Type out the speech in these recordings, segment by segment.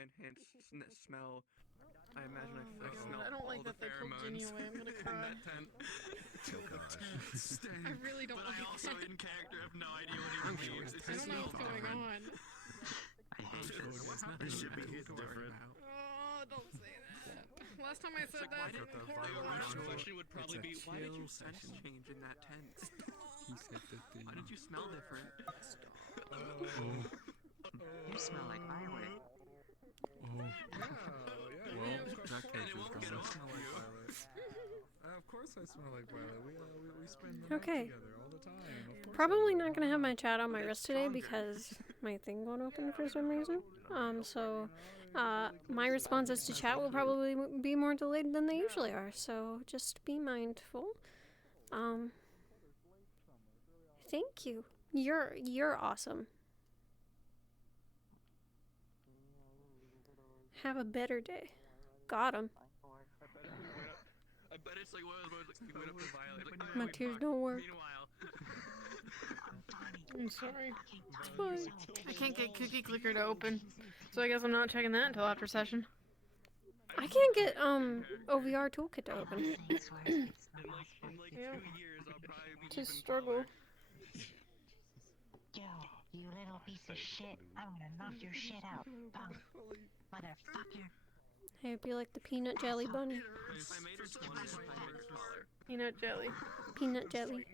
I enhance smell. I imagine I smell I don't all like the that they pulled Ginny pheromones away. I'm gonna in cry. that tent. Oh gosh. I really don't But I like also, that. in character, have no idea what he means. It I just don't know what's smells going different. on. I hate this. This should be hit different. Oh, don't say that. Last time I said Why that, did the horrible. original viral- question would probably be, why did you sense smell? change in that tent? He said the thing. Why did you smell different? You smell like Violet. Well, that And it won't get off smell like you. Violet. Of course I smell like Violet. We spend the night Okay. together all the time. Of course Probably I not would. gonna have my chat on my But wrist it's today stronger. because my thing won't open for some reason. My responses to chat will probably be more delayed than they usually are. So just be mindful. Thank you. You're awesome. Have a better day. Got him. I bet it's like one of those moments, like, he went up to Violet, like, My "Alright, tears fine." don't work. Meanwhile, I'm sorry. It's fine. I can't get Cookie Clicker to open, so I guess I'm not checking that until after session. I can't get OVR toolkit to open. in like 2 years, I'll probably be It's a even struggle. Yo, you little piece of shit. I'm gonna knock your shit out. Punk. Motherfucker. I hope you like the peanut jelly bunny. taller. If I made her smaller, if I made her smaller. Peanut jelly. Peanut jelly.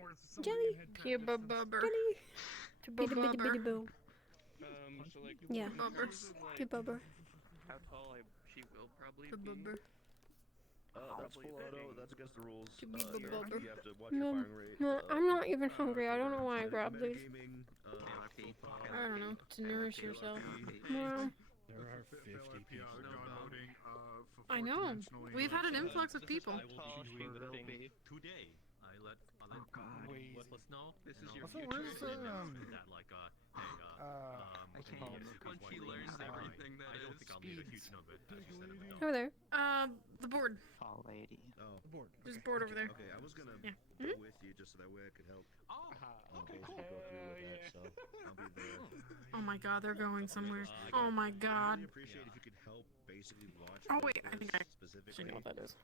Jelly. Pubba bubber. Jelly. Bitty bitty bitty Bubber. boo. So like, Yeah. Bubber. To bubber. how tall she will probably The be. bubber. That's full auto. That's against the rules. To be You bubber. have to watch your firing rate. No, I'm not even hungry. I don't know why I grabbed these. Gaming, I don't know. To nourish yourself. Well, There are 50 people downloading. I know. We've had an influx of people. I will be doing the thing today. I let Worthless know. This is your I'll future. where's that like Once she learns everything that I don't is. think I'll need a huge number. As you said, but over there. The board. Tall lady. Oh, The board. There's a board over there. okay. I was gonna Yeah. go with you just so that way I could help. okay, Basically go through with that. So I'll be there. Oh my god, they're going somewhere. Oh my I'd god. really appreciate if you could help basically launch. Oh wait, I think I specifically. actually know what that is.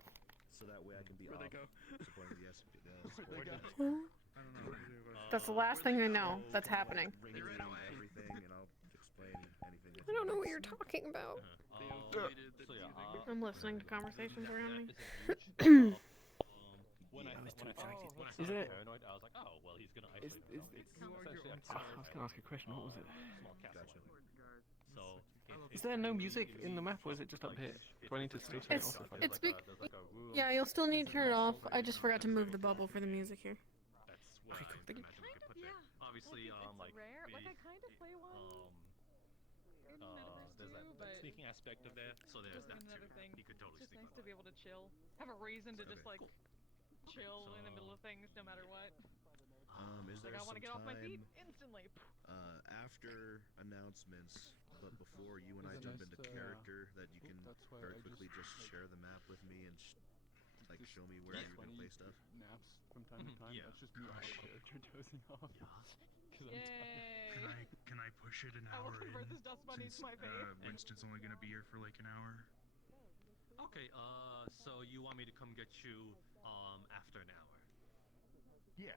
So that way I can be Where'd they off go? supporting the support. I don't know what to do. That's the last thing I know that's happening. Ring They ran away. everything, and I'll explain anything. I don't know what you're talking about. so yeah, I'm listening to conversations around me. when I was too excited. Isn't it- paranoid, I was like, oh well, he's gonna Is- isolate is- himself. is- Essentially, I was gonna ask a question. What was it? Small castle. Gotcha. So Is there no music in the map, or is it just up here? Do I need to still turn it It's- off? it's big. Yeah, you'll still need to turn it off. I just forgot to move the bubble for the music here. That's what Okay, I thank you. imagine we could put there. Obviously, like rare. Like I the, kind of play one in Metaverse there's too, that but sneaking aspect of there. So there's just that another too. thing. You could totally It's just sneak nice by to be able to chill, have a reason to just Okay, like chill in the middle of things, no matter what. Is there Like I want some to get off my feet time instantly. after announcements, but before you and I jump into character, that you can very quickly just share the map with me and like show me where you're gonna play stuff? Naps from time to time. Yeah. That's just me out of character dozing off. Yay! Can I push it an I will hour convert in? this dust bunny to Since my face. Winston's only gonna be here for like an hour. Okay, so you want me to come get you after an hour? Yeah.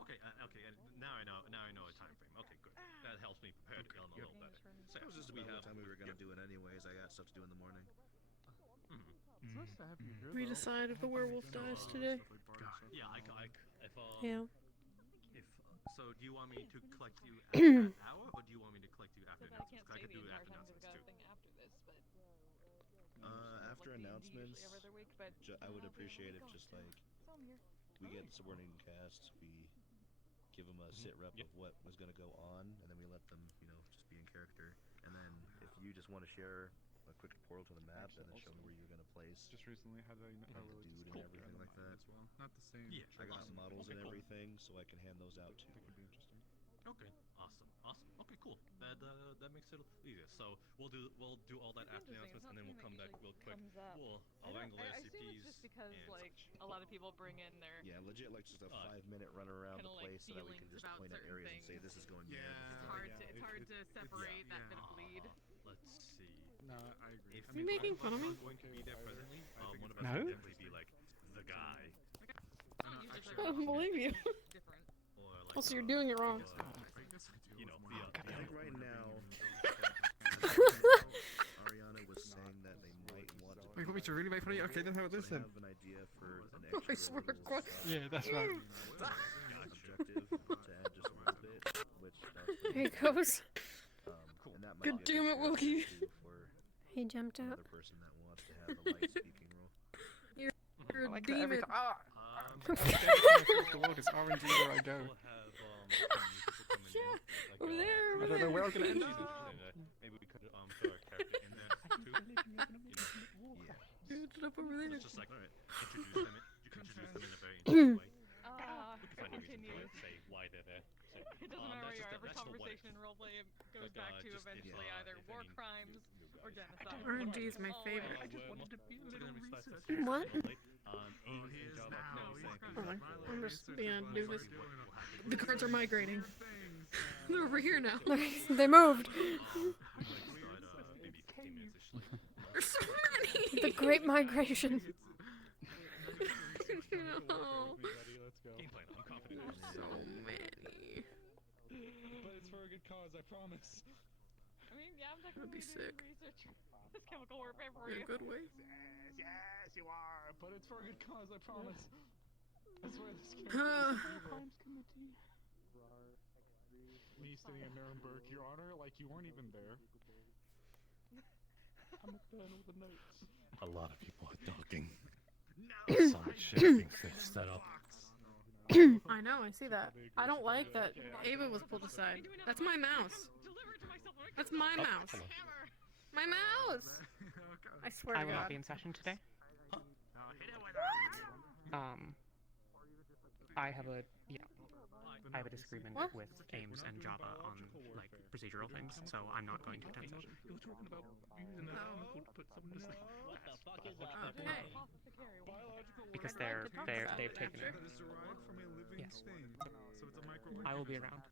Okay, okay, and now I know a time frame. Okay, good. That helps me prepare the film a little better. So That was just we about have the time we were gonna do it anyways. I got stuff to do in the morning. It's nice to have you here. We decide if the werewolf dies today. yeah, if Yeah. if so, do you want me to collect you after an hour, or do you want me to collect you after So that I announcements? can't 'Cause I stay could the do it entire after time because announcements we got a too. thing after this, but After like D&D announcements, usually every other week, but I would I'll be appreciate if gone just soon. like So I'm here. we get subordinating cast, we give them a sit rep Yep. of what was gonna go on, and then we let them, just be in character. And then if you just want to share a quick portal to the map, and then show me where you're gonna place. Just recently had a the dude and everything like that. as well. Not the same. Yeah, I got awesome. models Okay, and cool. everything, so I can hand those out too. That could be interesting. Okay, awesome. Okay, cool. That makes it easier. So we'll do all that It's after interesting, announcements, it's and then not we'll come something back that real usually quick. comes up. I'll I angle assume SCPs it's just because and like such. a lot of people bring in their Yeah, legit, like just a Uh, 5-minute run around the kinda, like, place so that we can feelings just about point at certain areas and say things. this is going Yeah. here. This is it's going hard here. to it's hard to separate that bit of bleed. Let's see. No, I agree. If Are you making fun of me? I'm going to be there presently, one of us No? will definitely be like the guy. I don't believe you. Different. Or like, Also, you're doing it wrong. I guess I do. you know, I think right now, Ariana was saying that they might want to. Wait, you want me to really make fun of you? Okay, then how about this then? have an idea for an I extra swear to little God. Yeah, that's right. objective to add just a little bit, which Here he goes. and that might God be a damn it, good Wookie. character too for He jumped out. another person that wants to have a light speaking role. You're a I like that every demon. time. Ah! um, The world is RNG where I go. we'll have people coming in, like, Over there, I over don't know where I'm gonna end season up. finale, maybe we could throw a character in there too. Yeah. Dude, get up over there. It's just like introduce them. You can introduce them in a very interesting way. Find a reason to Continues. say why they're there. So, It doesn't matter where you are. Every conversation in roleplay goes Like, back to just if, eventually either if war any crimes or genocide. RNG is my favorite. I just wanted to be a little research. What? Ames and Java I'm just being a doofus. The cards are migrating. They're over here now. They moved. maybe 15 minutes ish. There's so many. The Great Migration. No. Game plan, I'm confident. So many. But it's for a good cause, I promise. I mean, yeah, I'm That'd be definitely doing sick. research this chemical warfare for In you. a good way. Yes, you are. But it's for a good cause, I promise. I swear this Huh. crimes committee. Me sitting in Nuremberg, Your Honor, like you weren't even there. I'm a fan of the notes. A lot of people are talking. So much shit being set up. I know, I see that. I don't like that Ava was pulled aside. That's my mouse. Deliver it to myself. That's my mouse. Hammer. My mouse! I swear I to will not God. be in session today. I have a I have a disagreement What? with Ames and Java on like procedural things, so I'm not going to attend session. You were talking about using a chemical to put someone to sleep. What the fuck is Okay. Because they've taken it. That is derived from a living Yes. thing. So it's a microorganism. I will be around.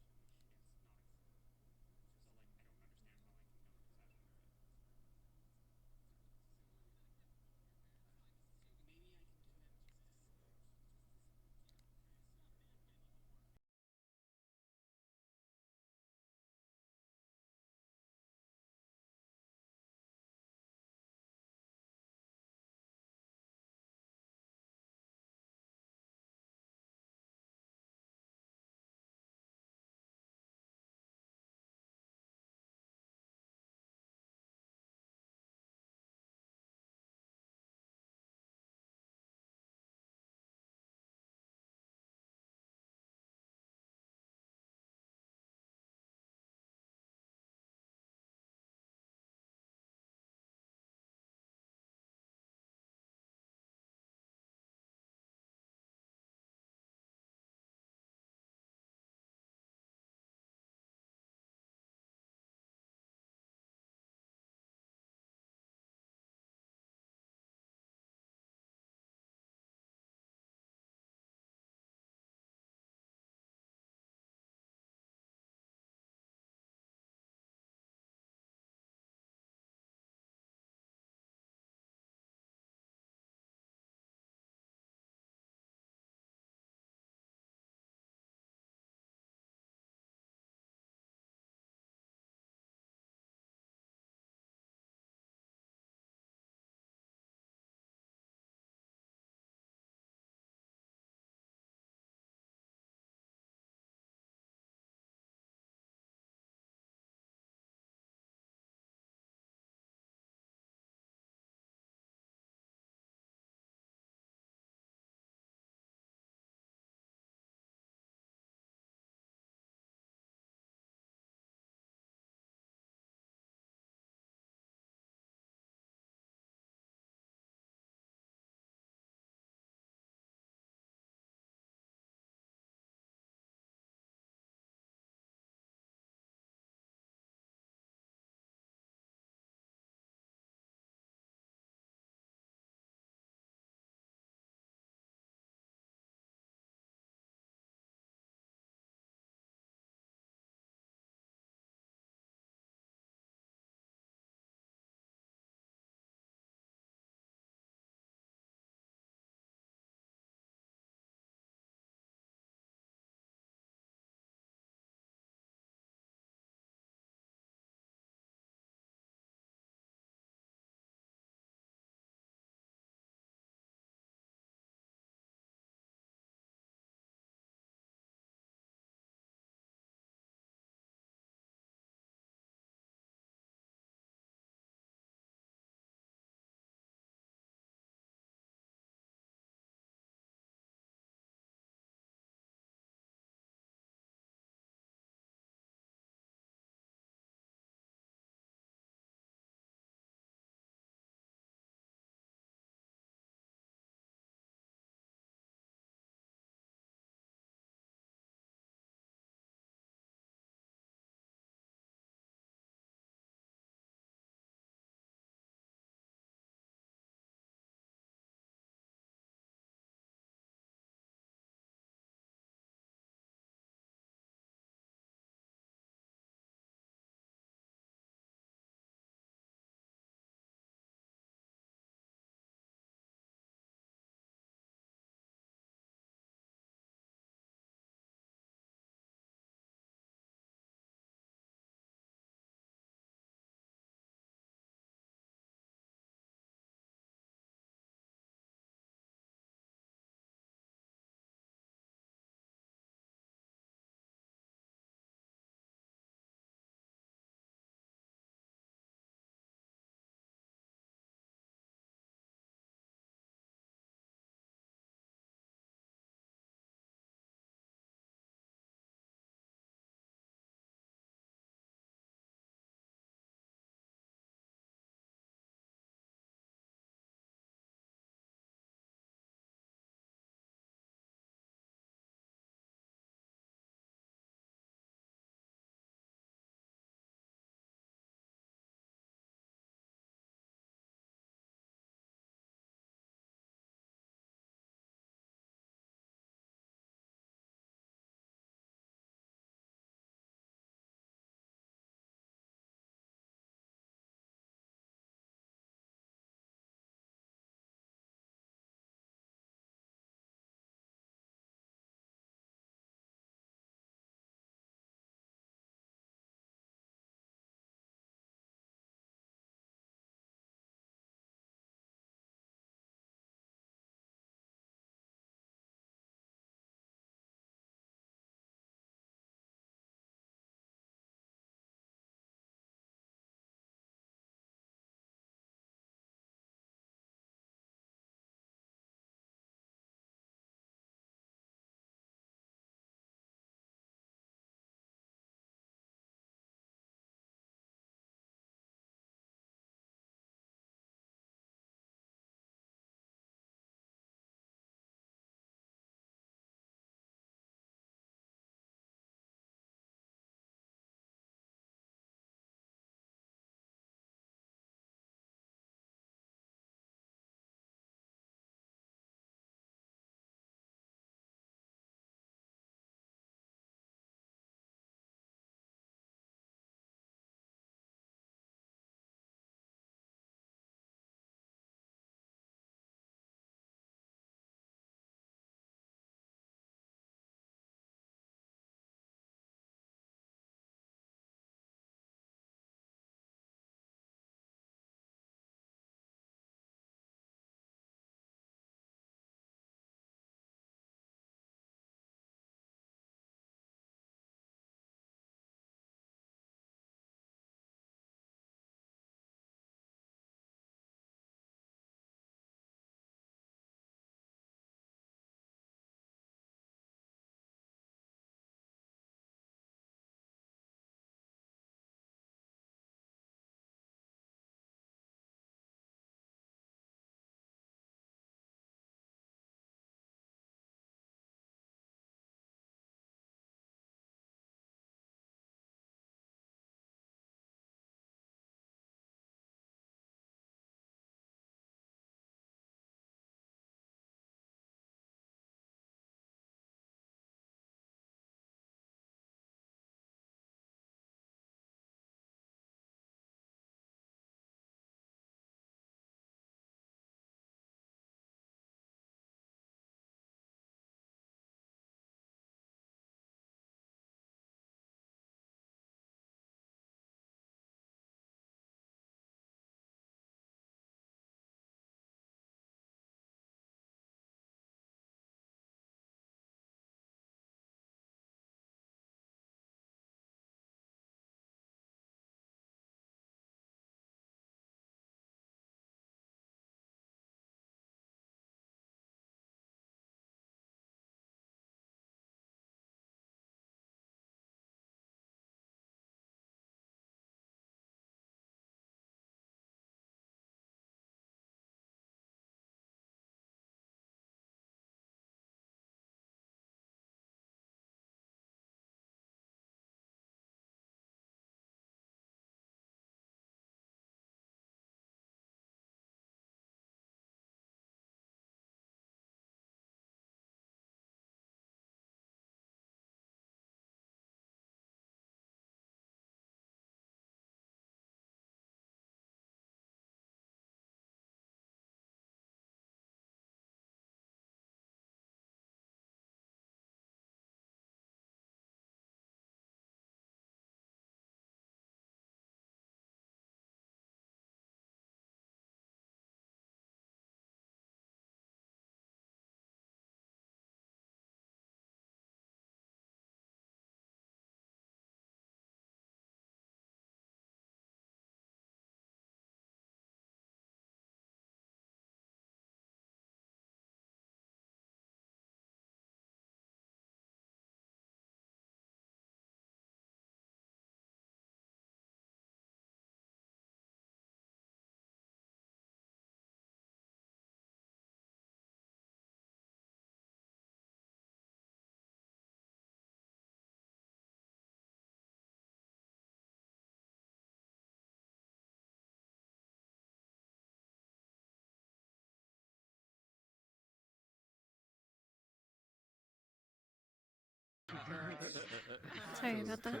Sorry about that.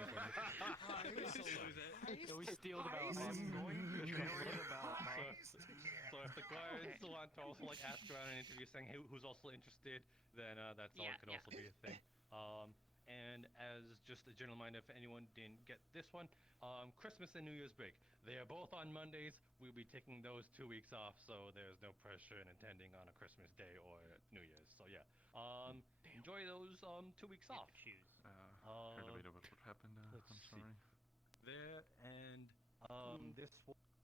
So we steal the ballot box. So if the guards want to also like ask around and interview saying who's also interested, then that's all can also be a thing. And as just a general reminder, if anyone didn't get this one, Christmas and New Year's break. They are both on Mondays. We'll be taking those 2 weeks off, so there's no pressure in attending on a Christmas Day or New Year's. So yeah, enjoy those 2 weeks off. Heard a bit about what happened. I'm sorry. There and this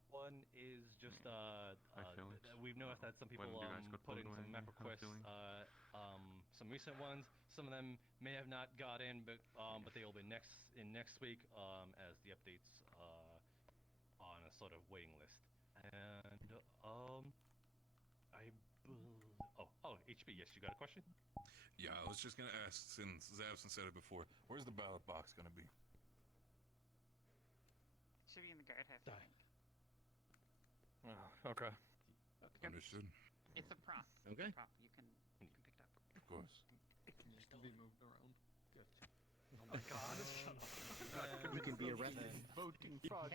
one is just we've noticed that some people put in some map requests, some recent ones. Some of them may have not got in, but they will be next week as the updates on a sort of waiting list. And HP, yes, you got a question? Yeah, I was just gonna ask, since Zabson said it before, where's the ballot box gonna be? Should be in the guardhouse, I think. Oh, okay. Understood. It's a prop. Okay. Prop. You can pick it up. Of course. It can just be moved around. Oh my god. You can be arrested. Voting fraud.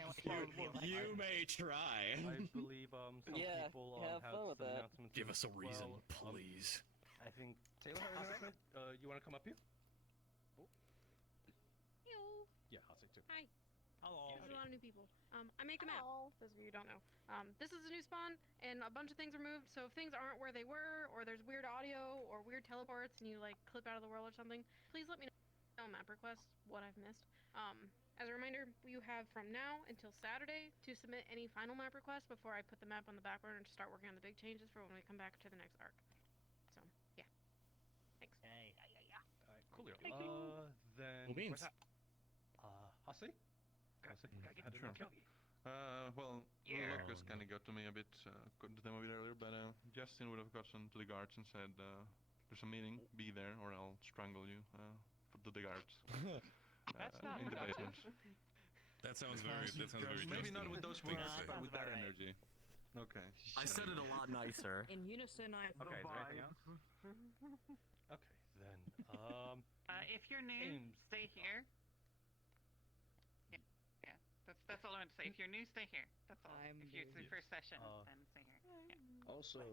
You may try. I believe some people have some announcements. Give us a reason, well, please. I think Taylor had an announcement. You want to come up here? Hello. Yeah, I'll say too. Hi. Hello. There's a lot of new people. I make a map. Those of you who don't know. This is a new spawn, and a bunch of things are moved. So if things aren't where they were, or there's weird audio or weird teleports, and you like clip out of the world or something, please let me know map requests what I've missed. As a reminder, you have from now until Saturday to submit any final map requests before I put the map on the back burner and start working on the big changes for when we come back to the next arc. So yeah, thanks. Alright, cool. Then Cool beans. Hussey? Sure. Well, Lucas kind of got to me a bit, couldn't do them a bit earlier, but Justin would have gotten to the guards and said, there's a meeting, be there, or I'll strangle you, to the guards. That's not in the productive. basement. That sounds very maybe not with those words, but with that energy. Okay. I said it a lot nicer. In unison, I Okay, is there anything else? Okay, then, If you're new, stay here. Yeah, that's all I want to say. If you're new, stay here. That's all. If it's the first session, then stay here. Yeah. Also,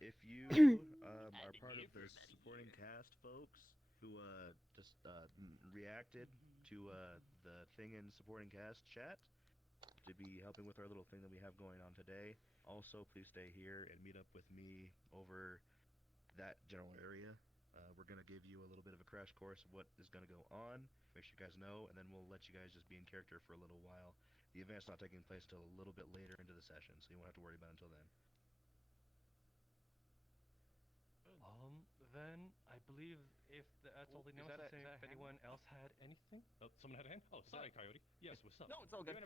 if you are part of the supporting cast folks who just reacted to the thing in supporting cast chat to be helping with our little thing that we have going on today, also please stay here and meet up with me over that general area. We're going to give you a little bit of a crash course of what is going to go on, make sure you guys know, and then we'll let you guys just be in character for a little while. The event's not taking place until a little bit later into the session, so you won't have to worry about it until then. Then I believe if that's all they know, if anyone else had anything. Oh, someone had a hand? Oh, sorry, Coyote. Yes, what's up? No, it's all good.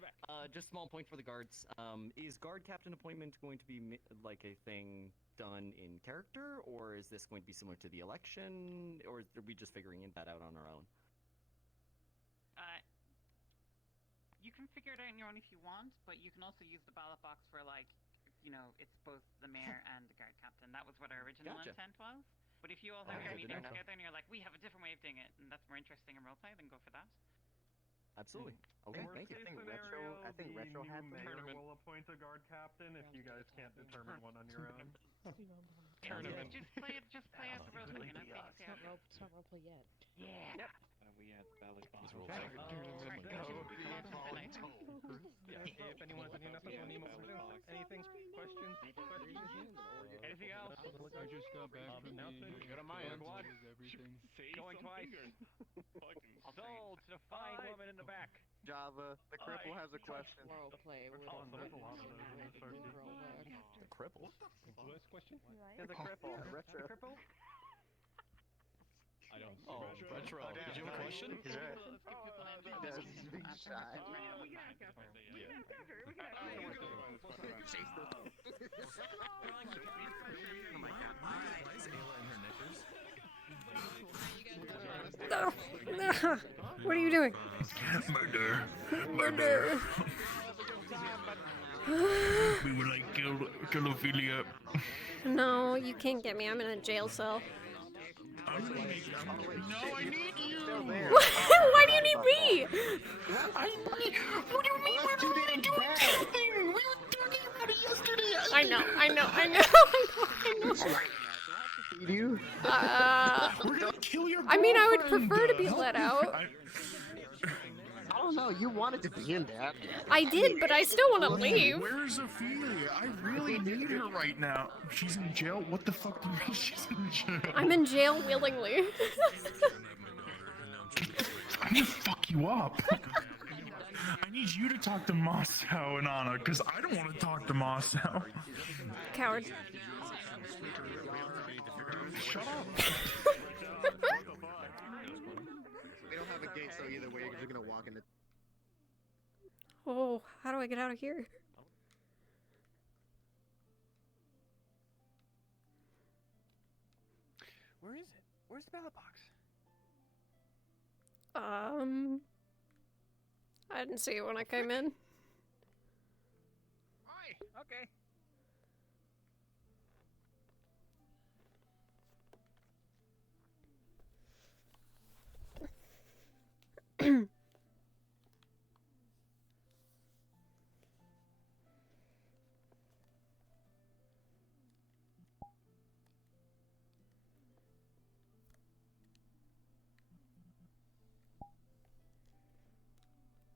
Just small point for the guards. Is guard captain appointment going to be like a thing done in character, or is this going to be similar to the election, or are we just figuring that out on our own? You can figure it out on your own if you want, but you can also use the ballot box for like, it's both the mayor and the guard captain. That was what our original intent was. But if you all have a meeting together and you're like, we have a different way of doing it, and that's more interesting in roleplay, then go for that. Absolutely. Okay, thank you. I think Retro had the mayor will appoint a guard captain if you guys can't determine one on your own. Tournament. Just play as a roleplay. It's not roleplay yet. Yeah. Yep. We had ballot box. If anyone has any anything, questions? Anything else? I just got back from the Go to my end. everything. Going twice. Sold to the fine woman in the back. Java, the cripple has a question. Roleplay. There's a lot of those in this RC. The cripple? Who has a question? There's a cripple. The cripple? I don't. Oh, Retro. Did you have a question? What are you doing? Murder. Murder. We would like kill Ophelia. No, you can't get me. I'm in a jail cell. I'm gonna make No, I need you! Why do you need me? What do you mean we're already doing something? We were talking about it yesterday! I know. You? We're gonna kill your I mean, I would girlfriend. prefer to be Help let me. out. I don't know, you wanted to be in that. I did, but I still want to leave. Where's Ophelia? I really need her right now. She's in jail? What the fuck do you mean she's in jail? I'm in jail willingly. I'm gonna fuck you up. I need you to talk to Moscow and Anna, because I don't want to talk to Moscow. Coward. Shut up. We don't have a gate, so either way, you're gonna walk into. Oh, how do I get out of here? Where is it? Where's the ballot box? I didn't see it when I came in. Hi. Okay.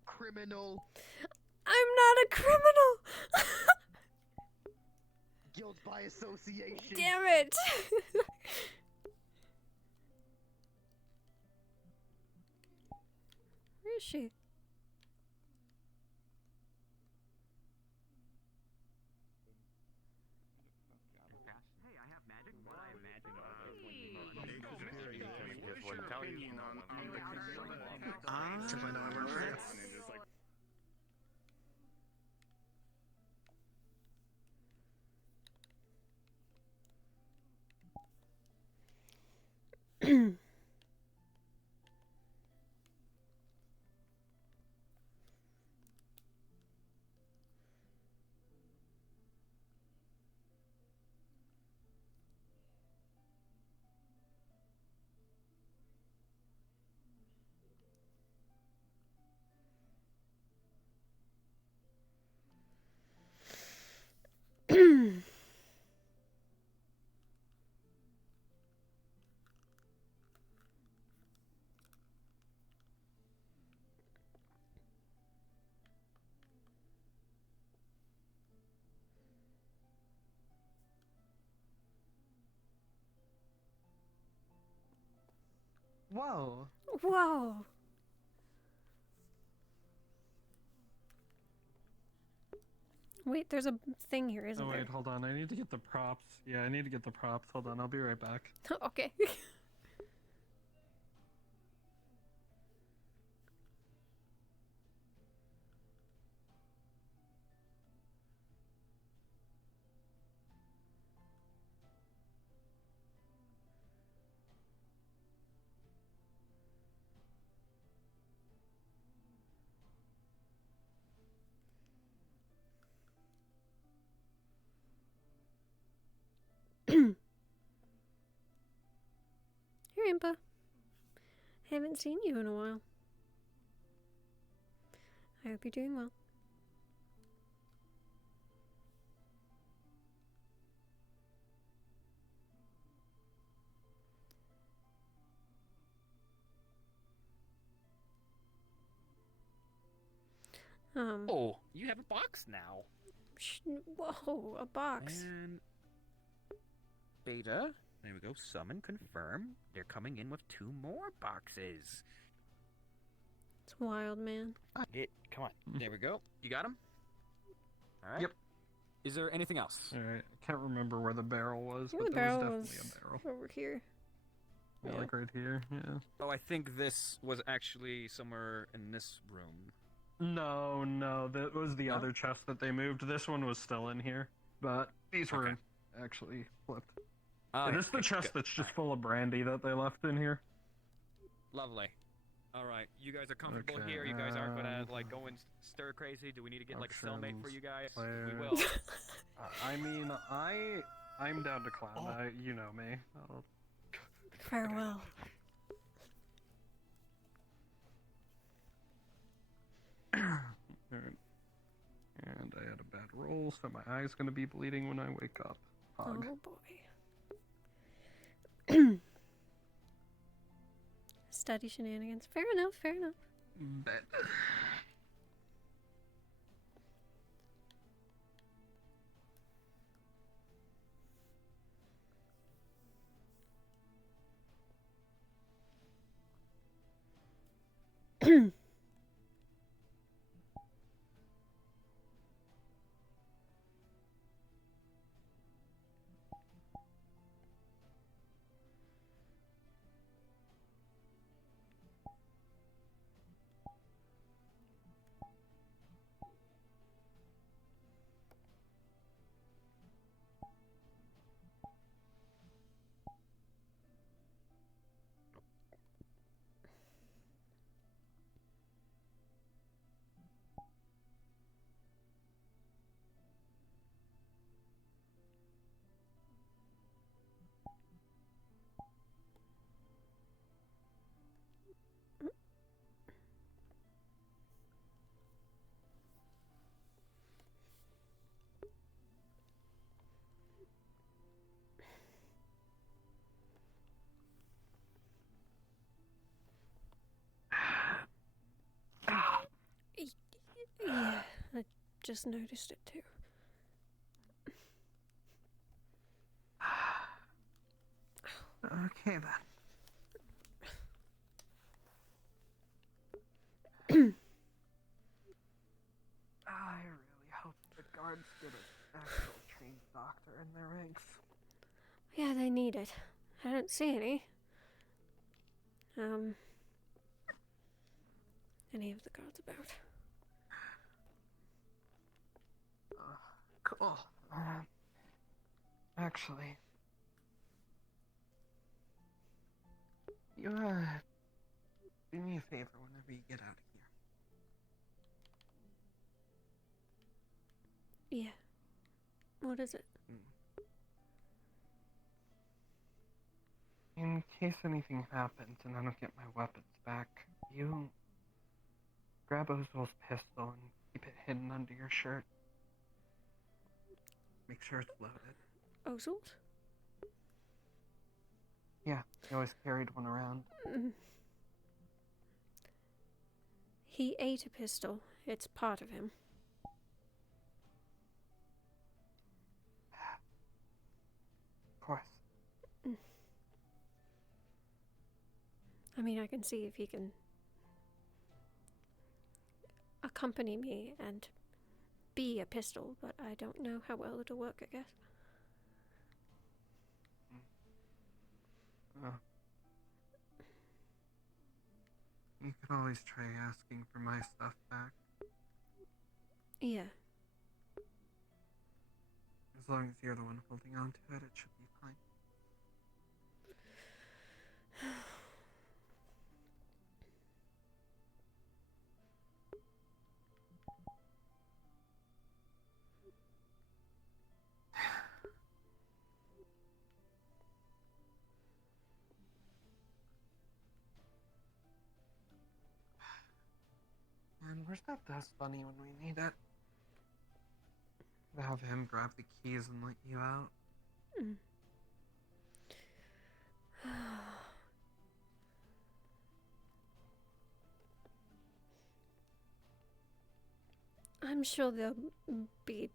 Criminal. I'm not a criminal. Guilt by association. Damn it. Where is she? Hey, I have magic. What I imagine. Whoa. Whoa. Wait, there's a thing here, isn't Oh there? wait, hold on. I need to get the props. Yeah, I need to get the props. Hold on, I'll be right back. Okay. Here, Impa. Haven't seen you in a while. I hope you're doing well. Oh, you have a box now. Whoa, a box. And Beta, there we go. Summon, confirm. They're coming in with 2 more boxes. It's wild, man. Come on. There we go. You got them? All right. Yep. Is there anything else? Alright, I can't remember where the barrel was, Yeah, but the there barrel was was definitely a barrel. over here. Yeah, like right here, yeah. Oh, I think this was actually somewhere in this room. No, that was the other chest that they moved. This one was still in here, but these were actually flipped. Oh, Is this the chest that's just full of brandy that they left in here? Lovely. All right, you guys are comfortable Okay, here. You guys aren't gonna like go and stir crazy. Do we need to get like a cellmate for you guys? We will. I mean, I'm down to clown. You know me. Farewell. Alright. And I had a bad roll, so my eye's gonna be bleeding when I wake up. Hog. Oh boy. Study shenanigans. Fair enough, fair enough. Bet. Yeah, I just noticed it too. Okay then. I really hope the guards get an actual trained doctor in their ranks. Yeah, they need it. I don't see any. Any of the guards about. Cool. Actually, you, do me a favor whenever you get out of here. Yeah. What is it? In case anything happens and I don't get my weapons back, you grab Ozol's pistol and keep it hidden under your shirt. Make sure it's loaded. Ozol's? Yeah, he always carried one around. He ate a pistol. It's part of him. Of course. I mean, I can see if he can accompany me and be a pistol, but I don't know how well it'll work, I guess. You could always try asking for my stuff back. Yeah. As long as you're the one holding on to it, it should be fine. And where's that dust bunny when we need it? Have him grab the keys and let you out. I'm sure they'll be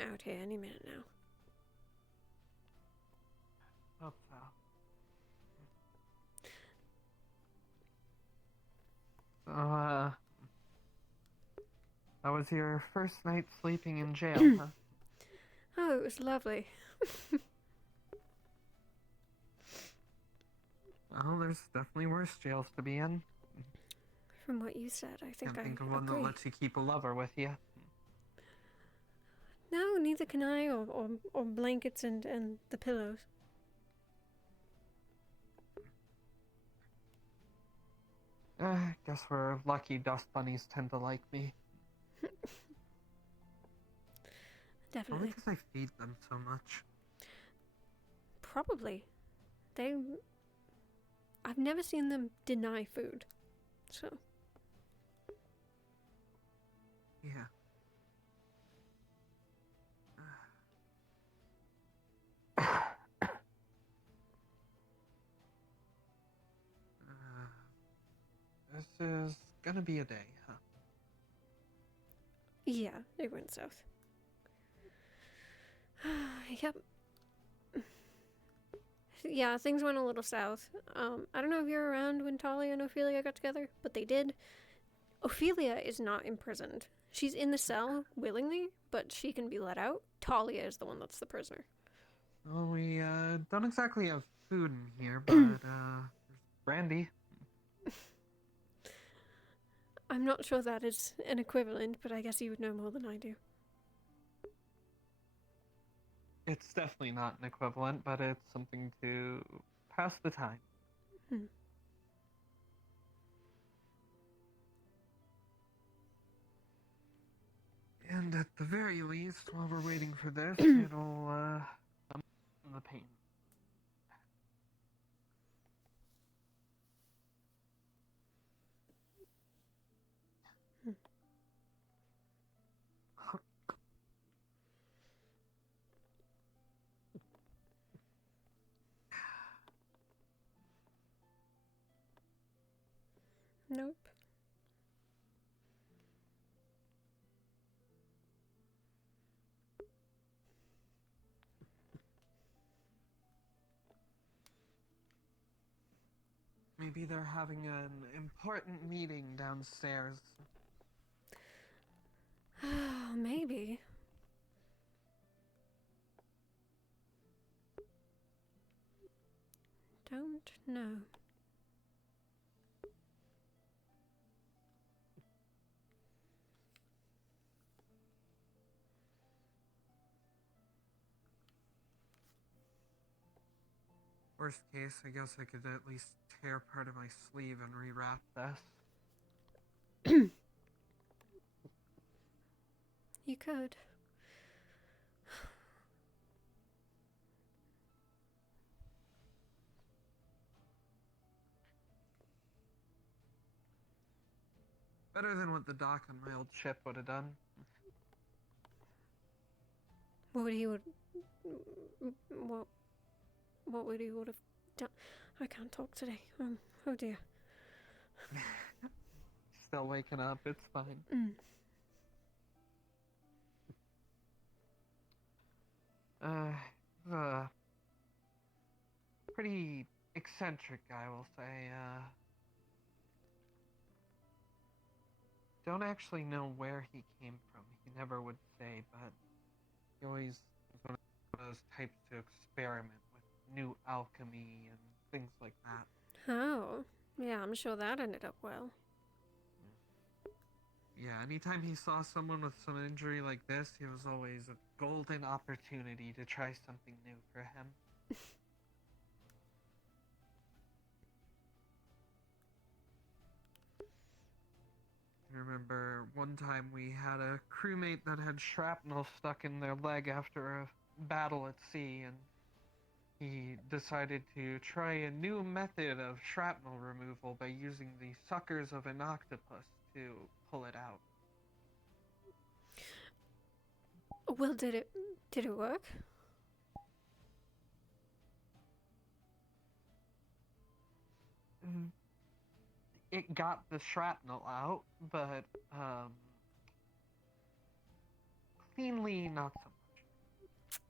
out here any minute now. Hope so. So, that was your first night sleeping in jail, huh? Oh, it was lovely. Well, there's definitely worse jails to be in. From what you said, I think Can't think I of one agree. that lets you keep a lover with you. No, neither can I, or blankets and the pillows. Guess we're lucky dust bunnies tend to like me. Definitely. Probably because I feed them so much. Probably. I've never seen them deny food. So. Yeah. This is gonna be a day, huh? Yeah, it went south. Yep. Yeah, things went a little south. I don't know if you're around when Talia and Ophelia got together, but they did. Ophelia is not imprisoned. She's in the cell willingly, but she can be let out. Talia is the one that's the prisoner. Well, we don't exactly have food in here, but there's brandy. I'm not sure that is an equivalent, but I guess you would know more than I do. It's definitely not an equivalent, but it's something to pass the time. And at the very least, while we're waiting for this, it'll numb the pain. Nope. Maybe they're having an important meeting downstairs. Maybe. Don't know. Worst case, I guess I could at least tear part of my sleeve and rewrap this. You could. Better than what the doc on my old ship would have done. What would he would have done? I can't talk today. Oh dear. Still waking up, it's fine. Pretty eccentric guy, we'll say. Don't actually know where he came from. He never would say, but he always was one of those types to experiment with new alchemy and things like that. Oh, yeah, I'm sure that ended up well. Yeah, anytime he saw someone with some injury like this, it was always a golden opportunity to try something new for him. I remember one time we had a crewmate that had shrapnel stuck in their leg after a battle at sea, and he decided to try a new method of shrapnel removal by using the suckers of an octopus to pull it out. Well, did it work? It got the shrapnel out, but cleanly not so much.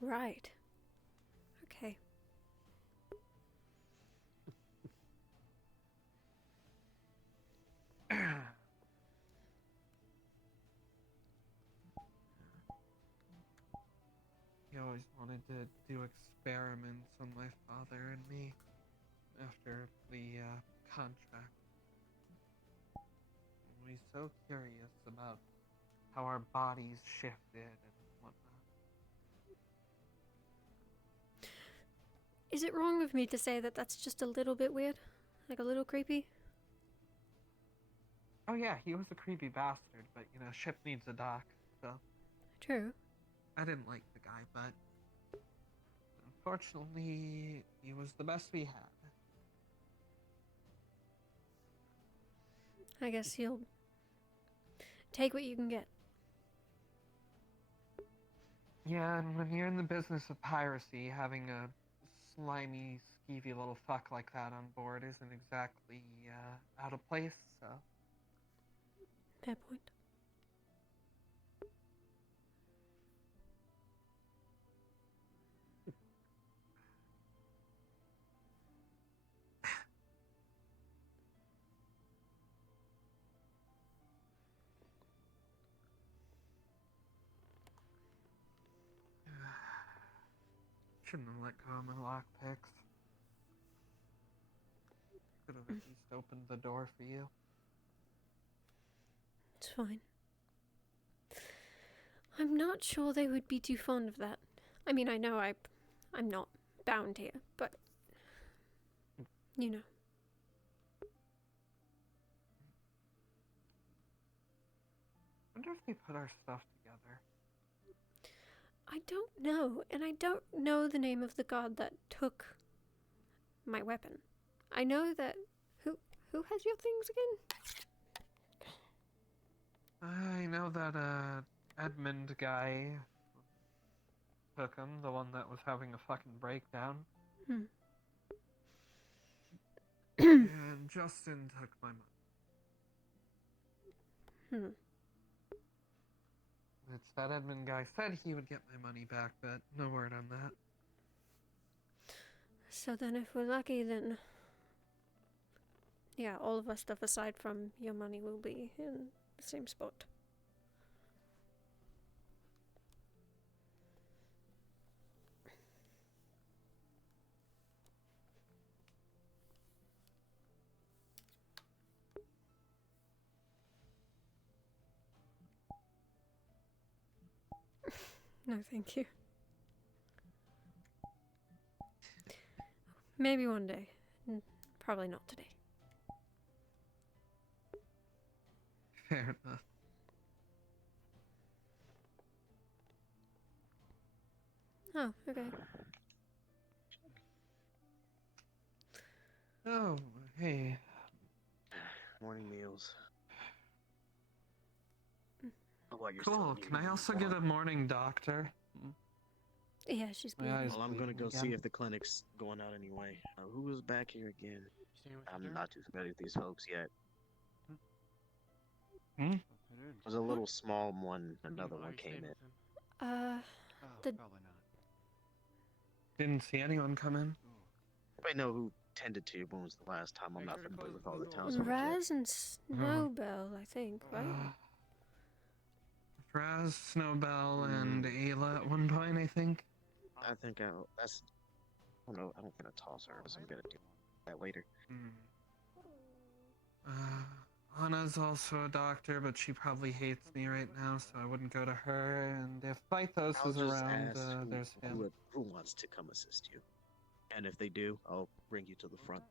Right. Okay. He always wanted to do experiments on my father and me after the contract. He was so curious about how our bodies shifted and whatnot. Is it wrong of me to say that that's just a little bit weird? Like a little creepy? Oh yeah, he was a creepy bastard, but you know, ship needs a dock, so. True. I didn't like the guy, but unfortunately, he was the best we had. I guess you'll take what you can get. Yeah, and when you're in the business of piracy, having a slimy, skeevy little fuck like that on board isn't exactly out of place, so... Fair point. Shouldn't have let go of my lockpicks. Could have at least opened the door for you. It's fine. I'm not sure they would be too fond of that. I mean, I know I'm not bound here, but... You know. I wonder if they put our stuff together. I don't know, and I don't know the name of the god that took my weapon. I know that... Who has your things again? I know that, Edmund guy took him, the one that was having a fucking breakdown. And Justin took my money. It's that Edmund guy said he would get my money back, but no word on that. So then if we're lucky, then... Yeah, all of our stuff aside from your money will be in the same spot. No, thank you. Maybe one day. Probably not today. Fair enough. Oh, okay. Oh, hey. Morning meals. Cool. Can I also get a morning doctor? Yeah, she's good. Well, I'm gonna go see if the clinic's going out anyway. Who was back here again? I'm not too familiar with these folks yet. There was a little small one. Another one came in. Didn't see anyone come in. I know who tended to your wounds the last time. I'm not familiar with all the towns. Raz and Snowbell, I think, right? Raz, Snowbell, and Ayla at one point, I think. I think that's... I don't know. I don't want to toss her, because I'm gonna do that later. Anna's also a doctor, but she probably hates me right now, so I wouldn't go to her. And if Bythos is around, there's him. Who wants to come assist you? And if they do, I'll bring you to the front.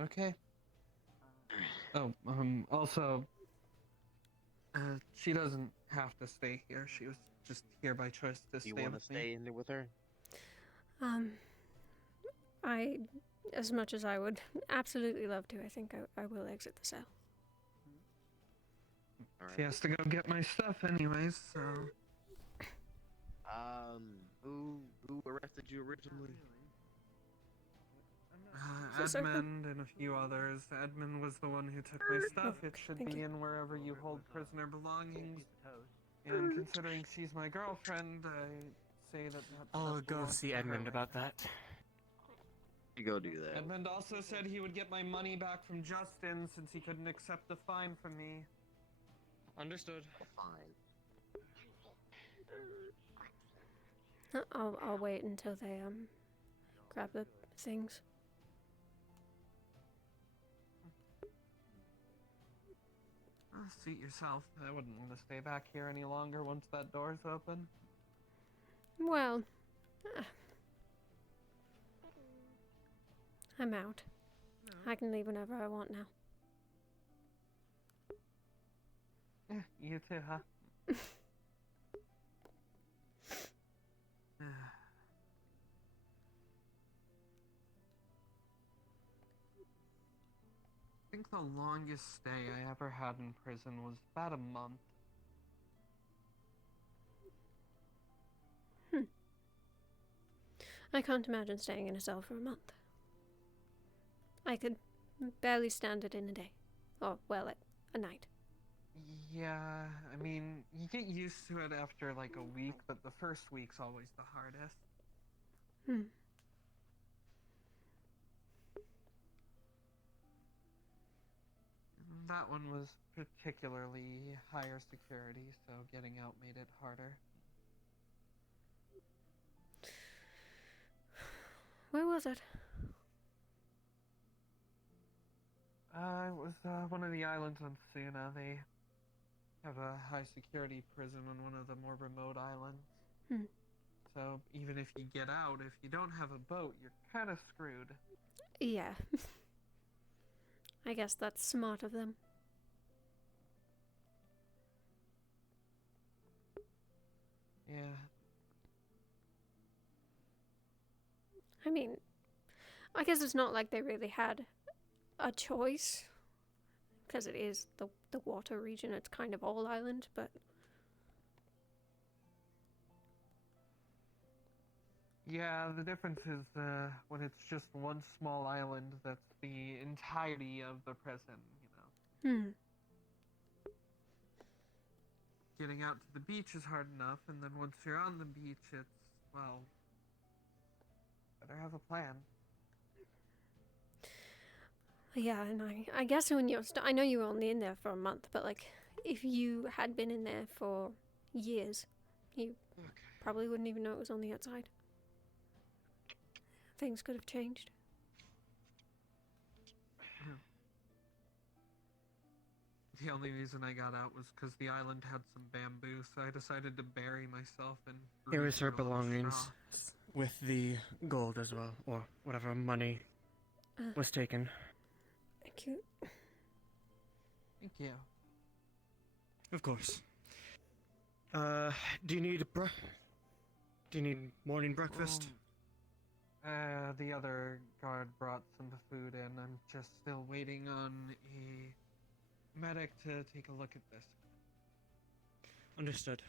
Okay. Oh, also, she doesn't have to stay here. She was just here by choice to stay with me. You want to stay in there with her? As much as I would absolutely love to, I think I will exit the cell. She has to go get my stuff anyways, so... Who arrested you originally? Edmund and a few others. Edmund was the one who took my stuff. It should be in wherever you hold prisoner belongings. And considering she's my girlfriend, I say that... I'll go see Edmund about that. You go do that. Edmund also said he would get my money back from Justin since he couldn't accept the fine from me. Understood. Fine. I'll wait until they grab the things. Suit yourself. I wouldn't want to stay back here any longer once that door's open. Well, I'm out. I can leave whenever I want now. You too, huh? think the longest stay I ever had in prison was about a month. I can't imagine staying in a cell for a month. I could barely stand it in a day. Or, well, a night. Yeah, I mean, you get used to it after like a week, but the first week's always the hardest. That one was particularly higher security, so getting out made it harder. Where was it? It was one of the islands on Suna. They have a high security prison on one of the more remote islands. So even if you get out, if you don't have a boat, you're kind of screwed. Yeah. I guess that's smart of them. Yeah. I mean, I guess it's not like they really had a choice, because it is the water region. It's kind of all island, but Yeah, the difference is when it's just one small island that's the entirety of the prison, you know. Getting out to the beach is hard enough, and then once you're on the beach, it's, well, better have a plan. yeah, and I guess when you're I know you were only in there for a month, but like if you had been in there for years, you probably wouldn't even know it was on the outside. Things could have changed. The only reason I got out was because the island had some bamboo, so I decided to bury myself in. Here is her straw. belongings, with the gold as well, or whatever money was taken. Thank you. Thank you. Of course. Do you need morning breakfast? The other guard brought some food in. I'm just still waiting on a medic to take a look at this. Understood.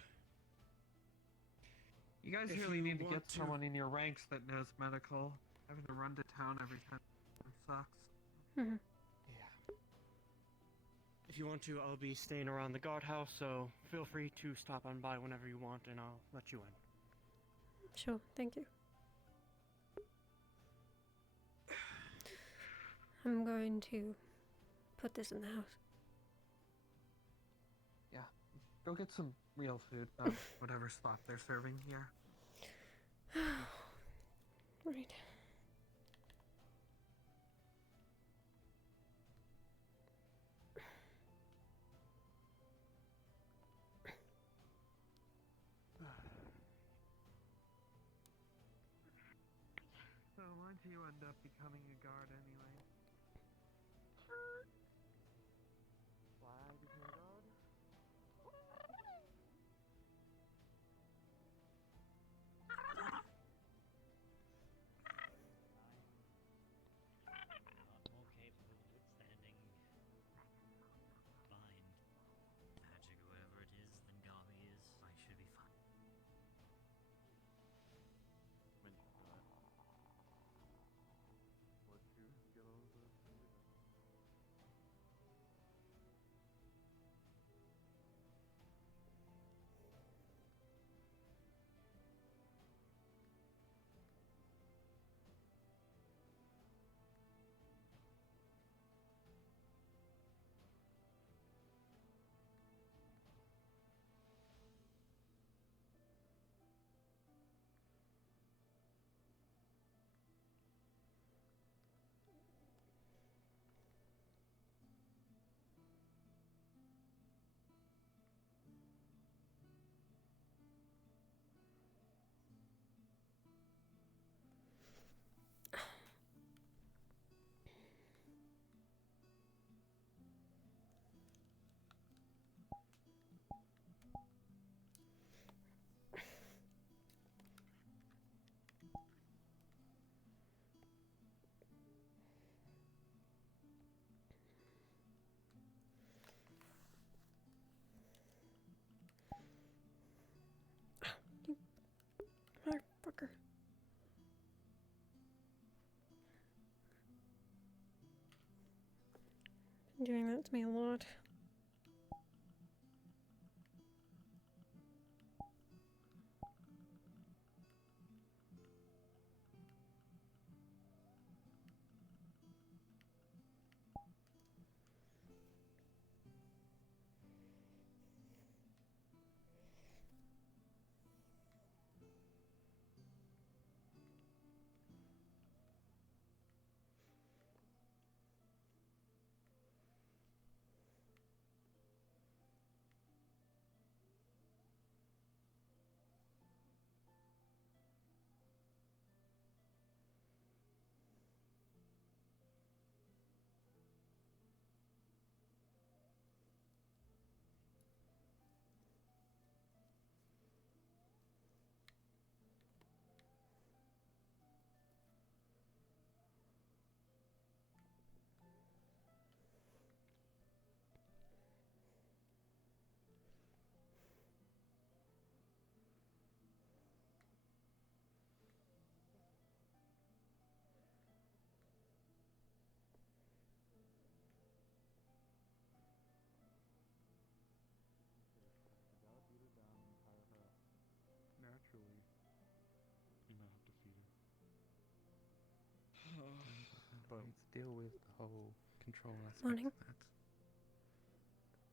You guys really need to get someone in your ranks that knows medical. Having to run to town every time sucks. Yeah. If you want to, I'll be staying around the guardhouse, so feel free to stop on by whenever you want, and I'll let you in. Sure, thank you. I'm going to put this in the house. Yeah. Go get some real food, not whatever slop they're serving here. Right. So why'd you end up becoming a guard anyway? Why I became a guard? More capable of withstanding divine magic or whatever it is than Garvey is. I should be fine. Motherfucker. Doing that to me a lot. Naturally, you might have to feed her. But let's deal with the whole control aspect Morning. of that.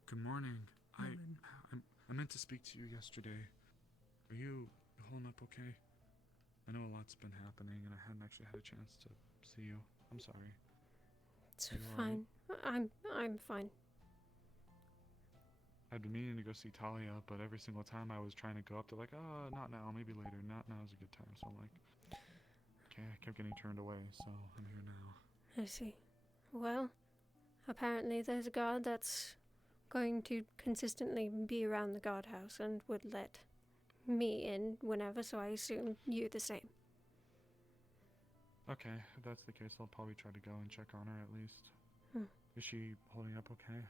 good morning. Morning. I meant to speak to you yesterday. Are you holding up okay? I know a lot's been happening, and I hadn't actually had a chance to see you. I'm sorry. It's Are you fine. I'm fine. I'd been meaning to go see Talia, but every single time I was trying to go up, they're like, oh, not now, maybe later. Not now is a good time. So I'm like, okay, I kept getting turned away, so I'm here now. I see. Well, apparently there's a guard that's going to consistently be around the guardhouse and would let me in whenever, so I assume you the same. Okay, if that's the case, I'll probably try to go and check on her at least. Is she holding up okay?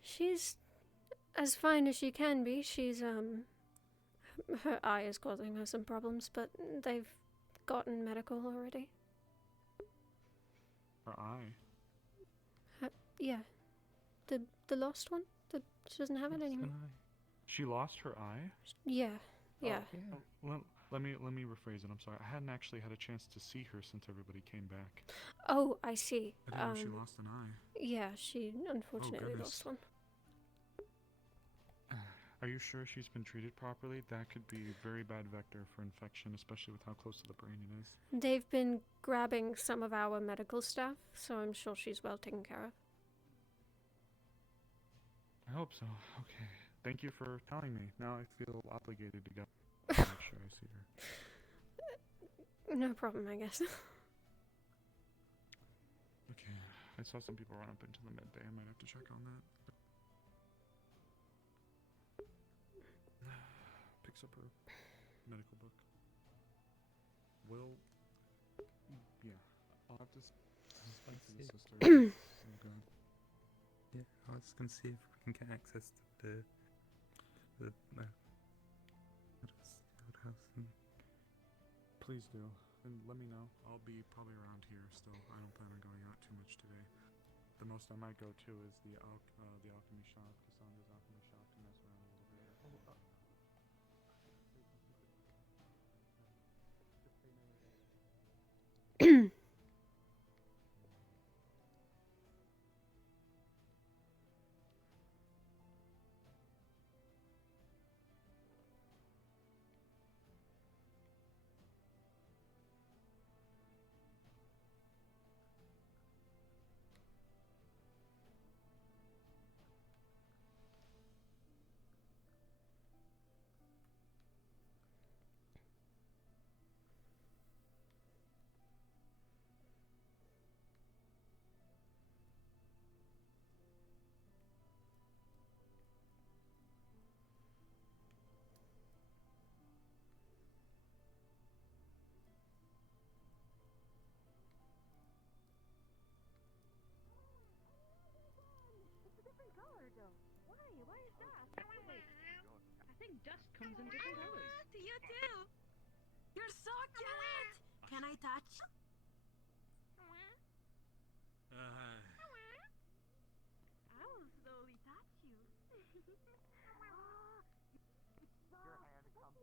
She's as fine as she can be. She's, her eye is causing her some problems, but they've gotten medical already. Her eye? Yeah. The lost one? She doesn't have it anymore. She lost her eye? Yeah. Yeah. Let me rephrase it. I'm sorry. I hadn't actually had a chance to see her since everybody came back. Oh, I see. I didn't know she lost an eye. Yeah, she unfortunately lost one. Are you sure she's been treated properly? That could be a very bad vector for infection, especially with how close to the brain it is. They've been grabbing some of our medical staff, so I'm sure she's well taken care of. I hope so. Okay. Thank you for telling me. Now I feel obligated to go make sure I see her. No problem, I guess. Okay. I saw some people run up into the med bay. I might have to check on that. Picks up her medical book. Will. Yeah. I'll have to speak to the sister. Oh, God. Yeah, I was gonna see if we can get access to the outhouse and... Please do, and let me know. I'll be probably around here still. I don't plan on going out too much today. The most I might go to is the alchemy shop, Cassandra's alchemy shop, to mess around a little bit. Why is that? I think dust comes in different colors. To you too. suck it! Can I touch? I will slowly touch you. Your hand comes away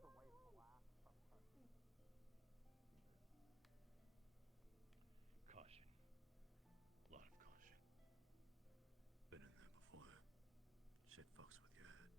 flat from touching. Caution. A lot of caution. Been in there before. Shit fucks with your head.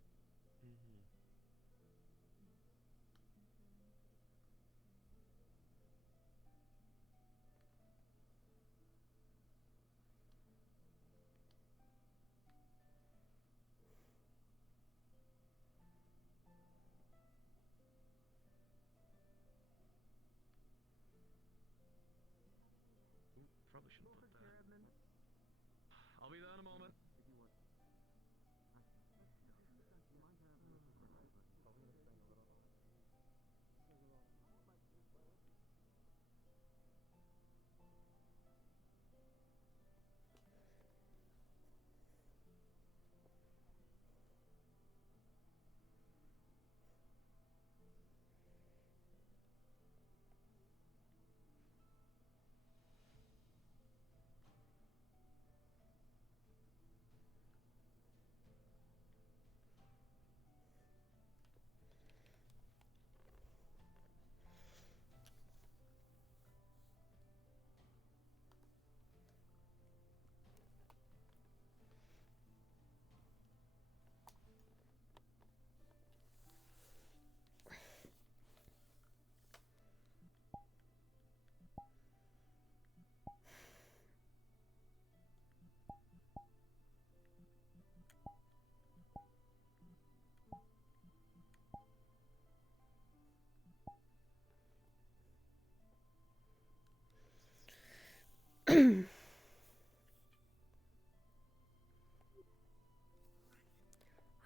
Probably shouldn't put that. I'll be there in a moment.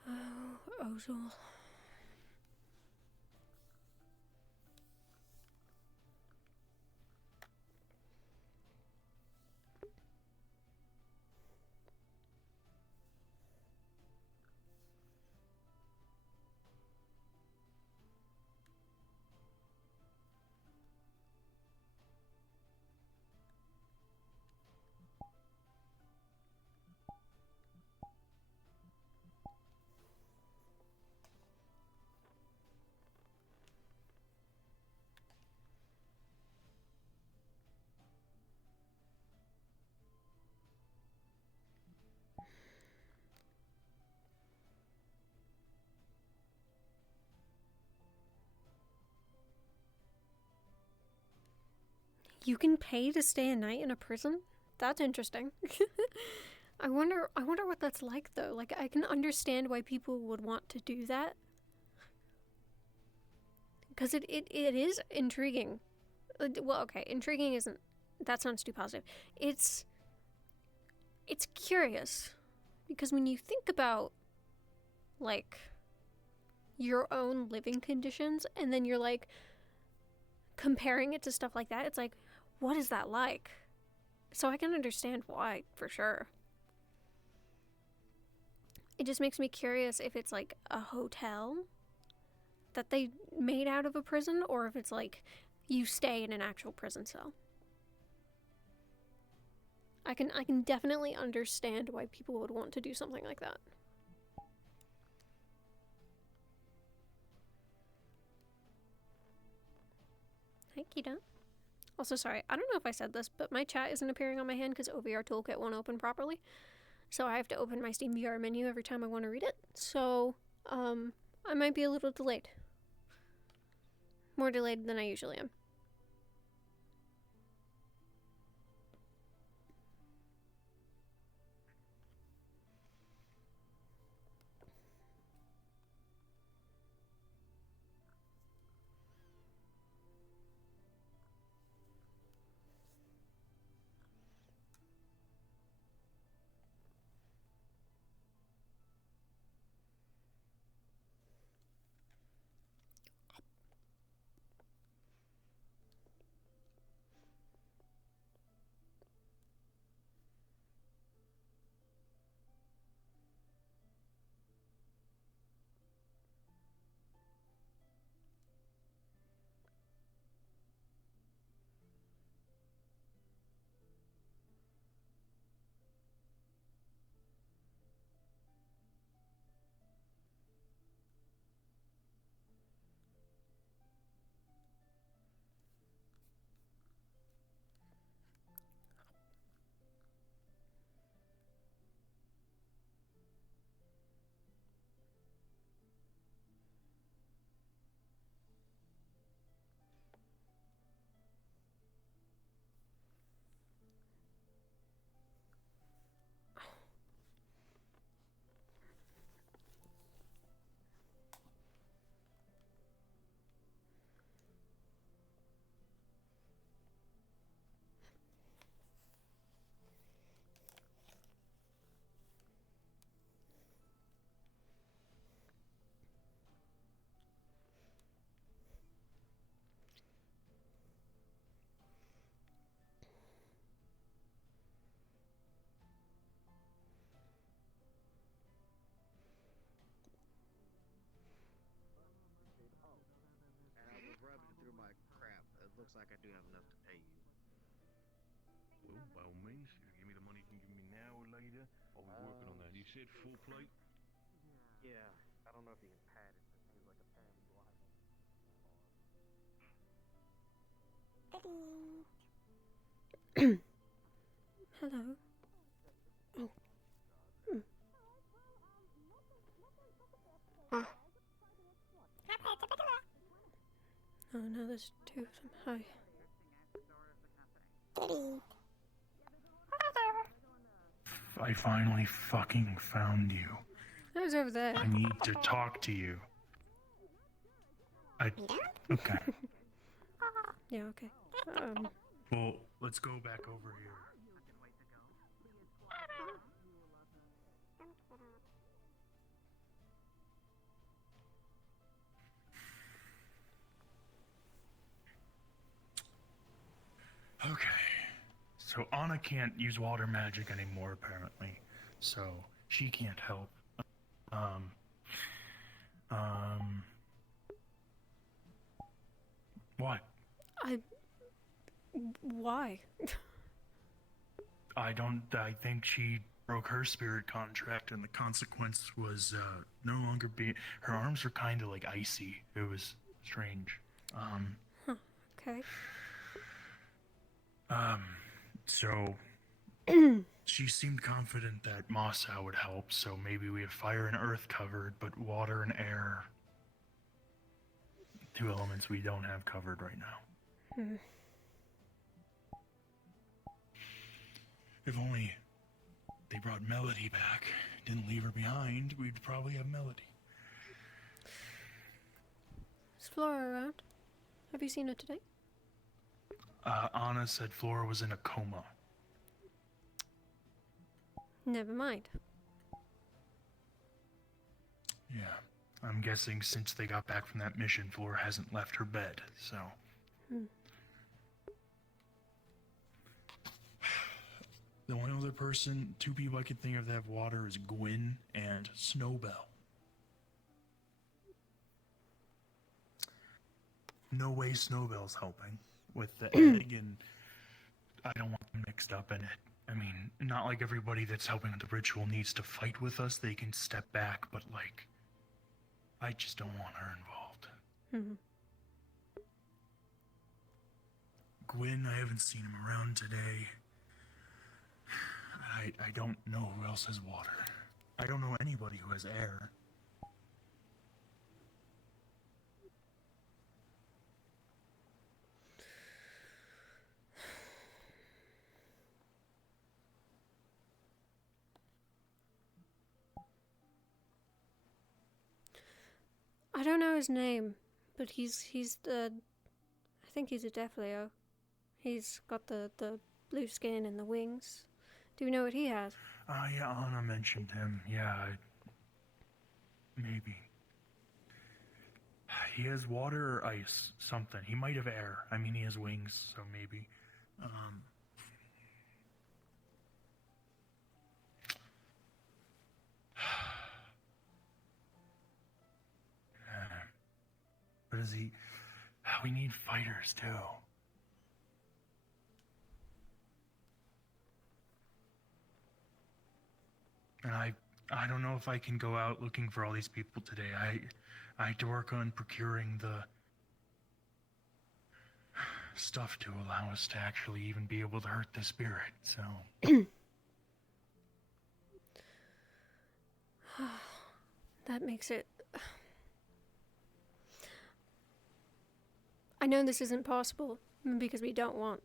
Oh, Ozul. You can pay to stay a night in a prison? That's interesting. I wonder what that's like though. Like I can understand why people would want to do that. Because it is intriguing. Well, okay, intriguing isn't, that sounds too positive. It's curious. Because when you think about like your own living conditions and then you're like comparing it to stuff like that, it's like, what is that like? So I can understand why, for sure. It just makes me curious if it's like a hotel that they made out of a prison or if it's like you stay in an actual prison cell. I can definitely understand why people would want to do something like that. Hi, Kita. Also, sorry, I don't know if I said this, but my chat isn't appearing on my hand because OVR Toolkit won't open properly. So I have to open my Steam VR menu every time I want to read it. So, I might be a little delayed. More delayed than I usually am. looks like I do have enough to pay you. Well, by all means, if you give me the money you can give me now or later, I'll be working on that. You said full plate? Yeah, I don't know if you can pad it. It seems like a paralegal item. Hello. Oh. Hmm. Ah. Oh no, there's two of them. Hi. I finally fucking found you. Who's over there? I need to talk to you. Okay. Yeah, okay. Well, let's go back over here. Okay. So Anna can't use water magic anymore, apparently. So she can't help. What? Why? I think she broke her spirit contract, and the consequence was no longer her arms were kind of like icy. It was strange. Okay. So she seemed confident that Massa would help, so maybe we have fire and earth covered, but water and air, two elements we don't have covered right now. If only they brought Melody back, didn't leave her behind, we'd probably have Melody. Is Flora around? Have you seen her today? Anna said Flora was in a coma. Never mind. Yeah, I'm guessing since they got back from that mission, Flora hasn't left her bed, so... The only other person, two people I could think of that have water is Gwyn and Snowbell. No way Snowbell's helping with the egg, and I don't want them mixed up in it. I mean, not like everybody that's helping with the ritual needs to fight with us. They can step back, but like, I just don't want her involved. Gwyn, I haven't seen him around today. I don't know who else has water. I don't know anybody who has air. I don't know his name, but he's the... I think he's a Death Leo. He's got the blue skin and the wings. Do you know what he has? Yeah, Anna mentioned him. Yeah, maybe. He has water or ice, something. He might have air. I mean, he has wings, so maybe. But is he... We need fighters, too. And I don't know if I can go out looking for all these people today. I had to work on procuring the stuff to allow us to actually even be able to hurt the spirit, so... That makes it... I know this isn't possible, because we don't want...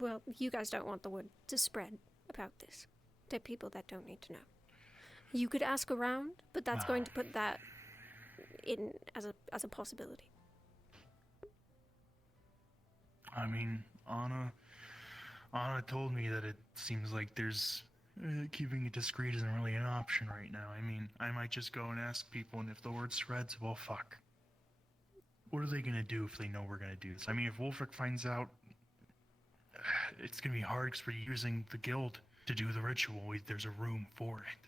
Well, you guys don't want the word to spread about this to people that don't need to know. You could ask around, but that's going to put that in as a possibility. I mean, Anna told me that it seems like there's... keeping it discreet isn't really an option right now. I mean, I might just go and ask people, and if the word spreads, well, fuck. What are they gonna do if they know we're gonna do this? I mean, if Wolfric finds out, it's gonna be hard because we're using the guild to do the ritual. There's a room for it.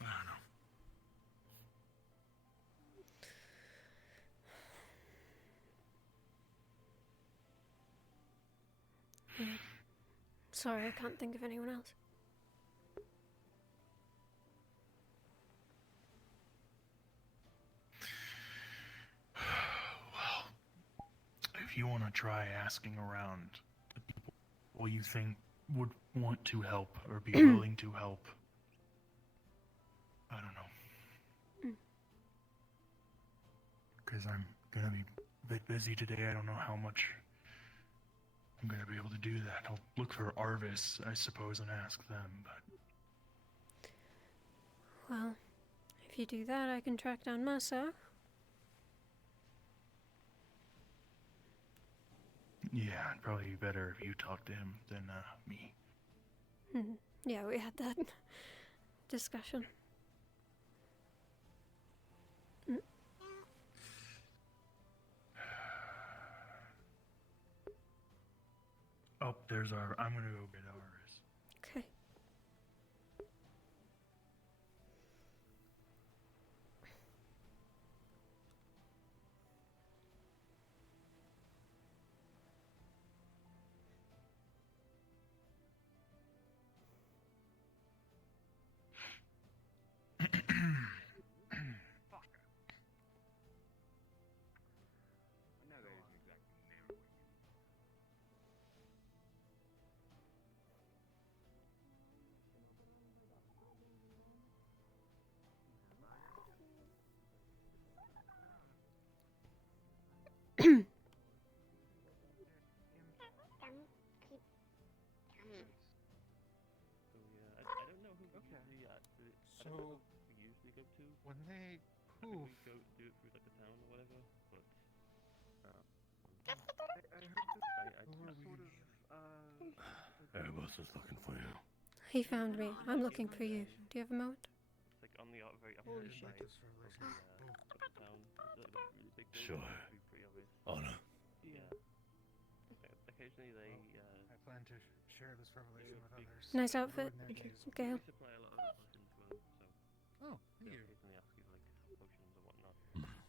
I don't know. Yeah. Sorry, I can't think of anyone else. Well, if you want to try asking around the people you think would want to help or be willing to help, I don't know. Because I'm gonna be a bit busy today. I don't know how much I'm gonna be able to do that. I'll look for Arvis, I suppose, and ask them, but... Well, if you do that, I can track down Massa. Yeah, it'd probably be better if you talk to him than me. Yeah, we had that discussion. Oh, there's our... I'm gonna go get Arvis. Okay. I don't know who we usually I don't know who we usually go to. When they I think we go do it through like the town or whatever, but I Erebus was looking for you. He found me. I'm looking for you. Do you have a moment? It's like on the very opposite side of the town. It's a really big building. Sure. It's pretty obvious. Honor. Yeah. Occasionally they I plan to share this revelation with others. Nice outfit, Gail. We supply a lot of potions as well, so Oh, thank they'll you. occasionally ask you for like potions or whatnot.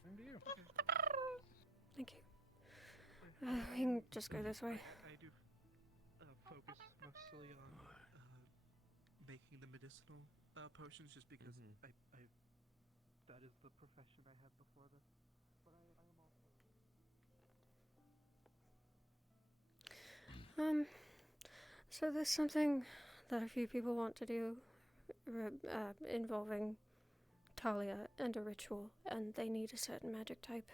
Same to you. Thank you. We can just go this way. I do focus mostly on making the medicinal potions, just because I that is the profession I had before this. But I am also. So there's something that a few people want to do involving Talia and a ritual, and they need a certain magic type.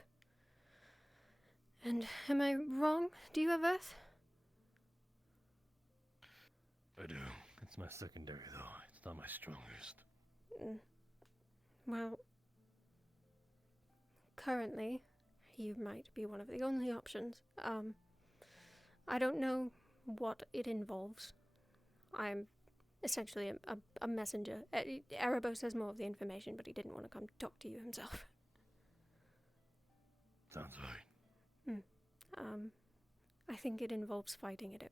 And am I wrong? Do you have Earth? I do. It's my secondary, though. It's not my strongest. Well, currently, you might be one of the only options. I don't know what it involves. I'm essentially a messenger. Erebos has more of the information, but he didn't want to come talk to you himself. Sounds right. I think it involves fighting it,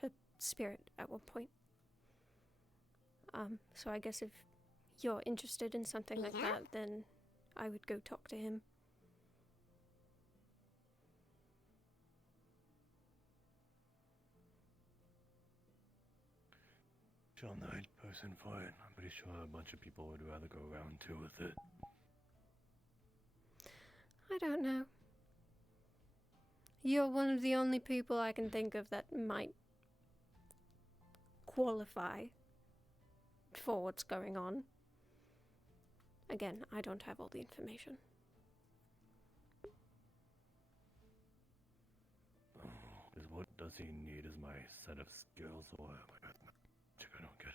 her spirit at one point. So I guess if you're interested in something like that, then I would go talk to him. Sure, I'm the right person for it. I'm pretty sure a bunch of people would rather go around too with it. I don't know. You're one of the only people I can think of that might qualify for what's going on. Again, I don't have all the information. What does he need as my set of skills or my magic? I don't get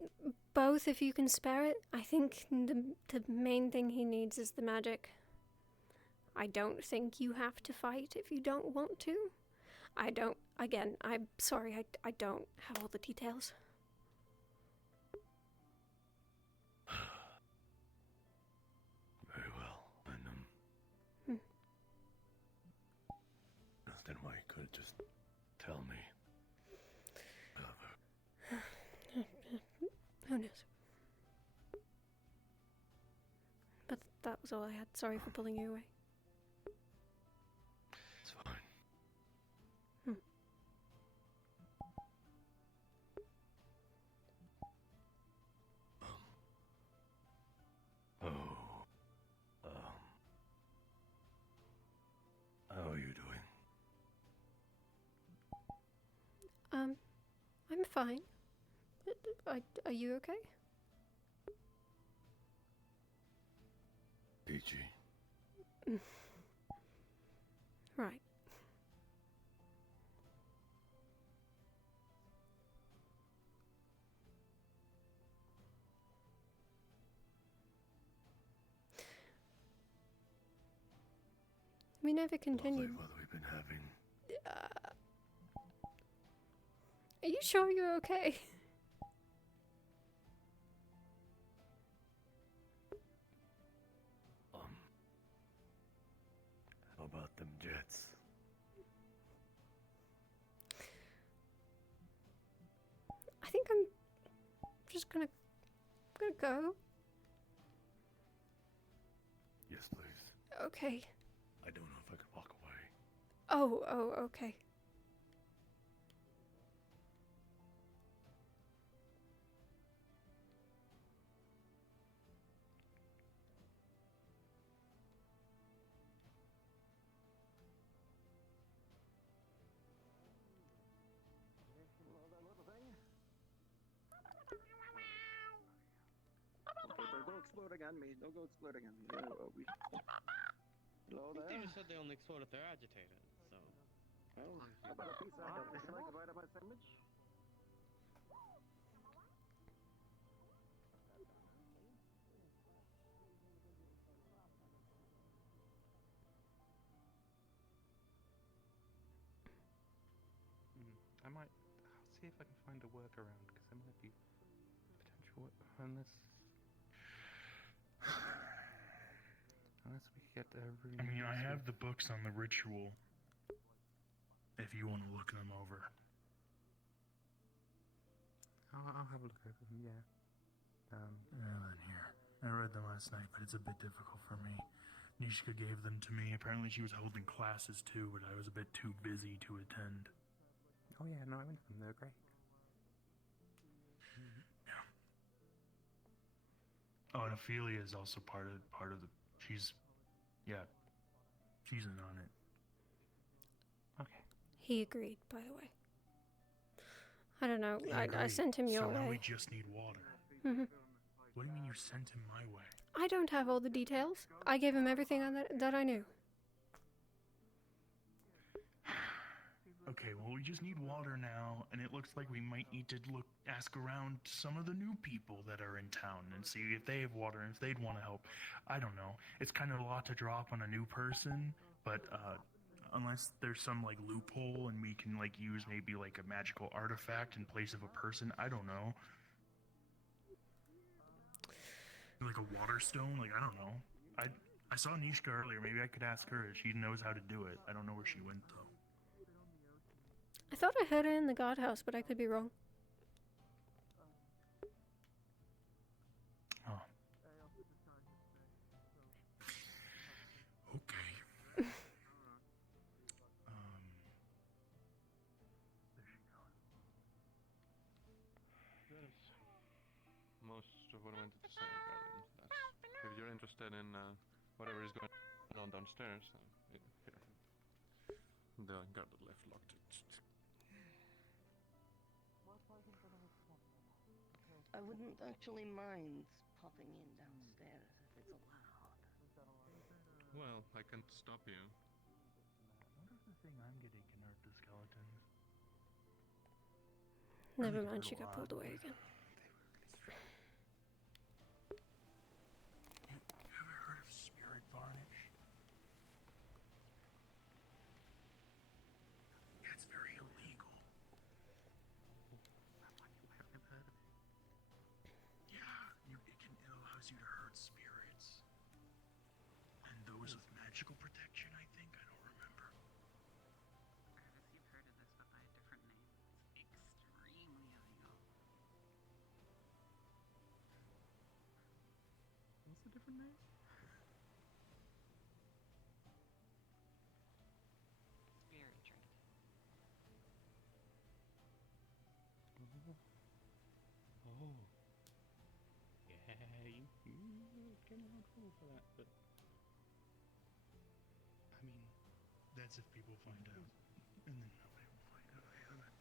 it. Both, if you can spare it. I think the main thing he needs is the magic. I don't think you have to fight if you don't want to. Again, I'm sorry, I don't have all the details. Very well. And, then why you could just tell me. Who knows? But that was all I had. Sorry for pulling you away. It's fine. fine. Are you okay? Peachy. Right. We never continued. What we've been having. Are you sure you're okay? How about them jets? I think I'm just gonna go. Yes, please. Okay. I don't know if I could walk away. Oh, okay. Don't go exploding on me. Don't go exploding on me. Hello there. They just said they only explode if they're agitated, so. Oh, how about a piece of would you like a bite of my sandwich? I might. I'll see if I can find a workaround because there might be potential. Unless we get every. I mean, I have the books on the ritual. If you want to look them over. I'll have a look at them. Yeah. Here. I read them last night, but it's a bit difficult for me. Nishka gave them to me. Apparently, she was holding classes too, but I was a bit too busy to attend. Oh yeah, no, I went to them. They're great. Yeah. Oh, and Ophelia is also part of the. She's in on it. Okay. He agreed, by the way. I don't know. He I agreed. sent him your so way. now we just need water. Mhm. What do you mean you sent him my way? I don't have all the details. I gave him everything that I knew. Okay, well, we just need water now, and it looks like we might need to ask around some of the new people that are in town and see if they have water and if they'd want to help. I don't know. It's kind of a lot to drop on a new person, but unless there's some like loophole and we can like use maybe like a magical artifact in place of a person, I don't know. Like a water stone, like I don't know. I saw Nishka earlier. Maybe I could ask her. She knows how to do it. I don't know where she went though. I thought I heard her in the guardhouse, but I could be wrong. Oh. Okay. That's most of what I wanted to say regarding that. If you're interested in whatever is going on downstairs, here. The guard that left locked it. I wouldn't actually mind popping in downstairs if it's allowed. Well, I can't stop you. I wonder if the thing I'm getting can hurt the skeletons. Never mind, she got pulled away again. You ever heard of spirit varnish? Yeah, it's very illegal. I've heard of it. Yeah, it allows you to hurt spirits. And those with magical protection, I think. I don't remember. Curtis, you've heard of this, but by a different name. It's extremely illegal. What's the different name? Spirit drink. Oh. Yeah, you get in trouble for that, but I mean, that's if people find out. And then nobody will find out. Yeah, I mean,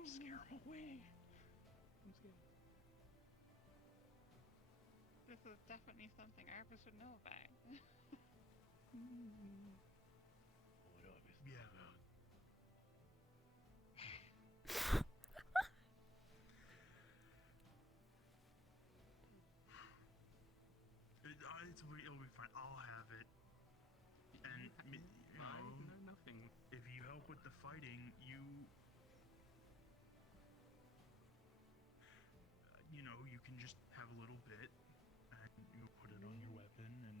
Scare him away. I'm scared. This is definitely something Arbus would know about. Yeah. It'll be fine. I'll have it. And Nothing. if you help with the fighting, you can just have a little bit, and you put it on your weapon, and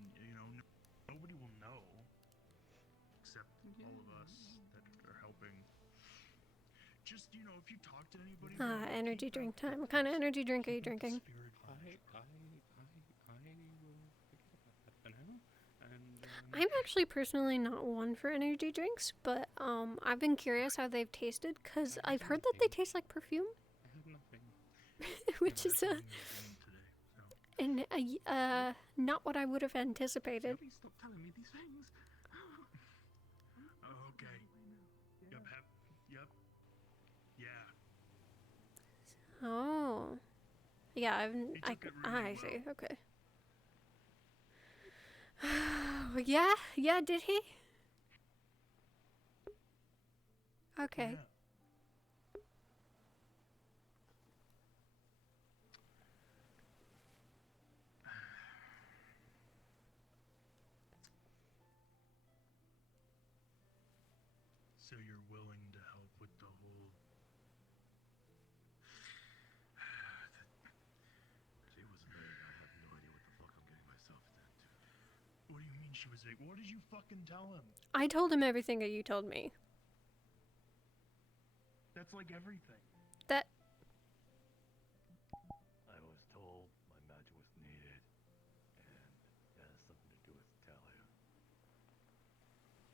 nobody will know, except all of us that are helping. Just if you talk to anybody. Energy drink time. What kind of energy drink are you drinking? I will forget about that for now. And I'm actually personally not one for energy drinks, but I've been curious how they've tasted because I've heard that they taste like perfume. I had nothing. Which is not what I would have anticipated. Stop telling me these things. Okay. Yep. Yeah. Oh. Yeah, I see. Okay. Yeah, did he? Okay. Yeah. So you're willing to help with the whole... She was vague. I have no idea what the fuck I'm getting myself into. What do you mean she was vague? What did you fucking tell him? I told him everything that you told me. That's like everything. That... I was told my magic was needed, and that has something to do with Talia.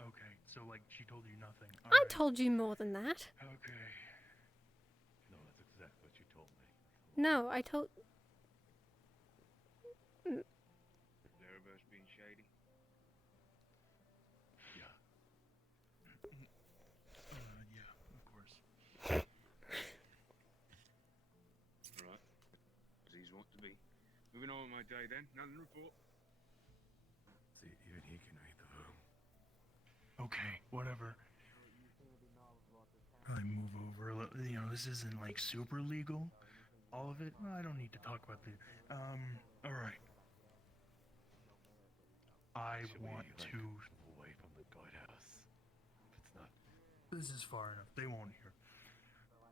Okay, so she told you nothing. I told you more than that. Okay. No, that's exactly what you told me. No, I told... Everybody's being shady. Yeah. Yeah, of course. Right. As he's want to be. Moving on with my day then. Nothing to report. See, even he can read the room. Okay, whatever. I move over. This isn't super legal. All of it. Well, I don't need to talk about the. All right. I want to. Away from the guardhouse. It's not. This is far enough. They won't hear.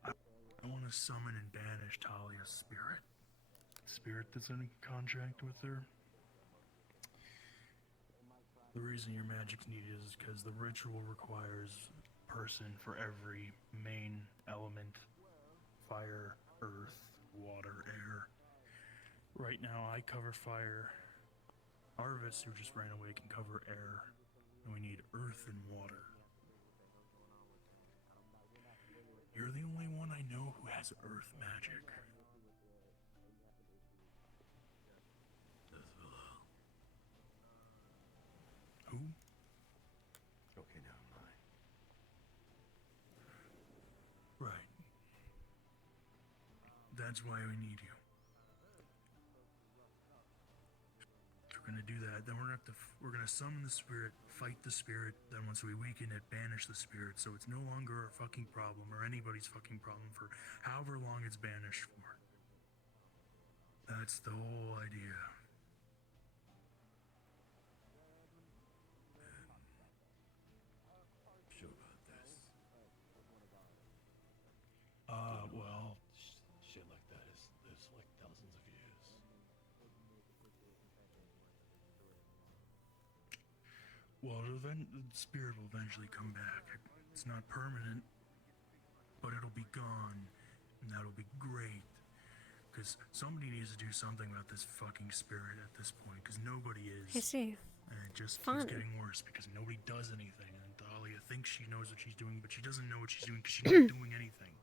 I want to summon and banish Talia's spirit. Spirit that's in contract with her. The reason your magic's needed is because the ritual requires a person for every main element. Fire, earth, water, air. Right now I cover fire. Arvis, who just ran away, can cover air. And we need earth and water. You're the only one I know who has earth magic. Who? Okay, never mind. Right. That's why we need you. We're gonna do that. Then we're gonna summon the spirit, fight the spirit. Then once we weaken it, banish the spirit, so it's no longer a fucking problem or anybody's fucking problem for however long it's banished for. That's the whole idea. Sure about this? Well, shit like that lives for thousands of years. Well, the spirit will eventually come back. It's not permanent, but it'll be gone, and that'll be great. Because somebody needs to do something about this fucking spirit at this point, because nobody is. I see. And it just Fun. keeps getting worse, because nobody does anything. And Dahlia thinks she knows what she's doing, but she doesn't know what she's doing, because she's not doing anything.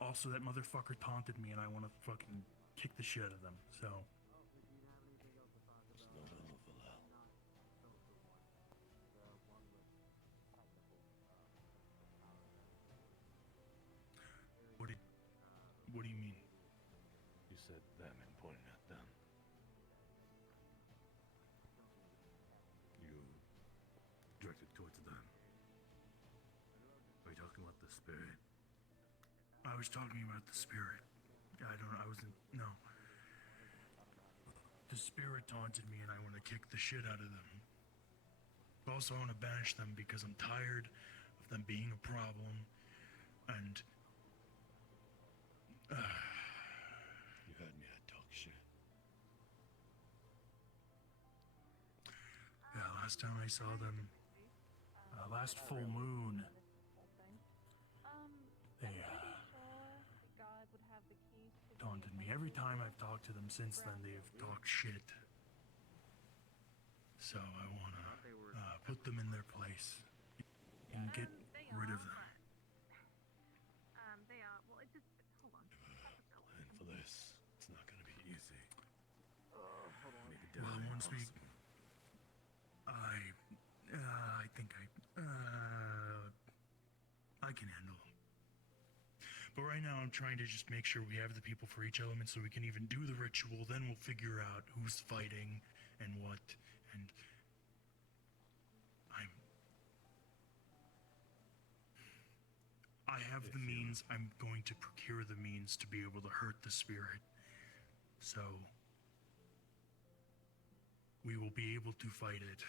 Also, that motherfucker taunted me, and I want to fucking kick the shit out of them, so... It's not enough for that. said them and pointed at them. You directed towards them. Are you talking about the spirit? I was talking about the spirit. I wasn't, no. The spirit taunted me and I want to kick the shit out of them. Also, I want to banish them because I'm tired of them being a problem, and You had me at talk shit. yeah, last time I saw them, last full moon, they taunted me. Every time I've talked to them since then, they've talked shit. So I want to put them in their place and get rid of them. They are. Well, it just. Hold on. Plan for this. It's not gonna be easy. Hold on. Maybe Well, down once we, I think I can handle them. But right now, I'm trying to just make sure we have the people for each element so we can even do the ritual. Then we'll figure out who's fighting and what. And I have the means. I'm going to procure the means to be able to hurt the spirit. So we will be able to fight it.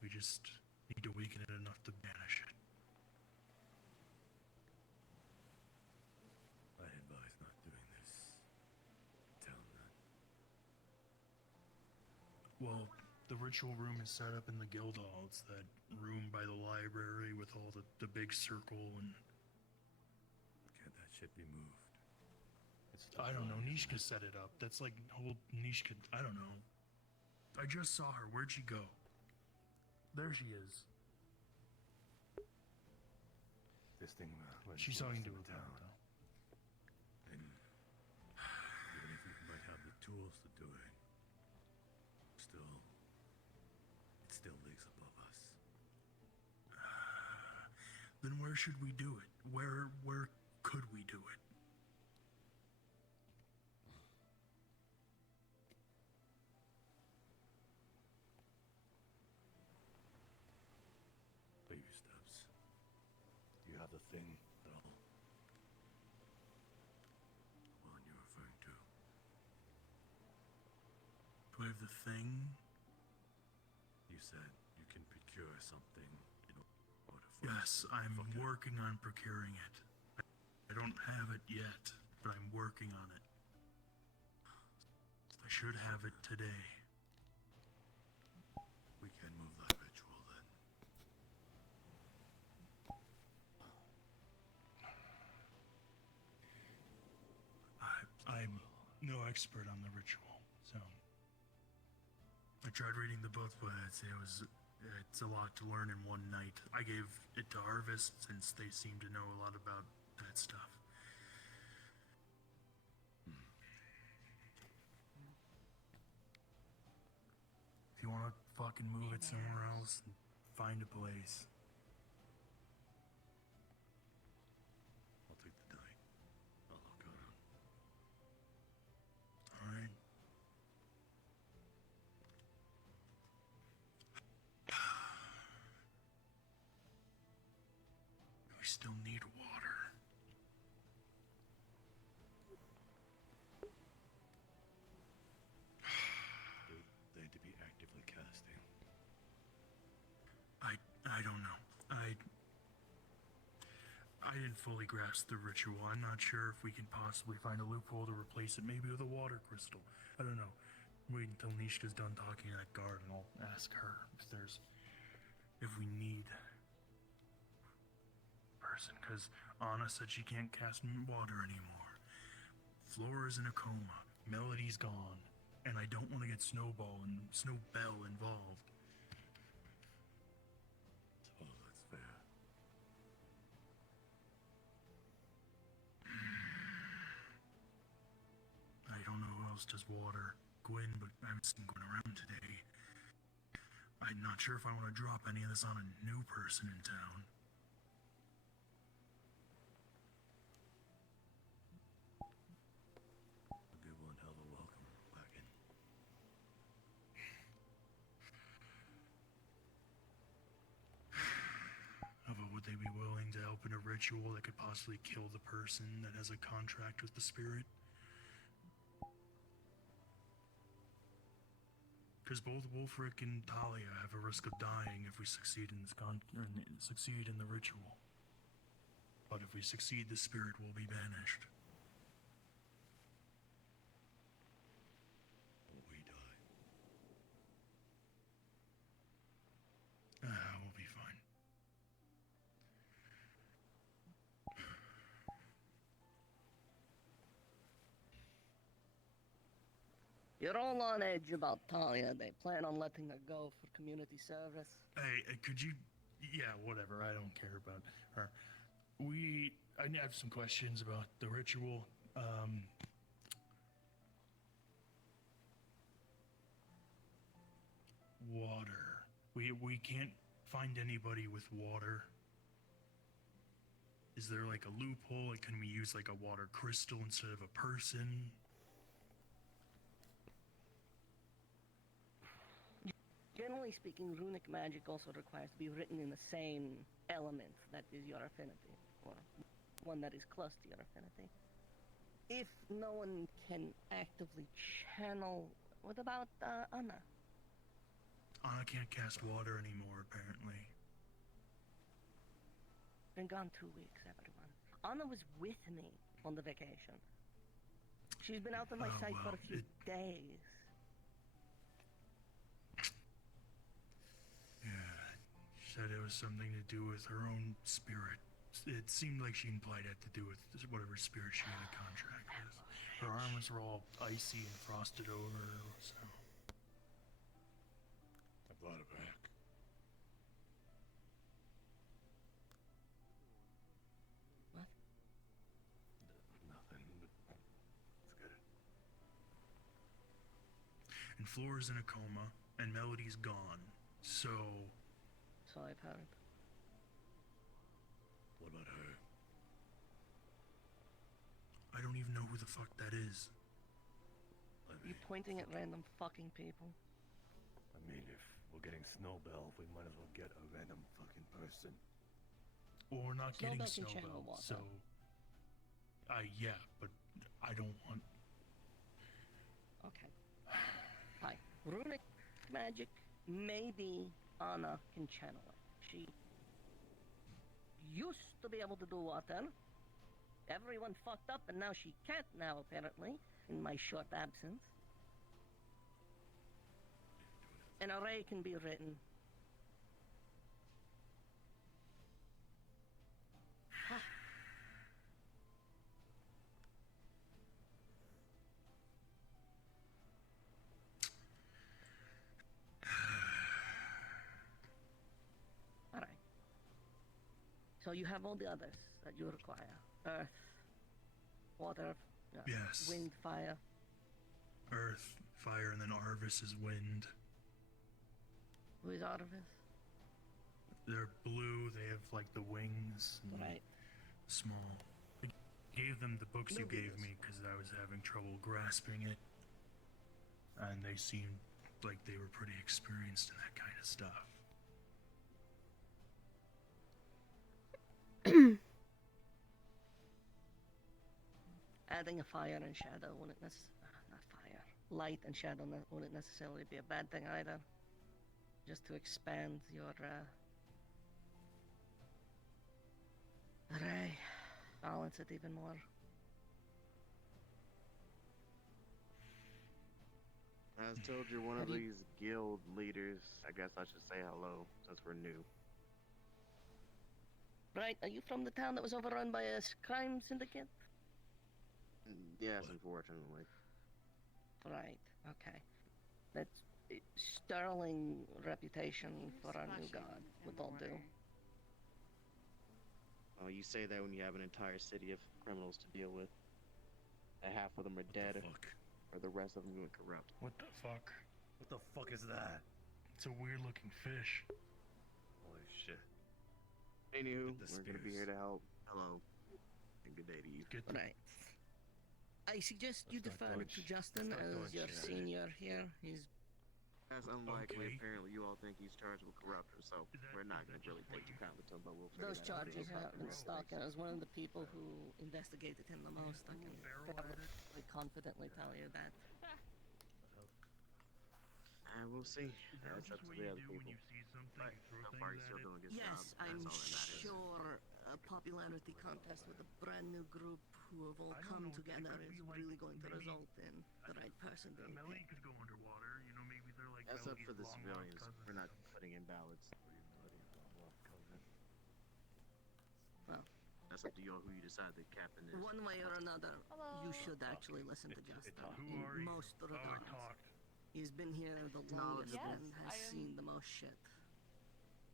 We just need to weaken it enough to banish it. I advise not doing this. Tell them. Well, the ritual room is set up in the guild hall. It's that room by the library with all the big circle and... Can't that shit be moved? I don't know. Nishka set it up. That's like whole Nishka... I don't know. I just saw her. Where'd she go? There she is. This thing She's talking to her town. And even if we might have the tools to do it, it still lives above us. Then where should we do it? Where could we do it? Baby steps. You have the thing at all? The one you're referring to. Do I have the thing? You said you can procure something in order for Yes, I'm working on procuring it. I don't have it yet, but I'm working on it. I should have it today. We can move that ritual then. I'm no expert on the ritual, so I tried reading the book, but it's a lot to learn in one night. I gave it to Harvest since they seem to know a lot about that stuff. If you want to fucking move it somewhere else, find a place. I'll take the night. I'll look around. Alright. We still need water. They need to be actively casting. I don't know. I didn't fully grasp the ritual. I'm not sure if we can possibly find a loophole to replace it, maybe with a water crystal. I don't know. Wait until Nishka's done talking to that guard and I'll ask her if we need a person, because Anna said she can't cast water anymore. Flora's in a coma. Melody's gone. And I don't want to get Snowbell involved. Oh, that's fair. I don't know who else does water. Gwyn, but I haven't seen Gwyn around today. I'm not sure if I want to drop any of this on a new person in town. A ritual that could possibly kill the person that has a contract with the spirit? Because both Wolfric and Talia have a risk of dying if we succeed in this succeed in the ritual. But if we succeed, the spirit will be banished. We die. We'll be fine. You're all on edge about Talia. They plan on letting her go for community service. Hey, could you... Yeah, whatever. I don't care about her. I have some questions about the ritual. Water. We can't find anybody with water. Is there like a loophole? Like, can we use like a water crystal instead of a person? Generally speaking, runic magic also requires to be written in the same element that is your affinity, or one that is close to your affinity. If no one can actively channel, what about Anna? Anna can't cast water anymore, apparently. Been gone 2 weeks, everyone. Anna was with me on the vacation. She's been out of my sight for a few days. Yeah, she said it was something to do with her own spirit. It seemed like she implied it had to do with whatever spirit she had a contract with. Her arms were all icy and frosted over, so... I brought it back. What? Nothing, but it's good. And Flora's in a coma, and Melody's gone, so... So I've heard. What about her? I don't even know who the fuck that is. You pointing at random fucking people? I mean, if we're getting Snowbell, we might as well get a random fucking person. Well, we're not getting Snowbell can channel Snowbell, water. so... yeah, but I don't want... Okay. Fine. Runic magic, maybe Anna can channel it. She used to be able to do water. Everyone fucked up and now she can't now, apparently, in my short absence. An array can be written. Alright. So you have all the others that you require. Earth, water, Yes. wind, fire. Earth, fire, and then Arvis is wind. Who is Arvis? They're blue, they have like the wings. And Right. Small. I gave them the books you gave Movies. me because I was having trouble grasping it. And they seemed like they were pretty experienced in that kind of stuff. Adding a fire and shadow wouldn't not fire. Light and shadow wouldn't necessarily be a bad thing either. Just to expand your array. Balance it even more. I was told you're one of these guild leaders. I guess I should say hello, since we're new. Right, are you from the town that was overrun by a crime syndicate? Yes, unfortunately. Right, okay. That's a sterling reputation for our new god, with all due. Oh, you say that when you have an entire city of criminals to deal with. And half of them are dead, or the rest of them went corrupt. What the fuck? What the fuck is that? It's a weird looking fish. Holy shit. Anywho, Get the we're gonna be spears. here to help. Hello. And good day to you. Get Right. I suggest you Let's not defer go to and Justin let's not go as and your shit. senior here. He's That's unlikely. Okay. Apparently, you all think he's charged with corruption, so we're not going to really take too kindly to him, but we'll figure Those that out. charges have been stuck, and as one of the people who investigated him the most, I can fairly confidently tell you that. And we'll see. That's up to the other people. But so far, he's still doing his job. Yes, I'm That's all that matters. sure a popularity contest with a brand new group who have all come together is really going to result in the right person being Melody picked. could go underwater. You know, maybe they're like. That's up Melody's for the long-lost civilians. cousin. We're not putting in ballots. Well, that's up to you who you decide the captain is. One way or another, you should actually listen to Justin. In most regards, he's been here the longest and has seen the most shit.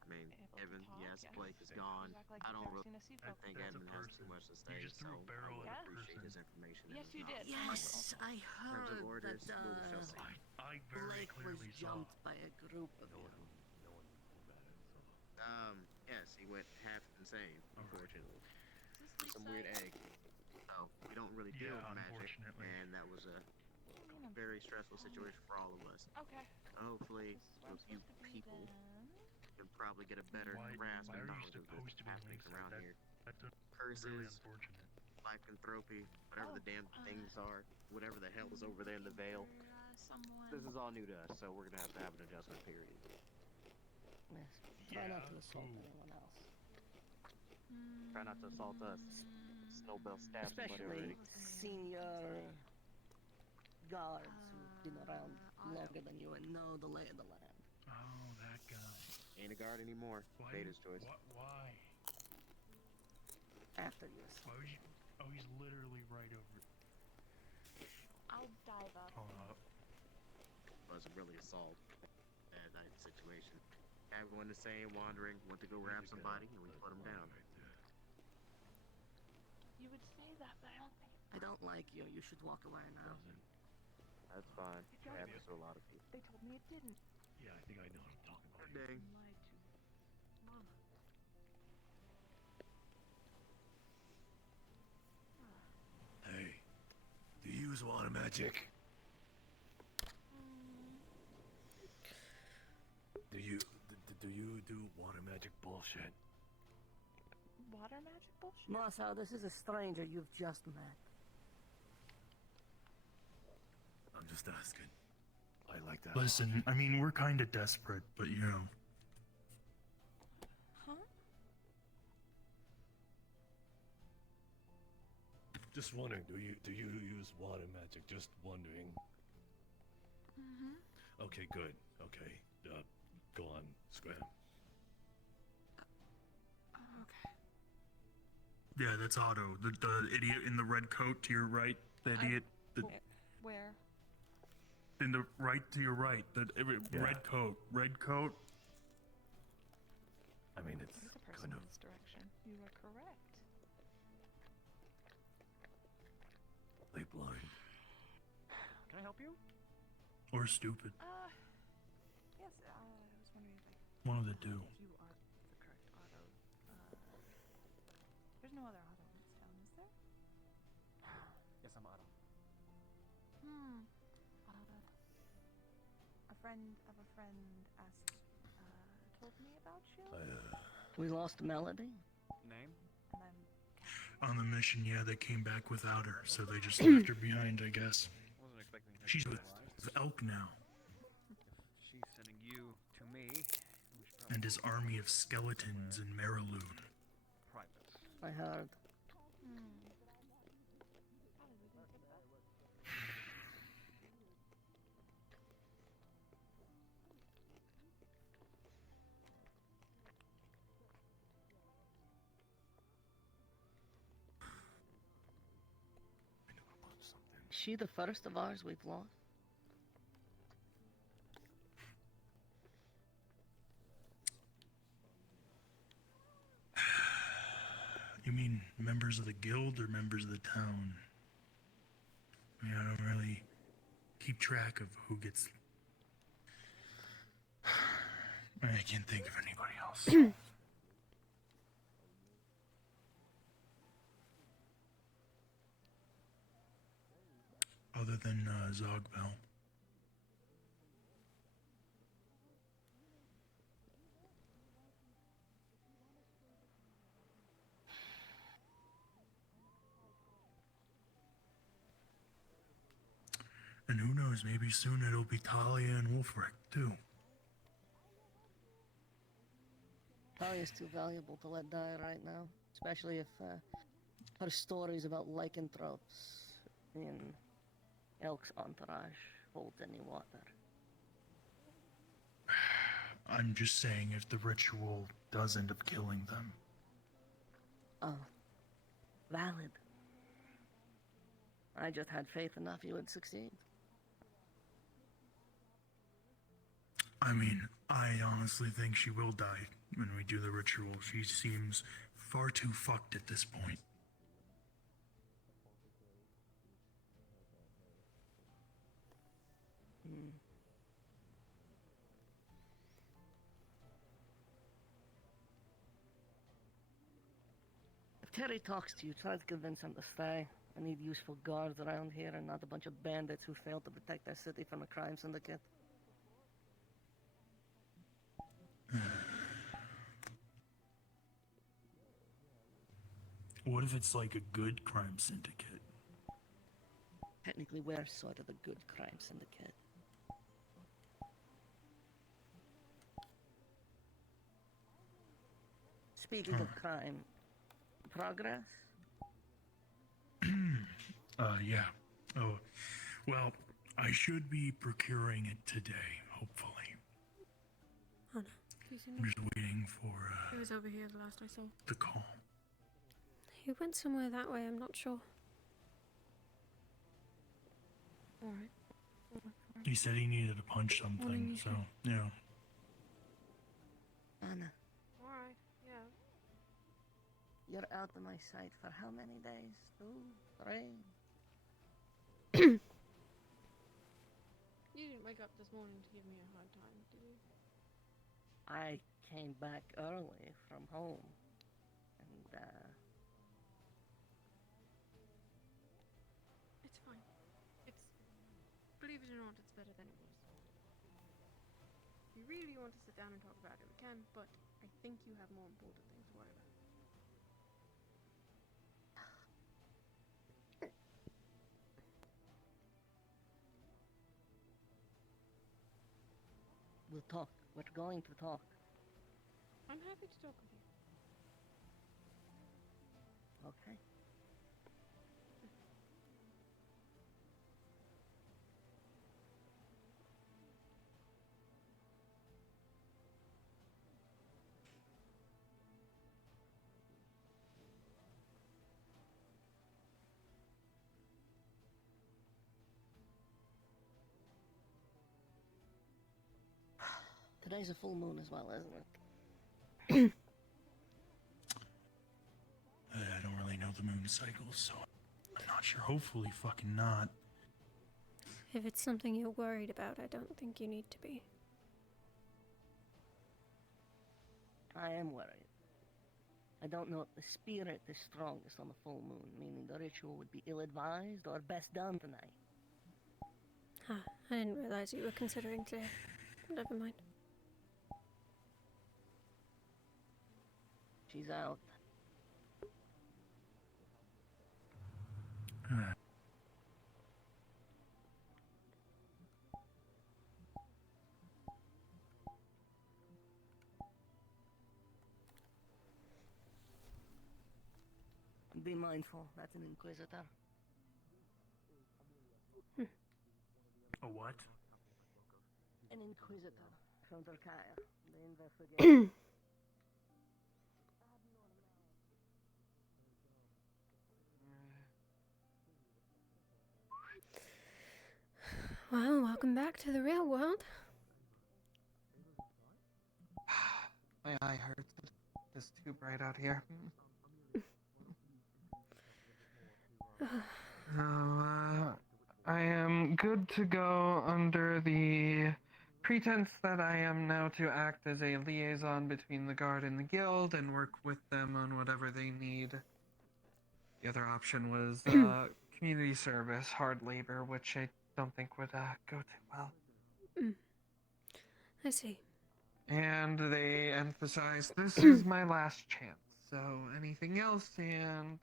I mean, Evan, yes, Blake is gone. I don't really think Edmund has too much to say, so I would appreciate his information. Yes, you did. Yes, I In terms of heard orders, that we shall see. Blake was jumped by a group of you. Yes, he went half insane, unfortunately. Some weird egg. So, we don't really deal with magic, and that was a very stressful situation for all of us. Okay. Hopefully, a few people can probably get a better grasp and knowledge of what's happening around here. Curses, lycanthropy, whatever the damn things are, whatever the hell is over there in the veil. This is all new to us, so we're gonna have an adjustment period. Yes. Try not to assault anyone else. Try not to assault us. Snowbell stabbed somebody Especially already. senior guards who've been around longer than you and know the lay of the land. Oh, that guy. Ain't a guard anymore. Beta's choice. Why? After you. Oh, he's literally right over it. I'll dive up. Hold up. Wasn't really assault. Bad night situation. Everyone is saying wandering, went to go grab somebody, and we put him down. You would say that, but I don't think. I don't like you. You should walk away now. That's fine. It happens to a lot of people. They told me it didn't. Yeah, I think I know what I'm talking about. Good day. Lied to Mama. Hey, do you use water magic? Do you do water magic bullshit? Water magic bullshit? Marcel, this is a stranger you've just met. I'm just asking. I like that. Listen, I mean, we're kind of desperate, but you know. Huh? Just wondering, do you use water magic? Just wondering. Mm-hmm. Okay, good. Okay, go on, Scram. Okay. Yeah, that's Otto, the idiot in the red coat to your right. The idiot. Where? In the right to your right. The red coat. Red coat. I mean, it's There's a person kind in of. this direction. You are correct. They blind. Can I help you? Or stupid. Yes, I was wondering if One of the two. you are the correct Otto. There's no other Otto in this town, is there? Yes, I'm Otto. A friend of a friend told me about you. We lost Melody. Name? And I'm On the mission, yeah, they came back without her, so they just left her behind, I guess. Wasn't expecting her She's to be with alive. Elk now, She's sending you to me. and his army of skeletons in Mariloon. Private. I heard. Is she the first of ours we've lost? You mean members of the guild or members of the town? I mean, I don't really keep track of who gets. I can't think of anybody else. Other than Zogbel. knows? Maybe soon it'll be Talia and Wolfric, too. Talia's too valuable to let die right now, especially if her stories about lycanthropes in Elk's entourage hold any water. I'm just saying if the ritual does end up killing them. Oh, valid. I just had faith enough you would succeed. I mean, I honestly think she will die when we do the ritual. She seems far too fucked at this point. If Terry talks to you, try to convince him to stay. I need useful guards around here and not a bunch of bandits who failed to protect their city from a crime syndicate. What if it's like a good crime syndicate? Technically, we're sort of a good crime syndicate. Speaking of crime, progress? Yeah. Oh, well, I should be procuring it today, hopefully. Oh no. I'm just waiting for, He was over here the last I saw. the call. He went somewhere that way, I'm not sure. Alright. He said he needed to punch something, so, yeah. Anna, Alright, yeah. you're out of my sight for how many days? 2, 3? You didn't wake up this morning to give me a hard time, did you? I came back early from home, and, It's fine. Believe it or not, it's better than it was. If you really want to sit down and talk about it, we can, but I think you have more important things to worry about. we'll talk. We're going to talk. I'm happy to talk with you. Okay. Today's a full moon as well, isn't it? I don't really know the moon cycles, so I'm not sure. Hopefully fucking not. If it's something you're worried about, I don't think you need to be. I am worried. I don't know if the spirit is strongest on the full moon, meaning the ritual would be ill-advised or best done tonight. Ah, I didn't realize you were considering today. Never mind. She's out. Be mindful, that's an Inquisitor. A what? An Inquisitor from Turkaya. They investigate. Well, welcome back to the real world. My eye hurts. It's too bright out here. I am good to go under the pretense that I am now to act as a liaison between the guard and the guild and work with them on whatever they need. The other option was community service, hard labor, which I don't think would go too well. I see. And they emphasized this is my last chance, so anything else and...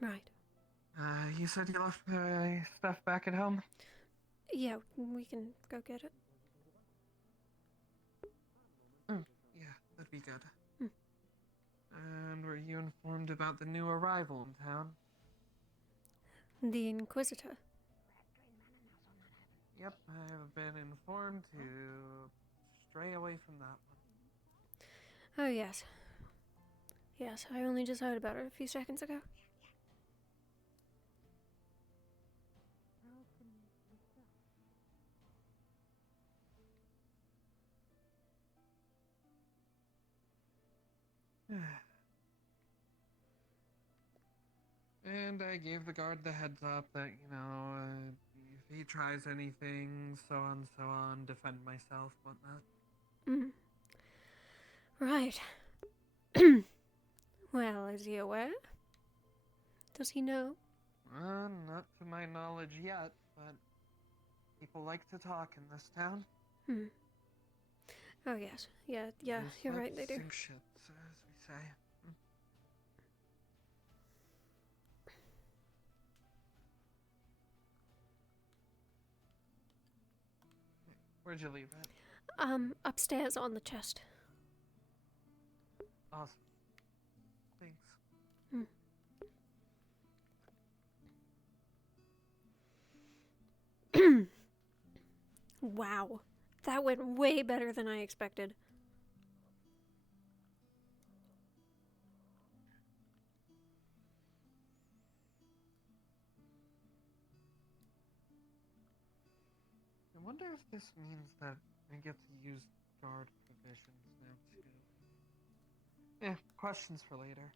Right. You said you left stuff back at home? Yeah, we can go get it. Yeah, that'd be good. Hmm. And were you informed about the new arrival in town? The Inquisitor. Yep, I have been informed to stray away from that one. Oh, yes. Yes, I only just heard about it a few seconds ago. And I gave the guard the heads up that, if he tries anything, so on, defend myself, whatnot. Mm. Right. Well, is he aware? Does he know? Not to my knowledge yet, but people like to talk in this town. Hmm. Oh, yes. Yeah, you're right, they do. Sink ships, as we say. Where'd you leave it? Upstairs on the chest. Awesome. Thanks. Wow. That went way better than I expected. I wonder if this means that I get to use guard provisions now too. Questions for later.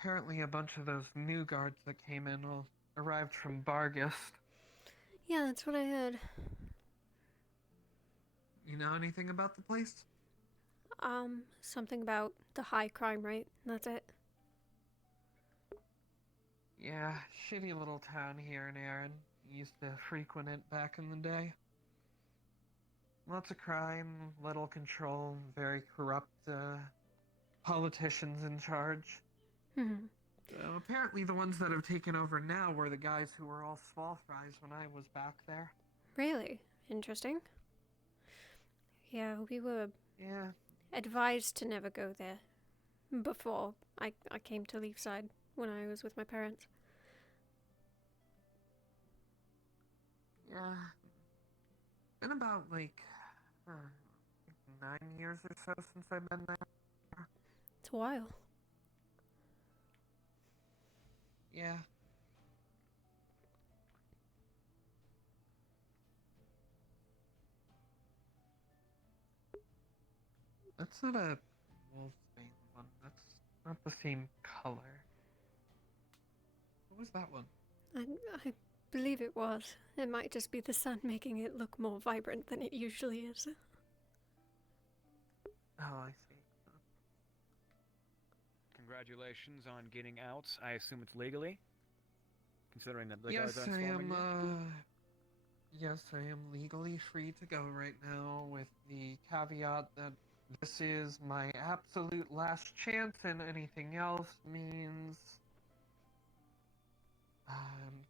Apparently a bunch of those new guards that came in arrived from Bargist. Yeah, that's what I heard. You know anything about the place? Something about the high crime rate. That's it. Yeah, shitty little town here in Erin. Used to frequent it back in the day. Lots of crime, little control, very corrupt politicians in charge. Apparently the ones that have taken over now were the guys who were all small fries when I was back there. Really? Interesting. Yeah, we were advised to never go there before I came to Leafside when I was with my parents. Yeah. Been about 9 years or so since I've been there. It's a while. Yeah. That's not a wolfsbane one. That's not the same color. What was that one? I believe it was. It might just be the sun making it look more vibrant than it usually is. Oh, I see. Congratulations on getting out. I assume it's legally, considering that the Yes, guys aren't I swarming am. Yes, I am legally free to go right now, with the caveat that this is my absolute last chance, and anything else means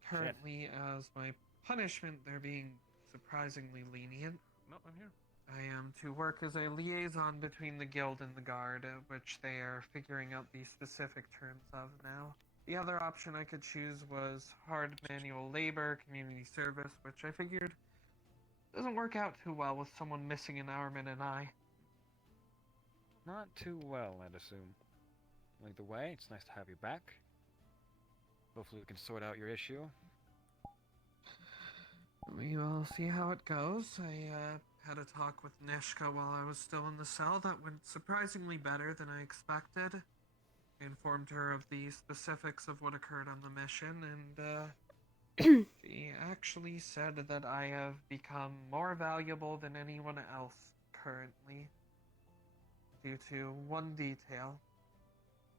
currently, as my punishment, they're being surprisingly lenient. No, I'm here. I am to work as a liaison between the guild and the guard, which they are figuring out the specific terms of now. The other option I could choose was hard manual labor, community service, which I figured doesn't work out too well with someone missing an arm and an eye. Not too well, I'd assume. Either way, it's nice to have you back. Hopefully we can sort out your issue. We will see how it goes. I had a talk with Neshka while I was still in the cell that went surprisingly better than I expected. I informed her of the specifics of what occurred on the mission, and she actually said that I have become more valuable than anyone else currently, due to one detail.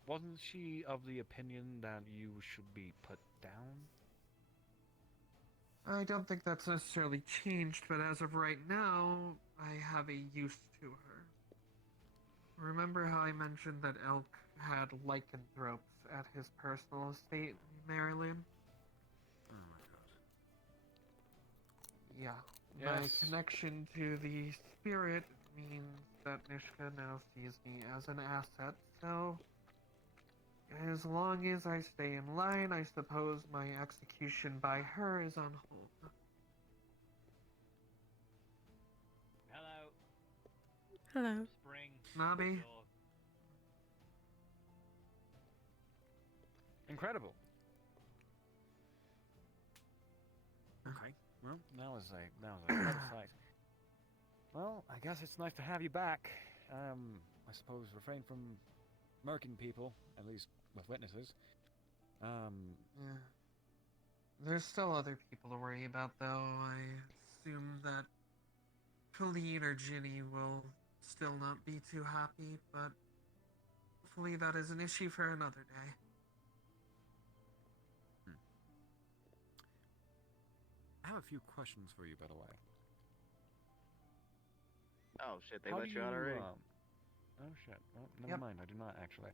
Wasn't she of the opinion that you should be put down? I don't think that's necessarily changed, but as of right now, I have a use to her. Remember how I mentioned that Elk had lycanthropes at his personal estate in Maryland? Oh my god. Yeah. My Yes. connection to the spirit means that Nishka now sees me as an asset, so as long as I stay in line, I suppose my execution by her is on hold. Hello. Hello. Spring. Nobby? Dog. Incredible. Okay, well. That was quite a sight. Well, I guess it's nice to have you back. I suppose refrain from murking people, at least with witnesses. Yeah. There's still other people to worry about, though. I assume that Colleen or Ginny will still not be too happy, but hopefully that is an issue for another day. I have a few questions for you, by the way. Oh shit, they How let do you out already? Oh shit. Well, never mind. I do not actually.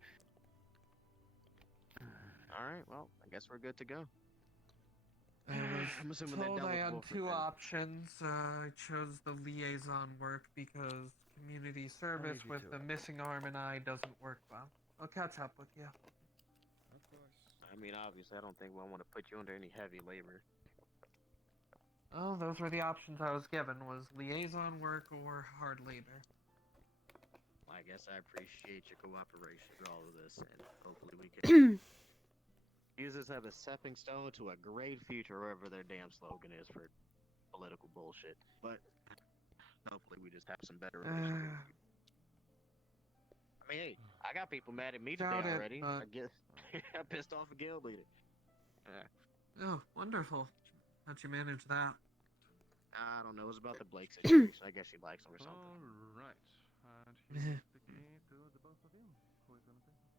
Alright, well, I guess we're good to go. I was told I had Wolford two then. options. I chose the liaison work because community service leave you with to the it. missing arm and eye doesn't work well. I'll catch up with you. Of course. I mean, obviously, I don't think we'll want to put you under any heavy labor. Oh, those were the options I was given, was liaison work or hard labor. I guess I appreciate your cooperation with all of this, and hopefully we can use this as a stepping stone to a great future, wherever their damn slogan is for political bullshit. But hopefully we just have some better relations. I mean, hey, I got people mad at me today Doubt it, already. but- I guess I pissed off a guild leader. Oh, wonderful. How'd you manage that? I don't know. It was about the Blake situation. I guess she likes him or something. Alright. And here's the key to the both of you. Who is gonna take it?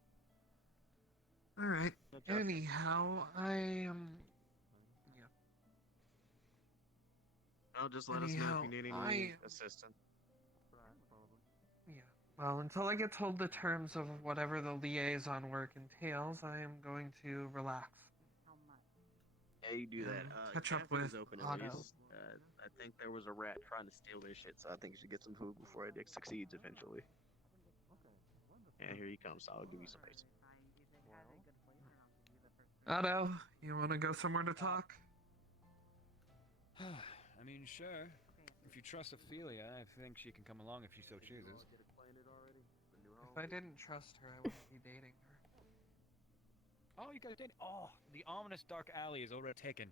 Alright. Justin. Anyhow, I am... Well, just let us know if you need any assistance. Yeah. Well, until I get told the terms of whatever the liaison work entails, I am going to relax. Yeah, you do that. Catch up Cafe is with open Otto. at least. I think there was a rat trying to steal their shit, so I think you should get some food before it succeeds eventually. And here he comes, so I'll give you some ice. Otto, you want to go somewhere to talk? I mean, sure. If you trust Ophelia, I think she can come along if she so chooses. If I didn't trust her, I wouldn't be dating her. Oh, you guys did? Oh, the ominous dark alley is already taken.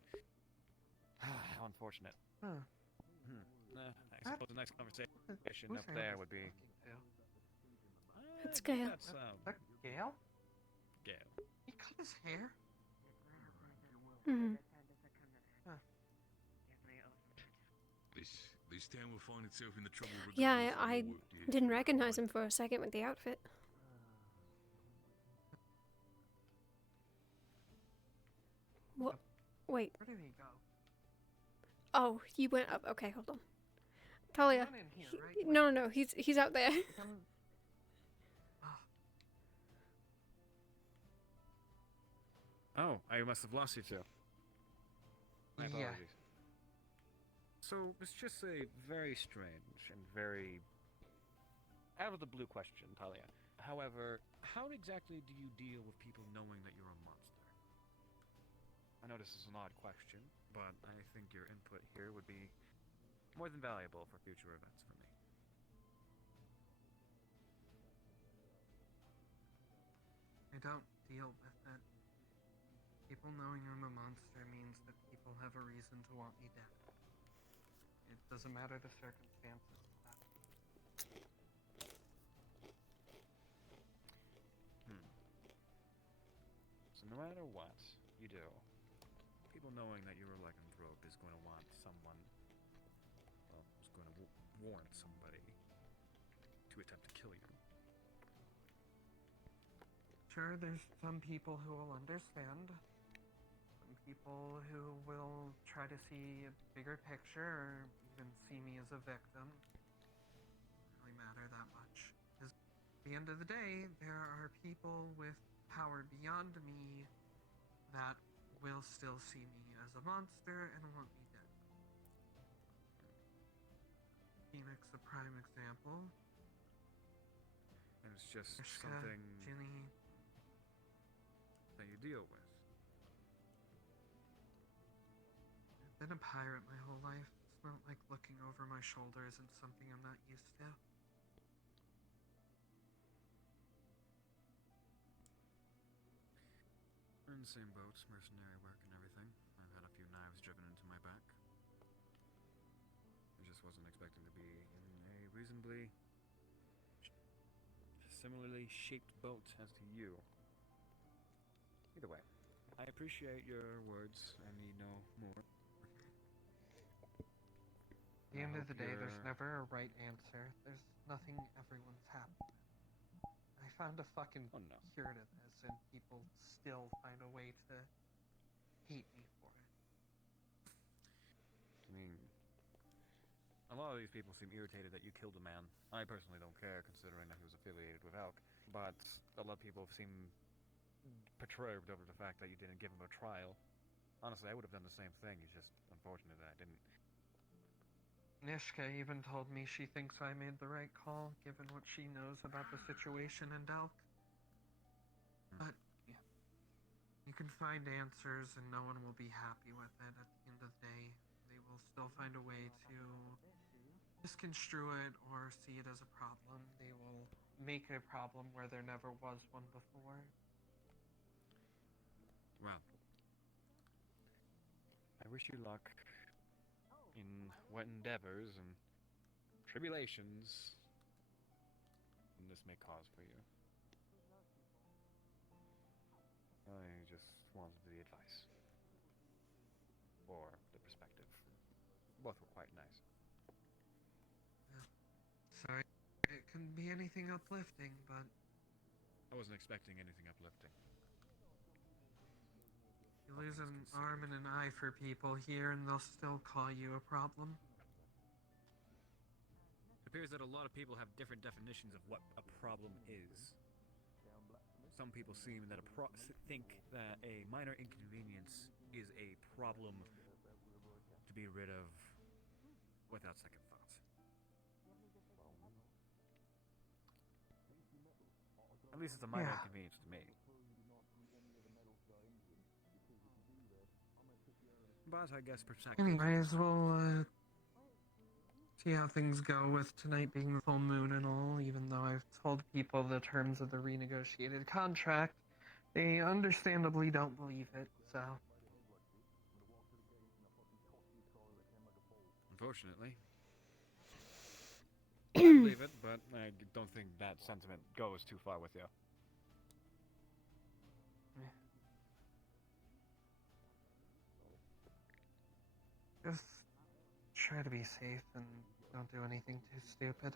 How unfortunate. Huh. I suppose a nice conversation Who's up there would be. It's Gale. That's That Gale? Gale. He cut his hair? Mm-hmm. This town will find itself in the trouble. Yeah, regardless of I your work here. didn't recognize him for a second with the outfit. What? Wait. Where did he go? Oh, he went up. Okay, hold on. Talia. Not in here, he- right? no, he's out there. Oh, I must have lost you too. My Yeah. apologies. So, let's just say very strange and very out of the blue question, Talia. However, how exactly do you deal with people knowing that you're a monster? I know this is an odd question, but I think your input here would be more than valuable for future events for me. I don't deal with it. People knowing I'm a monster means that people have a reason to want me dead. It doesn't matter the circumstances of that. So no matter what you do, people knowing that you're a lycanthrope is going to want someone, well, is going to warrant somebody to attempt to kill you. Sure, there's some people who will understand. Some people who will try to see a bigger picture or even see me as a victim. Doesn't really matter that much. Because at the end of the day, there are people with power beyond me that will still see me as a monster and want me dead. Phoenix, a prime example. And it's just Ishka, something Ginny. that you deal with. I've been a pirate my whole life. It's not like looking over my shoulder isn't something I'm not used to. We're in the same boat, mercenary work and everything. I've had a few knives driven into my back. I just wasn't expecting to be in a reasonably similarly shaped boat as to you. Either way, I appreciate your words. I need no more. At the end of the day, there's never a right answer. There's nothing everyone's happy with. I found a fucking cure to this, and people still find a way to hate me for it. I mean, a lot of these people seem irritated that you killed a man. I personally don't care, considering that he was affiliated with Elk. But a lot of people seem perturbed over the fact that you didn't give him a trial. Honestly, I would have done the same thing. It's just unfortunate that I didn't. Nishka even told me she thinks I made the right call, given what she knows about the situation in Delk. But, yeah. You can find answers and no one will be happy with it at the end of the day. They will still find a way to misconstrue it or see it as a problem. They will make a problem where there never was one before. Well, I wish you luck in what endeavors and tribulations this may cause for you. I just wanted the advice. Or the perspective. Both were quite nice. Sorry, it couldn't be anything uplifting, but I wasn't expecting anything uplifting. you lose an arm and an eye for people here and they'll still call you a problem. It appears that a lot of people have different definitions of what a problem is. Some people seem that think that a minor inconvenience is a problem to be rid of without second thought. At least it's a minor inconvenience to me. But I guess perspective. Anyways, we'll see how things go with tonight being the full moon and all, even though I've told people the terms of the renegotiated contract. They understandably don't believe it, so. Unfortunately. I believe it, but I don't think that sentiment goes too far with you. Just try to be safe and don't do anything too stupid.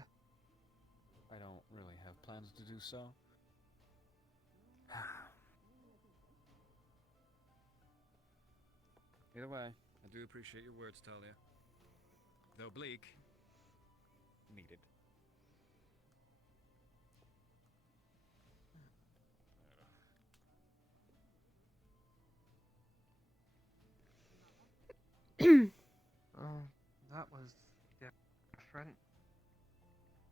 I don't really have plans to do so. Either way, I do appreciate your words, Talia. Though bleak, needed. Oh, that was different.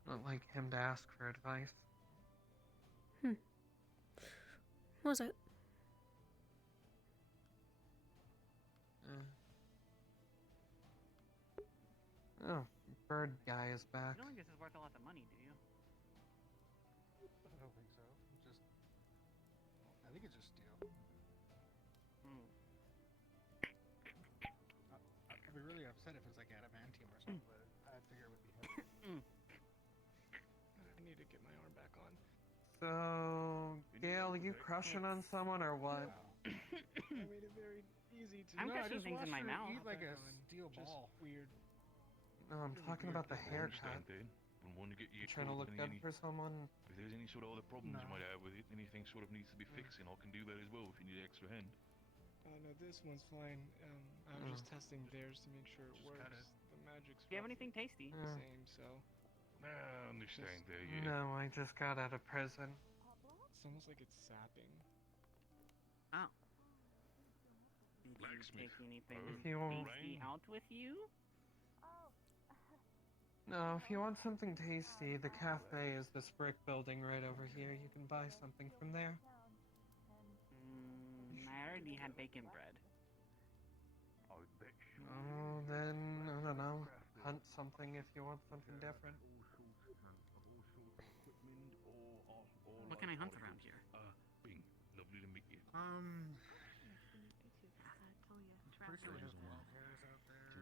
Not like him to ask for advice. Was it? Oh, bird guy is back. You don't think this is worth a lot of money, do you? I don't think so. I think it's just steel. I'd be really upset if it's like adamantium or something, but I figure it would be heavy. I need to get my arm back on. So, Gail, you crushing on someone or what? I made it very easy to. I'm crushing things in my mouth. Eat like a steel ball. Weird. No, I'm talking about the haircut. You're trying to look good for someone. If there's any sort of other problems you might have with it, anything sort of needs to be fixing, I can do that as well if you need an extra hand. No, this one's fine. I was just testing theirs to make sure it works. The magic's Do you have anything tasty? the same, so. I understand there, No, I just got out of prison. It's almost like it's sapping. Oh. Did you take anything If you want- tasty out with you? No, if you want something tasty, the cafe is this brick building right over here. You can buy something from there. I already had bacon bread. Oh, then, I don't know. Hunt something if you want something different. What can I hunt around here? Bing, lovely to meet you.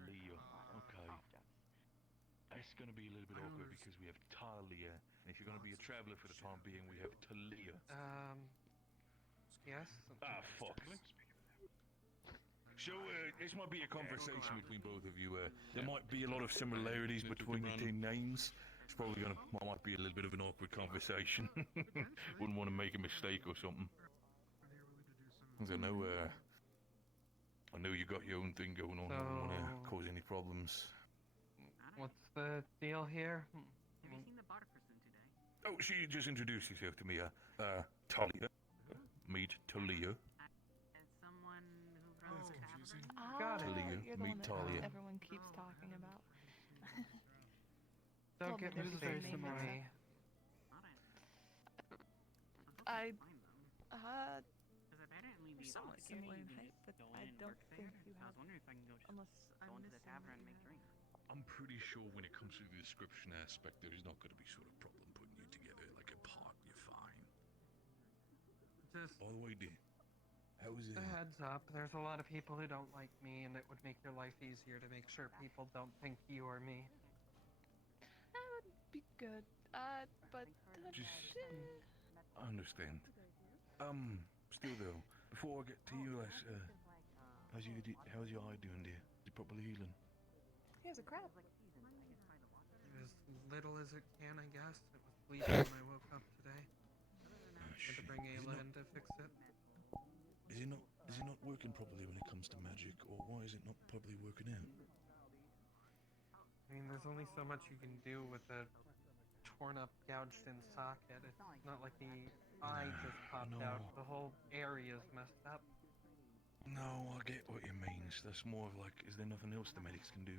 Leo, okay. It's going to be a little bit awkward because we have Talia, and if you're going to be a traveler for the time being, we have Talia. Yes? Fuck. So, this might be a conversation between both of you. There might be a lot of similarities between the two names. It's probably might be a little bit of an awkward conversation. Wouldn't want to make a mistake or something. Because I know you got your own thing going on. I don't want to cause any problems. What's the deal here? Have you seen the barter person today? Oh, she just introduced herself to me. Talia. Meet Talia. As someone who runs a tavern? Got it. Talia, You're the meet one that Talia. everyone keeps talking about. Don't get Told me mistaken their for name. me. I, Because apparently these somewhat all similar in you can height, just but go I in and don't work think there. you So I have, was wondering if I can go unless go I'm into the missing tavern and make anything. drinks. I'm pretty sure when it comes to the description aspect, there's not going to be sort of problem putting you together like a pot. You're fine. Just By the way, dear, how is it? a heads up, there's a lot of people who don't like me, and it would make your life easier to make sure people don't think you or me. That would be good. But I understand. Still though, before I get to you, how's your eye doing, dear? Is it properly healing? he has a crab. As little as it can, I guess. It was bleeding when I woke up today. Had to bring Ayla in to fix it. Is it not working properly when it comes to magic, or why is it not properly working out? I mean, there's only so much you can do with a torn up, gouged in socket. It's not like the eye just popped out. The whole area is messed up. No, I get what you mean. That's more of like, is there nothing else the medics can do?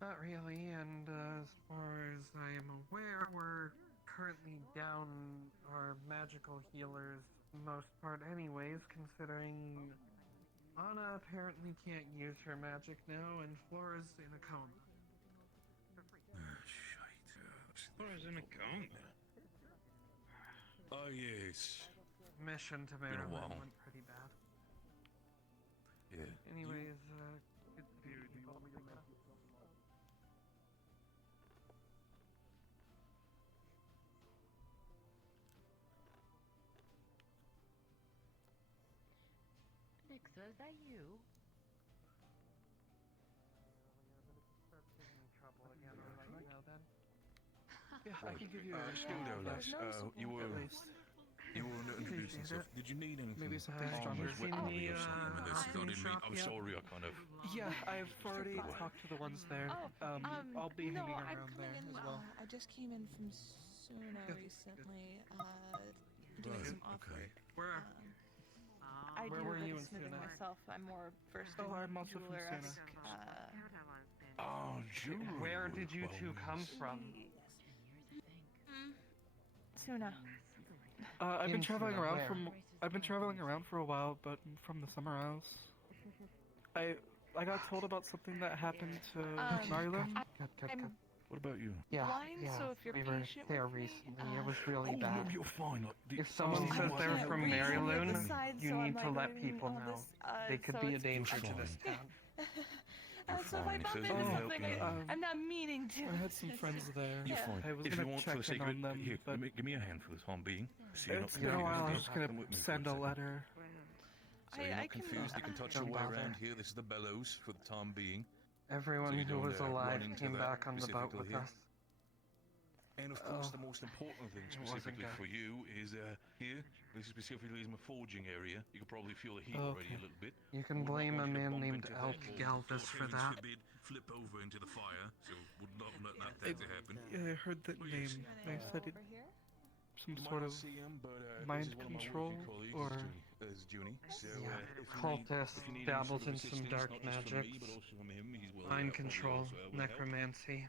Not really, and as far as I am aware, we're currently down our magical healers most part anyways, considering Anna apparently can't use her magic now, and Flora's in a coma. Shite. Flora's in a coma? Oh, yes. Mission to Been a Maryland while. went pretty bad. Yeah. Anyways, good to see you. Nixa, is that you? Yeah, I can give you a still though, Les. You were introducing yourself. Did you need anything? Maybe something stronger. Armors, weaponry, or something in this? I didn't mean. I'm sorry, I kind of. Yeah, I've already talked to the ones there. I'll be hanging I'm around coming there in, as well. I just came in from Suna recently, doing Right, some off okay. work. I Where do were a bit you of in smithing Suna? myself. I'm more versed Oh, I'm in also from jeweler-esque. Oh, jewelry. Where did you Well, two come from? Suna. I've been In traveling Suna, around where? I've been traveling around for a while, but from the summer house. I got told about something that happened to Marilyn. I'm What about you? Yeah, blind, yeah. so if you're we were patient there with me, recently. It was really Oh, bad. no, you're fine. If someone I says they're can't from read Mary from the other Loon, side, you so need I'm to like let reading people all know. this, They could so be a it's- danger to You're this fine. town. So if I fine. If bump there's into any help, something, you know. I'm not meaning to. I had some friends there. You're Yeah. fine. I was If you gonna want check for the in on secret, them, here, but give me a hand for the time being. So you're not it's been a confused. while. I was Just just gonna come with me for a send a second. letter. So you're I not can, confused. You can touch your Don't way bother. around here. This is the bellows for the time being. Everyone So you who don't, was run alive into came that back on the boat specifically with here? us. And of course, the most important thing it wasn't specifically good. for you is here. This specifically is my forging area. You can probably feel the heat already Okay. a little bit. You can Would not blame a want you to man bump named into Elk that or, Galvis God for heavens that. forbid, flip over into the fire. So would not let that to happen. Yeah, I heard that Oh, yes. name. I said it. Some You might sort not of see him, but this mind is one of my control, working colleagues, or Junie. So yeah, if you cultist need any dabbles sort of in some assistance, dark not just from magics, me, but also from him, he's will mind probably control, also will help. necromancy.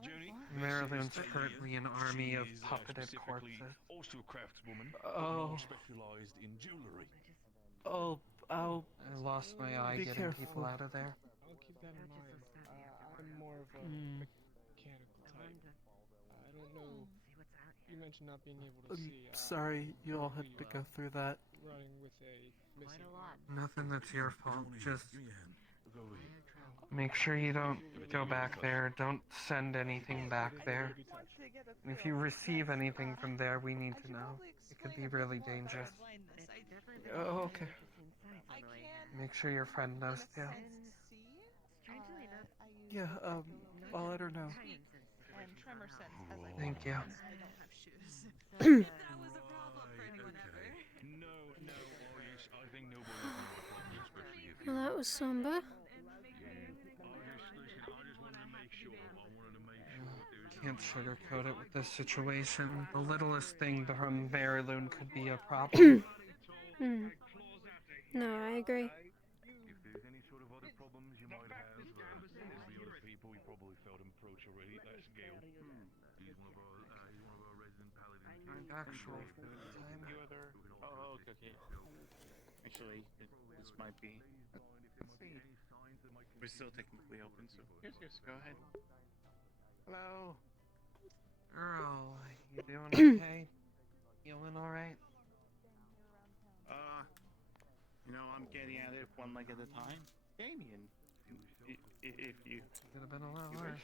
Junie, Maryland's this is currently an Talia. army She of is, puppeted specifically corpses. also a craftswoman, Oh. but more specialized in jewelry. oh, I lost my eye be getting careful. people out of there. I'll keep that in mind. I'm more of a mechanical type. I don't know. You mentioned not being able to I'm see. sorry you all had to go through that. Running with a missing arm. Nothing that's your fault. Just Give me a hand. Go away. make sure you don't go back there. Don't send anything back there. And if you receive anything from there, we need to know. It could be really dangerous. Oh, okay. Make sure your friend knows too. Yeah, I'll let her know. And tremor sense as I Thank you. I don't have shoes. That was a problem for anyone ever. No, I think nobody will have a problem, especially if you. Well, that was somber. Can't sugarcoat it with this situation. The littlest thing from Verilune could be a problem. No, I agree. If there's any sort of other problems you might have, there's the other people you probably felt him approach already. That's Gale. He's one of our resident paladins. Actual You other? Oh, okay. Actually, this might be. Let's see. We're still technically open, so yes, go ahead. Hello. Earl, you doing okay? Feeling alright? I'm getting at it one leg at a time. Damien, if you. Could have been a lot worse.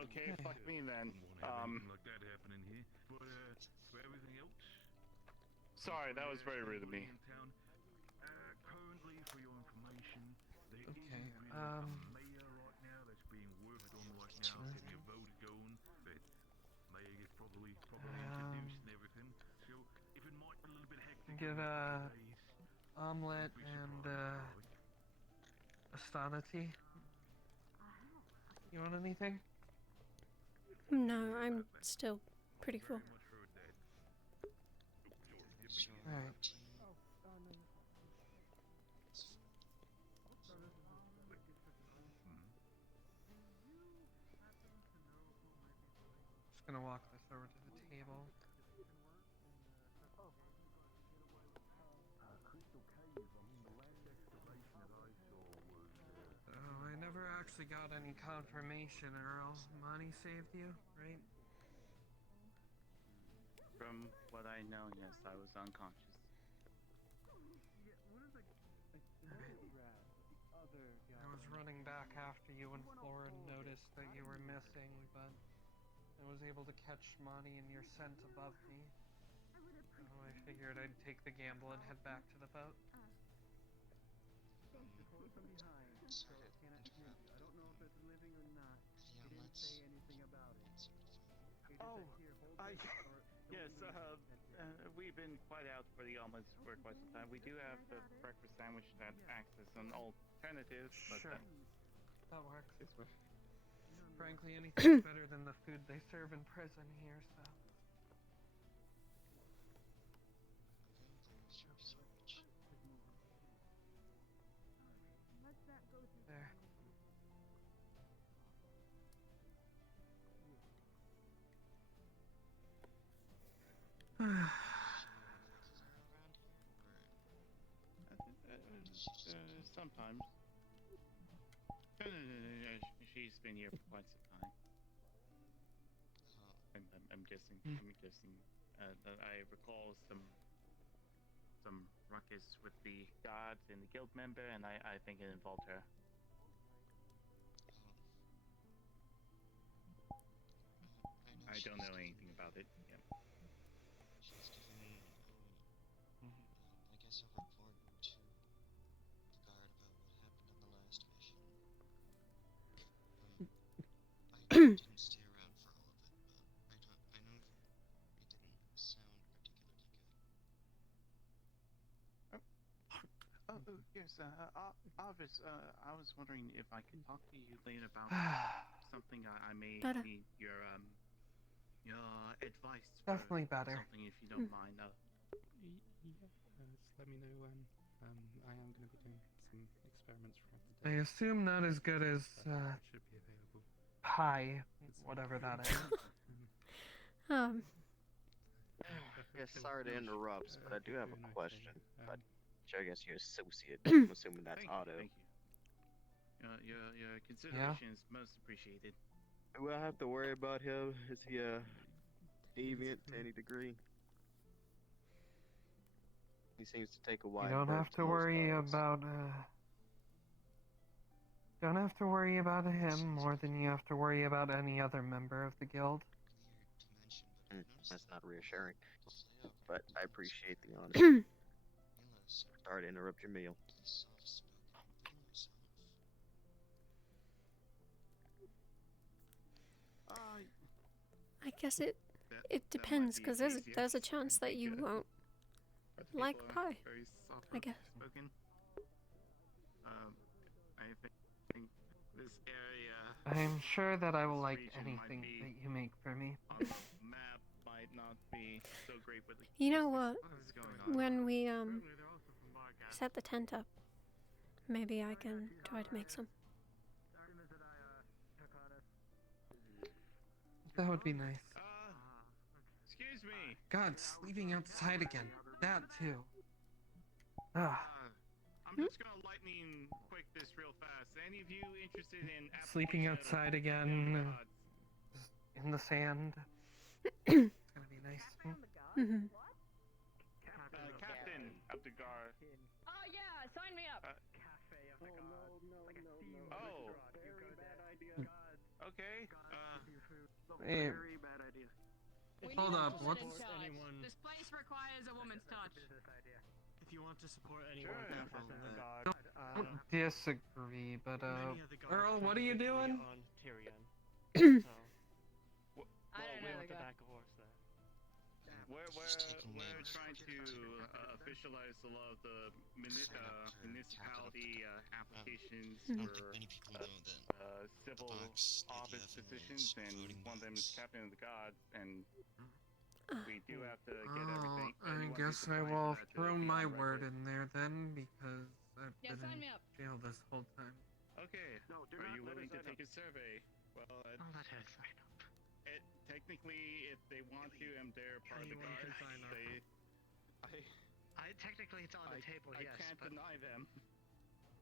Okay, fuck me then. Like that happening here. But for everything else. Sorry, that was very rude of me. Currently, for your information, there Okay, isn't really a mayor right now that's being worked on right now, getting a vote going. But mayor gets probably introduced and everything. So if it might be a little bit hectic. Give omelet and Astonity. You want anything? No, I'm still pretty full. Alright. Just gonna walk this over to the table. Oh, I never actually got any confirmation, Earl. Monty saved you, right? From what I know, yes, I was unconscious. I was running back after you when Flora noticed that you were missing, but I was able to catch Monty and your scent above me. So I figured I'd take the gamble and head back to the boat. Yes, we've been quite out for the omelets for quite some time. We do have the breakfast sandwich that acts as an alternative, but Sure. That works. This way. Frankly, anything's better than the food they serve in prison here, so. There. Sometimes. No. She's been here for quite some time. I'm guessing. I recall some ruckus with the guards and the guild member, and I think it involved her. I don't know anything about it. Yeah. She's given me, I guess, a report to the guard about what happened on the last mission. Yes, Arvis, I was wondering if I could talk to you later about something I may Better. need your advice Definitely for better. something if you don't mind. Yeah, just let me know when. I am going to be doing some experiments throughout the I day. assume not as good as It should be available. pie, whatever that is. Yes, sorry to interrupt, but I do have a question. But I guess your associate. Hmm. I'm assuming that's Otto. Thank you. Your consideration is most appreciated. Do I have to worry about him? Is he deviant to any degree? He seems to take a You wide don't berth have to most worry times. about don't have to worry about him more than you have to worry about any other member of the guild. That's not reassuring, but I appreciate the honesty. Sorry to interrupt your meal. I guess it depends, because there's a chance that you won't like pie. Very soft I guess. spoken. I think this area. I'm sure that I will like region might anything be that you make for me. on the map might not be so great with the You know what? what's going on. When we set the tent up, maybe I can try to make some. That would be nice. Excuse me. God, sleeping outside again. That too. Ah. I'm just gonna lightning quick this real fast. Any of you interested in Sleeping application of outside the again. gods? In the sand. It's gonna be nice. Mm-hmm. Captain of the guard. Oh yeah, sign me up. Oh. Okay. Hey, Very bad idea. hold up. What's This place requires a woman's touch. If you want to support anyone Sure. from the guard, don't disagree, but Earl, what are you doing? On Tyrion. I don't know the guy. We're trying to officialize a lot of the municipality applications for civil office positions, and one of them is captain of the guards, and we do have to get everything. I guess I will throw my word in there then, because I've Yeah, been sign in me up. jail this whole time. Okay. Are you willing to take a survey? Well, I'll let her sign up. technically, if they want to, and they're part of the guards, Technically it's on the table, I yes, can't but deny them.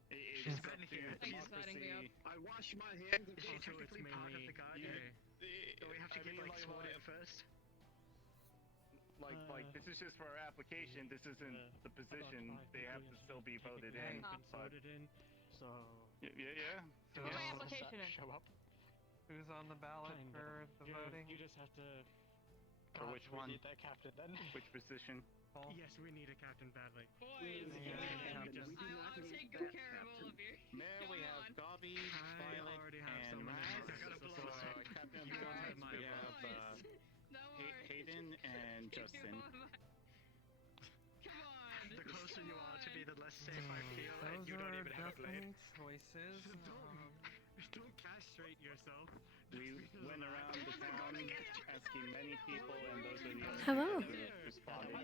she's It's up been to here. Thanks for signing me up. I wash my hands of Is she it. technically part of the guard? Do we have to get like sworn in first? Like this is just for our application. This isn't the position. They have to still be voted in. But So yeah. So, Put my application in. show up. who's on the ballot for the voting? You just have to. For which we one? need that captain then. Which position? Yes, we need a captain badly. Boys, I'll take good care of all of you. Mayor, we have Gobby, Violet, and Raz. For Captain of the Guards, we have Hayden and Justin. Come on. The closer you are to me, the less safe I feel, and Those you don't are even have a blade. definitely choices. Don't castrate yourself. We went around the town asking many people, and those are the only Hello. people who responded.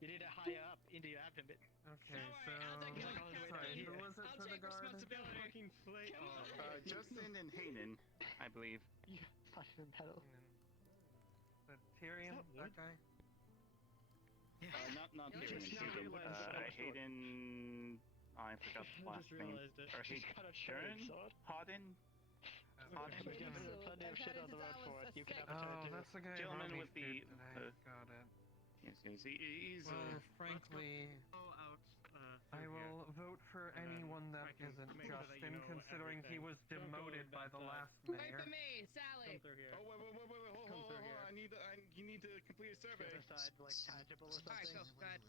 You need to higher up into your abdomen. Okay, so sorry, who was it for the guard? Fucking flake. Justin and Hayden, I believe. You fucking pedal. The Tyrion, that guy? Not Tyrion. Hayden. I forgot the last name. Or Hayden. Harden. Plenty of shit on the road for it. You can have a turn too. That's the guy Gentleman Robbie with the. shoot today. Got it. Yes, he's Well, frankly, I will vote for anyone that isn't Justin, considering he was demoted by the last Wait mayor. for me, Sally. Oh wait, hold on. You need to complete a survey. Like tangible or Alright, something. go ahead.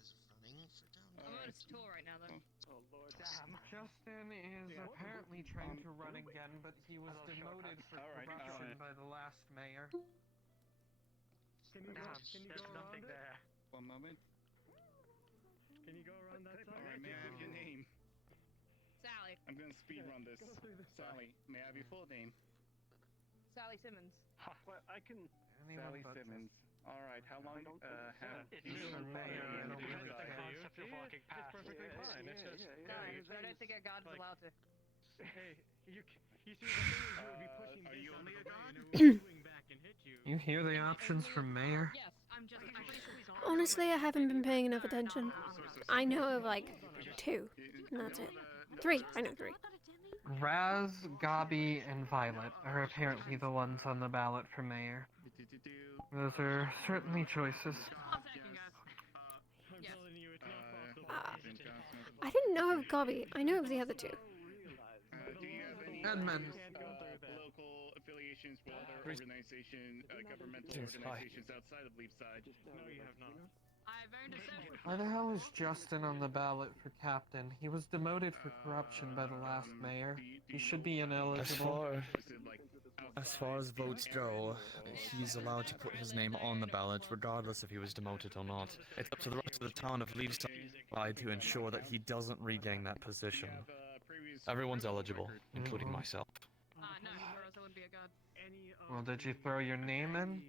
I'm on a stool right now, though. Oh lord, damn. Justin is apparently trying to run again, but he was demoted for corruption by the last mayor. Can you go There's around nothing it? there. One moment. Can you go around that side? Alright, may I have your name? Sally. I'm gonna speed run this. Sally, may I have your full name? Sally Simmons. Well, I can. Sally Simmons. Alright, how long have you It's been fine. It's It's perfectly fine. It's just. But I don't think a god is allowed to. Hey, you see, the thing is, you would be pushing this only a god? Swing back and hit you. You hear the options from Mayor? Yes, I'm pretty sure he's on. Honestly, I haven't been paying enough attention. I know of like 2, and that's it. 3. I know 3. Raz, Gabi, and Violet are apparently the ones on the ballot for mayor. Those are certainly choices. I didn't know of Gabi. I know of the other 2. Do you have any Edmund. local affiliations with other organizations, governmental organizations outside of Leafside? No, you have not. Why the hell is Justin on the ballot for captain? He was demoted for corruption by the last mayor. He should be ineligible. As far as votes go, he's allowed to put his name on the ballot regardless if he was demoted or not. It's up to the rest of the town of Leafside to ensure that he doesn't regain that position. Everyone's eligible, including myself. No, or else I wouldn't be a god. Well, did you throw your name in?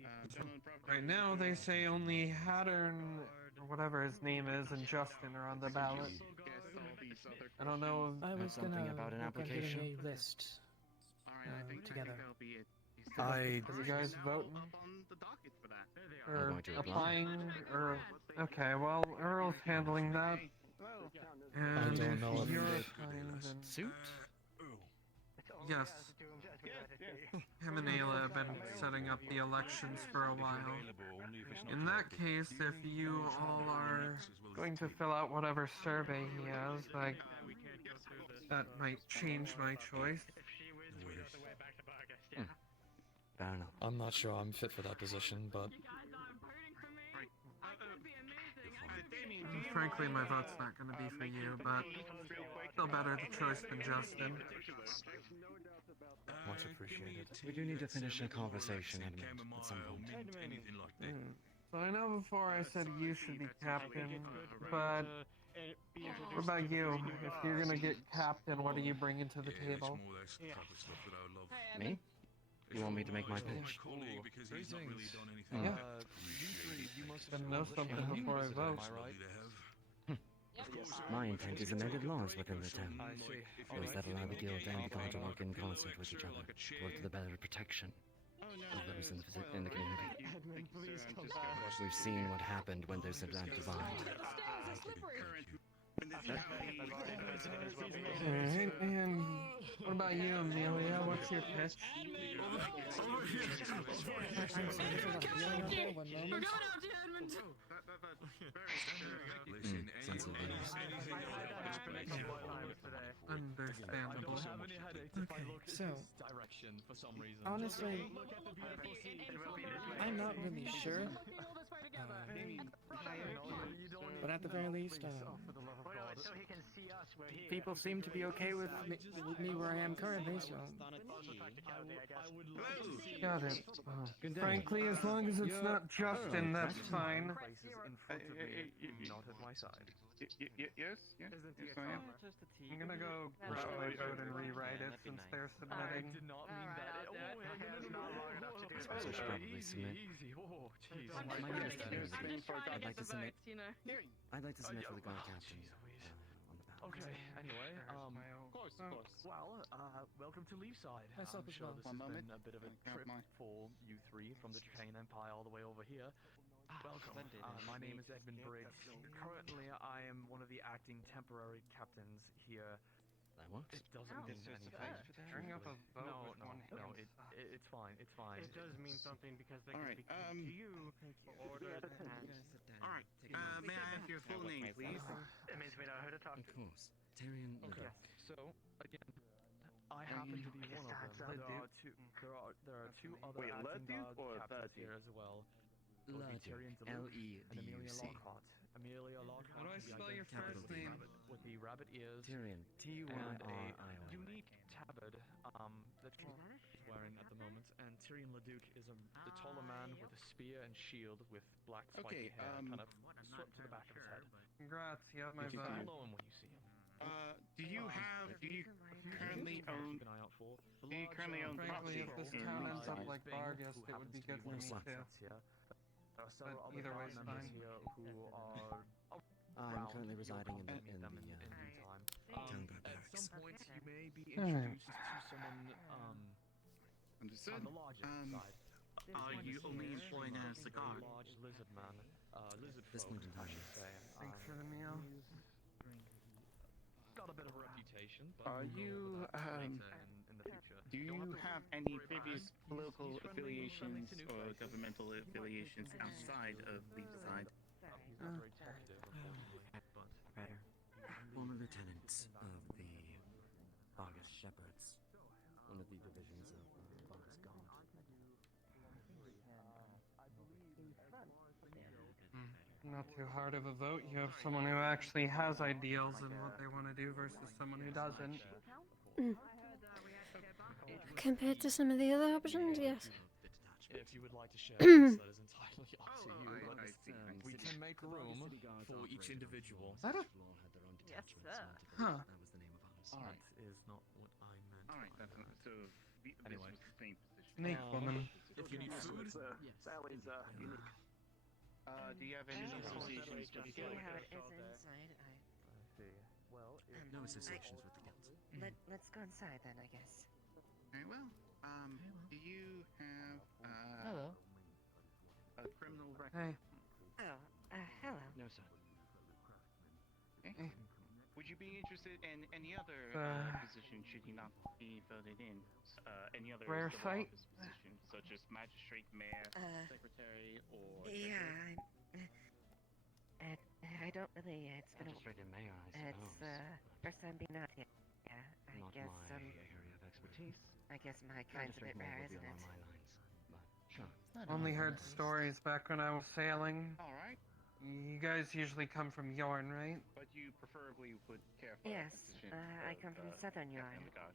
Right now, they say only Hattern, or whatever his name is, and Justin are on the ballot. I don't know. I was something about an application. a list together. I... Are you guys voting? I'm Or going to apply. applying? Or okay, well, Earl's handling that. And don't know if you're it applying, then suit? yes. Him and Ayla have been setting up the elections for a while. In that case, if you all are going to fill out whatever survey he has, like, that might change my choice. Fair enough. I'm not sure I'm fit for that position, but... Frankly, my vote's not going to be for you, but still better the choice than Justin. Much appreciated. We do need to finish a conversation at some point. So I know before I said you should be captain, but what about you? If you're gonna get captain, what are you bringing to the table? Me? You want me to make my pitch? Yeah. Then know something before I vote. My intent is amended laws within the town. Laws that allow the guild and the town to work in concert with each other, to work to the better protection of those in the community. We've seen what happened when there's a divide. Alright, and what about you, Amelia? What's your pitch? Understandable. Okay, so honestly, I'm not really sure. But at the very least, people seem to be okay with me where I am currently, so... Got it. Frankly, as long as it's not Justin, that's fine. Not at my side. Yes, I am. I'm gonna go grab my vote and rewrite it since they're submitting. I did not mean that. I suppose I should probably submit. My name is Kennedy. I'd like to submit. I'd like to submit for the guard captain. Okay, anyway, of course. Well, welcome to Leafside. I'm sure this has been a bit of a trip for you three from the Chain Empire all the way over here. Welcome. My name is Edmund Briggs. Currently, I am one of the acting temporary captains here. It doesn't mean anything. Bring up a vote No, it's fine. It's fine. It does mean something because they can speak to you. Alright, may I have your full name, please? It means we know who to talk to. Of course. Tyrion. Okay, so, again, I happen to be one of them. There are two other acting guard captains here as well. Tyrion and Amelia Lockhart. Amelia Lockhart. How do I spell your first name? With the rabbit ears. Tyrion. And a T-Y-R-I-O-N. unique tabard that she's wearing at the moment. And Tyrion Leduc is the taller man with a spear and shield with black spiky Okay, hair, kind of swept to the back of his head. Congrats, you have my You vote. can know him when you see him. Do you currently own? Keep an eye out for. Do you currently own Frankly, property if this in town ends up Leaside? like Vargas, it would be good for me too. Here. There are several But other either way guard is members fine. here who are I'm around. currently residing in the Meet them in the meantime. Town by At barracks. some point, you may be introduced to someone Understood. on the larger side. Are you only employing a cigar? Large lizard man, lizard This folk, point in I time, should yes. say. Thanks for the meal. He's got a bit of a reputation, but Are we'll you, know that later in the future. Do you have any previous political affiliations or governmental affiliations outside of Leaside? He's not very talkative, unfortunately, but Former lieutenant of the Vargas Shepherds, one of the divisions of Vargas Guard. Not too hard of a vote. You have someone who actually has ideals and what they want to do versus someone who doesn't. Compared to some of the other options, yes. if you would like to share this, that is entirely up to you. But we can make room for each individual. Is that a... Yes, sir. Huh. That is not what I meant. Alright, that's so Anyway. this was the same position. Snake woman. If you need food, Sally's unique. Do you have any associations with the guild? how it is inside. I see. Well, No associations with the guild. Let's go inside then, I guess. Very well. Do you have Hello. a criminal record? Hey. Oh, hello. No, sir. Okay. Would you be interested in any other position should you not be voted in? Any other Rare civil sight? office position, such as magistrate, mayor, secretary, or Yeah, I don't really. It's been Magistrate and mayor, I It's suppose. first time being out here. Yeah, I Not guess my area of expertise. I guess my kind's a Magistrate bit mayor rare, would be isn't along it? my lines, but sure. Only heard stories back when I was sailing. all right, You guys usually come from Yorn, right? but you preferably would care for Yes, a position. I come from Southern Yorn. Captain of the Guard.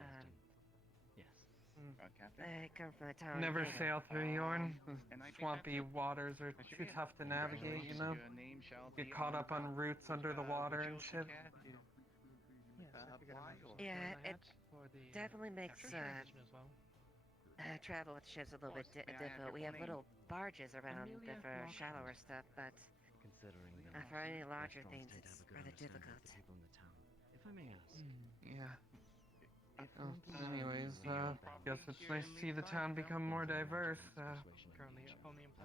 Yes. Captain. I come from a town. Never in sail through Yorn. The and I think swampy waters are too tough to navigate, you know? Your name shall Get be caught on up on roots under the water and Josie shit. Cat, Yeah, it definitely makes travel with ships a little bit May I have difficult. your We have full little barges around for shallower stuff, but Considering that for any larger restaurants things, tend to have it's a good rather understanding difficult. of the people in the town. If I may ask. Yeah. Oh, anyways, guess it's nice to see the town become more diverse.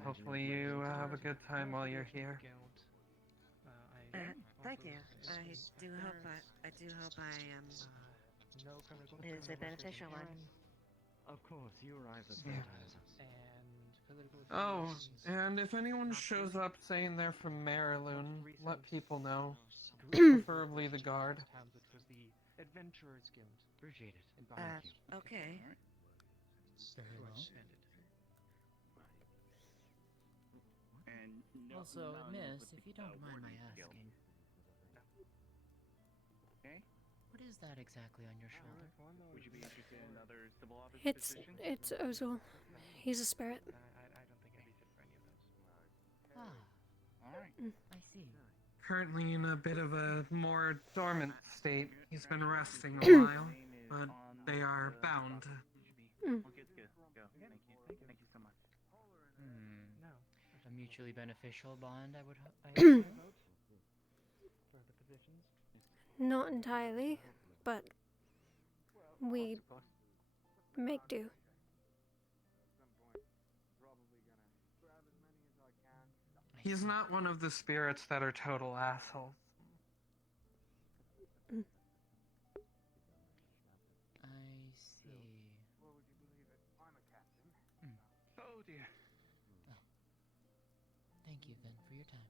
Hopefully you have a good time while you're here. Thank you. I do hope is a beneficial one. Of course, you arrived at the Yeah. time. Oh, and if anyone shows up saying they're from Maryloon, let people know. Preferably the guard. Which was the Adventurers Guild. Appreciate it. Okay. Very well. And no, Also, none miss, with if the, you don't mind my Wardens Guild. asking, Okay. what is that exactly on your shoulder? Would you be interested in another civil office position? It's Ozul. He's a spirit. I don't think I'd be fit for any of those. Ah, All right. I see. Currently in a bit of a more dormant state. He's been resting a while, but they are bound. Hmm. Okay, good. Go. Thank you. Thank you so much. No. A mutually beneficial bond, I would hope. For the positions. Not entirely, but we make do. He's not one of the spirits that are total assholes. I see. Oh dear. Thank you then for your time.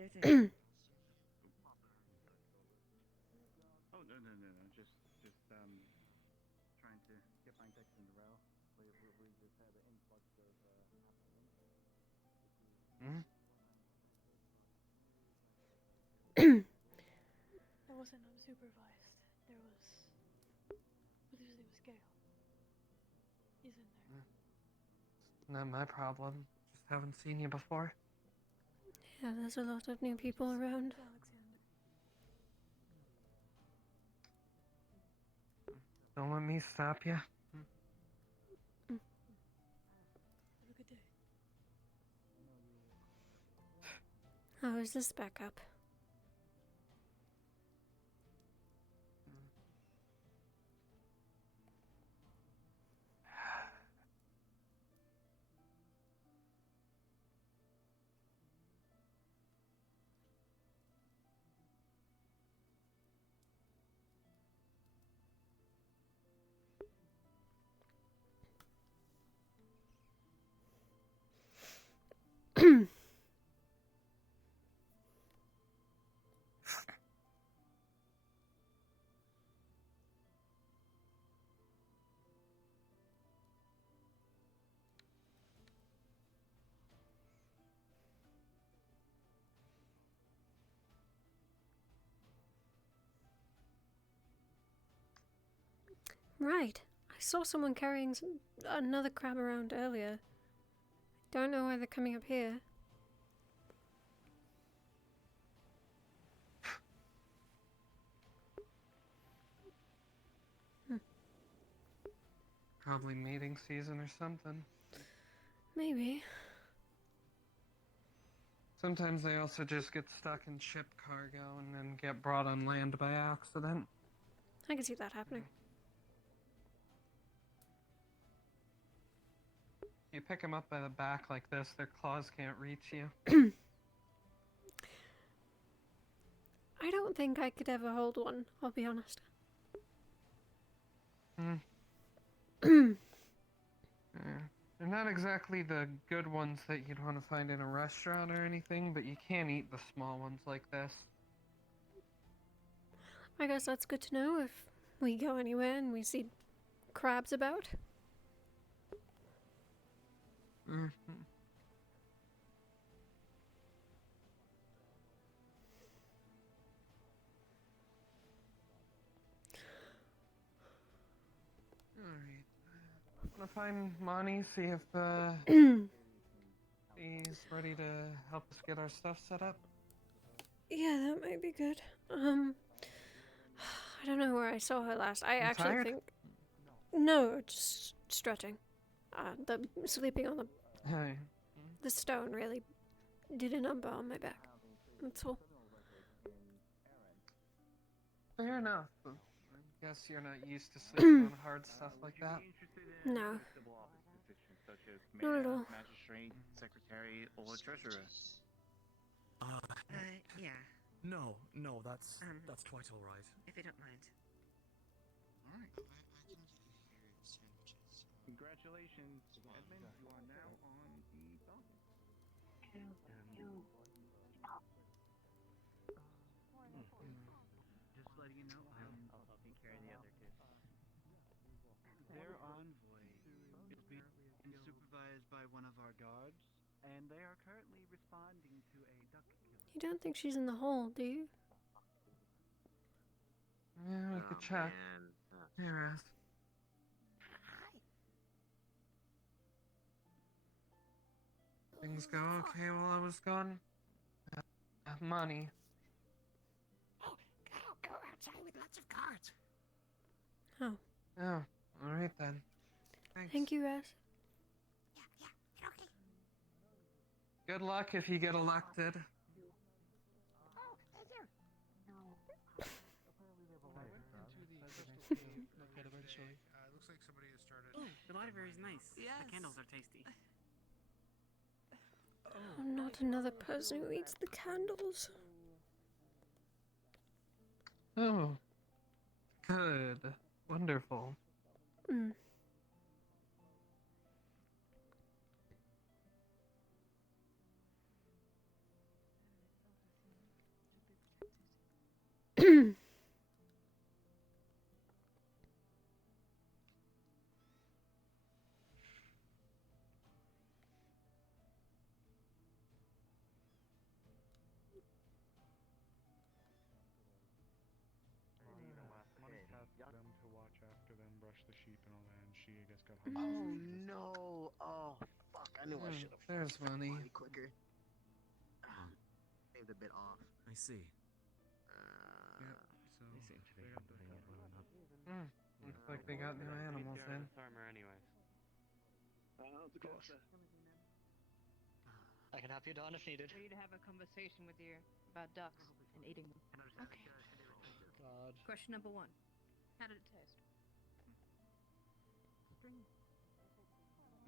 There's a Oh no. Just trying to get my ducks in a row. We just had an influx of That wasn't unsupervised. There was Not my problem. Just haven't seen you before. Yeah, there's a lot of new people around. Don't let me stop you. Mm. Have a good day. How is this backup? Right. I saw someone carrying another crab around earlier. Don't know why they're coming up here. Probably mating season or something. Maybe. Sometimes they also just get stuck in ship cargo and then get brought on land by accident. I can see that happening. You pick them up by the back like this, their claws can't reach you. I don't think I could ever hold one, I'll be honest. They're not exactly the good ones that you'd want to find in a restaurant or anything, but you can eat the small ones like this. I guess that's good to know if we go anywhere and we see crabs about. Alright. I'm gonna find Monty, see if he's ready to help us get our stuff set up. Yeah, that might be good. I don't know where I saw her last. I actually tired? think... No, just stretching. The sleeping on Hey. the stone really did a number on my back. That's all. Fair enough. I guess you're not used to sleeping on hard stuff like that. No. Civil office positions such as Not at mayor, all. magistrate, secretary, or treasurer. Yeah. No, that's quite all right. If you don't mind. Alright, I can get you here sandwiches. Congratulations, Edmund. You are now on the docket. Just letting you know, I'll take care of the other two. Their envoy is being supervised by one of our guards, and they are currently responding to a duck killer. You don't think she's in the hole, do you? Yeah, we could check. Hey, Raz. Things go okay while I was gone? Money. Oh, go outside with lots of cards. Oh. Oh, alright then. Thanks. Thank you, Raz. Okay. Good luck if you get elected. Oh, hey there. Looks like somebody has started. Oh, the library's nice. Yes. The candles are tasty. Oh, not another person who eats the candles. Oh. Good. Wonderful. Money tasked them to watch after them, brush the sheep and all that, and she, I guess, got Oh hungry. no! Oh fuck! I knew I should have. There's money. Quicker. Aimed a bit off. I see. Yep. So They seem to be they got the blowing up. Looks like they got new animals in. Armor anyways. I can help you, Dawn, if needed. Ready to have a conversation with you about ducks and eating them. Okay. God. Question number 1. How did it taste?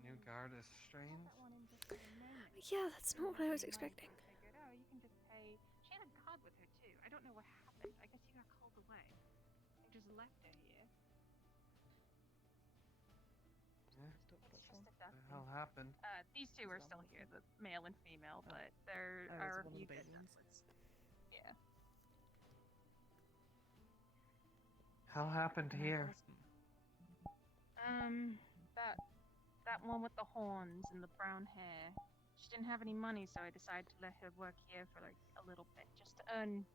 New guard is strange. Yeah, that's not what I was expecting. Figured, oh, you can just pay. She had a card with her too. I don't know what happened. I guess he got called away. They just left her here. It's just a duck. What the hell happened? These two are still here, the male and female, but there are a few dead ducklets. Yeah. Hell happened here. That one with the horns and the brown hair. She didn't have any money, so I decided to let her work here for like a little bit, just to earn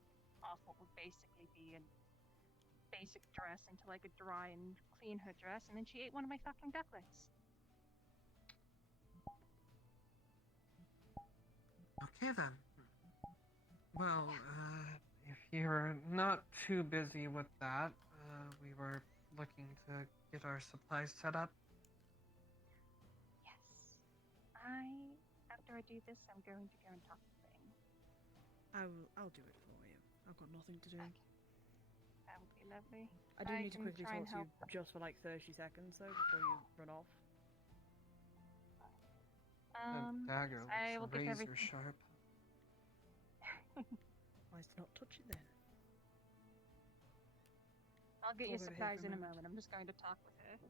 off what would basically be a basic dress until I could dry and clean her dress, and then she ate one of my fucking ducklets. Okay then. Well, if you're not too busy with that, we were looking to get our supplies set up. After I do this, I'm going to go and talk to Thing. I'll do it for you. I've got nothing to do. Okay. That would be lovely. I do need to can quickly try talk and to you just for like 30 seconds though before you run off. That dagger I will looks give razor everything. sharp. Why is it not touch it then? I'll get your Talk over here supplies for a in a moment. moment. I'm just going to talk with her.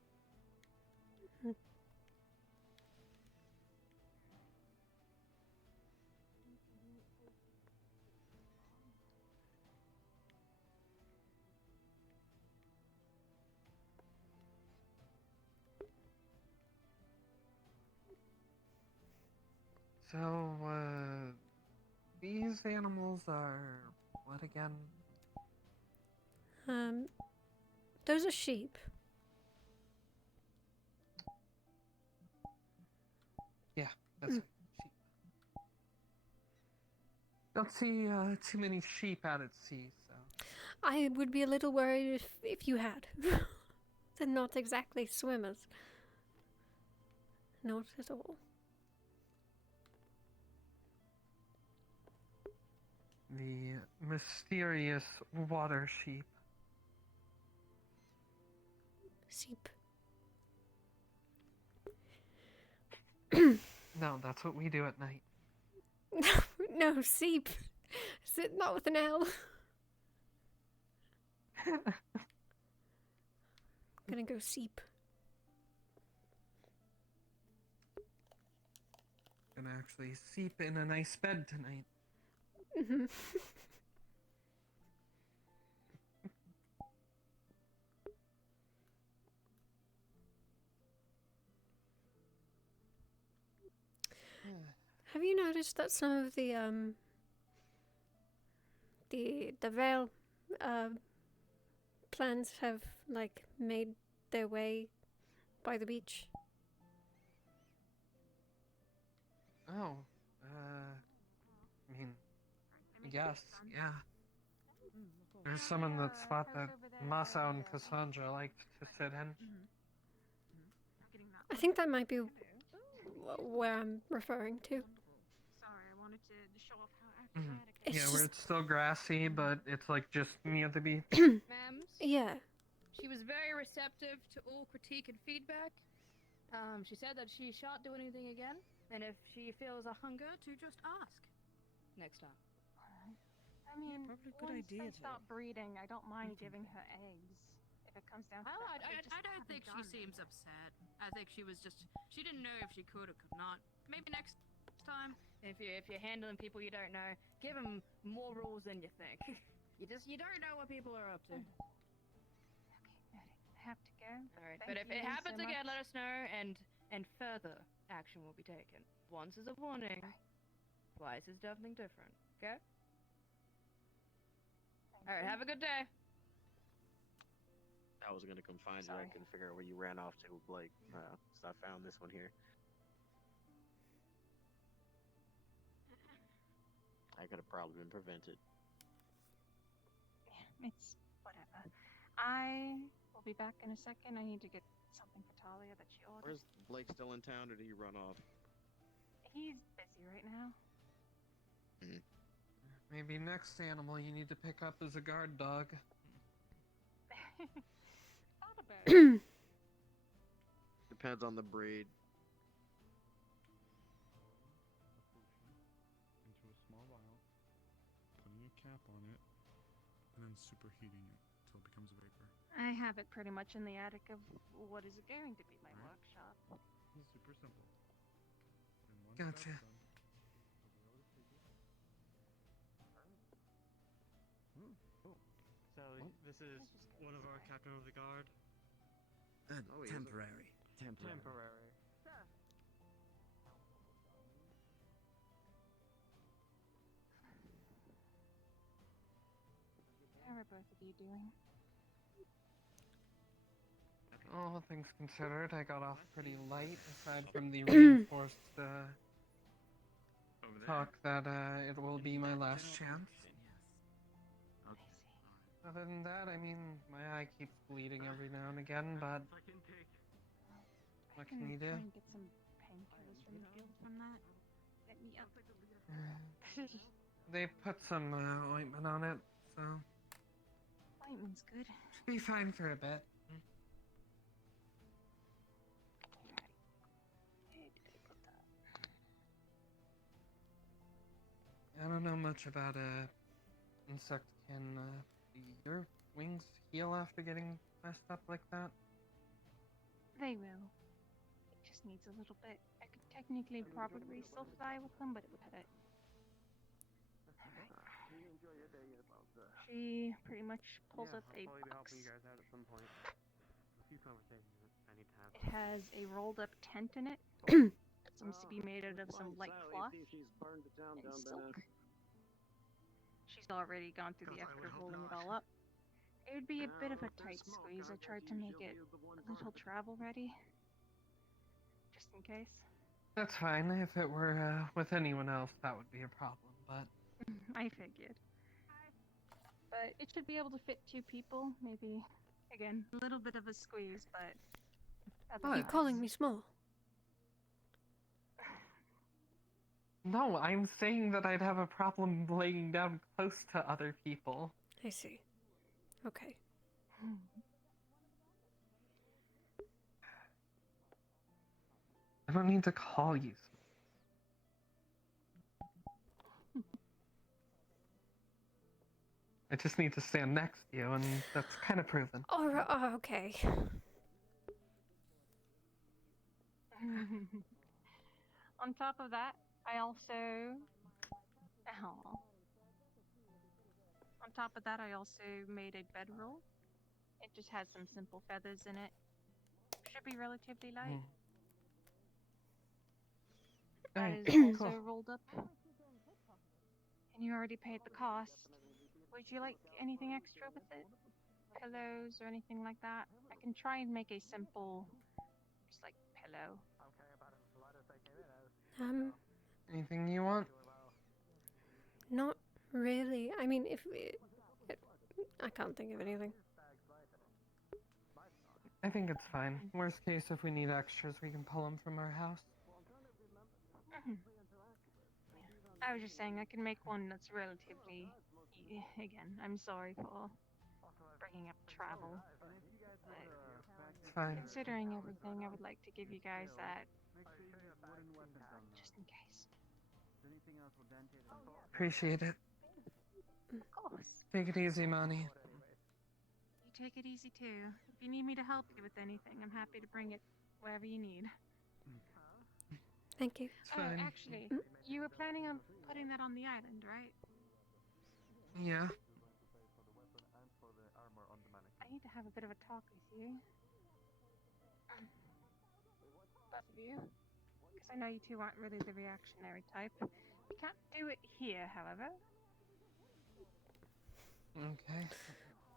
So, these animals are what again? Those are sheep. Yeah, that's it. Sheep. Don't see too many sheep out at sea, so. I would be a little worried if you had. They're not exactly swimmers. Not at all. The mysterious water sheep. Sheep. No, that's what we do at night. No, seep. Is it not with an L? Gonna go seep. Gonna actually sleep in a nice bed tonight. Have you noticed that some of the Vale plants have like made their way by the beach? Oh, I mean, I guess, yeah. There's some in that spot that Masa and Cassandra liked to sit in. I think that might be where I'm referring to. Sorry, I wanted to show off how accurate It's Yeah, just- where it's still grassy, but it's like just near the beach. Ma'ams. Yeah. She was very receptive to all critique and feedback. She said that she shan't do anything again, and if she feels a hunger, to just ask next time. I mean, probably a good once idea they to- stop breeding, I don't mind giving her eggs. If it comes down to Oh, that. but they just I don't haven't think she done it. seems upset. I think she was just, she didn't know if she could or could not. Maybe next time, if you're handling people you don't know, give them more rules than you think. you don't know what people are up to. I have to go. All right, Thank but if you it happens so again, much. let us know, and further action will be taken. Once is a warning, twice is definitely different. Okay. All right, have a good day. I was gonna come find you. I couldn't figure out where you ran off to. Like, so I found this one here. That could have probably been prevented. Yeah, it's whatever. I will be back in a second. I need to get something for Talia that she ordered. Where's Blake still in town, or did he run off? He's busy right now. Maybe next animal you need to pick up is a guard dog. Thought about it. Depends on the breed. Into a small vial, putting a cap on it, and then superheating it until it becomes a vapor. I have it pretty much in the attic of what is going to be my workshop. It's super simple. And once Gotcha. that's done, So this is one of our captain of the guard. Temporary. Temporary. How are both of you doing? All things considered, I got off pretty light, aside from the reinforced talk that it will be my last chance. Other than that, I mean, my eye keeps bleeding every now and again, but what can you do? Try and get some painkillers from the field from that. Let me up. They put some ointment on it, so Ointment's good. should be fine for a bit. I don't know much about insect. Can your wings heal after getting messed up like that? They will. It just needs a little bit. I could technically probably still fly with them, but it would hurt. She pretty much pulls up a I'll probably be box. helping you guys out at some point. A few conversations I need to have. It has a rolled up tent in it. It seems to be made out of some light cloth and silk. She's already gone through the effort of rolling it all up. It would be a bit of a tight squeeze. I tried to make it a little travel ready. Just in case. That's fine. If it were with anyone else, that would be a problem, but I figured. But it should be able to fit 2 people, maybe. Again, a little bit of a squeeze, but... Are you calling me small? no, I'm saying that I'd have a problem laying down close to other people. I see. Okay. I don't need to call you. I just need to stand next to you, and that's kind of proven. Oh, okay. On top of that, I also... On top of that, I also made a bedroll. It just has some simple feathers in it. Should be relatively light. That is also rolled up. And you already paid the cost. Would you like anything extra with it? Pillows or anything like that? I can try and make a simple, just like pillow. Anything you want? Not really. I mean, I can't think of anything. I think it's fine. Worst case, if we need extras, we can pull them from our house. I was just saying I can make one that's relatively... Again, I'm sorry for bringing up travel. But It's fine. considering everything, I would like to give you guys that just in case. Appreciate it. Of course. Take it easy, Monty. You take it easy too. If you need me to help you with anything, I'm happy to bring it wherever you need. Thank you. It's fine. Actually, you were planning on putting that on the island, right? Yeah. I need to have a bit of a talk with you. Both of you. Because I know you two aren't really the reactionary type. We can't do it here, however. Okay.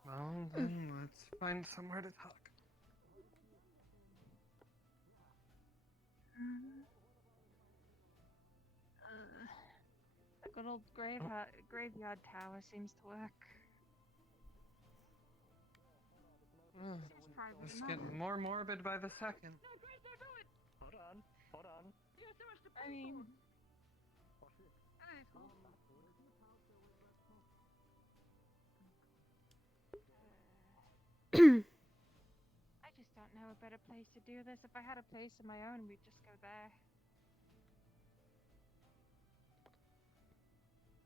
Well, then let's find somewhere to talk. The good little graveyard tower seems to work. Seems private It's enough. getting more morbid by the second. No, Grace, don't do it! Hold on. You have so much to I mean... I just don't know a better place to do this. If I had a place of my own, we'd just go there.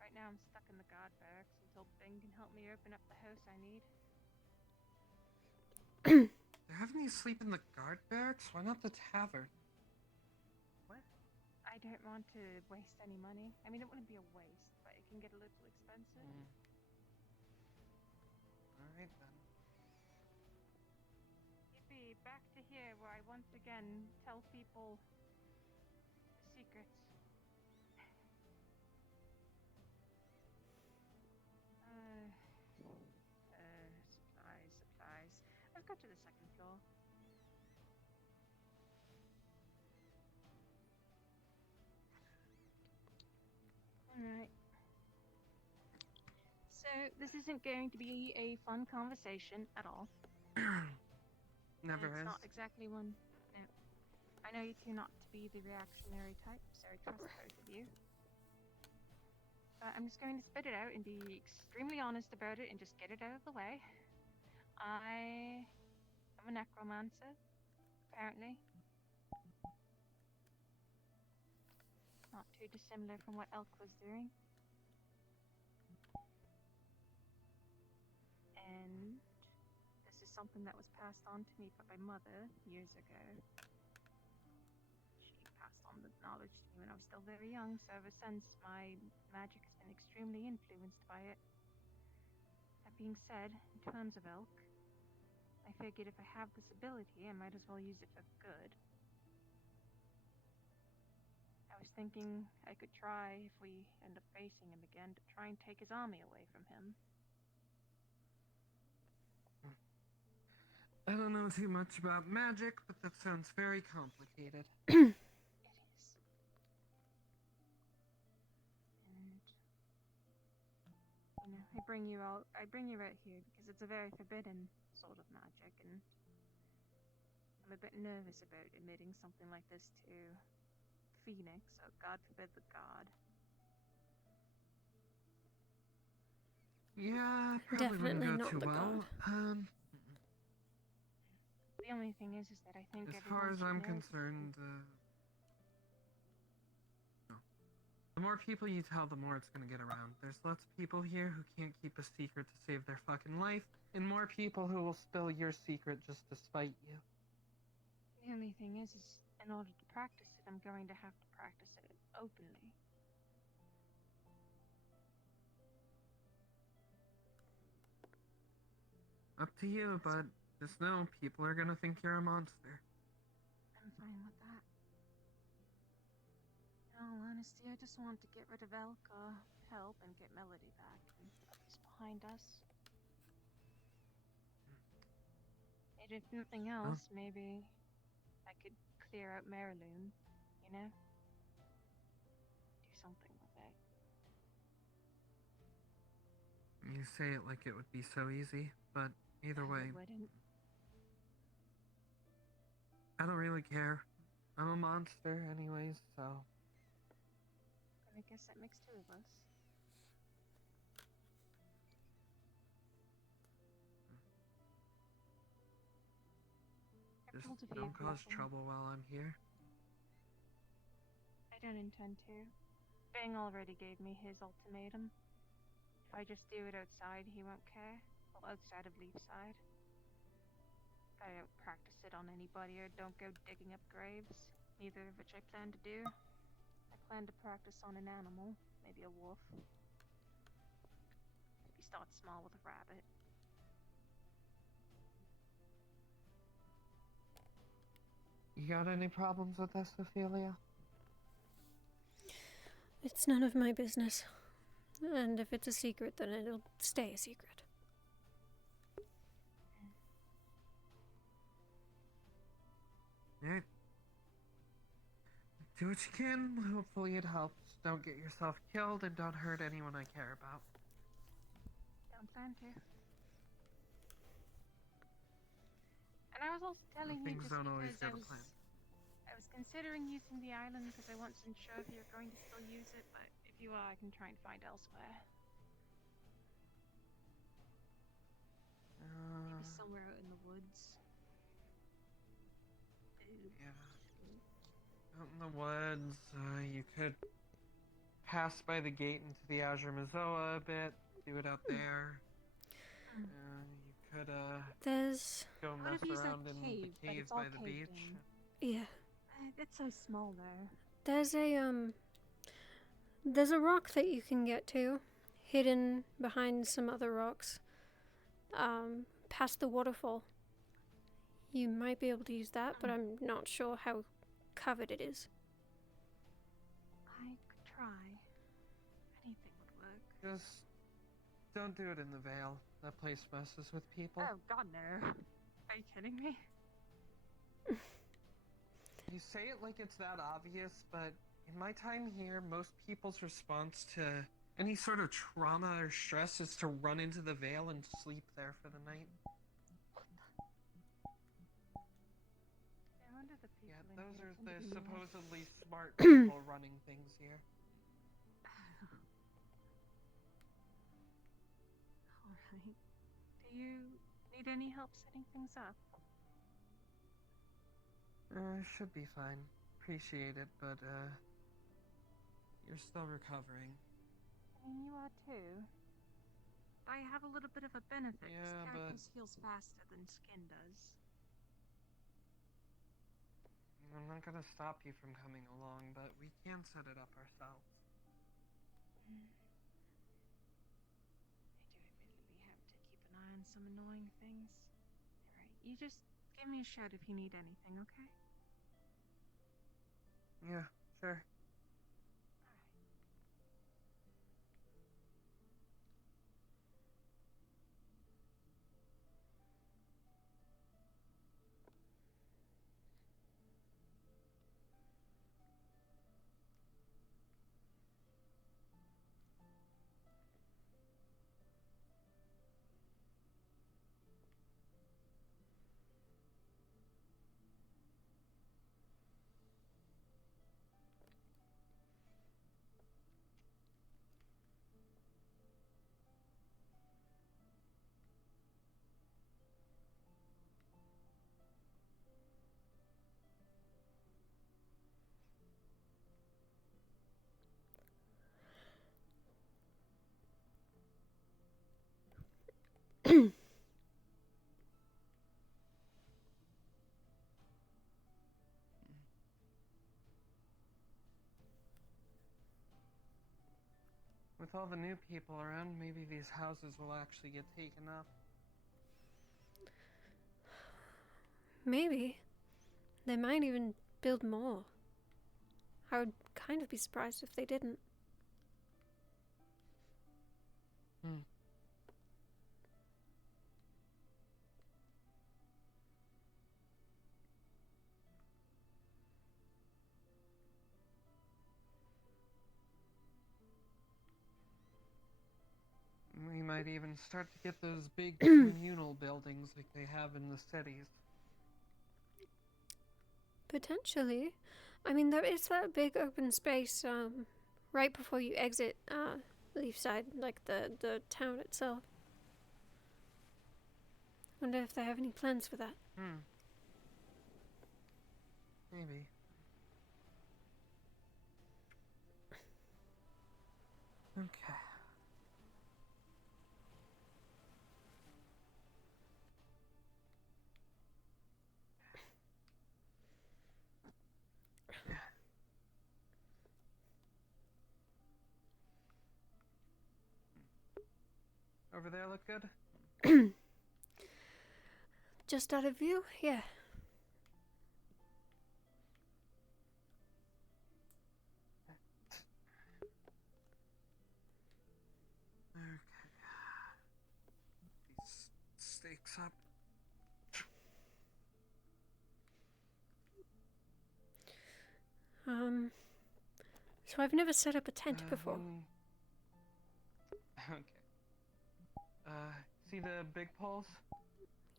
Right now I'm stuck in the guard barracks until Bing can help me open up the house I need. They're having you sleep in the guard barracks? Why not the tavern? What? I don't want to waste any money. I mean, it wouldn't be a waste, but it can get a little expensive. Alright then. Yippee, back to here where I once again tell people the secrets. Supplies. Let's go to the second floor. Alright. So, this isn't going to be a fun conversation at all. Never It's has. not exactly one. No. I know you two not to be the reactionary type, so I trust both of you. But I'm just going to spit it out and be extremely honest about it and just get it out of the way. I am a necromancer, apparently. Not too dissimilar from what Elk was doing. And this is something that was passed on to me by my mother years ago. She passed on the knowledge to me when I was still very young, so ever since my magic has been extremely influenced by it. That being said, in terms of Elk, I figured if I have this ability, I might as well use it for good. I was thinking I could try, if we end up facing him again, to try and take his army away from him. I don't know too much about magic, but that sounds very complicated. It is. And you know, I bring you out here because it's a very forbidden sort of magic, and I'm a bit nervous about admitting something like this to Phoenix, so God forbid the god. Yeah, probably Definitely wouldn't go not too the well. god. The only thing is that I think As far as I'm concerned, no. The more people you tell, the more it's gonna get around. There's lots of people here who can't keep a secret to save their fucking life, and more people who will spill your secret just to spite you. The only thing is in order to practice it, I'm going to have to practice it openly. Up to you, but just know people are gonna think you're a monster. I'm fine with that. In all honesty, I just want to get rid of Elka, help, and get Melody back, and put this behind us. And if nothing else, maybe I could clear out Mariloon, you know? Do something with it. You say it like it would be so easy, but either way, It wouldn't. I don't really care. I'm a monster anyways, so... I guess that makes two of us. Just Both of you don't have cause nothing. trouble while I'm here. I don't intend to. Bang already gave me his ultimatum. If I just do it outside, he won't care. Well, outside of Leafside. If I don't practice it on anybody or don't go digging up graves, neither of which I plan to do. I plan to practice on an animal, maybe a wolf. Maybe start small with a rabbit. You got any problems with this, Ophelia? It's none of my business. And if it's a secret, then it'll stay a secret. Yeah. Do what you can. Hopefully it helps. Don't get yourself killed and don't hurt anyone I care about. Don't plan to. And I was also telling you Things just don't always because go to plan. I was considering using the island because I wasn't sure if you're going to still use it, but if you are, I can try and find elsewhere. Maybe somewhere out in the woods. Yeah. Out in the woods, you could pass by the gate into the Azure Mazoa a bit, do it out there. You could, There's... go mess around in the cave by the beach. Yeah. It's so small there. There's a rock that you can get to, hidden behind some other rocks, past the waterfall. You might be able to use that, but I'm not sure how covered it is. I could try. Anything would work. Just don't do it in the Vale. That place messes with people. Oh god, no. Are you kidding me? You say it like it's that obvious, but in my time here, most people's response to any sort of trauma or stress is to run into the Vale and sleep there for the night. I wonder the people Yeah, those are the tend to be supposedly smart people running things here. Alright. Do you need any help setting things up? Should be fine. Appreciate it, but, you're still recovering. I mean, you are too. I have a little bit of a benefit. Yeah, Carapace heals faster than skin does. I'm not gonna stop you from coming along, but we can set it up ourselves. I do admittedly have to keep an eye on some annoying things. Alright, you just give me a shout if you need anything, okay? Yeah, sure. With all the new people around, maybe these houses will actually get taken up. Maybe. They might even build more. I would kind of be surprised if they didn't. We might even start to get those big communal buildings like they have in the cities. Potentially. I mean, there is that big open space right before you exit Leafside, like the town itself. Wonder if they have any plans for that. Maybe. Okay. Over there look good? Just out of view? Yeah. Okay. These stakes up. So I've never set up a tent before. Okay. See the big poles?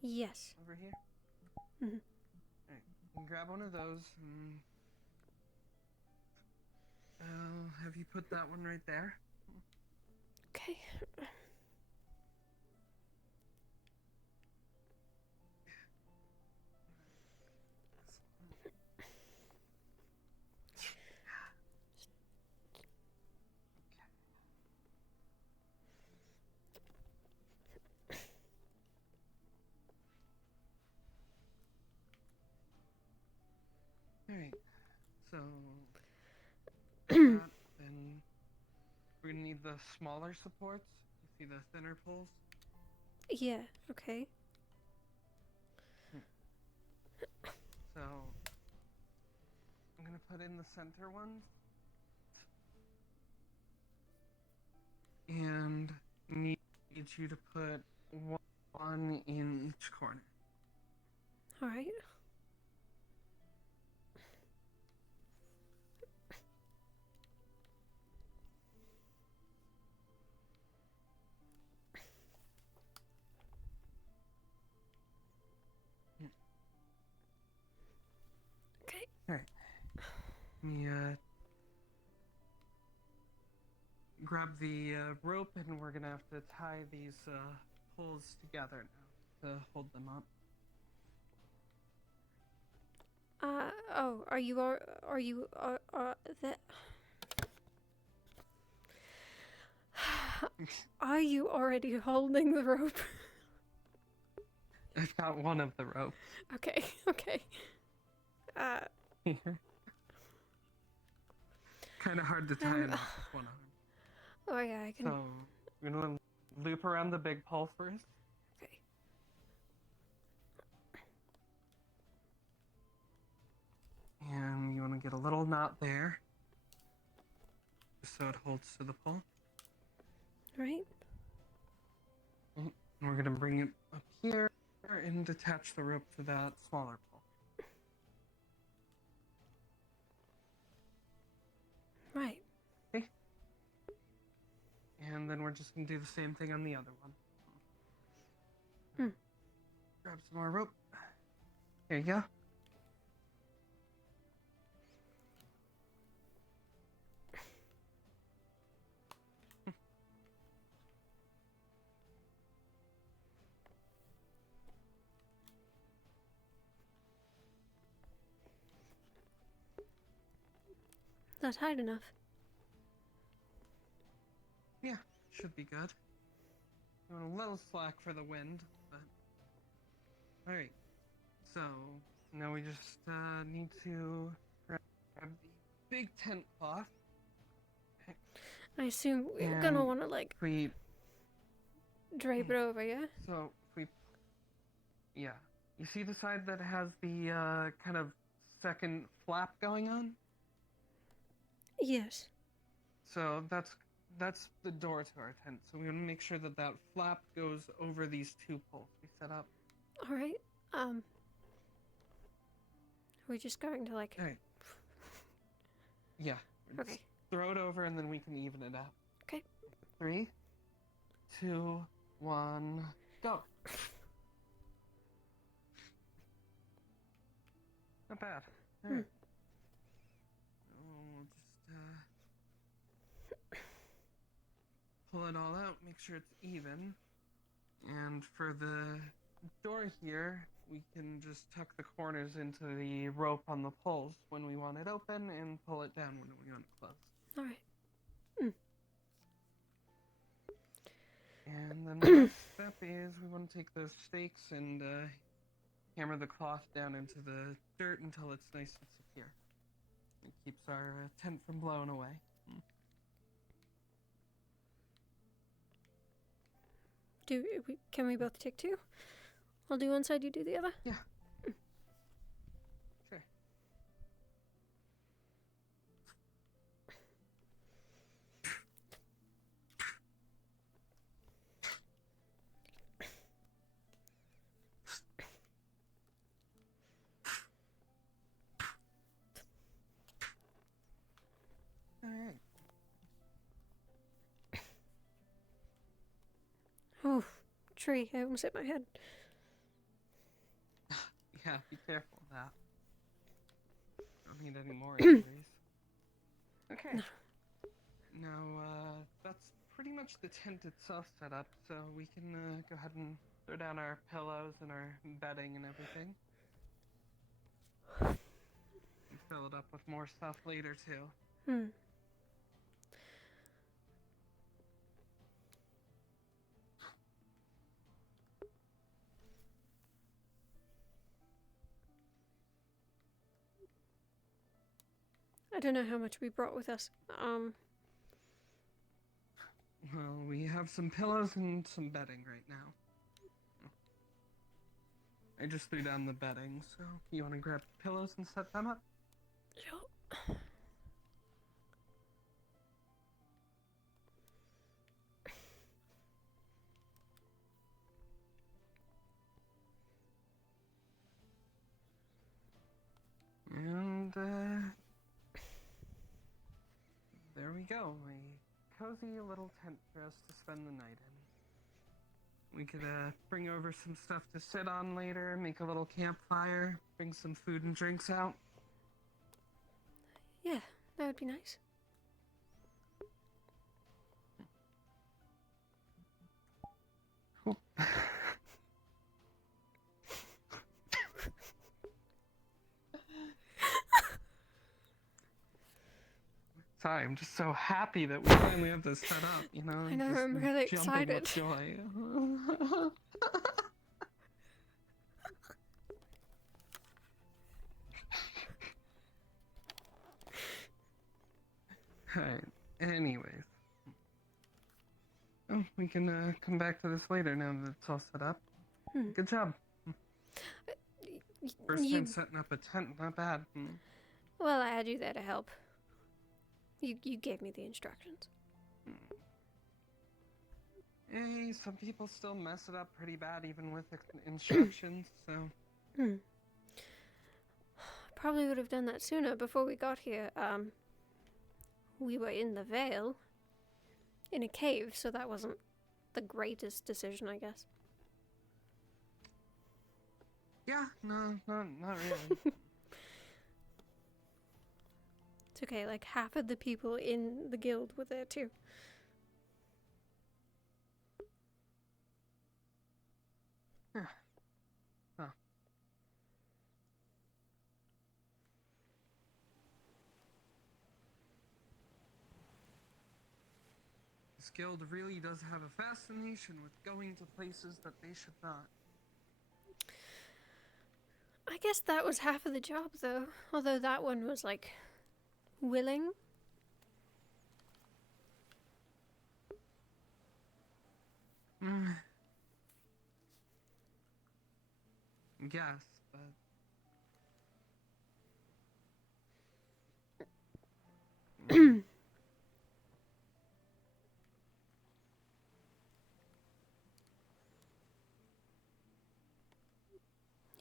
Yes. Over here? Mm-hmm. Alright, grab one of those. I'll have you put that one right there. Okay. Alright, so that, then we're gonna need the smaller supports. You see the thinner poles? Yeah, okay. So I'm gonna put in the center ones. And need you to put one in each corner. Alright. Okay. Alright. Grab the rope, and we're gonna have to tie these poles together now to hold them up. Oh, are you that... Are you already holding the rope? I've got one of the rope. Okay, okay. Kind of hard to tie them up with one arm. Oh yeah, I can... So, we're gonna loop around the big pole first. Okay. And you want to get a little knot there, just so it holds to the pole. Right. And we're gonna bring it up here and attach the rope to that smaller pole. Right. Okay. And then we're just gonna do the same thing on the other one. Grab some more rope. Here you go. Not tight enough. Yeah, should be good. You want a little slack for the wind, but... Alright, so now we just need to grab the big tent cloth. I assume we're gonna want to, like, drape it over, yeah? So, yeah. You see the side that has the kind of second flap going on? Yes. So that's the door to our tent. So we want to make sure that that flap goes over these two poles we set up. All right. We're just going to, like... All right. Yeah. Okay. Just throw it over and then we can even it out. Okay. 3, 2, 1, go. Not bad. All right. We'll just pull it all out, make sure it's even. And for the door here, we can just tuck the corners into the rope on the poles when we want it open and pull it down when we want it closed. All right. And then the next step is we want to take those stakes and hammer the cloth down into the dirt until it's nice and secure. It keeps our tent from blowing away. Can we both take two? I'll do one side, you do the other? Yeah. Sure. tree. I almost hit my head. Yeah, be careful of that. Don't need any more injuries. Okay. Now, that's pretty much the tent itself set up, so we can go ahead and throw down our pillows and our bedding and everything. And fill it up with more stuff later, too. I don't know how much we brought with us. Well, we have some pillows and some bedding right now. I just threw down the bedding, so you want to grab pillows and set them up? Sure. And, there we go. A cozy little tent for us to spend the night in. We could, bring over some stuff to sit on later, make a little campfire, bring some food and drinks out. Yeah, that would be nice. Sorry, I'm just so happy that we finally have this set up, you know? I know, just I'm really jumping with excited. joy. Alright, anyways. Oh, we can come back to this later now that it's all set up. Good job. First time setting up a tent, not bad. Well, I had you there to help. You gave me the instructions. Hey, some people still mess it up pretty bad even with the instructions, so... Probably would have done that sooner before we got here. We were in the Vale. In a cave, so that wasn't the greatest decision, I guess. Yeah, no, not really. It's okay, like half of the people in the guild were there too. Huh. This guild really does have a fascination with going to places that they should not. I guess that was half of the job, though. Although that one was, like, willing. Guess, but...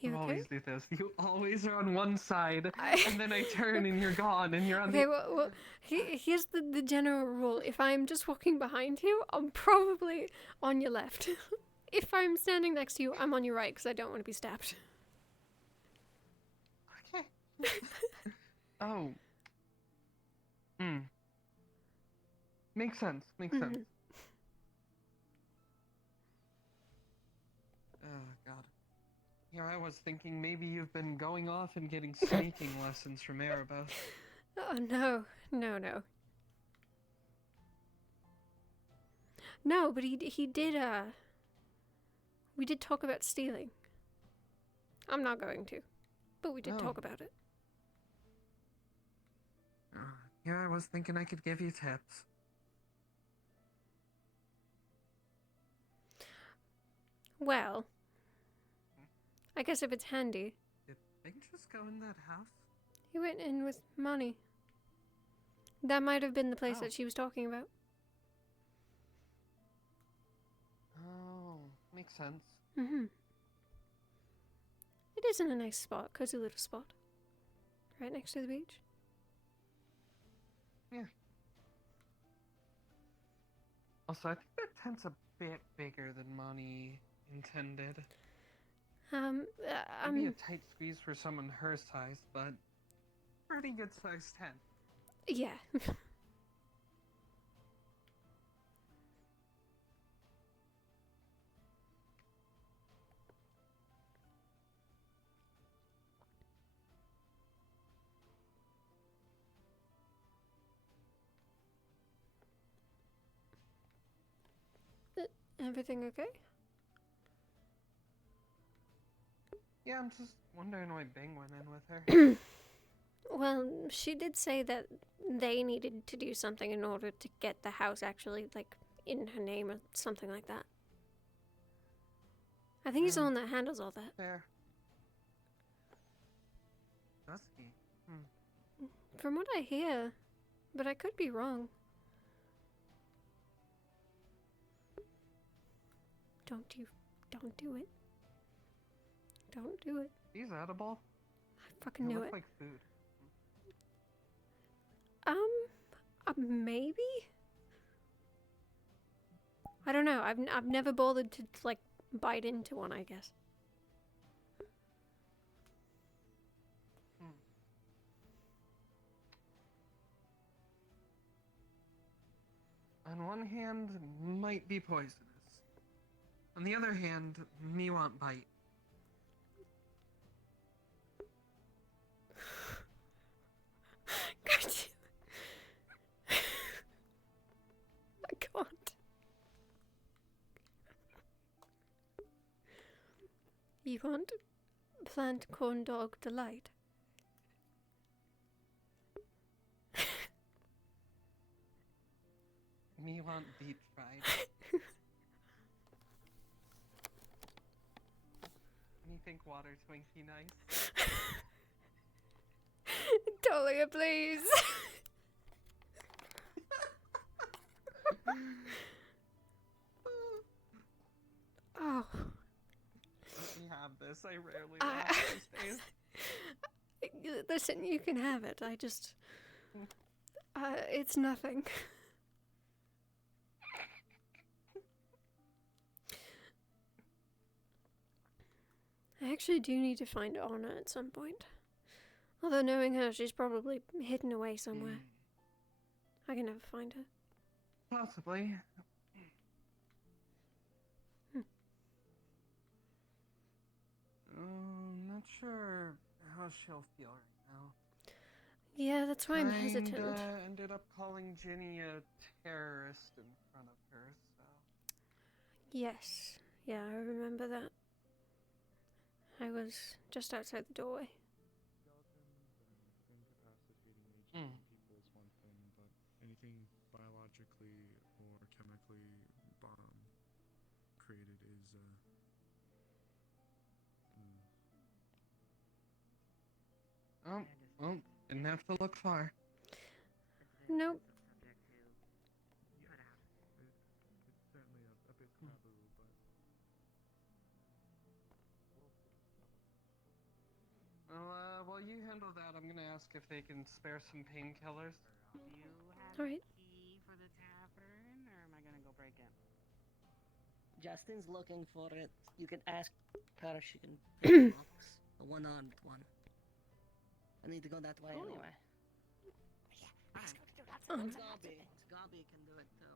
You okay? always do this. You always are on one side, and then I turn and you're gone, and you're on okay, the... well here's the general rule. If I'm just walking behind you, I'm probably on your left. If I'm standing next to you, I'm on your right, because I don't want to be stabbed. Okay. Oh. Makes sense, makes sense. Oh, God. Here I was thinking maybe you've been going off and getting sneaking lessons from Erebus. Oh, no. No, but he did, we did talk about stealing. I'm not going to, but we did talk about it. Here I was thinking I could give you tips. Well, I guess if it's handy. Did they just go in that house? He went in with money. That might have been the place that she was talking about. Oh, makes sense. It isn't a nice spot, cozy little spot. Right next to the beach. Yeah. Also, I think that tent's a bit bigger than Monty intended. I'm Maybe a tight squeeze for someone her size, but pretty good size 10. yeah. Everything okay? Yeah, I'm just wondering why Bing went in with her. Well, she did say that they needed to do something in order to get the house actually, like, in her name or something like that. I think he's the one that handles all that. Fair. Does he? From what I hear, but I could be wrong. Don't do it. Don't do it. He's edible. I fucking knew looks it. like food. Maybe? I don't know. I've never bothered to, like, bite into one, I guess. On one hand, might be poisonous. On the other hand, me want bite. God. I can't. You want plant corn dog delight? Me want deep fried. Me think water Twinkie nice. Talia, please. Oh. Let me have this. I rarely laugh these days. Listen, you can have it. I just... it's nothing. I actually do need to find Anna at some point. Although knowing her, she's probably hidden away somewhere. I can never find her. Possibly. Not sure how she'll feel right now. Yeah, that's why I'm hesitant. Ended up calling Ginny a terrorist in front of her, so... Yes. Yeah, I remember that. I was just outside the doorway. People is one thing, but anything biologically or chemically created is Oh, well, didn't have to look far. Nope. it's certainly a bit taboo, but Well, while you handle that, I'm gonna ask if they can spare some painkillers. Do you have Alright. a key for the tavern, or am I gonna go break it? Justin's looking for it. You can ask her if she can pick the box. The one-armed one. I need to go that way anyway. Oh, Gobby can do it too.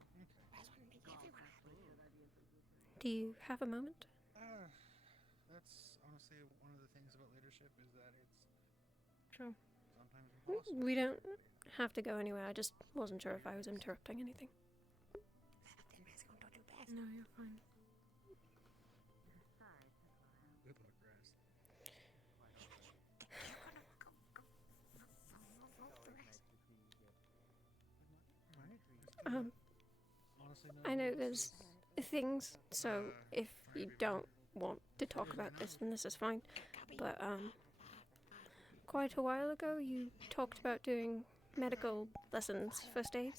do you have a moment? That's honestly one of the things about leadership is that it's Sure. sometimes impossible. We don't have to go anywhere. I just wasn't sure if I was interrupting anything. No, you're fine. Good luck, Raz. Honestly, no, I know this there's is- things, so if you don't want to talk about this, then this is fine. But, quite a while ago, you talked about doing medical lessons, first aid.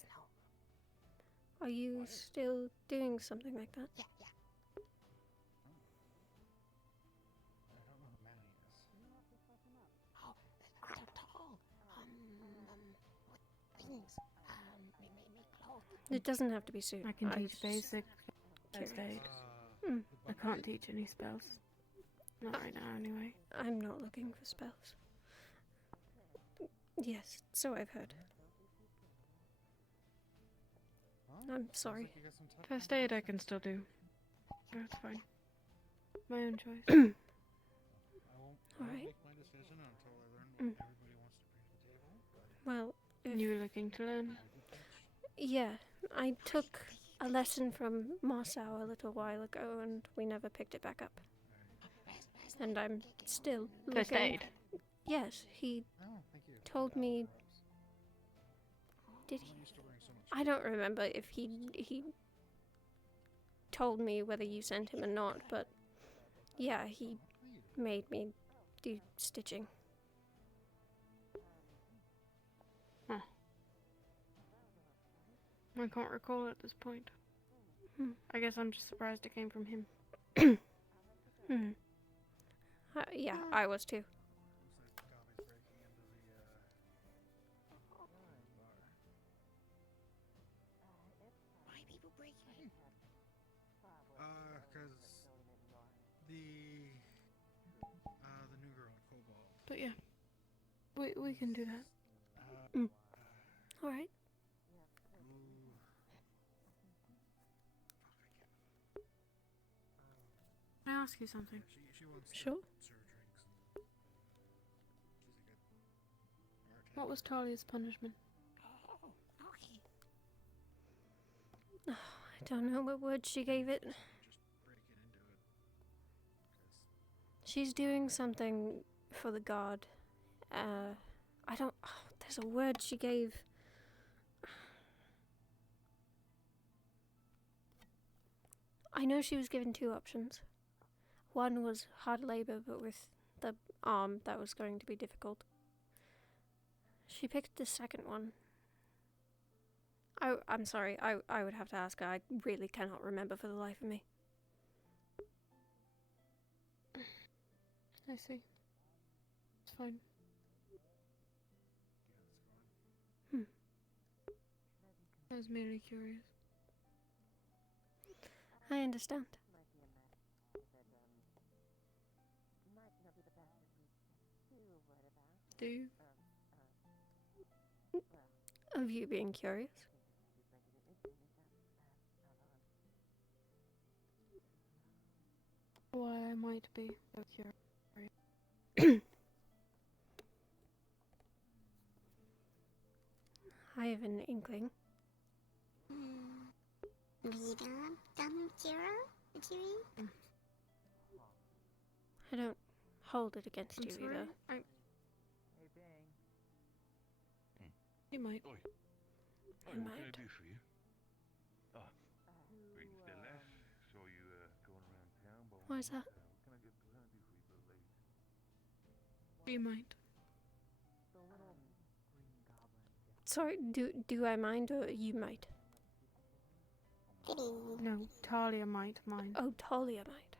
Are you still doing something like that? I don't know who Manny is. It doesn't have to be soon. I can I teach just- basic curious. first aid. I can't teach any spells. Not right now, anyway. I'm not looking for spells. Yes, so I've heard. I'm sorry. First aid I can still do. That's fine. My own choice. I won't Alright. make my decision until I learn what everybody wants to bring to the table. Well, You were looking to learn? yeah, I took a lesson from Marcel a little while ago and we never picked it back up. And I'm still looking. First aid? Yes, he thank you. told me. Did he? I don't remember if he told me whether you sent him or not, but yeah, he made me do stitching. Huh. I can't recall at this point. I guess I'm just surprised it came from him. Yeah, I was too. Why people breaking in? Cause the new girl, Cobalt. But yeah, we can do that. Alright. Can I ask you something? She wants Sure. to serve drinks. She's a good What was Talia's punishment? I don't know what word she gave it. She's doing something for the god. I don't. Oh, there's a word she gave. I know she was given two options. One was hard labor, but with the arm, that was going to be difficult. She picked the second one. I'm sorry, I would have to ask her. I really cannot remember for the life of me. I see. It's fine. I was merely curious. I understand. Do you? Of you being curious? Why I might be so curious. I have an inkling. I don't hold it against I'm you sorry. either. You might. Oi. I Oi, what might. can I do for you? Greetings, Stella. Saw you going around town. Why is that? What can I do for you, little lady? You might. Sorry, do I mind or you might? No, Talia might mind. Oh, Talia might.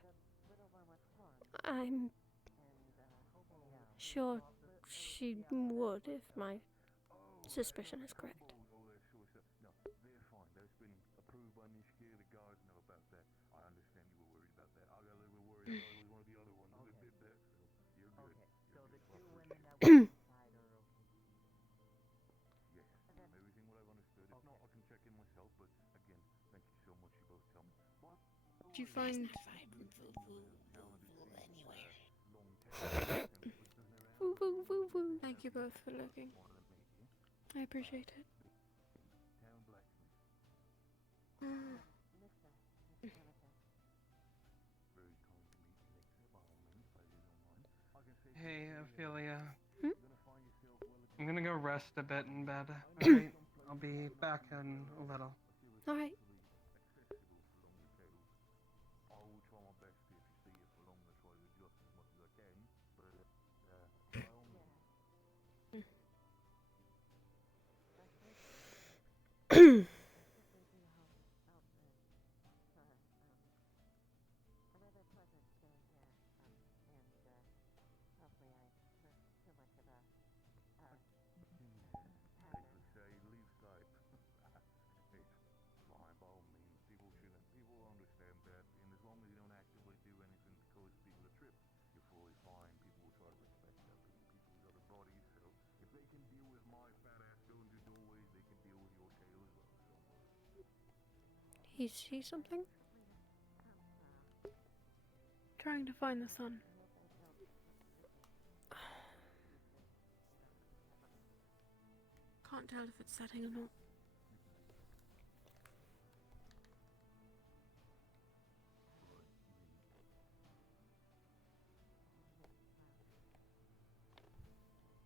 I'm sure she would if my suspicion is correct. No, they're fine. That's been approved by Nishkir. The guards know about that. I understand you were worried about that. I got a little bit worried. I thought it was one of the other ones that did that. So you're good. So the two women that were inside are okay. Yes, everything what I've understood. If not, I can check in myself. But again, thank you so much. You both tell me. What? Do you find... Woo, woo, woo, woo. Thank you both for looking. I appreciate it. Hey, Ophelia. Hmm? I'm gonna go rest a bit in bed. Alright, I'll be back in a little. Alright. He see something? Trying to find the sun. Can't tell if it's setting or not.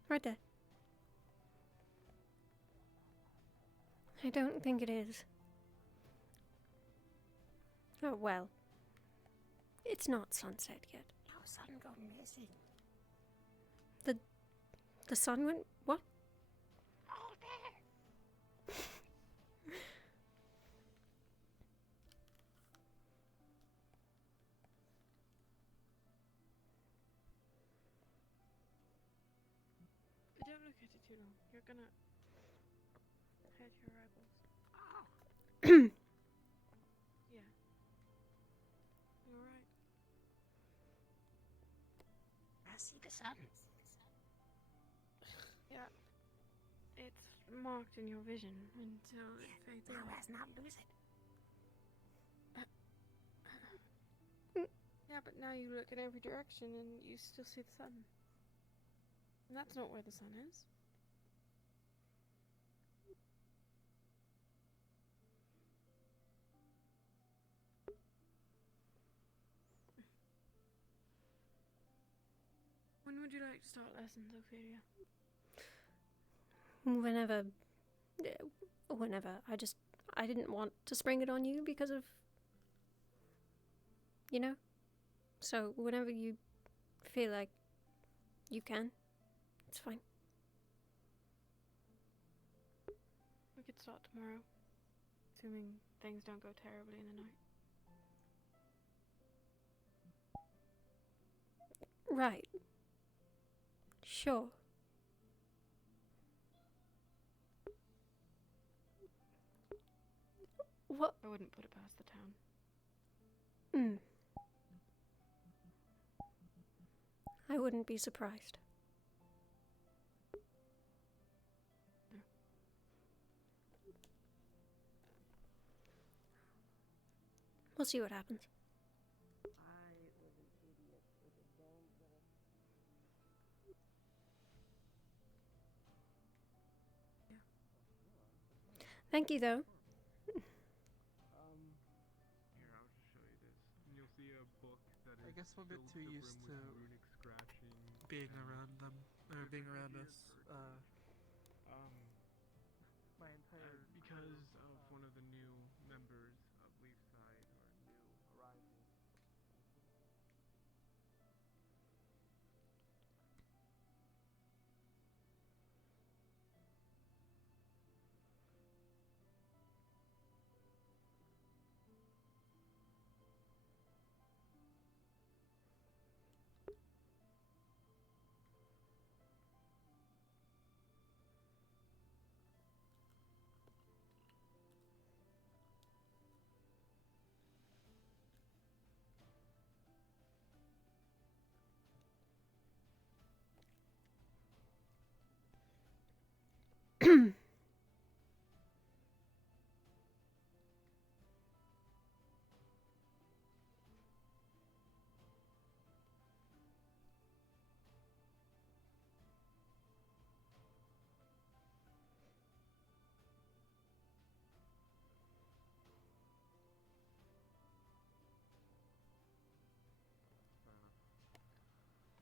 Right there. I don't think it is. Oh well. It's not sunset yet. Our sun go missing. The sun went what? Oh, there. Don't look at it too long. You're gonna hurt your eyeballs. Yeah. You alright? I see the sun. Yeah. It's marked in your vision until it fades Now away. let's not lose it. Yeah, but now you look in every direction and you still see the sun. And that's not where the sun is. When would you like to start lessons, Ophelia? Whenever. I didn't want to spring it on you because of, you know? So whenever you feel like you can, it's fine. We could start tomorrow, assuming things don't go terribly in the night. Right. Sure. What? I wouldn't put it past the town. I wouldn't be surprised. We'll see what happens. Thank you, though. Here, I'll just show you this. And you'll see a book that is I guess I'm a bit too filled used brim to with runic scratching. being and around them, or being around us. My entire because of one of the new members of Leafside, or new arrival.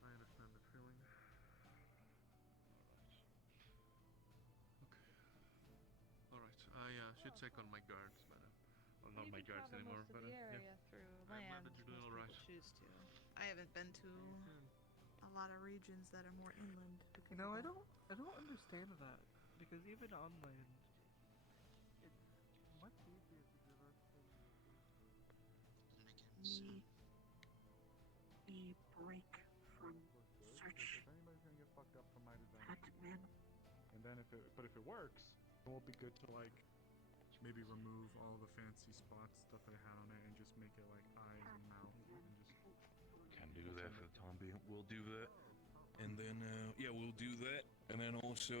I understand the feeling. Alright, I should check on my guards, madam. Well, not my guards anymore, but yeah. Through I land, managed to do most alright. people choose to. I haven't been to a lot of regions that are more inland. You know, I don't understand that, because even on land, it's much easier to traverse than We break from search. If anybody's gonna get fucked up from my design, Admin. and then if it works, it will be good to like maybe remove all the fancy spots stuff that I had on it and just make it like eyes and mouth and just. Can do that for the time being. We'll do that, and then yeah, we'll do that, and then also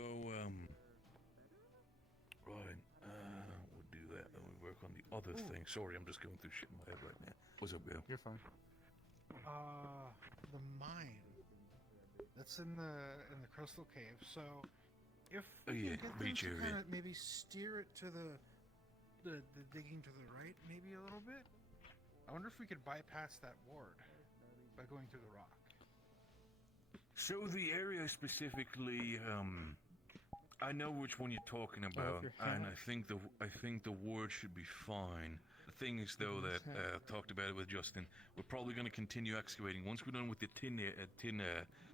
right, we'll do that, and we work on the other thing. Sorry, I'm just going through shit in my head right now. What's up, Bill? You're fine. The mine. That's in the crystal cave. So, if Oh, we yeah, can get beach them to area. kind of maybe steer it to the digging to the right, maybe a little bit. I wonder if we could bypass that ward by going through the rock. So the area specifically, I know which one you're talking about, you're and fine. I think the word should be fine. The thing is, though, that talked about it with Justin. We're probably going to continue excavating. Once we're done with the tin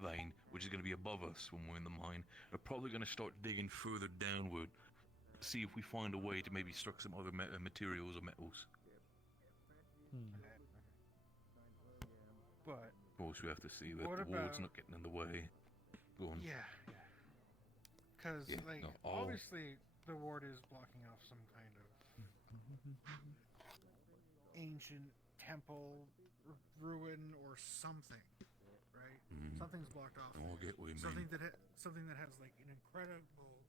vein, which is going to be above us when we're in the mine, we're probably going to start digging further downward, see if we find a way to maybe struck some other materials or metals. But Of course, we have to see that what the ward's about- not getting in the way. Go on. yeah. Because Yeah, like no, all- obviously the ward is blocking off some kind of ancient temple ruin or something, right? Mhm. Something's blocked off. Oh, I get what you mean. Something that has like an incredible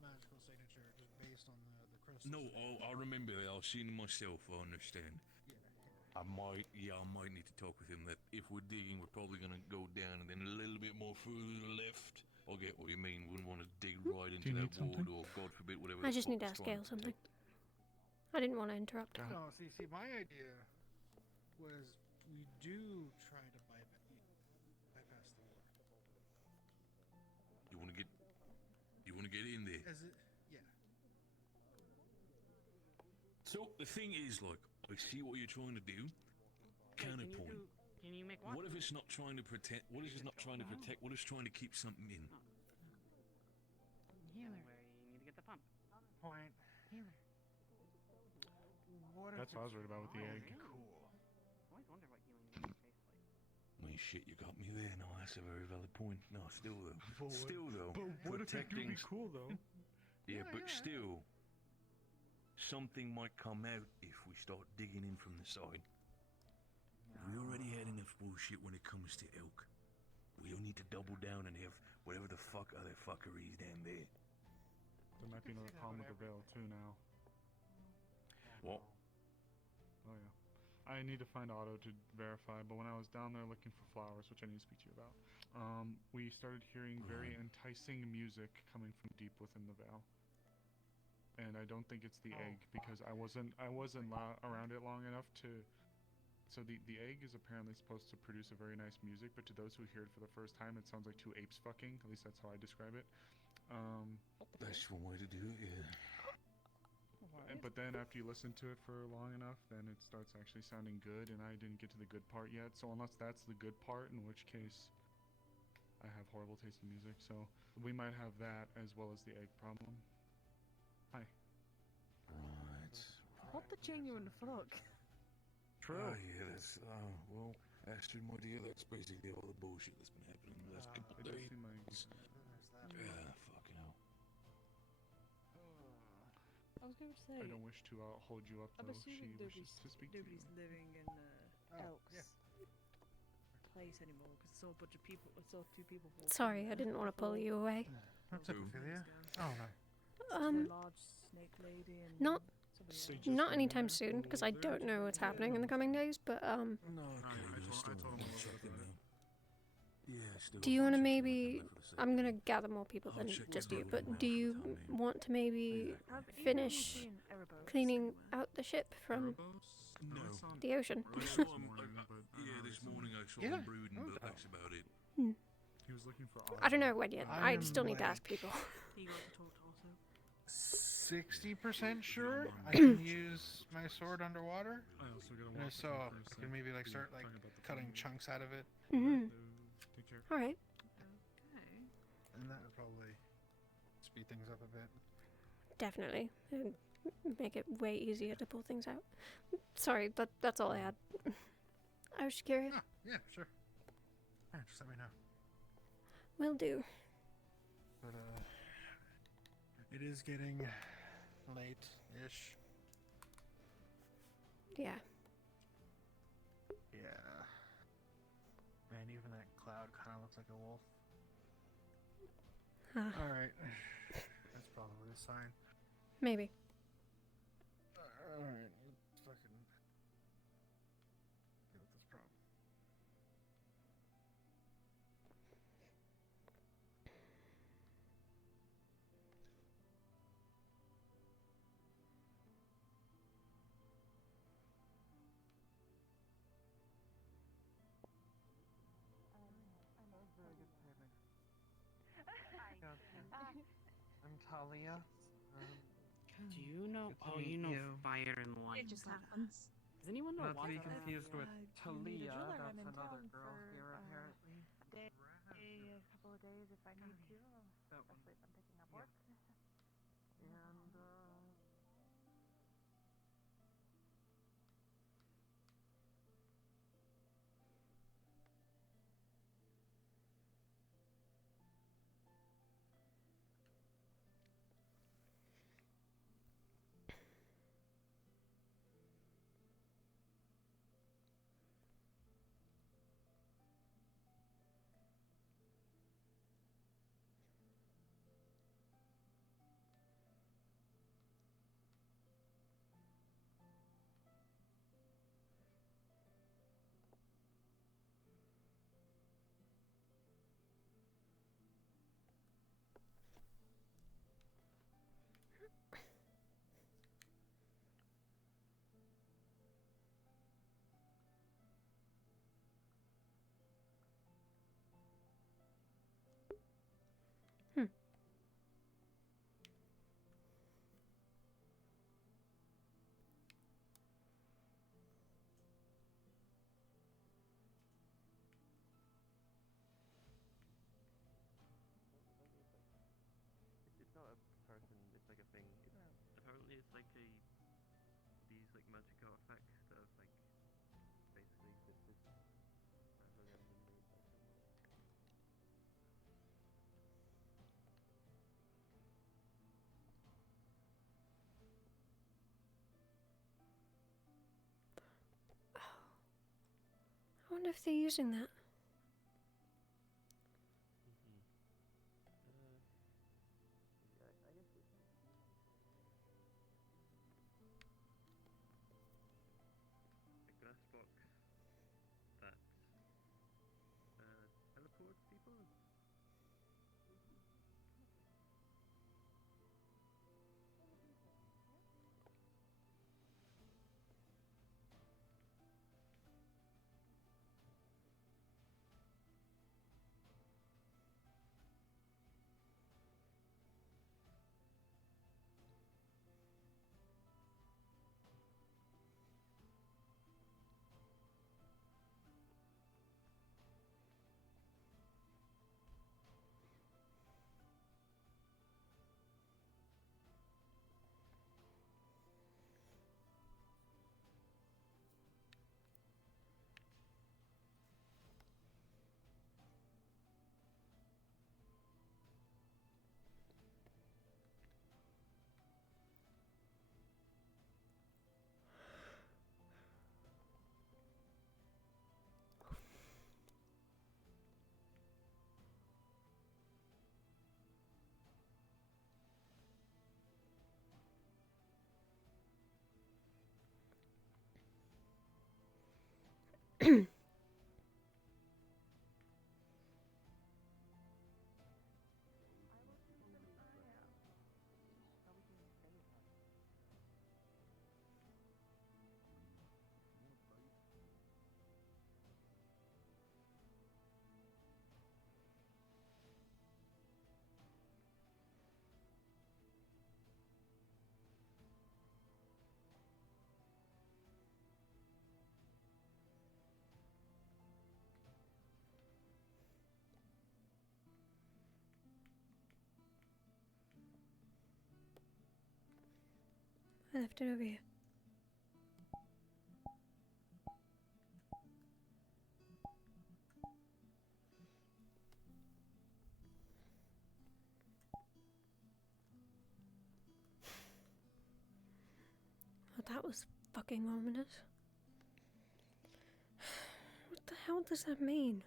magical signature just based on the crystal. No, I remember that. I've seen it myself. I understand. I might need to talk with him that if we're digging, we're probably going to go down and then a little bit more further to the left. I get what you mean. Wouldn't want to dig right into you that need something? ward or, God forbid, whatever. I the just fuck need to it's ask trying Gail to something. protect. I didn't want to interrupt. No, see, my idea was we do try to bypass the ward. You want to get in there. As it, yeah. So the thing is, like, I see what you're trying to do. Counterpoint. Can you make what? What if it's not trying to protect? What if it's not trying to protect? What if it's trying to keep something in? Healer. You need to get the pump. Point. Healer. What if That's what I was worried about with the egg. Cool. Always wonder what healing tastes like. I mean, shit, you got me there. No, that's a very valid point. No, still though. But what if it do be cool though? Yeah, but still, something might come out if we start digging in from the side. We already had enough bullshit when it comes to elk. We don't need to double down and have whatever the fuck other fuckeries down there. There might be another problem with the veil too now. What? Oh yeah. I need to find Otto to verify, but when I was down there looking for flowers, which I need to speak to you about, we started hearing very enticing music coming from deep within the veil. And I don't think it's the egg because I wasn't around it long enough to. So the egg is apparently supposed to produce a very nice music, but to those who hear it for the first time, it sounds like two apes fucking. At least that's how I describe it. That's one way to do it, yeah. But then after you listen to it for long enough, then it starts actually sounding good, and I didn't get to the good part yet. So unless that's the good part, in which case I have horrible taste in music. So we might have that as well as the egg problem. Hi. Right. What the genuine fuck? True. Oh, yeah, that's, well, Astrid, my dear, that's basically all the bullshit that's been happening in the last couple of It does days. seem like Fucking hell. I was going to say. I don't wish to hold you up, I'm though. assuming She wishes to speak to you. nobody's living in Elk's place anymore because it's all a bunch of people. It's all two people. Sorry, I didn't want to pull you away. What's up, Ophelia? Oh no. Large snake lady and Not somebody else. not anytime soon, because I don't know what's happening in the coming days. But No, okay, I but told him a little check bit it about it. out. Yeah, still. do you want to check it out maybe? for the sake. I'm gonna gather more people I'll than check just it you. out But now do for the you time being. want to maybe finish cleaning out the ship from No. the ocean? I saw him, this morning I saw him brooding, but that's about it. He was looking for I don't know when yet. I I am still need to like- ask people. He got to talk also. 60% sure I can use my sword underwater. I also gotta And walk if so, with him I for a can sec. maybe like Yeah, start like talking about the cutting problem. chunks out of it. Mhm. Take care. All right. And that would probably speed things up a bit. Definitely. And make it way easier to pull things out. Sorry, that's all I had. I was just curious. Ah, yeah, sure. Yeah, just let me know. Will do. But it is getting late-ish. Yeah. Yeah. Man, even that cloud kind of looks like a wolf. All right. That's probably a sign. Maybe. Alright, let's fucking deal with this problem. I'm Talia. Do you know? Good to Oh, meet you know you. Fire and Light. It just happens. Does anyone know Not to why? be confused with do you need a Talia. jeweler? That's I'm in another town girl for, here, apparently. a couple of days if I need to, especially if I'm picking up work. And, It's not a person, it's like a thing. Apparently it's like these like magic artifacts that have like basically existed rather than being made by someone. I wonder if they're using that. I guess it's a glass box that teleports people. I left it over here. Oh, that was fucking ominous. What the hell does that mean?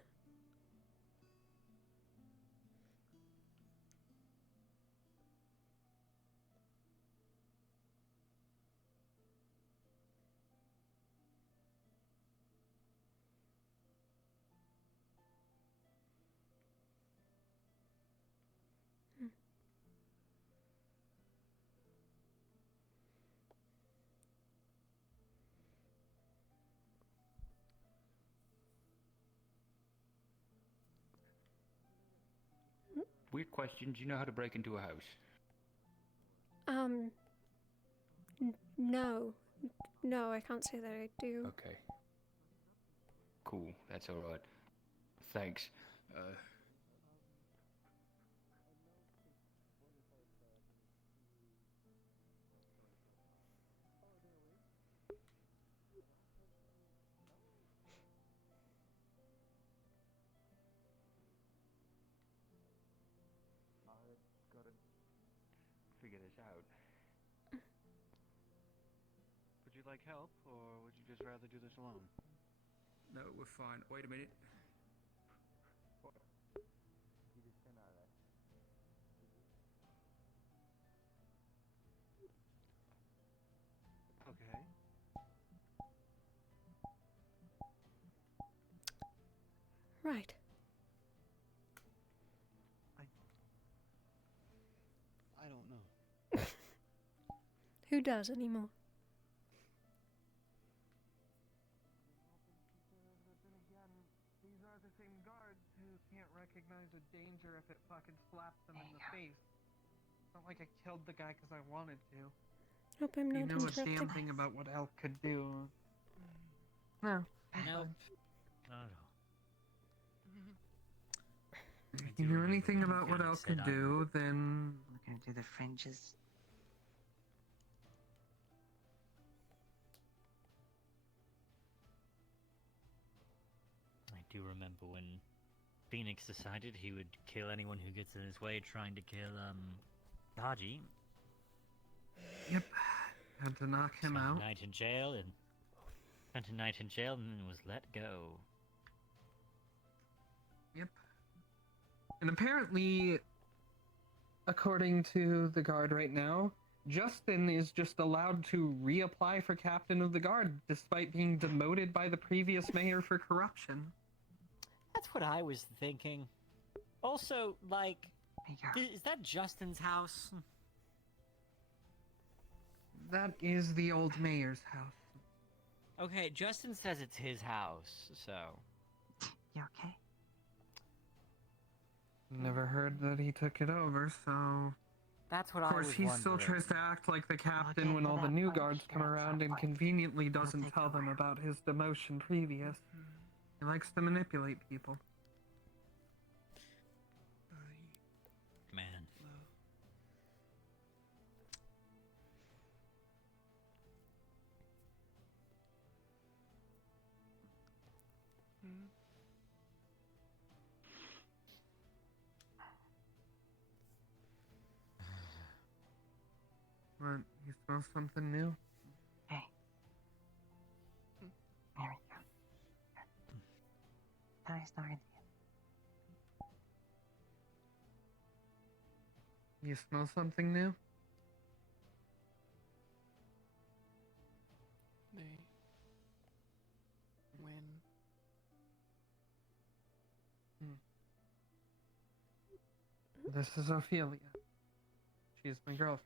Weird question. Do you know how to break into a house? No. No, I can't say that I do. Okay. Cool. That's alright. Thanks. Gotta figure this out. Would you like help, or would you just rather do this alone? No, we're fine. Wait a minute. Okay. Right. I don't know. Who does anymore? These are the same guards who can't recognize a danger if it fucking slaps them in the face. It's not like I killed the guy because I wanted to. Hope I'm not You know a interrupting. damn thing about what Elk could do. No. No. Not at all. If you knew anything about what Elk could do, then... We're gonna do the fringes. I do remember when Phoenix decided he would kill anyone who gets in his way trying to kill, Haji. Yep. Had to knock him Spent out. a night in jail and then was let go. Yep. And apparently, according to the guard right now, Justin is just allowed to reapply for captain of the guard despite being demoted by the previous mayor for corruption. That's what I was thinking. Also, like, is that Justin's house? That is the old mayor's house. Okay, Justin says it's his house, so... You okay? Never heard that he took it over, so... That's what Of I course, was he wondering. still tries to act like the captain get when to all the that new point, guards come sure, around and fine. conveniently doesn't take tell a them while. about his demotion previous. He likes to manipulate people. Man. What, you smell something new? Hey. There we go. Nice talking to you. You smell something new? This is Ophelia. She's my girlfriend.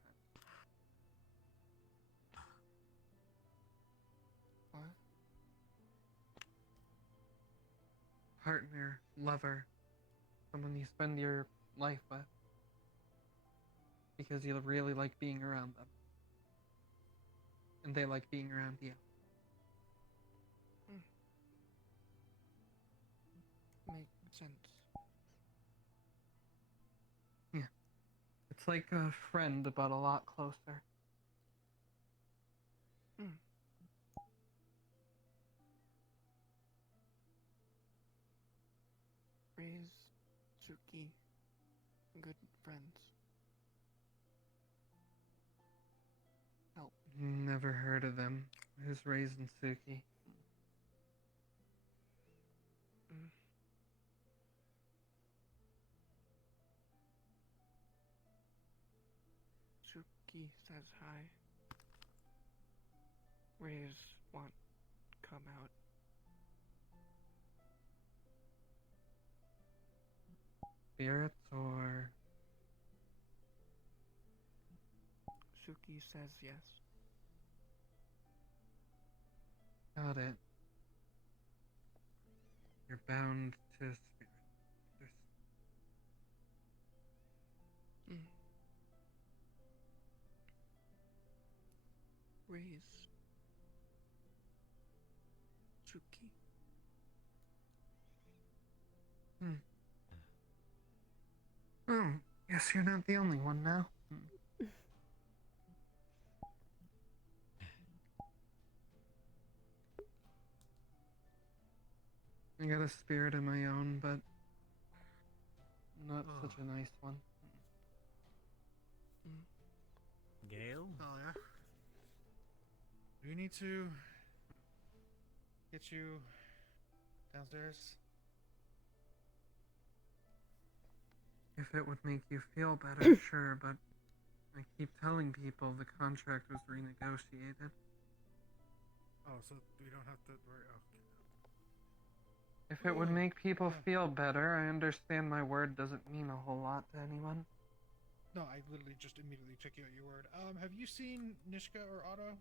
What? Partner, lover, someone you spend your life with. Because you really like being around them. And they like being around you. Makes sense. Yeah. It's like a friend, but a lot closer. Raise, Suki, good friends. Help. Never heard of them. Who's raising Suki? Suki says hi. Raise want come out. Spirits or... Suki says yes. Got it. You're bound to spirits. raise Chuki. Oh, guess you're not the only one now. I got a spirit of my own, but not such a nice one. Gale? Oh, yeah? Do we need to get you downstairs? If it would make you feel better, sure, but I keep telling people the contract was renegotiated. Oh, so we don't have to worry. Oh. If it would make people feel better, I understand my word doesn't mean a whole lot to anyone. No, I literally just immediately took you at your word. Have you seen Nishka or Otto?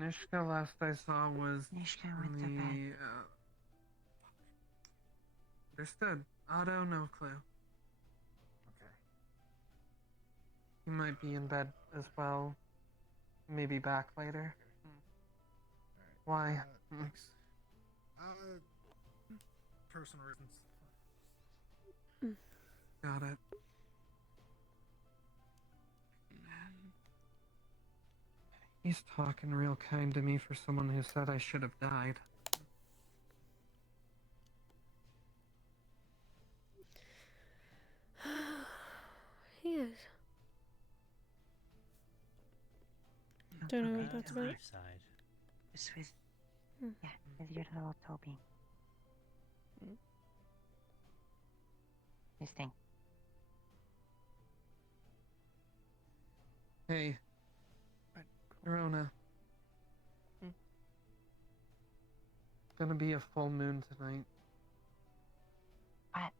Nishka last I saw was Nishka went to bed. Understood. Otto, no clue. Okay. He might be in bed as well. Maybe back later. Alright. Why? Thanks. Personal reasons. Got it. He's talking real kind to me for someone who said I should have died. He is. Don't know what that's about. Side. Just with, yeah, with your little Toby. This thing. Hey. Rona. Gonna be a full moon tonight. What?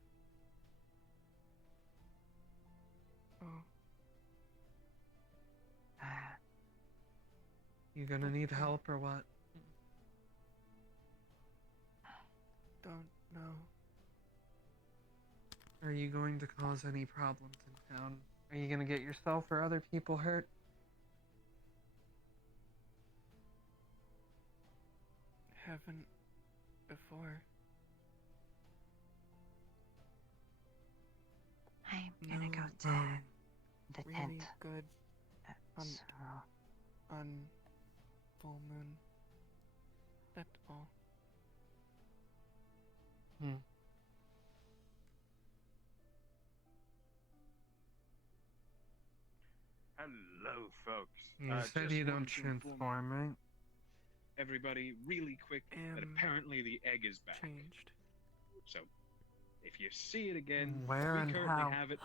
Oh. You gonna need help or what? Don't know. Are you going to cause any problems in town? Are you gonna get yourself or other people hurt? Haven't before. I'm gonna go to the really tent. Good on So, on full moon. That's all. Hello, folks. You said just you don't wanted to inform transform, right? everybody really quick that apparently the egg is back. Changed. So, if you see it again, Where we and currently how? have it.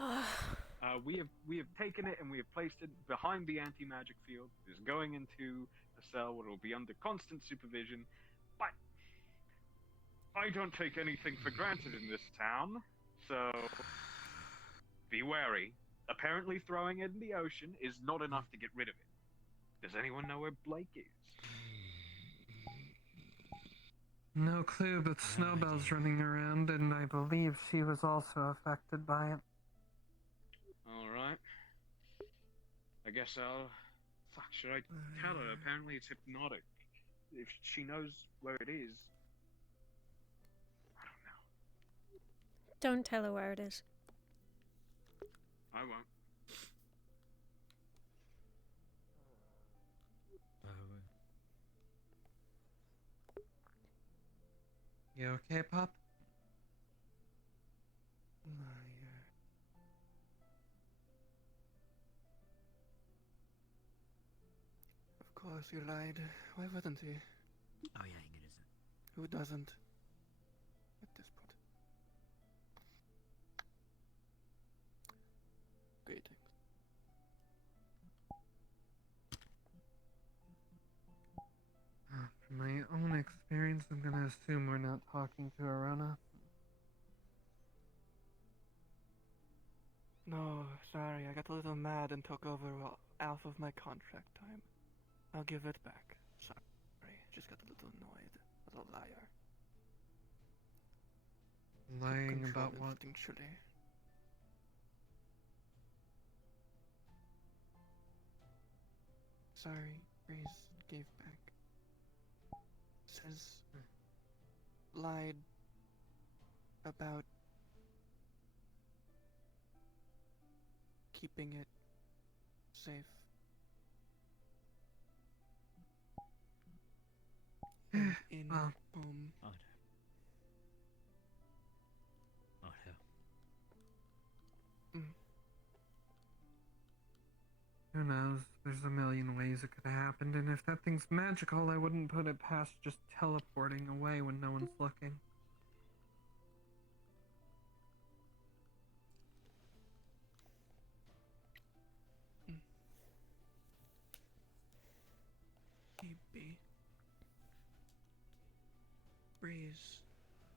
We have taken it and we have placed it behind the anti-magic field. It's going into a cell where it will be under constant supervision. But I don't take anything for granted in this town, so be wary. Apparently, throwing it in the ocean is not enough to get rid of it. Does anyone know where Blake is? No clue, but Snowbell's running around, and I believe she was also affected by it. Alright. I guess I'll... Fuck, should I tell her? Apparently it's hypnotic. If she knows where it is... I don't know. Don't tell her where it is. I won't. You okay, Pop? Of course you lied. Why wouldn't he? Oh yeah, he is. Who doesn't? At this point. Greetings. From my own experience, I'm gonna assume we're not talking to Arona. No, sorry, I got a little mad and took over half of my contract time. I'll give it back. Sorry, just got a little annoyed. Little liar. Lying Control about what? instinctually. sorry Raze gave back. Says lied about keeping it safe. And in Well. home. Oh no. Oh no. Who knows? There's a million ways it could have happened, and if that thing's magical, I wouldn't put it past just teleporting away when no one's looking. Maybe. Raise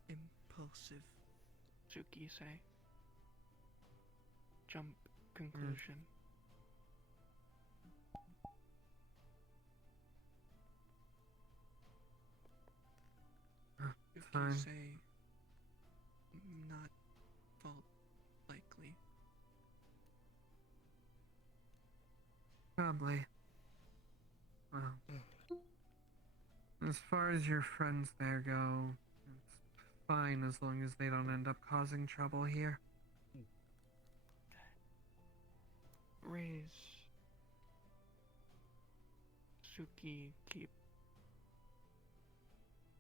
impulsive. Suki say. Jump conclusion. Fine. Say not fault likely. Probably. Well, as far as your friends there go, it's fine as long as they don't end up causing trouble here. Raise. Suki keep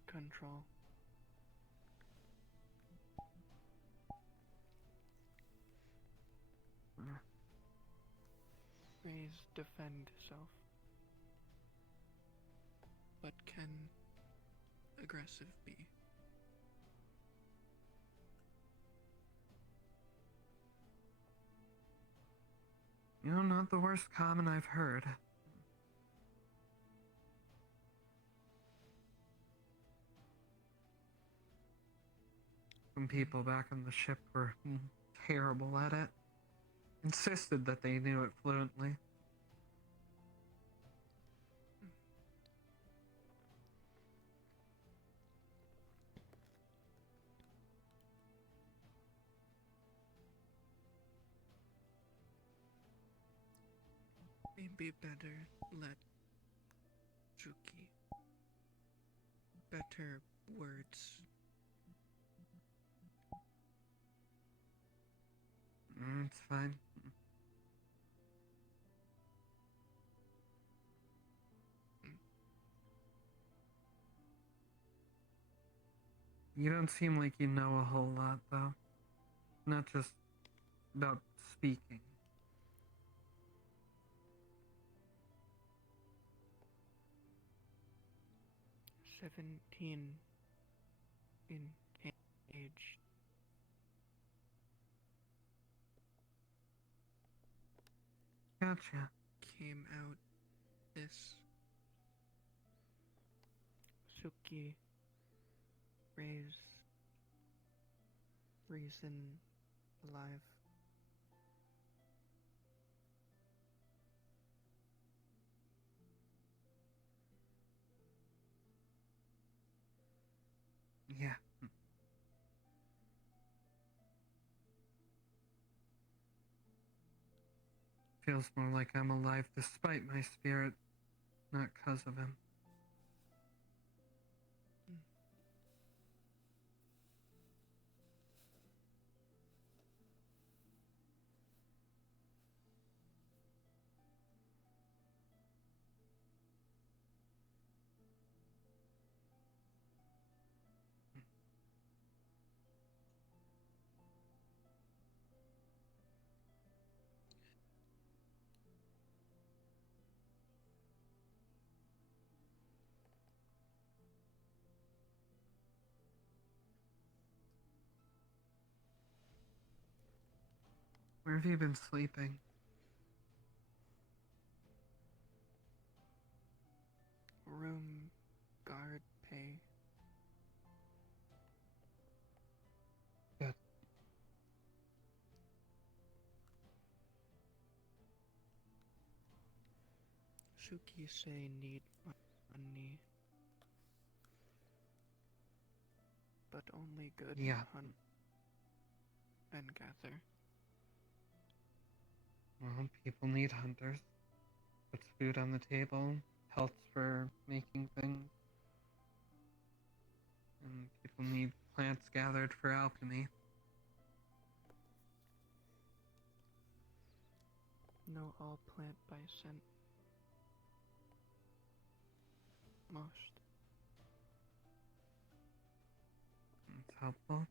control. Raise defend self. What can aggressive be? You know, not the worst comment I've heard. Some people back on the ship were terrible at it. Insisted that they knew it fluently. Maybe better let Suki. Better words. It's fine. You don't seem like you know a whole lot, though. Not just about speaking. 17 in age. Gotcha. Came out this. Suki. Raise. Reason. Alive. Yeah. Feels more like I'm alive despite my spirit, not 'cause of him. Where have you been sleeping? Room. Guard pay. Good. Suki say need money. But only good Yeah. hunt and gather. Well, people need hunters. puts food on the table, pelts for making things. And people need plants gathered for alchemy. No, all plant by scent. Most. It's helpful.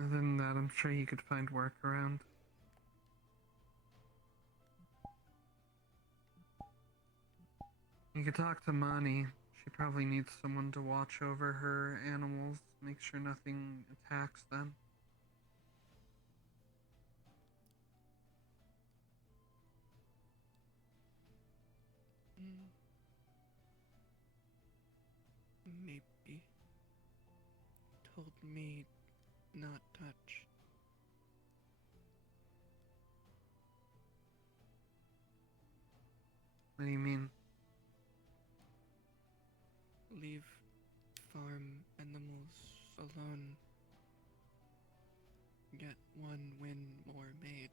Other than that, I'm sure you could find work around. You could talk to Mani. She probably needs someone to watch over her animals, make sure nothing attacks them. Maybe. Told me not touch. What do you mean? Leave farm animals alone. Get one win more made.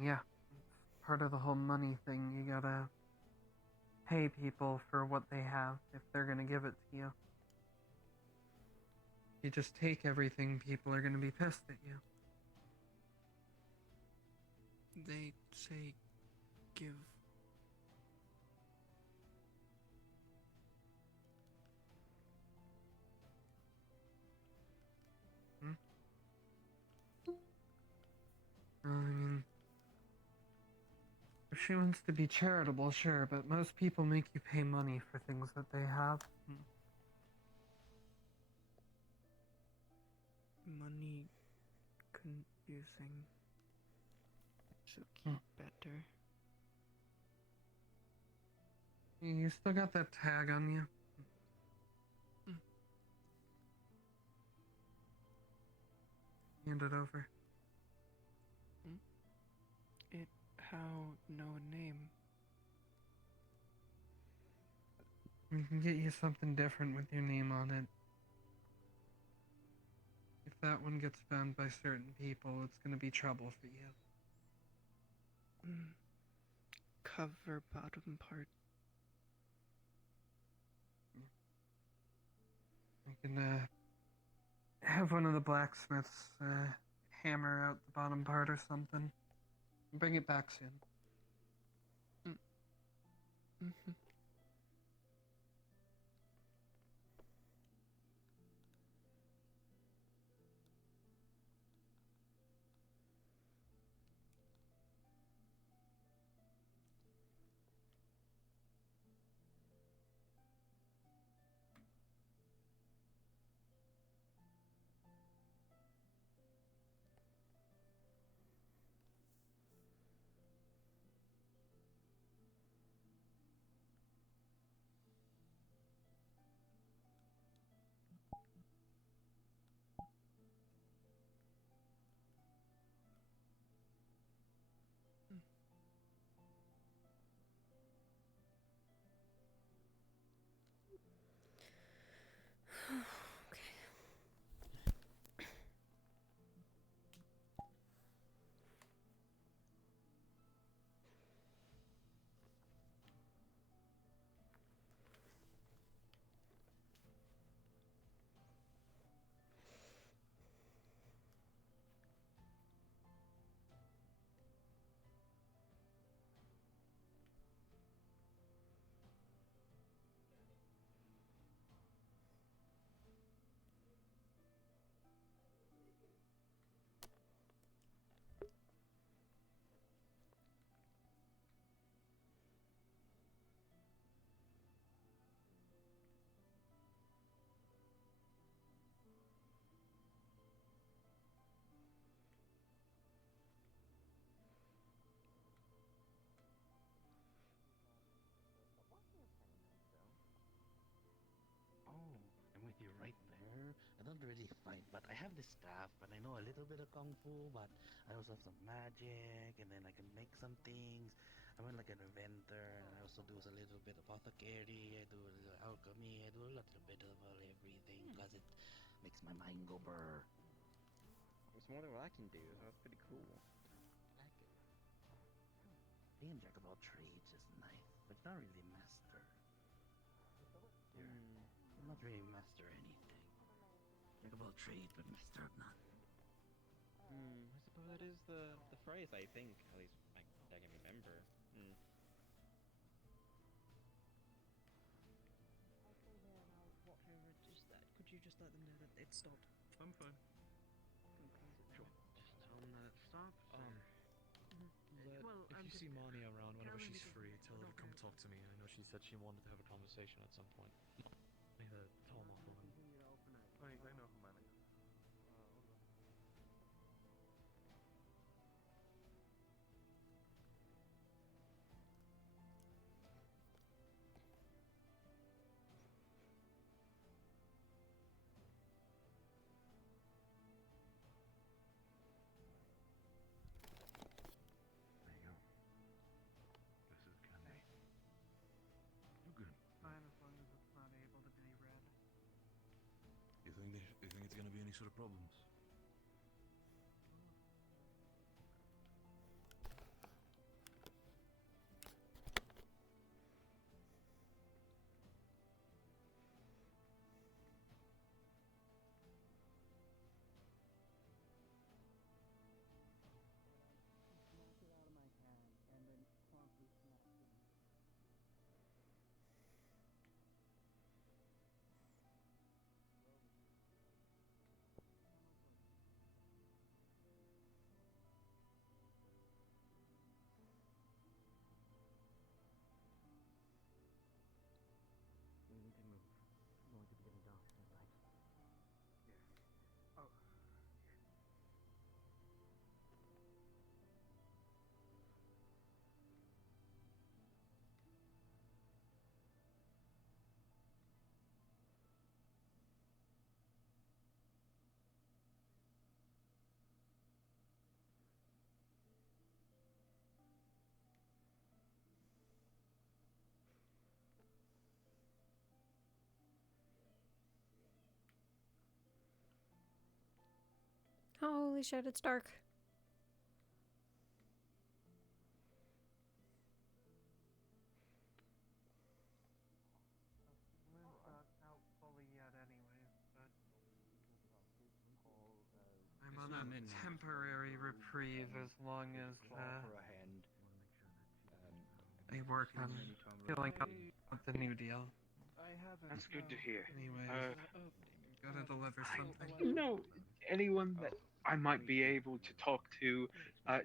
Yeah, it's part of the whole money thing. You gotta pay people for what they have if they're gonna give it to you. If you just take everything, people are gonna be pissed at you. They say give. Well, I mean, if she wants to be charitable, sure, but most people make you pay money for things that they have. Money confusing. So keep better. You still got that tag on you? Hand it over. It how no name. We can get you something different with your name on it. If that one gets found by certain people, it's gonna be trouble for you. Cover bottom part. I can have one of the blacksmiths hammer out the bottom part or something. Bring it back soon. Mm-hmm. Oh, I'm with you right there. I don't really fight, but I have this staff, and I know a little bit of kung fu, but I also have some magic, and then I can make some things. I'm like an inventor, and I also do a little bit of apothecary, I do a little alchemy, I do a little bit of everything, because it makes my mind go burr. It's more than what I can do, so that's pretty cool. I like it. Being jack of all trades is nice, but you're not really a master. You're not really master anything. Jack of all trades, but master of none. I suppose that is the phrase, I think, at least I can remember. I'll stay here and I'll watch over it. Could you just let them know that it stopped? I'm fine. Sure. Just tell them that it stopped. Well, if you see Mani around whenever she's free, tell her to come talk to me. I know she said she wanted to have a conversation at some point. I need to tell him off of him. I know who mine is. There you go. This is candy. You're good. Fine, as long as it's not able to be read. You think it's gonna be any sort of problems? Smack it out of my hand and then promptly snap it. We need to move. It's going to be getting dark soon, right? Oh. Holy shit, it's dark. The moon's not out fully yet anyways, but... I'm on a temporary reprieve as long as they work on filling up with the new deal. I haven't... That's good to hear. Anyways, gotta deliver something. You know anyone that I might be able to talk to?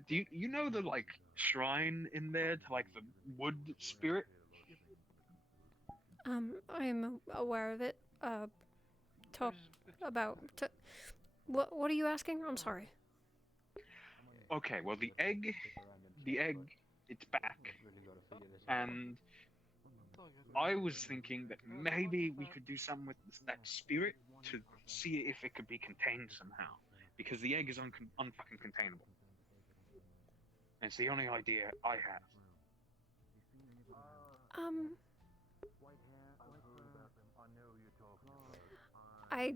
Do you know the like shrine in there to like the wood spirit? I'm aware of it. Talk about... What are you asking? I'm sorry. Okay, well the egg, it's back, and I was thinking that maybe we could do something with that spirit to see if it could be contained somehow, because the egg is unfucking containable. And it's the only idea I have. I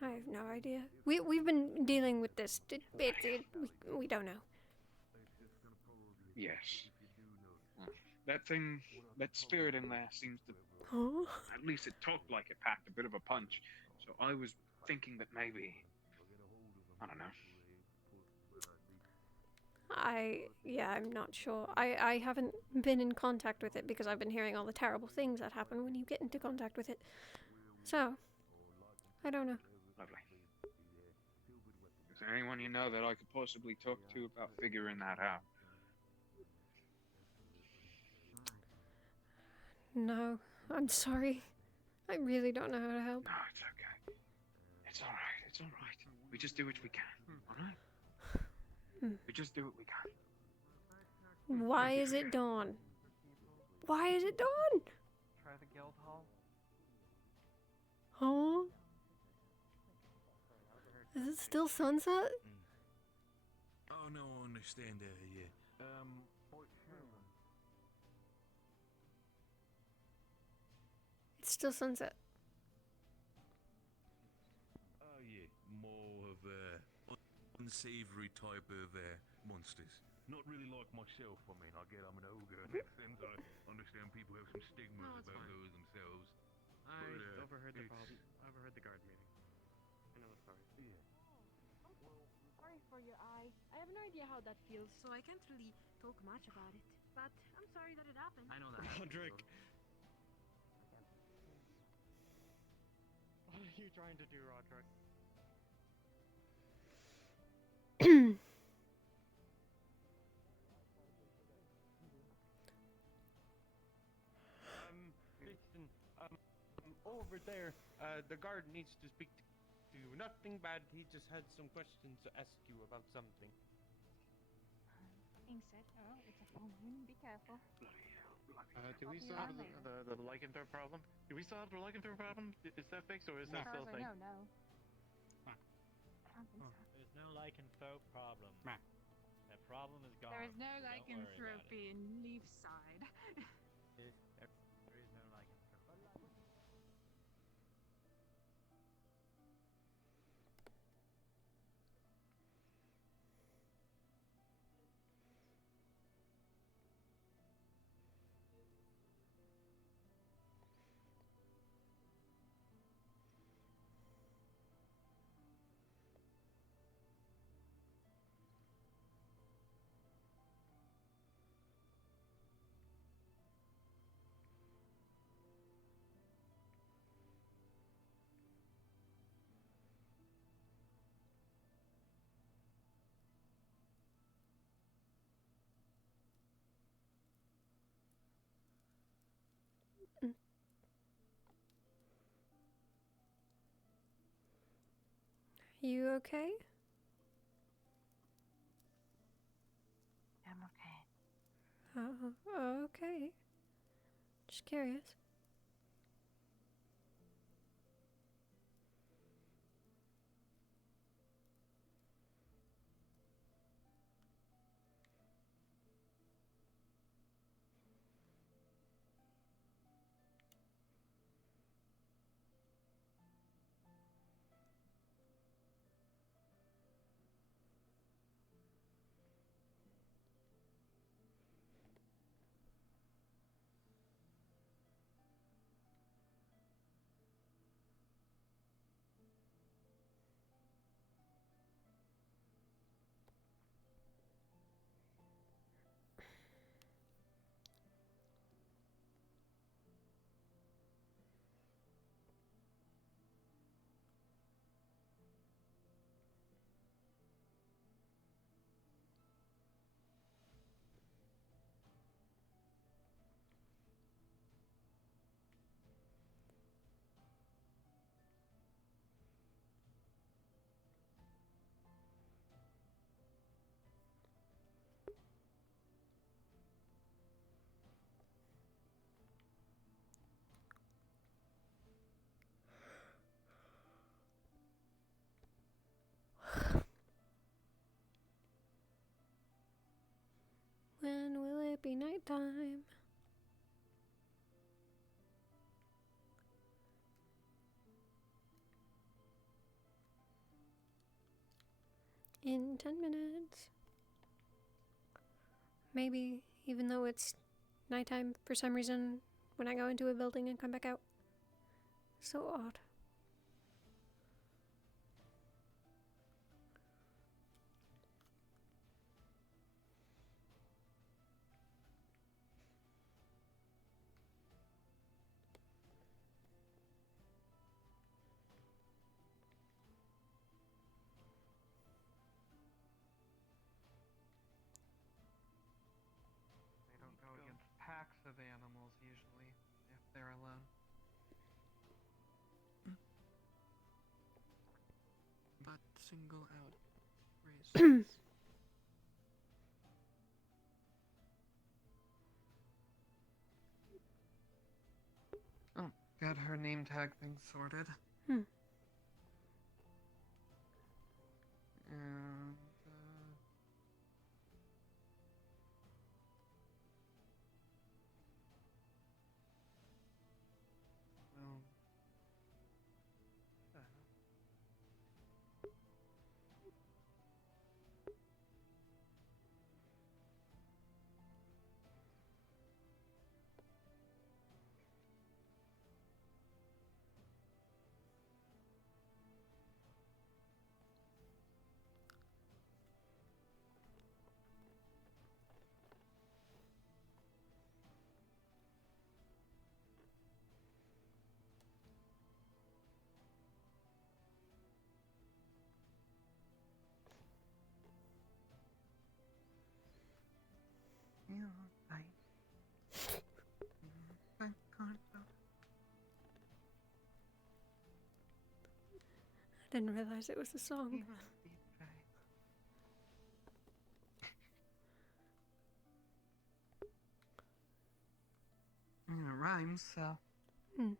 have no idea. We've been dealing with this. We don't know. Yes. That thing, that spirit in there seems to... At least it talked like it packed a bit of a punch. So I was thinking that maybe... I don't know. I'm not sure. I haven't been in contact with it because I've been hearing all the terrible things that happen when you get into contact with it. So, I don't know. Lovely. Is there anyone you know that I could possibly talk to about figuring that out? No, I'm sorry. I really don't know how to help. No, it's okay. It's alright, it's alright. We just do what we can, alright? We just do what we can. Why is it dawn? Why is it dawn? Try the guild hall. Huh? Is it still sunset? Oh no, I understand. Yeah. It's still sunset. Oh yeah, more of unsavory type of monsters. Not really like myself. I mean, I get I'm an ogre in that sense. I understand people have some stigmas No, it's about fine. those themselves. I But, overheard the it's- problem. I overheard the guard meeting. I know the story. Yeah. Sorry for your eye. I have no idea how that feels, so I can't really talk much about it. But I'm sorry that it happened. I know that. Roderick! What are you trying to do, Roderick? Listen, over there, the guard needs to speak to you. Nothing bad, he just had some questions to ask you about something. Being said, oh, it's a full moon. Be careful. Do we I'll be still have around later. the lycanthrope problem? Do we still have the lycanthrope problem? Is that fixed or is As that far still a as I thing? know, no. I don't think so. There's no lycanthrope problem. That problem is gone. There is no so don't worry about it. lycanthropy in Leafside. There is no lycanthrope. You okay? I'm okay. Oh, okay. Just curious. When will it be nighttime? In 10 minutes. Maybe, even though it's nighttime for some reason when I go into a building and come back out. So odd. They don't go against packs of animals usually, if they're alone. But single out race. Oh, got her name tag thing sorted. And well, I didn't realize it was a song. It rhymes, so. Hmm.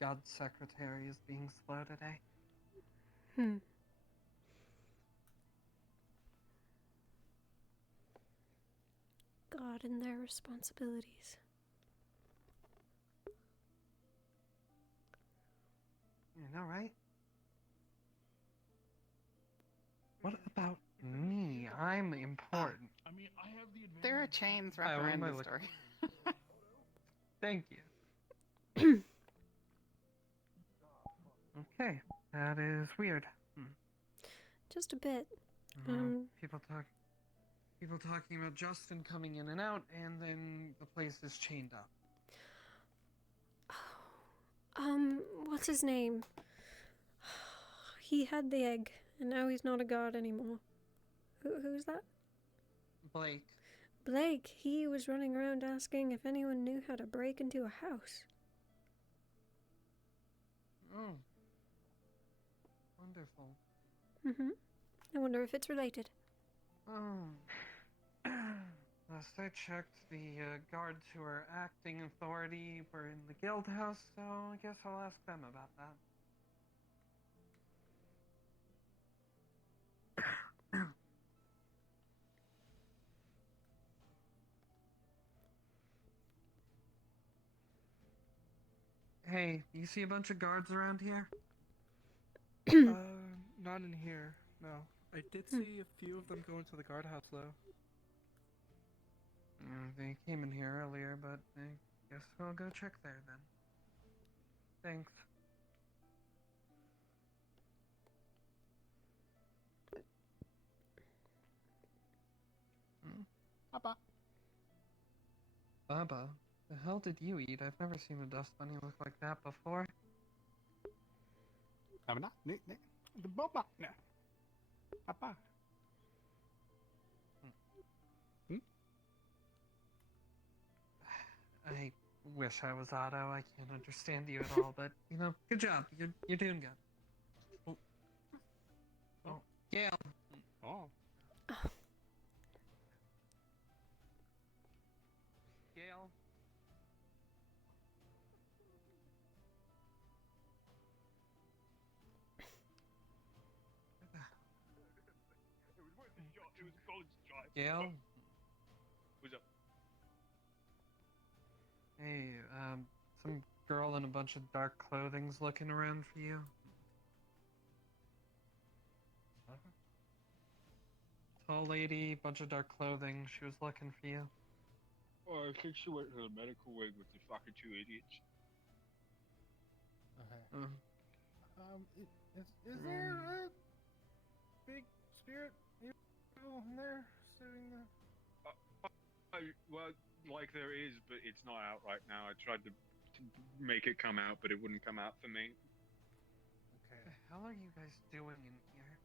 God's secretary is being slow today. Hmm. God and their responsibilities. You know, right? What about me? I'm important. I mean, I have the advantage. There are chains Hi, wrapped what am around I the looking store. Thank you. Okay, that is weird. Just a bit. People talking about Justin coming in and out, and then the place is chained up. What's his name? He had the egg, and now he's not a god anymore. Who's that? Blake. Blake. He was running around asking if anyone knew how to break into a house. Oh. Wonderful. Mm-hmm. I wonder if it's related. Oh. Last I checked, the guards who are acting authority were in the guild house, so I guess I'll ask them about that. Hey, you see a bunch of guards around here? Not in here, no. I did see a few of them go into the guardhouse, though. They came in here earlier, but I guess I'll go check there then. Thanks. Papa. Baba, the hell did you eat? I've never seen a dust bunny look like that before. Papa. I wish I was Otto. I can't understand you at all, but you know, good job. You're doing good. Oh, Gail. Oh. Gail. It was a college drive. Gail. What's up? Hey, some girl in a bunch of dark clothing's looking around for you. Tall lady, bunch of dark clothing. She was looking for you. Oh, I think she went to the medical wing with the fucking two idiots. Uh, Is there a big spirit in there sitting there? Well, like there is, but it's not out right now. I tried to make it come out, but it wouldn't come out for me. What the hell are you guys doing in here?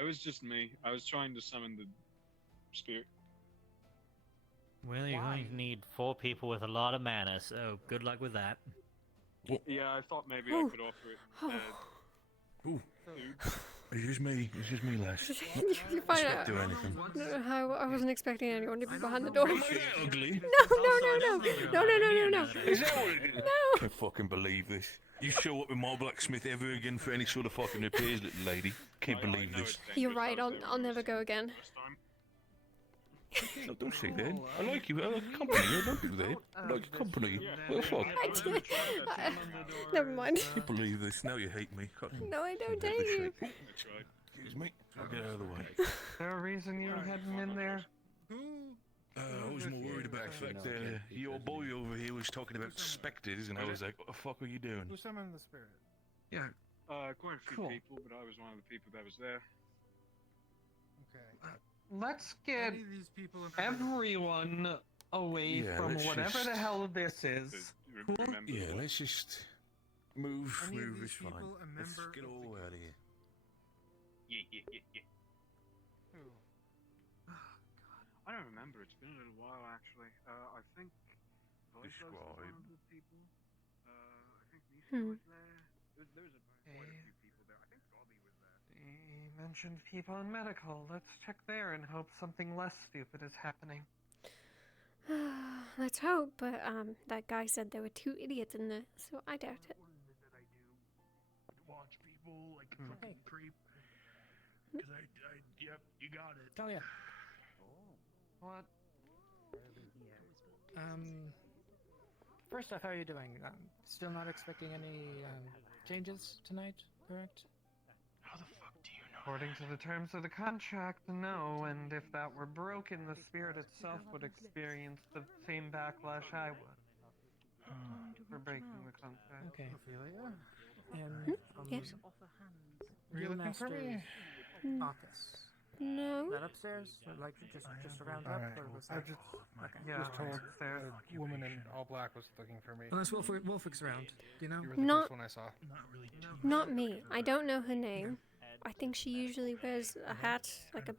It was just me. I was trying to summon the spirit. Well, you're going to need 4 people with a lot of mana, so good luck with that. Yeah, I thought maybe I could offer it instead. Ooh. It's just me, Les. You're fine. Let's not do anything. I wasn't expecting anyone to be behind the door. Am I that ugly? No. Is that what it is? No. I can't fucking believe this. You show up in my blacksmith ever again for any sort of fucking repairs, little lady. Can't believe this. You're right. I'll never go again. No, don't say that. I like you. I like company. Don't do that. I like your company. Well, fuck. I did. Never mind. I can't believe this. Now you hate me. No, I don't hate you. Excuse me. I'll get out of the way. Is there a reason you're heading in there? I was more worried about the fact that your boy over here was talking about specters, and I was like, what the fuck are you doing? Who summoned the spirit? Yeah. Quite a few people, but I was one of the people that was there. Okay. Let's get Any of these people everyone away from whatever the hell this is. Yeah, let's just move. Any of Move these is fine. people a Let's member get of all out of here. Yeah. I don't remember. It's been a little while, actually. I think Voice was one of the people. I think Nisha was there. There was quite a few people there. I think Bobby was there. He mentioned people in medical. Let's check there and hope something less stupid is happening. Let's hope, but that guy said there were 2 idiots in there, so I doubt it. Watch people like a fucking creep. Cause yep, you got it. Oh yeah. What? First off, how are you doing? Still not expecting any changes tonight, correct? How the fuck do you know? According to the terms of the contract, no, and if that were broken, the spirit itself would experience the same backlash I would. For breaking the contract. Okay. Ophelia? Yes. Were you looking for me? Office. No. That upstairs? Or like just around up? Or was I that... just Yeah, was told upstairs. a woman in all black was looking for me. Unless Wolfig's around. Do you know? You were the Not- first one I saw. Not me. I don't know her name. I think she usually wears a hat, like a,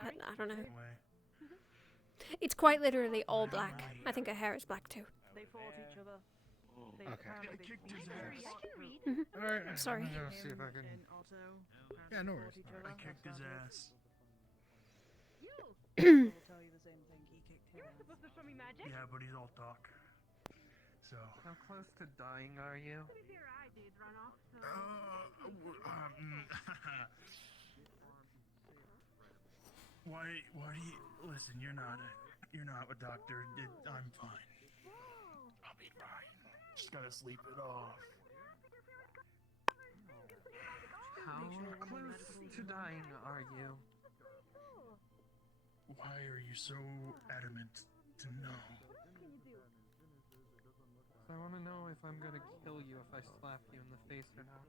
I don't know. It's quite literally all black. I think her hair is black too. They fought each other. Okay. Mhm. Alright, Sorry. I'm gonna see if I can... Yeah, no worries. I kicked his ass. Yeah, but he's all talk. So. How close to dying are you? Why do you listen? You're not a doctor. I'm fine. I'll be fine. Just gotta sleep it off. How close to dying are you? Why are you so adamant to know? I want to know if I'm gonna kill you if I slap you in the face or not.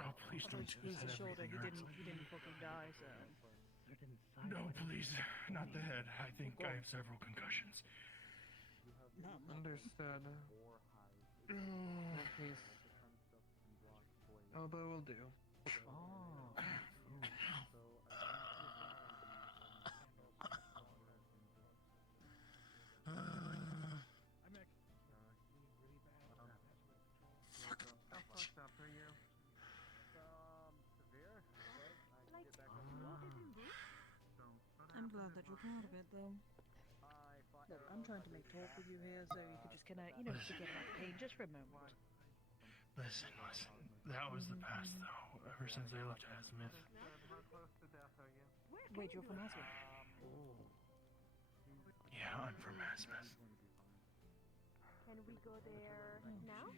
Oh, please don't do that. Shoulder, he didn't fucking die, so. No, please, not the head. I think I have several concussions. Understood. In that case, elbow will do. How fucked up are you? I'm glad that you're proud of it, though. Look, I'm trying to make talk with you here, so you could just kind of, forget about the pain just for a moment. Listen. That was the past, though. Ever since I left Azimuth. How close to death are you? Wait, you're from Azimuth? Yeah, I'm from Azimuth. Can we go there now?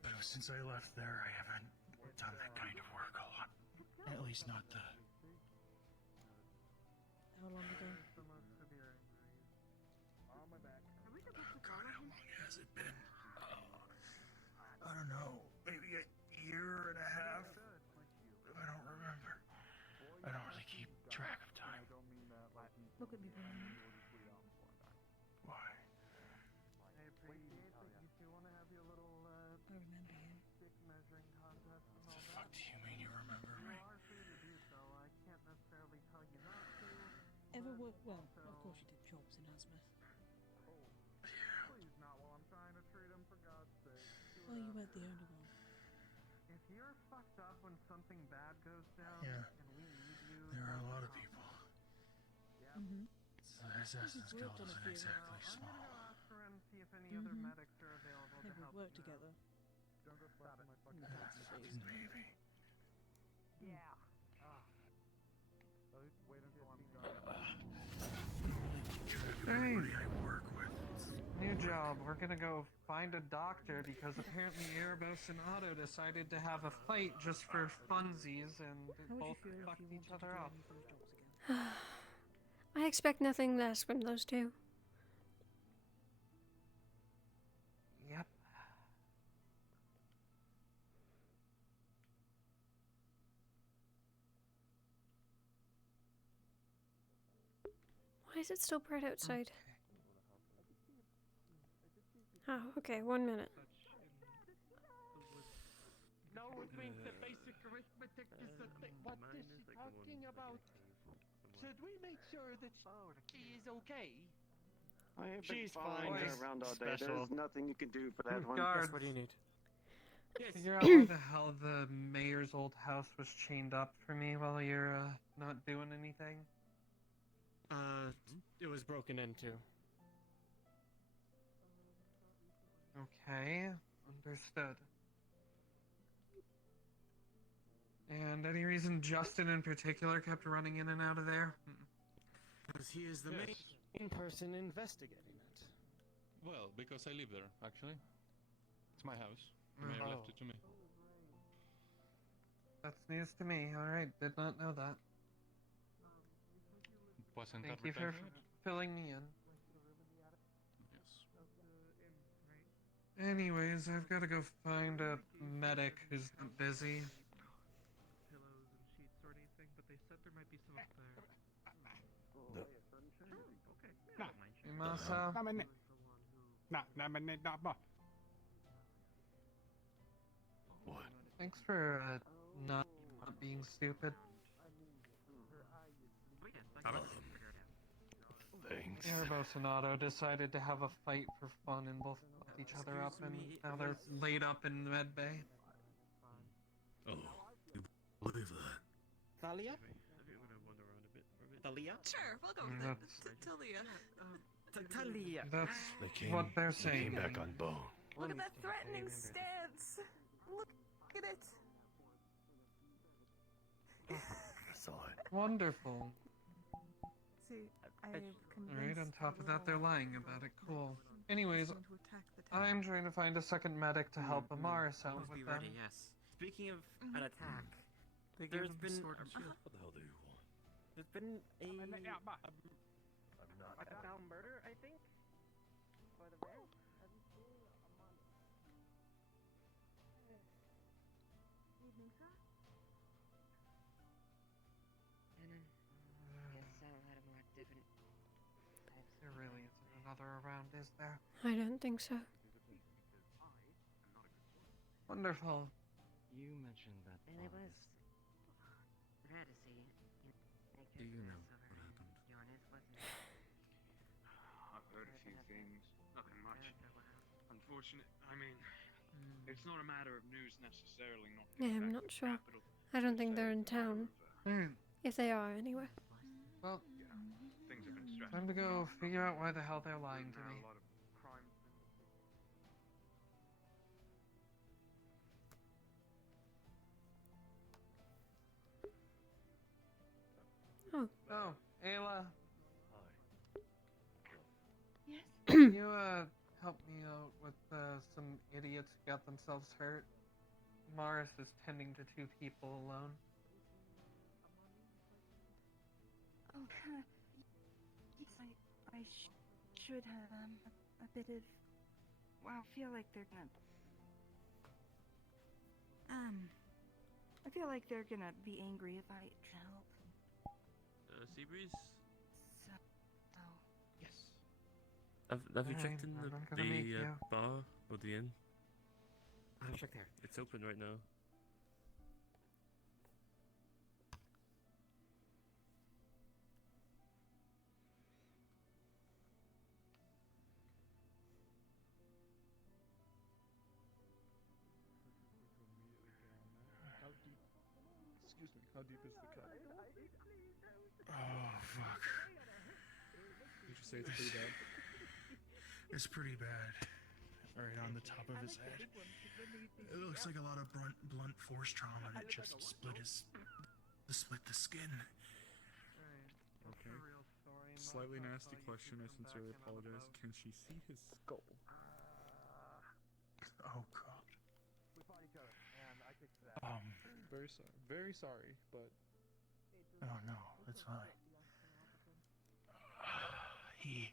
But since I left there, I haven't done that kind of work a lot. At least not the... How long ago? God, how long has it been? I don't know. Maybe a year and a half? I don't remember. I don't really keep track of time. Look at me, Brian. Why? I appreciate that you two want to have your little I remember you. stick measuring contest and all The that. fuck do you mean you remember me? You are free to do so. I can't necessarily Well, of course you did jobs in Asmith. Please not while I'm trying to treat him, for God's sake. Well, you weren't the only one. If you're fucked up when something bad goes down, Yeah. and we need you, There are a lot of people. Mm-hmm. So this Essence Guild isn't exactly small. I'm gonna go ask around and see if any other medics are available to Maybe help we'll work you out. together. Don't go slapping my fucking Fucking maybe. Yeah. Wait until I'm done. Hey, I work with. new job. We're gonna go find a doctor because apparently Erebos and Otto decided to have a fight just for funsies and How would you both feel if fucked you each wanted to other do up. any of those jobs again? I expect nothing less from those two. Yep. Why is it still bright outside? Oh, okay, 1 minute. No, it means the basic arithmetic is the thing. What is she talking about? Should we make sure that she is okay? I have been She's following fine. her around all day. Special. There's nothing you can do for that one. Guards. What do you need? Yes. Figure out why the hell the mayor's old house was chained up for me while you're not doing anything. It was broken into. Okay, understood. And any reason Justin in particular kept running in and out of there? Because he is the main in-person investigating it. Well, because I live there, actually. It's my house. The mayor left it to me. That's news to me. Alright, did not know that. Wasn't Thank you for advertising it? filling me in. Yes. Anyways, I've got to go find a medic who's not busy. Pillows and sheets or anything, but they said there might be some up there. Hey, Masa. What? Thanks for not being stupid. Thanks. Erebos and Otto decided to have a fight for fun and both fucked each other up, and now they're laid up in the med bay. Oh, you believe that? Thalia? Thalia? Sure, we'll go with it. Talia. Thalia. That's what they're saying. They came back on bone. Look at that threatening stance. Look at it. I saw it. Wonderful. See, I've Alright, on top of that, they're lying about it. Cool. Anyways, I'm trying to find a second medic to help Amaris out Always with be them. ready, yes. Speaking of an attack, They gave there's him been sword and shield. What the hell do you want? there's been a down murder, I think. By the way. Evening, sir. Guess I don't have a lot different types. There really isn't another around, is there? I don't think so. Wonderful. You mentioned that. And it was rare to see. Do you know what happened? Jonas wasn't. I've heard a few things. Nothing much. Unfortunate. I mean, it's not a matter of news necessarily. Not Yeah, I'm not sure. I don't think they're in town. If they are, anyway. Well, things have been stressful. time to go figure out why the hell they're lying to me. A lot of crime. Oh, Ayla. Yes. Can you help me out with some idiots who got themselves hurt? Morris is tending to 2 people alone. Oh, yes, I should have a bit of. Well, I feel like they're gonna. I feel like they're gonna be angry if I help. Seabreeze? So, Yes. Have you checked in I'm gonna make the you. bar or the inn? I'll check there. It's open right now. How deep is the cut? Oh, fuck. Would you say it's pretty bad? It's pretty bad. Right on the top of his head. It looks like a lot of blunt force trauma that just split the skin. Okay. Slightly nasty question. I sincerely apologize. Can she see his skull? Oh god. Very sorry. Very sorry, but Oh no, it's fine. He.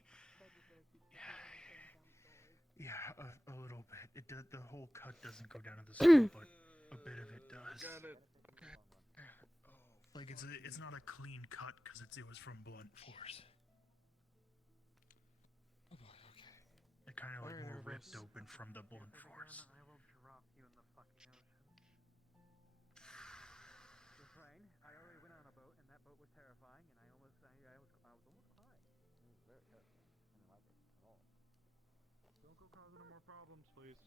Yeah, a little bit. The whole cut doesn't go down to the skull, but a bit of it does. got it. Okay. Like it's not a clean cut because it was from blunt force. Oh boy, okay. It kind of like Alright, more ripped Erebus. open from the blunt force. I will drop you in the fucking ocean. Refrain. I already went on a boat, and that boat was terrifying, and I was almost crying. It was very terrifying. I didn't like it at all. Don't go causing more problems, please.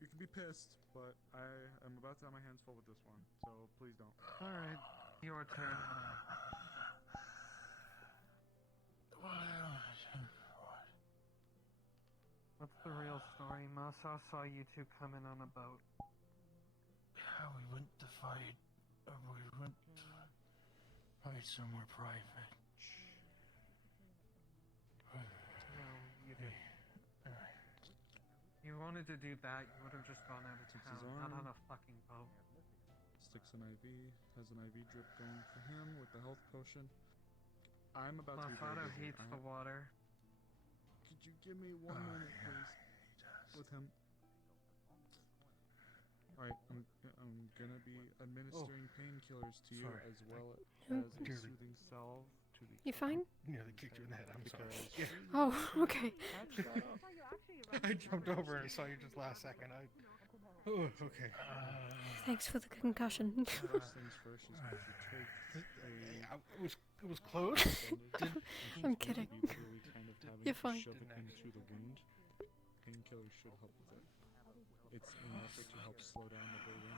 You can be pissed, but I am about to have my hands full with this one, so please don't. Alright, your turn. What's the real story? Masa saw you two come in on a boat. Yeah, we went to fight. We went to fight somewhere private. No, you didn't. You wanted to do that, you would have just gone out of Takes his town, not arm. on a fucking boat. Sticks an IV, has an IV drip going for him with the health potion. I'm about to be very Masato busy. hates the water. Could you give me 1 minute, please, with him? Alright, I'm gonna be administering painkillers to you Sorry. as well Oh. as a soothing salve to the. You fine? Yeah, they kicked you in the head. I'm sorry. Oh, okay. I jumped over and I saw you just last second. Oh, okay. Thanks for the concussion. First things first, she's going to take a. It was close. I'm kidding. You're fine. Shove it into the wound. Painkillers should help with it. It's an effort to help slow down the bleeding.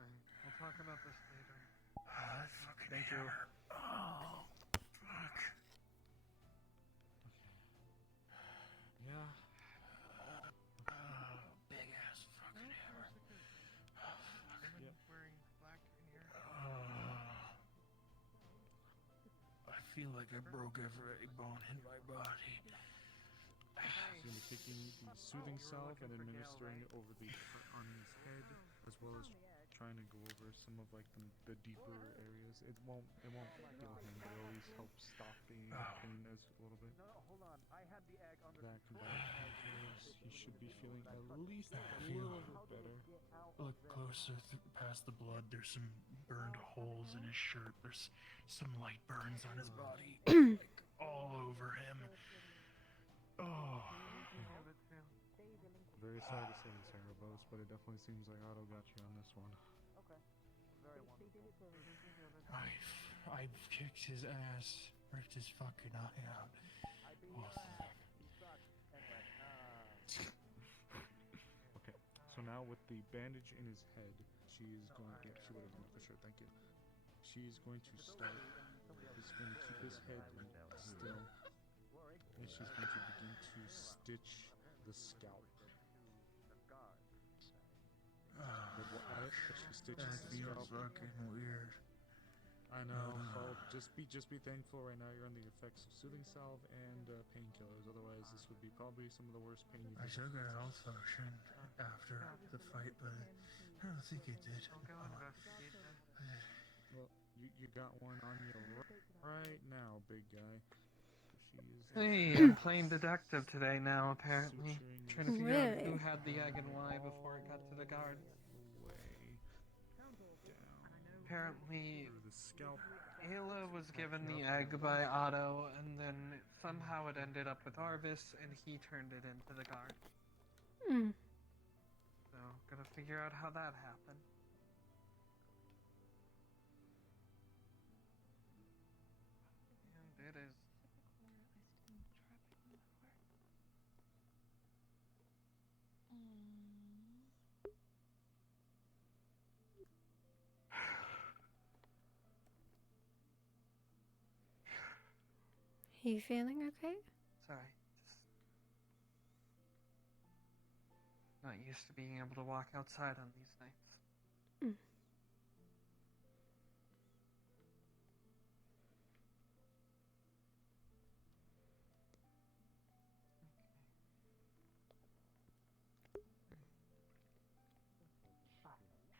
Right, we'll talk about this later. That fucking Thank you. hammer. Oh, fuck. Yeah. Big ass fucking hammer. Oh, fuck. Yep. Wearing black in here. I feel like I broke every bone in my body. He's going to be taking the soothing salve and administering it over the on his head, as well as trying to go over some of like the deeper areas. It won't heal him, but it always helps stop the pain as a little bit. No, hold on. I had the egg on the. That combined with painkillers, he should be feeling at least a little bit better. Look closer past the blood. There's some burned holes in his shirt. There's some light burns on his body, like all over him. Oh. Very sorry to say this, Erebos, but it definitely seems like Otto got you on this one. Okay. Very wonderful. I've kicked his ass, ripped his fucking eye out. Both of them. Okay, so now with the bandage in his head, she's going. Yeah, she would have done it for sure. Thank you. She's going to start. She's going to keep his head still, and she's going to begin to stitch the scalp. She stitches That the feels scalp. fucking weird. I know. Well, just be thankful right now. You're on the effects of soothing salve and painkillers. Otherwise, this would be probably some of the worst pain you've I ever took a health potion after the fight, but I don't think it did. Well, you got one on you right now, big guy. She's Hey, I'm playing detective today now, apparently. Trying to figure out who Really? had the egg and why before it got to the guard. way down Apparently, through the scalp. Ayla was given the egg by Otto, and then somehow it ended up with Arvis, and he turned it into the guard. Mm. So, gotta figure out how that happened. And it is. You feeling okay? Sorry, just not used to being able to walk outside on these nights. Mm.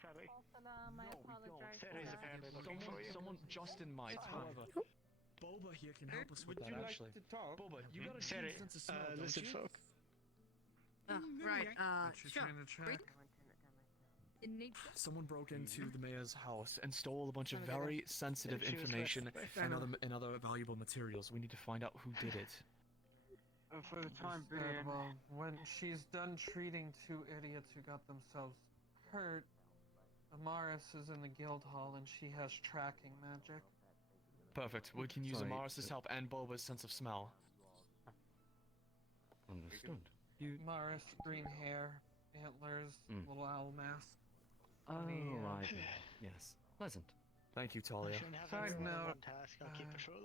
Sadly. Salam, I apologize. Sarah is apparently looking for you. Someone Justin might, however. Boba here can help us with Would that, you like actually. to talk? Boba, you got a Sarah, keen sense of smell, don't listen, you? folk. Right, What you sure. trying to check? It needs Someone broke into the mayor's house and stole a bunch of Trying to get very sensitive She was information left- and other valuable materials. We need to find out who did it. For the time Just that, being. well, when she's done treating two idiots who got themselves hurt, Amaris is in the guild hall and she has tracking magic. Perfect. We can use Sorry, Amaris' help and Boba's sense of smell. Understood. Amaris, green hair, antlers, Mm. little owl mask. Oh, The, I yes. Pleasant. Thank you, Talia. Side note,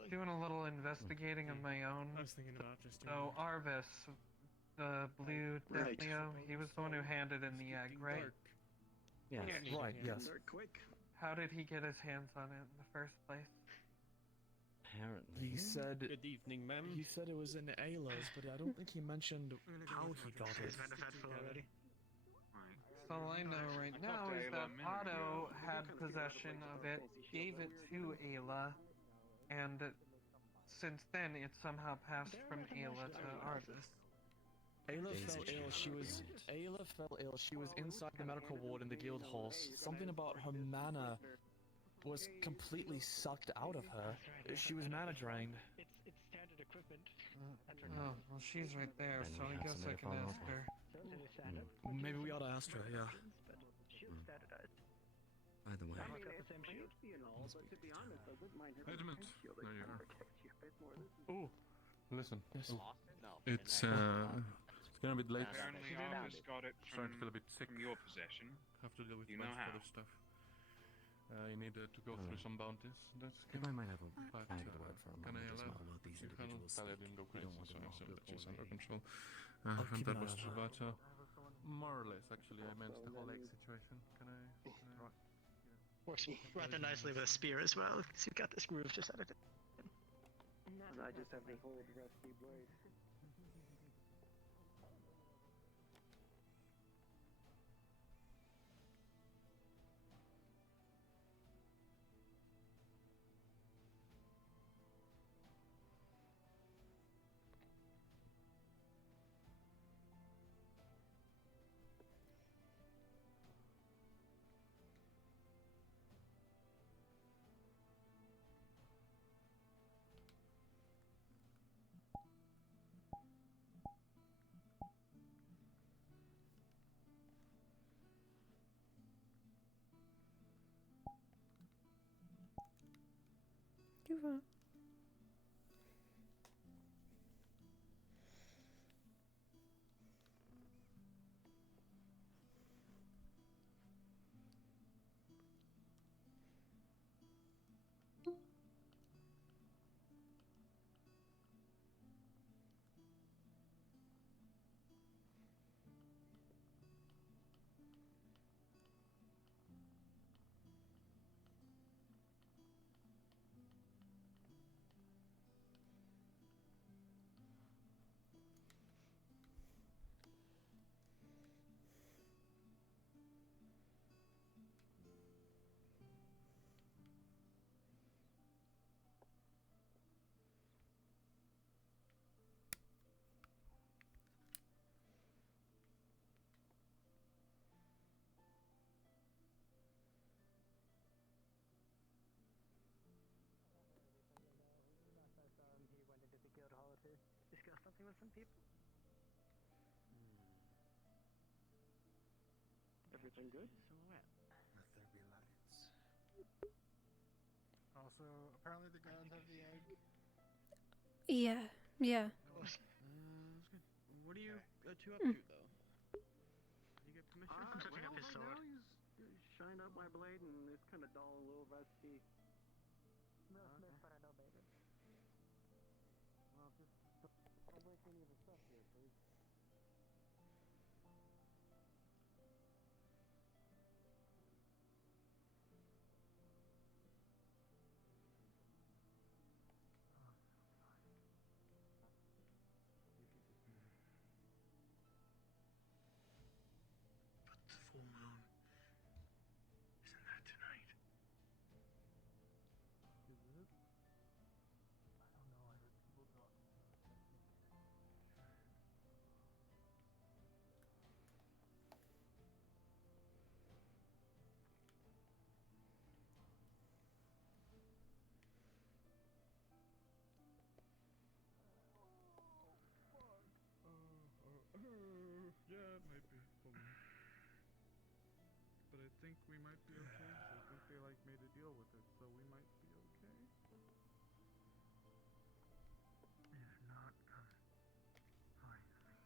doing a little investigating of my own. I was thinking about just doing So Arvis, the blue Right. Defneo, he was the one who handed in the egg, right? Yes. Right, yes. quick. How did he get his hands on it in the first place? Apparently. He said Good evening, ma'am. he said it was in Ayla's, but I don't think he mentioned how he got it. already. So all I know right I now talked to is Ayla that a minute ago. Otto had possession of it, gave it to Ayla, and since then it somehow passed from Ayla to Arvis. Ayla Daisy fell ill. chain. Ayla fell ill. She was inside the medical ward in the guild halls. Something about her mana was completely sucked out of her. She was mana drained. It's standard equipment. Oh, well she's right there, Then so we I have guess I somebody to can follow ask up her. Totally standard. Maybe we ought to ask her, yeah. But shield standardized. By the way, I mean, got the same shield. But to be honest, I wouldn't mind having Edmund. a shield There you that are. protects you a bit more. Oh, listen. Yes. It's getting a bit late. Apparently, Arvis got it Starting to feel a bit sick. from your possession. Have to deal with You a know bunch of how. other stuff. You need to go through some bounties. That's if I might have a But, candid word for a can I moment as allow? well about these You can individuals. Talia didn't go We crazy, don't want so to I know assume good that she's or under bad. control. I'll And keep that an eye was on her. about more or less, actually. I meant the whole egg situation. Can I? Works rather nicely with a spear as well, because you've got this groove just out of it. And I just have the whole rusty blade. You're fine. Discuss something with some people. Everything good? Also, apparently the gods have the egg. Yeah, yeah. What are you two up to, though? You get permission? I'm touching up his right sword. now he's shined up my blade and it's kind of dull, a little rusty. think we might be okay. I think they like made a deal with it, so we might be okay. If not, find me.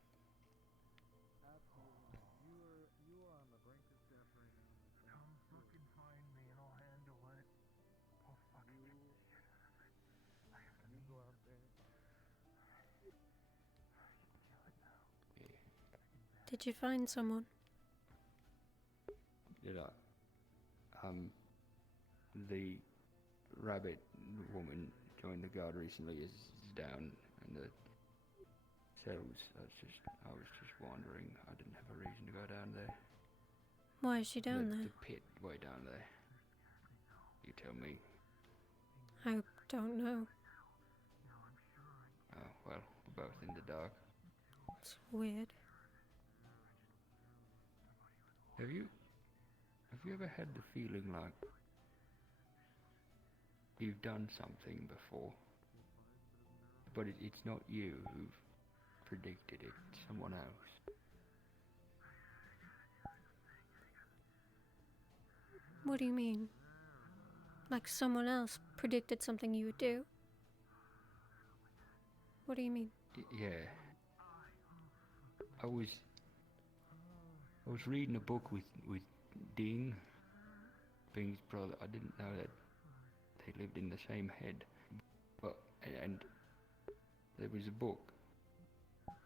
Absolutely. You are on the brink of death right now. Come fucking find me and I'll handle it. I'll fucking get the shit out of it. I have the go out there. Did you find someone? Did I? The rabbit woman joined the guard recently is down in the cells. I was just wondering. I didn't have a reason to go down there. Why is she down there? The pit way down there. You tell me. I don't know. Oh, well, we're both in the dark. It's weird. Have you ever had the feeling like you've done something before, but it's not you who've predicted it, it's someone else? What do you mean? Like someone else predicted something you would do? What do you mean? Yeah. I was reading a book with Ding, Bing's brother. I didn't know that they lived in the same head. And there was a book,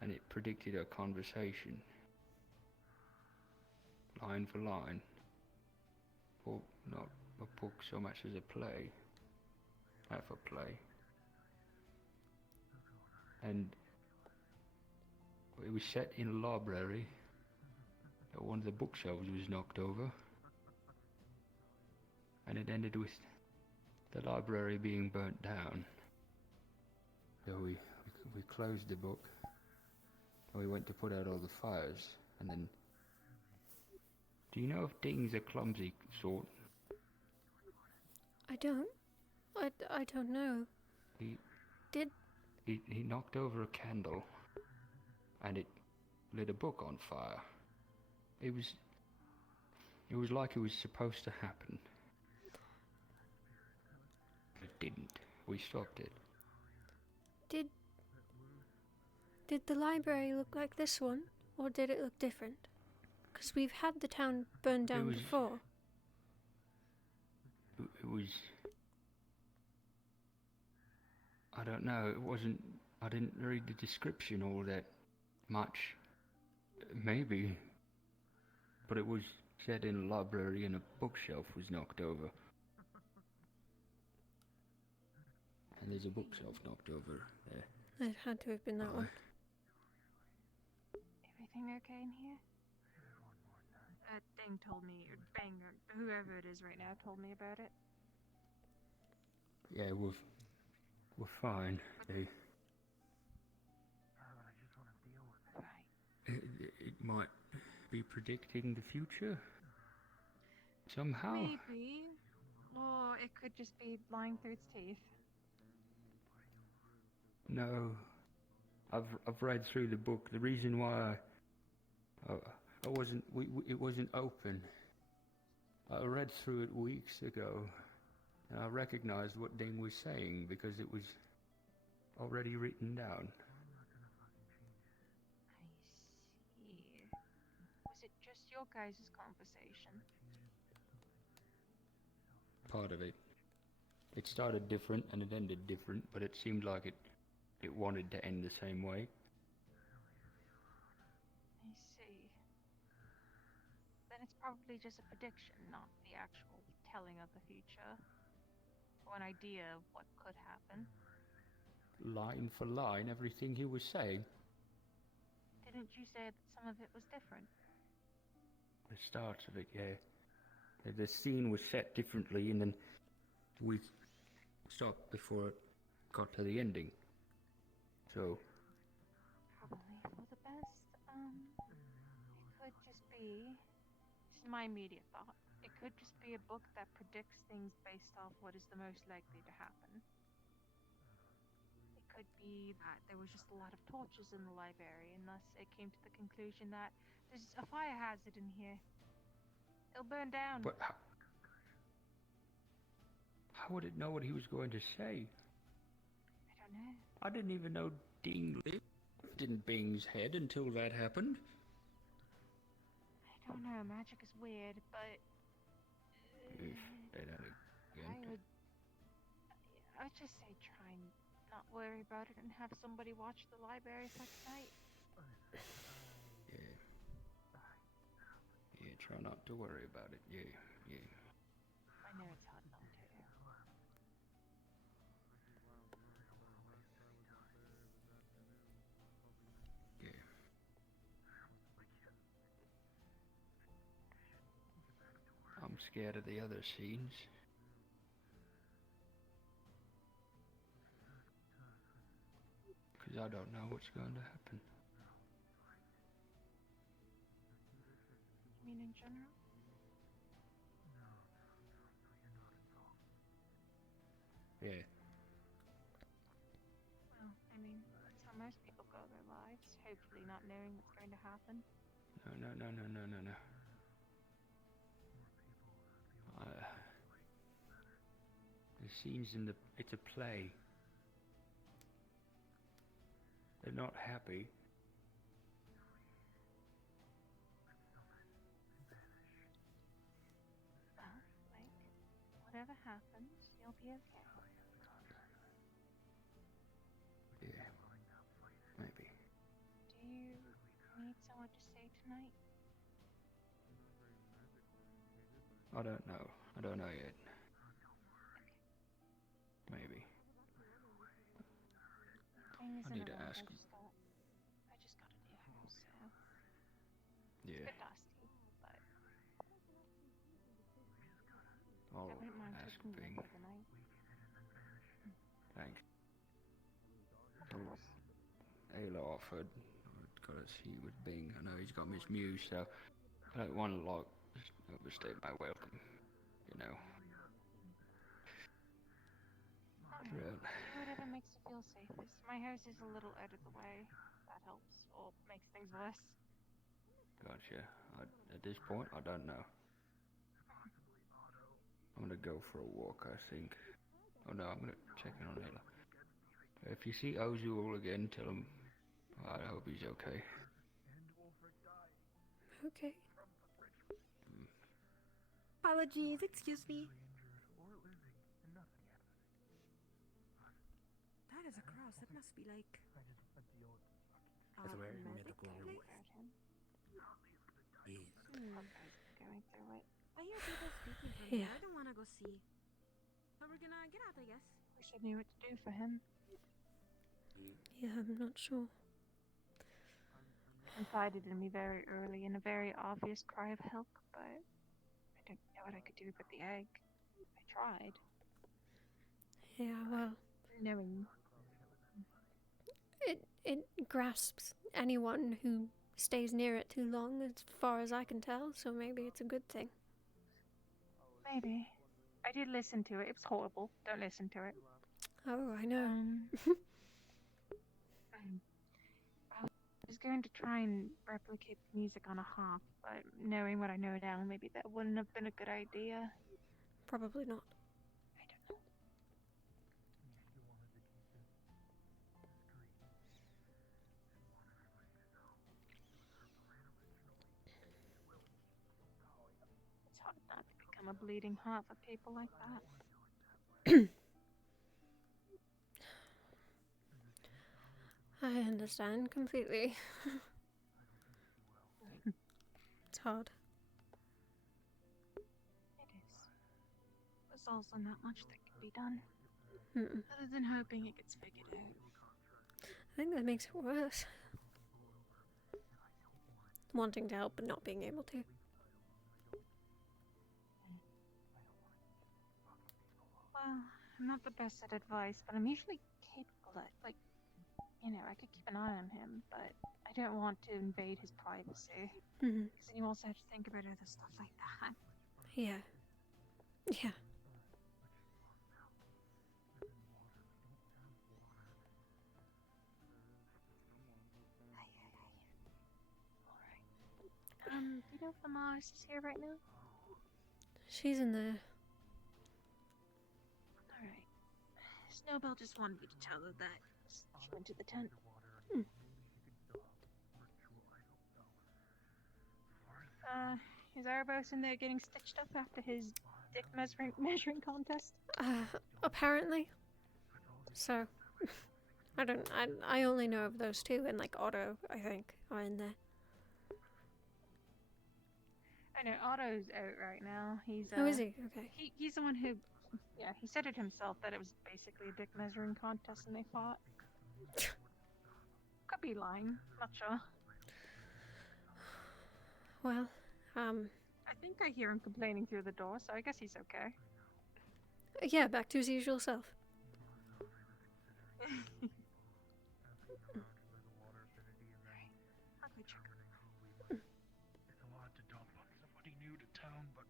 and it predicted a conversation, line for line. Or not a book so much as a play, half a play. And it was set in a library. One of the bookshelves was knocked over, and it ended with the library being burnt down. So we closed the book, and we went to put out all the fires, and then... Do you know if Ding's a clumsy sort? I don't know. He knocked over a candle, and it lit a book on fire. It was like it was supposed to happen. It didn't. We stopped it. Did the library look like this one, or did it look different? Because we've had the town burned down before. It was... I don't know, it wasn't... I didn't read the description all that much. Maybe. But it was set in a library and a bookshelf was knocked over. And there's a bookshelf knocked over there. It had to have been that one. Everything okay in here? Thing told me, or Bang, or whoever it is right now told me about it. Yeah, we're fine. It might be predicting the future. Somehow. Maybe. Or it could just be lying through its teeth. No. I've read through the book. The reason why I wasn't... it wasn't open. I read through it weeks ago, and I recognized what Ding was saying because it was already written down. I see. Was it just your guys' conversation? Part of it. It started different and it ended different, but it seemed like it wanted to end the same way. I see. Then it's probably just a prediction, not the actual telling of the future. Or an idea of what could happen. Line for line, everything he was saying. Didn't you say that some of it was different? The start of it, yeah. The scene was set differently, and then we stopped before it got to the ending. So... Probably for the best. It could just be... This is my immediate thought. It could just be a book that predicts things based off what is the most likely to happen. It could be that there was just a lot of torches in the library, and thus it came to the conclusion that there's a fire hazard in here. It'll burn down. But how would it know what he was going to say? I don't know. I didn't even know Ding lived in Bing's head until that happened. I don't know. Magic is weird, but Say that again. I would just say try and not worry about it and have somebody watch the library for tonight. Yeah. Yeah, try not to worry about it. Yeah. I know it's hard not to. Yeah. I'm scared of the other scenes. Because I don't know what's going to happen. You mean in general? Yeah. Well, I mean, that's how most people go their lives, hopefully not knowing what's going to happen. No. The scenes it's a play. They're not happy. Well, whatever happens, you'll be okay. Yeah. Maybe. Do you need someone to stay tonight? I don't know. I don't know yet. Maybe. I need to ask him. I just got a new house, so Yeah. it's a bit dusty, but I'll I wouldn't mind ask taking Bing. you for the night. Thanks. Ayla offered, because he was Bing. I know he's got Miss Muse, so I don't want to overstay my welcome, you know. Do whatever makes you feel safest. My house is a little out of the way. That helps, or makes things worse. Gotcha. At this point, I don't know. I'm gonna go for a walk, I think. Oh no, I'm gonna check in on Ayla. If you see Ozul again, tell him I hope he's okay. Okay. Apologies, excuse me. That is a cross. That must be like. It's a very magic mythical place? reward. Yes. Going through it. I hear people speaking from Yeah. here. I don't want to go see. But we're gonna get out, I guess. Wish I knew what to do for him. Yeah, I'm not sure. Confided in me very early in a very obvious cry of help, but I didn't know what I could do with the egg. I tried. Yeah, well, Knowing it grasps anyone who stays near it too long, as far as I can tell, so maybe it's a good thing. maybe. I did listen to it. It was horrible. Don't listen to it. Oh, I know. I was going to try and replicate the music on a harp, but knowing what I know now, maybe that wouldn't have been a good idea. Probably not. It's hard not to become a bleeding heart for people like that. I understand completely. It's hard. It is. There's also not much that can be done. Mm-mm. Other than hoping it gets figured out. I think that makes it worse. Wanting to help but not being able to. Well, I'm not the best at advice, but I'm usually capable at, I could keep an eye on him, but I don't want to invade his privacy. Mhm. Because then you also have to think about other stuff like that. Yeah. Yeah. Do you know if the Mars is here right now? She's in there. Alright. Snowbell just wanted me to tell her that she went to the tent. Is Erebos in there getting stitched up after his dick measuring contest? Apparently. So, I only know of those two, and like Otto, I think, are in there. I know Otto's out right now. He's Oh, is he? Okay. He's the one who, yeah, he said it himself that it was basically a dick measuring contest and they fought. Could be lying, not sure. Well, I think I hear him complaining through the door, so I guess he's okay. Yeah, back to his usual self. It's a lot to dump on somebody new to town, but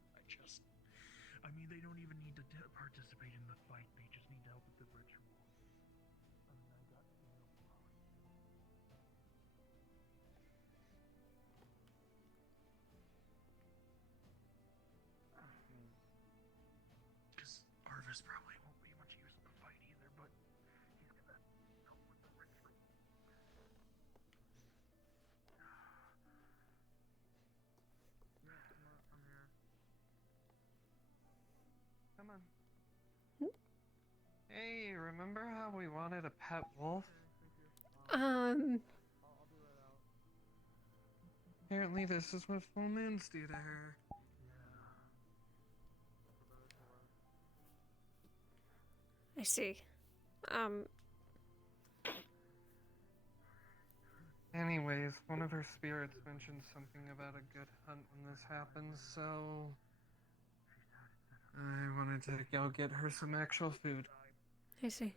I mean, they don't even need to participate in the fight. They just need to help with the ritual. Because Arvis probably won't be much use in the fight either, but he's gonna help with the ritual. Come on. Hey, remember how we wanted a pet wolf? Apparently this is what full moons do to her. I see. Anyways, one of her spirits mentioned something about a good hunt when this happens, so I wanted to go get her some actual food. I see.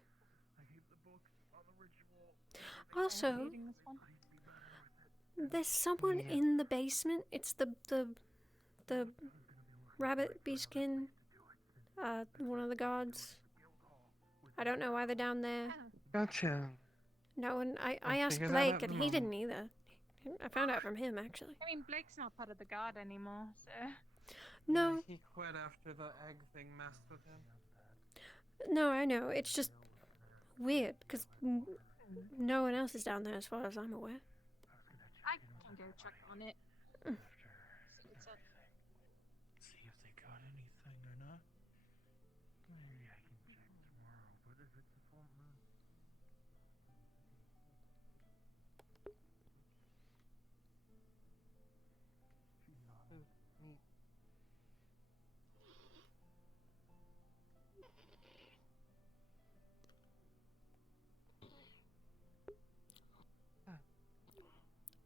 Also, there's someone in the basement. It's the rabbit beastkin, one of the gods. I don't know why they're down there. Gotcha. No, and I I'll asked figure that Blake, out and in a he didn't moment. either. I found out from him, actually. I mean, Blake's not part of the guard anymore, so... No. Yeah, he quit after the egg thing messed with him. No, I know. It's just weird, because no one else is down there as far as I'm aware. I can go check on it. See what's up. See if they got anything or not. Maybe I can check tomorrow, but if it's a full moon.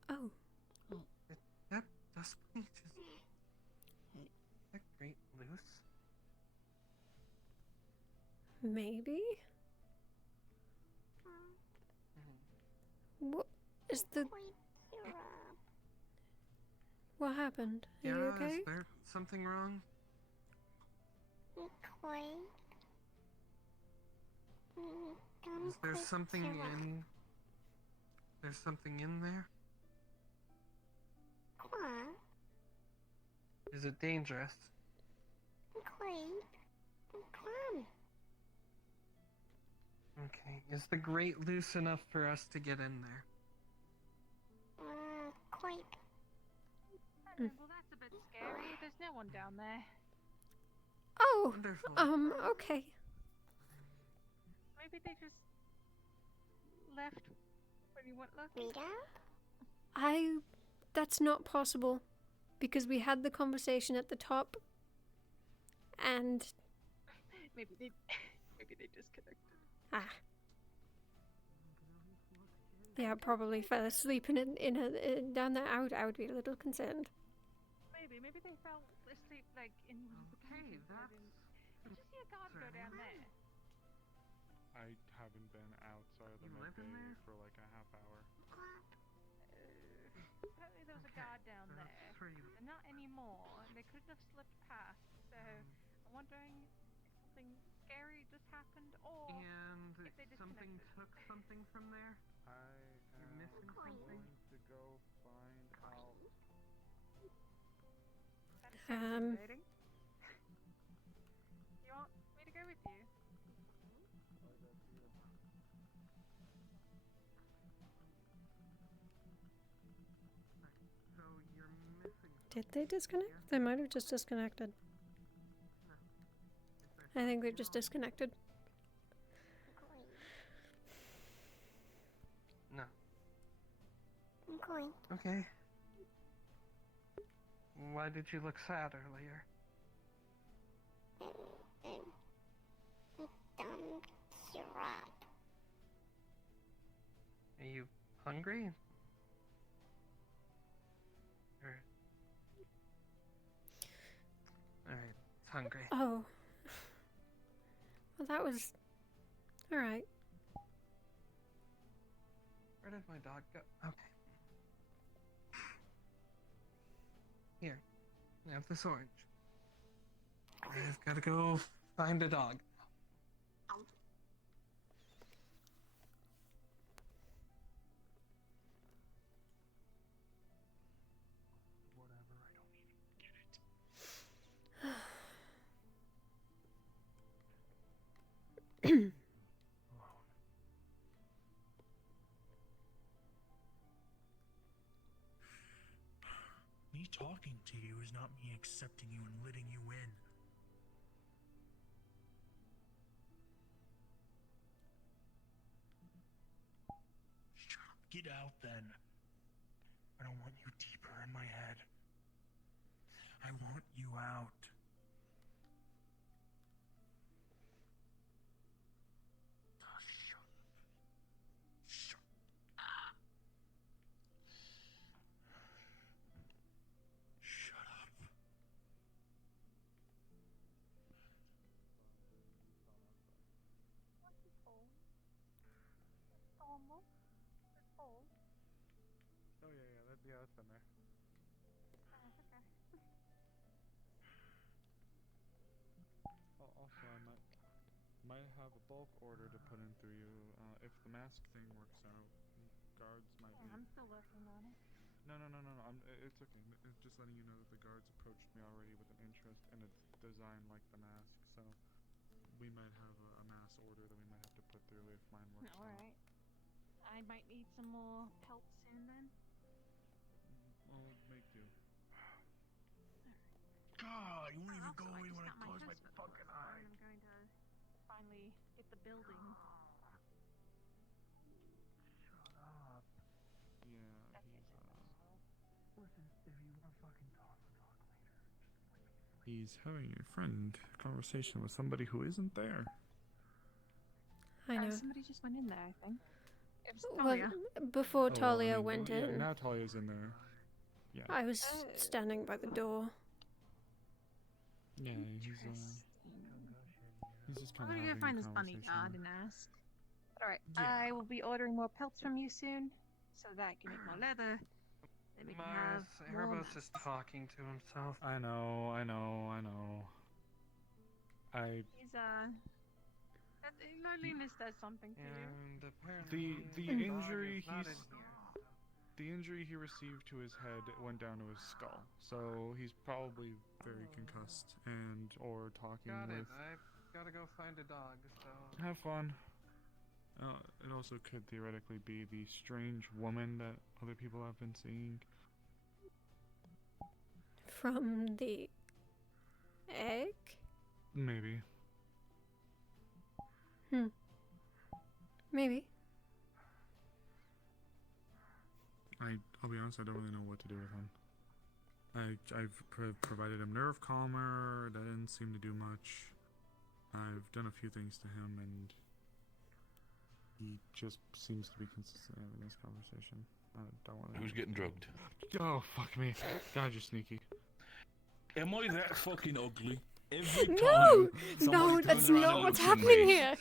Oh. Yep, that's me. That great loose. Maybe? What is the... What happened? Are you okay? Is there something wrong? Is there something in... There's something in there? Is it dangerous? Okay, is the grate loose enough for us to get in there? Well, that's a bit scary. There's no one down there. Oh, wonderful. Okay. Maybe they just left when you went looking. That's not possible, because we had the conversation at the top, and... Maybe they disconnected. Yeah, probably fell asleep in down there. I would be a little concerned. Maybe they fell asleep like in one of the caves. Did you see a guard go down there? I haven't been outside of my bay for like a half hour. Apparently there was a guard down there. And not anymore. They couldn't have slipped past. So I'm wondering if something scary just happened, or And if they something disconnected. took something from there? I am missing something? going to go find out. That sounds exciting. Did they disconnect? They might have just disconnected. I think they've just disconnected. No. I'm going. Okay. Why did you look sad earlier? Dumb syrup. Are you hungry? Alright, it's hungry. Oh. Well, that was... Alright. Where did my dog go? Okay. Here. I have this orange. I've got to go find a dog. Me talking to you is not me accepting you and letting you in. Shut up. Get out then. I don't want you deeper in my head. I want you out. Oh yeah, that's been there. Also, I might have a bulk order to put in through you. If the mask thing works out, guards might be. I'm still working on it. No. It's okay. It's just letting you know that the guards approached me already with an interest in a design like the mask. So we might have a mass order that we might have to put through if mine works out. Alright. I might need some more help soon then. Well, make do. God, you won't even go I away just when I got my close my husband fucking on the eye. phone. I'm going to finally get the building. Yeah, Listen, if you want to fucking talk, we'll talk later. he's having a conversation with somebody who isn't there. I know. Somebody just went in there, I think. It was Well, Talia. before Oh, Talia I mean, went yeah, in, now Talia's in there. Yeah. I was standing by the door. Yeah, he's just kind I'm of gonna go find this bunny guard and ask. Alright, I will be ordering more pelts from you soon, so that I can make more leather. Then we can have more Erebos is talking to himself. I know. He's that loneliness does something to you. And apparently The dog injury is not he's in here. the injury he received to his head went down to his skull, so he's probably very concussed and or talking Got with. it. I've got to go find a dog. So Have fun. It also could theoretically be the strange woman that other people have been seeing. From the egg? Maybe. Maybe. I'll be honest, I don't really know what to do with him. I've provided him nerve calmer. That didn't seem to do much. I've done a few things to him, and he just seems to be consistent in this conversation. I don't want to. Who's getting drugged? Oh, fuck me. God, you're sneaky. Am I that fucking ugly? Every time No! somebody No, that's turns around not and what's looks at happening me, here.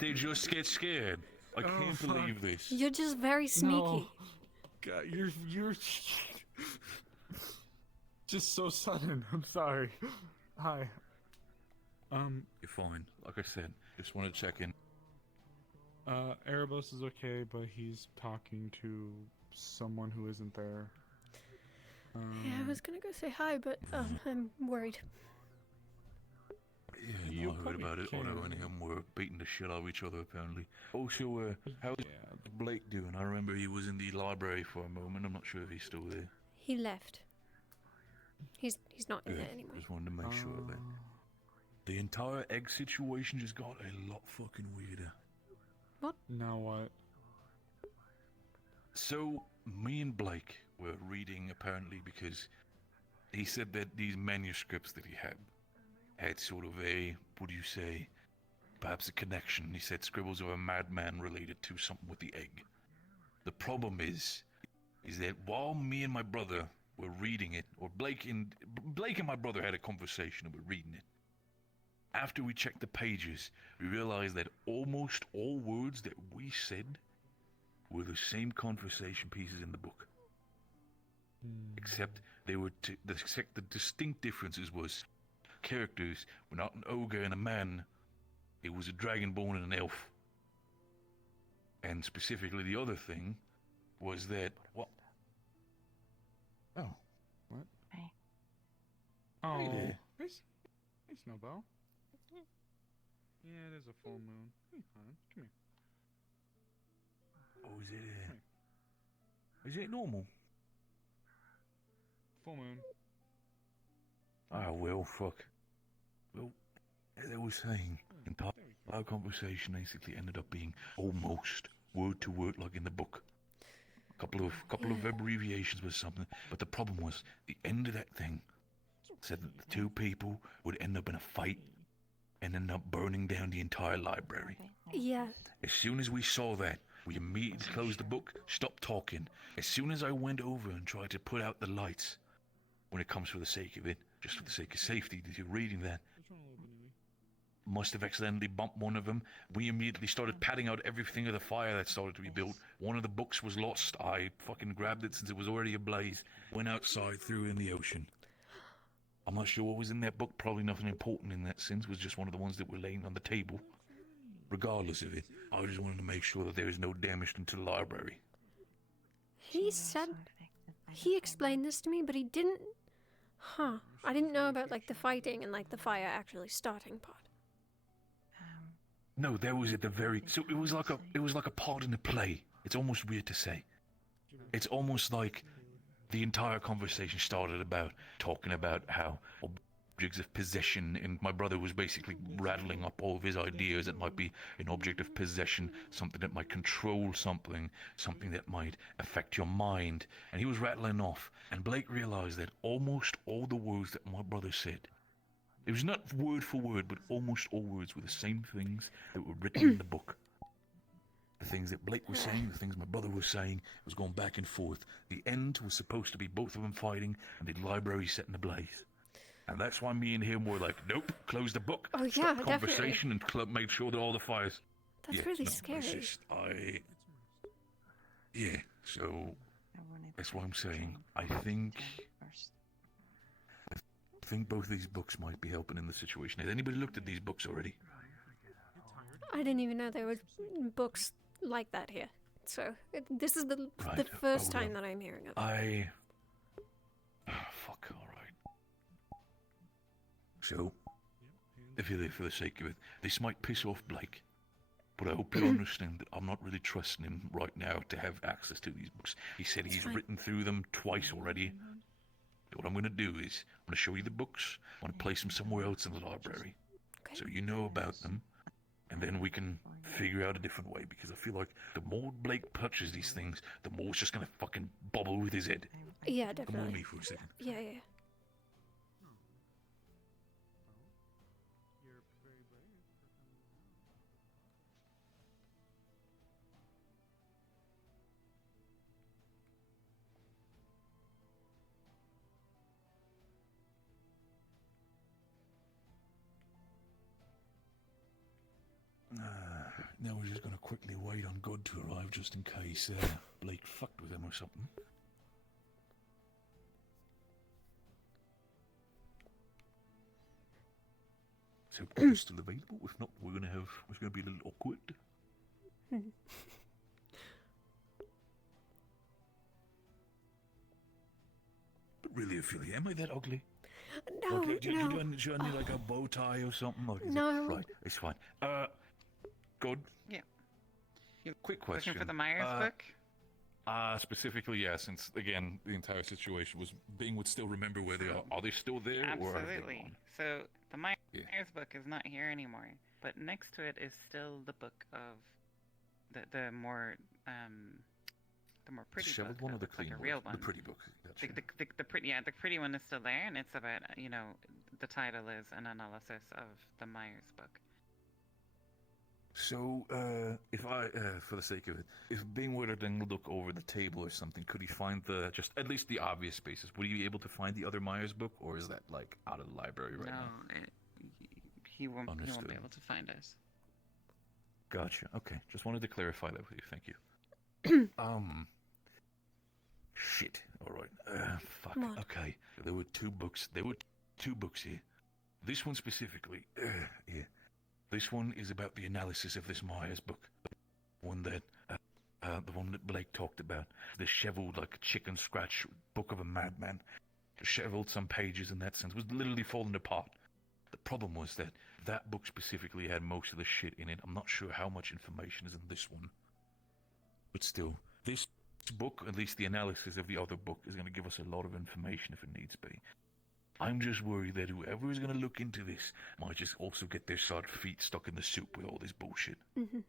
They just get scared. I can't believe this. You're just very sneaky. No. God, you're just so sudden. I'm sorry. Hi. You're fine. Like I said, just want to check in. Erebos is okay, but he's talking to someone who isn't there. Yeah, I was gonna go say hi, but I'm worried. Yeah, You I heard probably about it. can. Otto and him were beating the shit out of each other, apparently. Also, how's Blake doing? I remember he was in the library for a moment. I'm not sure if he's still there. He left. He's not in Good. there anymore. Just wanted to make sure of that. The entire egg situation just got a lot fucking weirder. What? Now what? So, me and Blake were reading, apparently, because he said that these manuscripts that he had sort of a, what do you say, perhaps a connection. He said scribbles of a madman related to something with the egg. The problem is that while me and my brother were reading it, or Blake and my brother had a conversation and we're reading it, after we checked the pages, we realized that almost all words that we said were the same conversation pieces in the book. Except they were the distinct differences was characters were not an ogre and a man, it was a dragonborn and an elf. And specifically the other thing was that what? Oh. What? Hey. Oh. Hey there. It's Snowball. Yeah, it is a full moon. Hey, hon, come here. Oh, is it normal? Full moon. Ah, well, fuck. Well, as I was saying, our conversation basically ended up being almost word to word like in the book. Couple of abbreviations was something, but the problem was the end of that thing said that the two people would end up in a fight and end up burning down the entire library. Yeah. As soon as we saw that, we immediately closed the book, stopped talking. As soon as I went over and tried to put out the lights, when it comes for the sake of it, just for the sake of safety, that you're reading that, must have accidentally bumped one of them. We immediately started patting out everything of the fire that started to be built. One of the books was lost. I fucking grabbed it since it was already ablaze. Went outside, threw it in the ocean. I'm not sure what was in that book. Probably nothing important in that sense. It was just one of the ones that were laying on the table. Regardless of it, I just wanted to make sure that there was no damage to the library. He said... He explained this to me, but he didn't... Huh. I didn't know about, like, the fighting and, like, the fire actually starting part. No, that was at the very... So it was like a part in the play. It's almost weird to say. It's almost like the entire conversation started about talking about how objects of possession, and my brother was basically rattling up all of his ideas that might be an object of possession, something that might control something, something that might affect your mind, and he was rattling off, and Blake realized that almost all the words that my brother said, it was not word for word, but almost all words were the same things that were written in the book. The things that Blake was saying, the things my brother was saying, was going back and forth. The end was supposed to be both of them fighting, and the library set in ablaze. And that's why me and him were like, nope, close the book, stop conversation, and made sure that all the fires... That's really scary. It's just, yeah, so that's what I'm saying. I think both of these books might be helping in the situation. Has anybody looked at these books already? I didn't even know there were books like that here. So, this is the first time that I'm hearing of it. Fuck, alright. So, if you're there for the sake of it, this might piss off Blake, but I hope you understand that I'm not really trusting him right now to have access to these books. He said he's written through them twice already. What I'm going to do is, I'm going to show you the books, I'm going to place them somewhere else in the library, so you know about them, and then we can figure out a different way, because I feel like the more Blake touches these things, the more it's just going to fucking bubble with his head. Yeah, definitely. Come on with me for a second. Yeah. Now we're just going to quickly wait on God to arrive just in case Blake fucked with him or something. So, is still available? If not, it's going to be a little awkward. But really, Ophelia, am I that ugly? No, do I need like a bow tie or something? Like, no. Right, it's fine. Good. Yeah. Quick question. Looking for the Myers book? Specifically, yeah, since, again, the entire situation was Bing would still remember where they are. Are they still there, or have they Absolutely. gone? So the Myers Yeah. book is not here anymore, but next to it is still the book of the more pretty Disheveled book one that or the looks like clean a one? real one. The pretty book. Gotcha. The pretty one is still there, and it's about the title is an analysis of the Myers book. So, if I, for the sake of it, if Bing were to then look over the table or something, could he find just at least the obvious spaces? Would he be able to find the other Myers book, or is that, like, out of the library right now? No, he won't be Understood. able to find us. Gotcha. Okay. Just wanted to clarify that with you. Thank you. Shit. All right. Fuck. What? Okay. There were two books. Here. This one specifically. Yeah. This one is about the analysis of this Myers book. The one that Blake talked about. The disheveled, like chicken scratch book of a madman. Disheveled, some pages in that sense. Was literally falling apart. The problem was that book specifically had most of the shit in it. I'm not sure how much information is in this one. But still, this book, at least the analysis of the other book, is going to give us a lot of information if it needs be. I'm just worried that whoever is going to look into this might just also get their feet stuck in the soup with all this bullshit. Mm-hmm.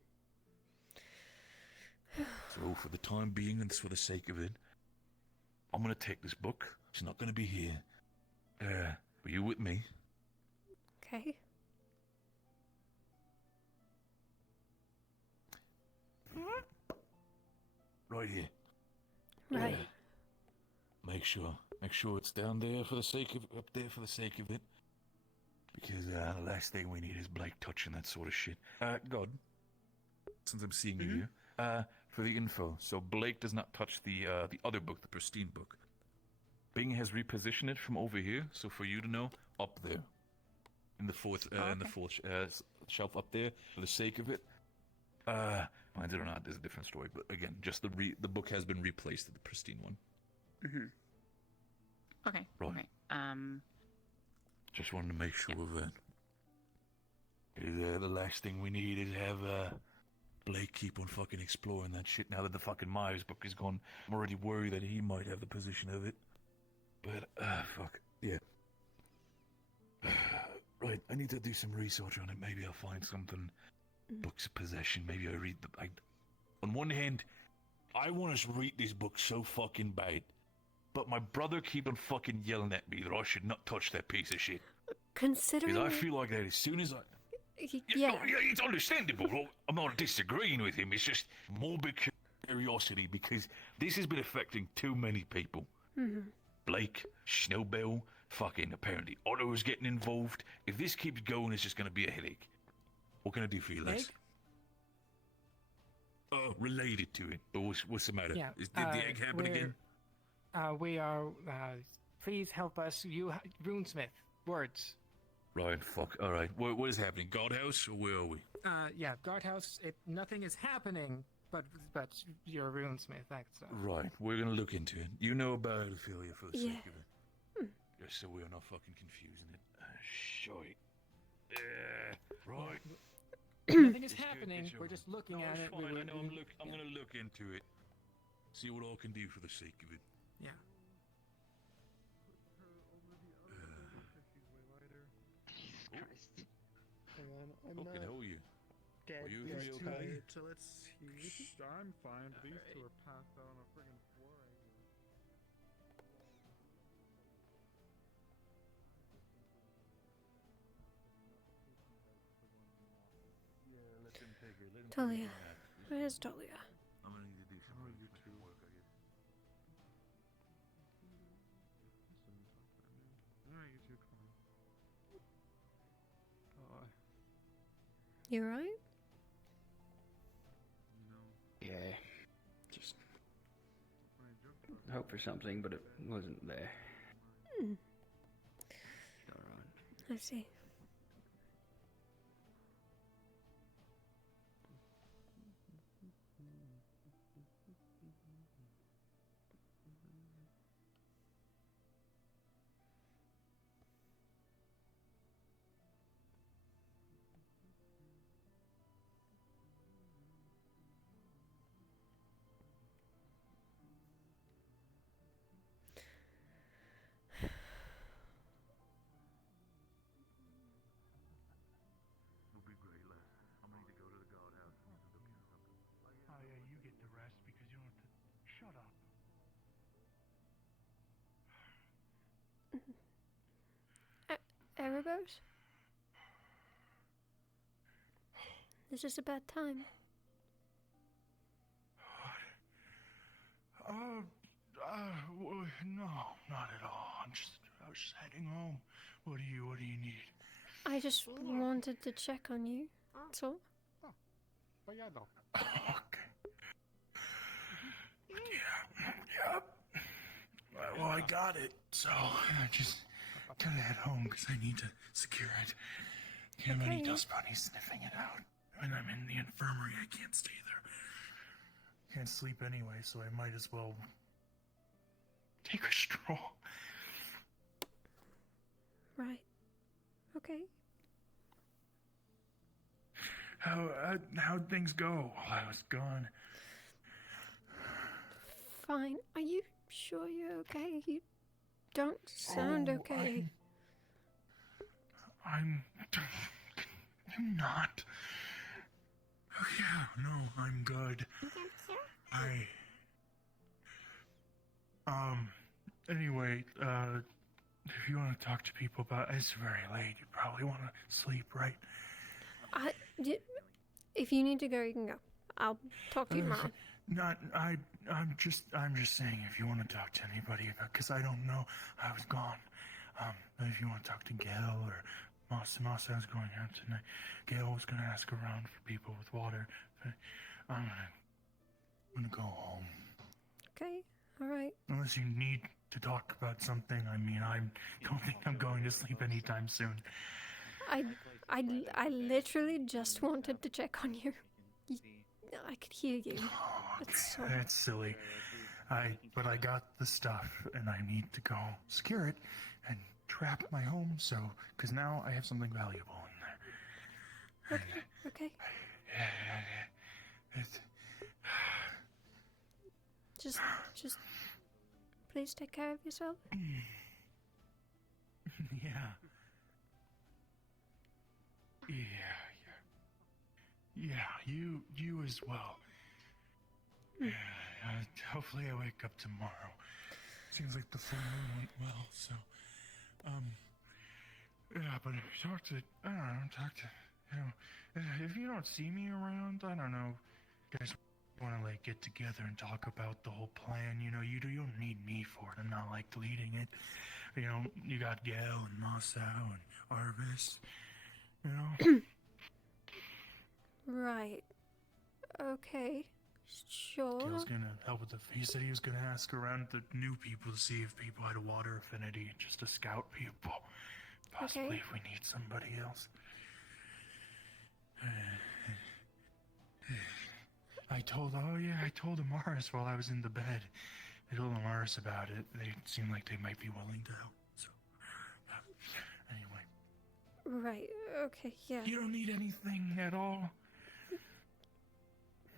So for the time being, and for the sake of it, I'm going to take this book. It's not going to be here. Are you with me? Okay. Right here. Right. Make sure it's down there for the sake of up there for the sake of it. Because the last thing we need is Blake touching that sort of shit. God, since I'm seeing you here, for the info. So Blake does not touch the other book, the pristine book. Bing has repositioned it from over here, so for you to know, up there, in the fourth shelf up there, for the sake of it. Mine's it or not is a different story, but again, just the book has been replaced with the pristine one. Okay. Right. Okay. Just wanted to make sure of that. The last thing we need is have Blake keep on fucking exploring that shit now that the fucking Myers book is gone. I'm already worried that he might have the position of it. But, fuck. Yeah. Right, I need to do some research on it. Maybe I'll find something. Book's possession. Maybe I read on one hand, I want to read this book so fucking bad. But my brother keep on fucking yelling at me that I should not touch that piece of shit. Considering... Because I feel like that as soon as I... Yeah. It's understandable. I'm not disagreeing with him. It's just morbid curiosity because this has been affecting too many people. Mm-hmm. Blake, Snowbell, fucking apparently Otto's getting involved. If this keeps going, it's just going to be a headache. What can I do for you, Les? Related to it. But what's the matter? Yeah, Did the egg happen again? We are. Please help us. You, Runesmith. Words. Right, fuck. All right. What is happening? Guardhouse, or where are we? Yeah, guardhouse. Nothing is happening, but you're a runesmith. That's Right. We're gonna look into it. You know about Ophelia for the Yeah. sake of it. Just so we're not fucking confusing it. Shite. Right. Nothing is It's good, happening. it's We're all just looking right. at No, it. it's fine. I know. I'm gonna look into it. See what I can do for the sake of it. Yeah. Hang on, I'm Fucking hell, you. dead. Are you yet. three okay? So let's see. I'm fine. These two are passed out on a friggin' floor right here. Yeah, let them take her. Let them Talia. Where's Talia? I'm gonna need to do some work, I guess. Alright, you two, come on. You right? Yeah. Just hope for something, but it wasn't there. Hmm. Alright. I see. Erebos? Is this a bad time? Well, no, not at all. I was just heading home. What do you need? I just wanted to check on you. That's all. Okay. Yep. Well, I got it, so I just gotta head home because I need to secure it. Can't have any dust bunnies sniffing it out. When I'm in the infirmary, I can't stay there. Can't sleep anyway, so I might as well take a stroll. Right. Okay. How'd things go while I was gone? Fine. Are you sure you're okay? You don't sound okay. I'm not. Oh, yeah, no, I'm good. Anyway, if you want to talk to people about it's very late. You probably want to sleep, right? If you need to go, you can go. I'll talk to you tomorrow. I'm just saying if you want to talk to anybody about, because I don't know, I was gone. If you want to talk to Gail or Moss was going out tonight. Gail was gonna ask around for people with water. I'm gonna go home. Okay, all right. Unless you need to talk about something. I mean, I don't think I'm going to sleep anytime soon. I literally just wanted to check on you. I could hear you. It's silly. But I got the stuff, and I need to go secure it and trap my home. So, because now I have something valuable in there. Okay. Just please take care of yourself. Yeah, you as well. Yeah, hopefully I wake up tomorrow. Seems like the full moon went well, so, yeah, but if you talk to, if you don't see me around, I don't know, you guys want to, like, get together and talk about the whole plan, you don't need me for it. I'm not, like, leading it. You got Gail and Masao and Arvis, Right. Okay. Sure. Gail's gonna help with he said he was gonna ask around the new people to see if people had a water affinity, just to scout people. Possibly if we need somebody else. I told Amaris while I was in the bed. I told Amaris about it. They seem like they might be willing to help. So, anyway. Right. Okay. Yeah. You don't need anything at all?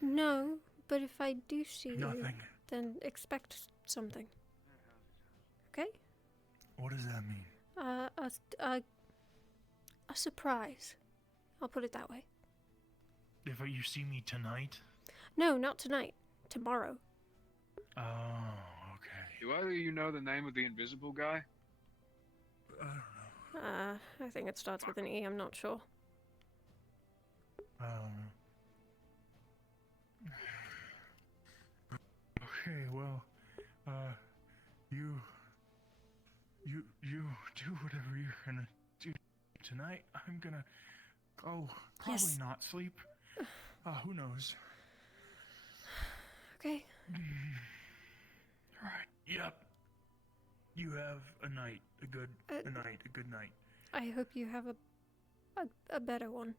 No, but if I do see you, Nothing. then expect something. Okay? What does that mean? A surprise. I'll put it that way. If you see me tonight? No, not tonight. Tomorrow. Oh, okay. Do either of you know the name of the invisible guy? I don't know. I think it starts with an E. I'm not sure. Okay, well, you do whatever you're gonna do tonight. I'm gonna go, probably not sleep. Who knows? Okay. Alright, yep. You have a night, a good night. I hope you have a better one.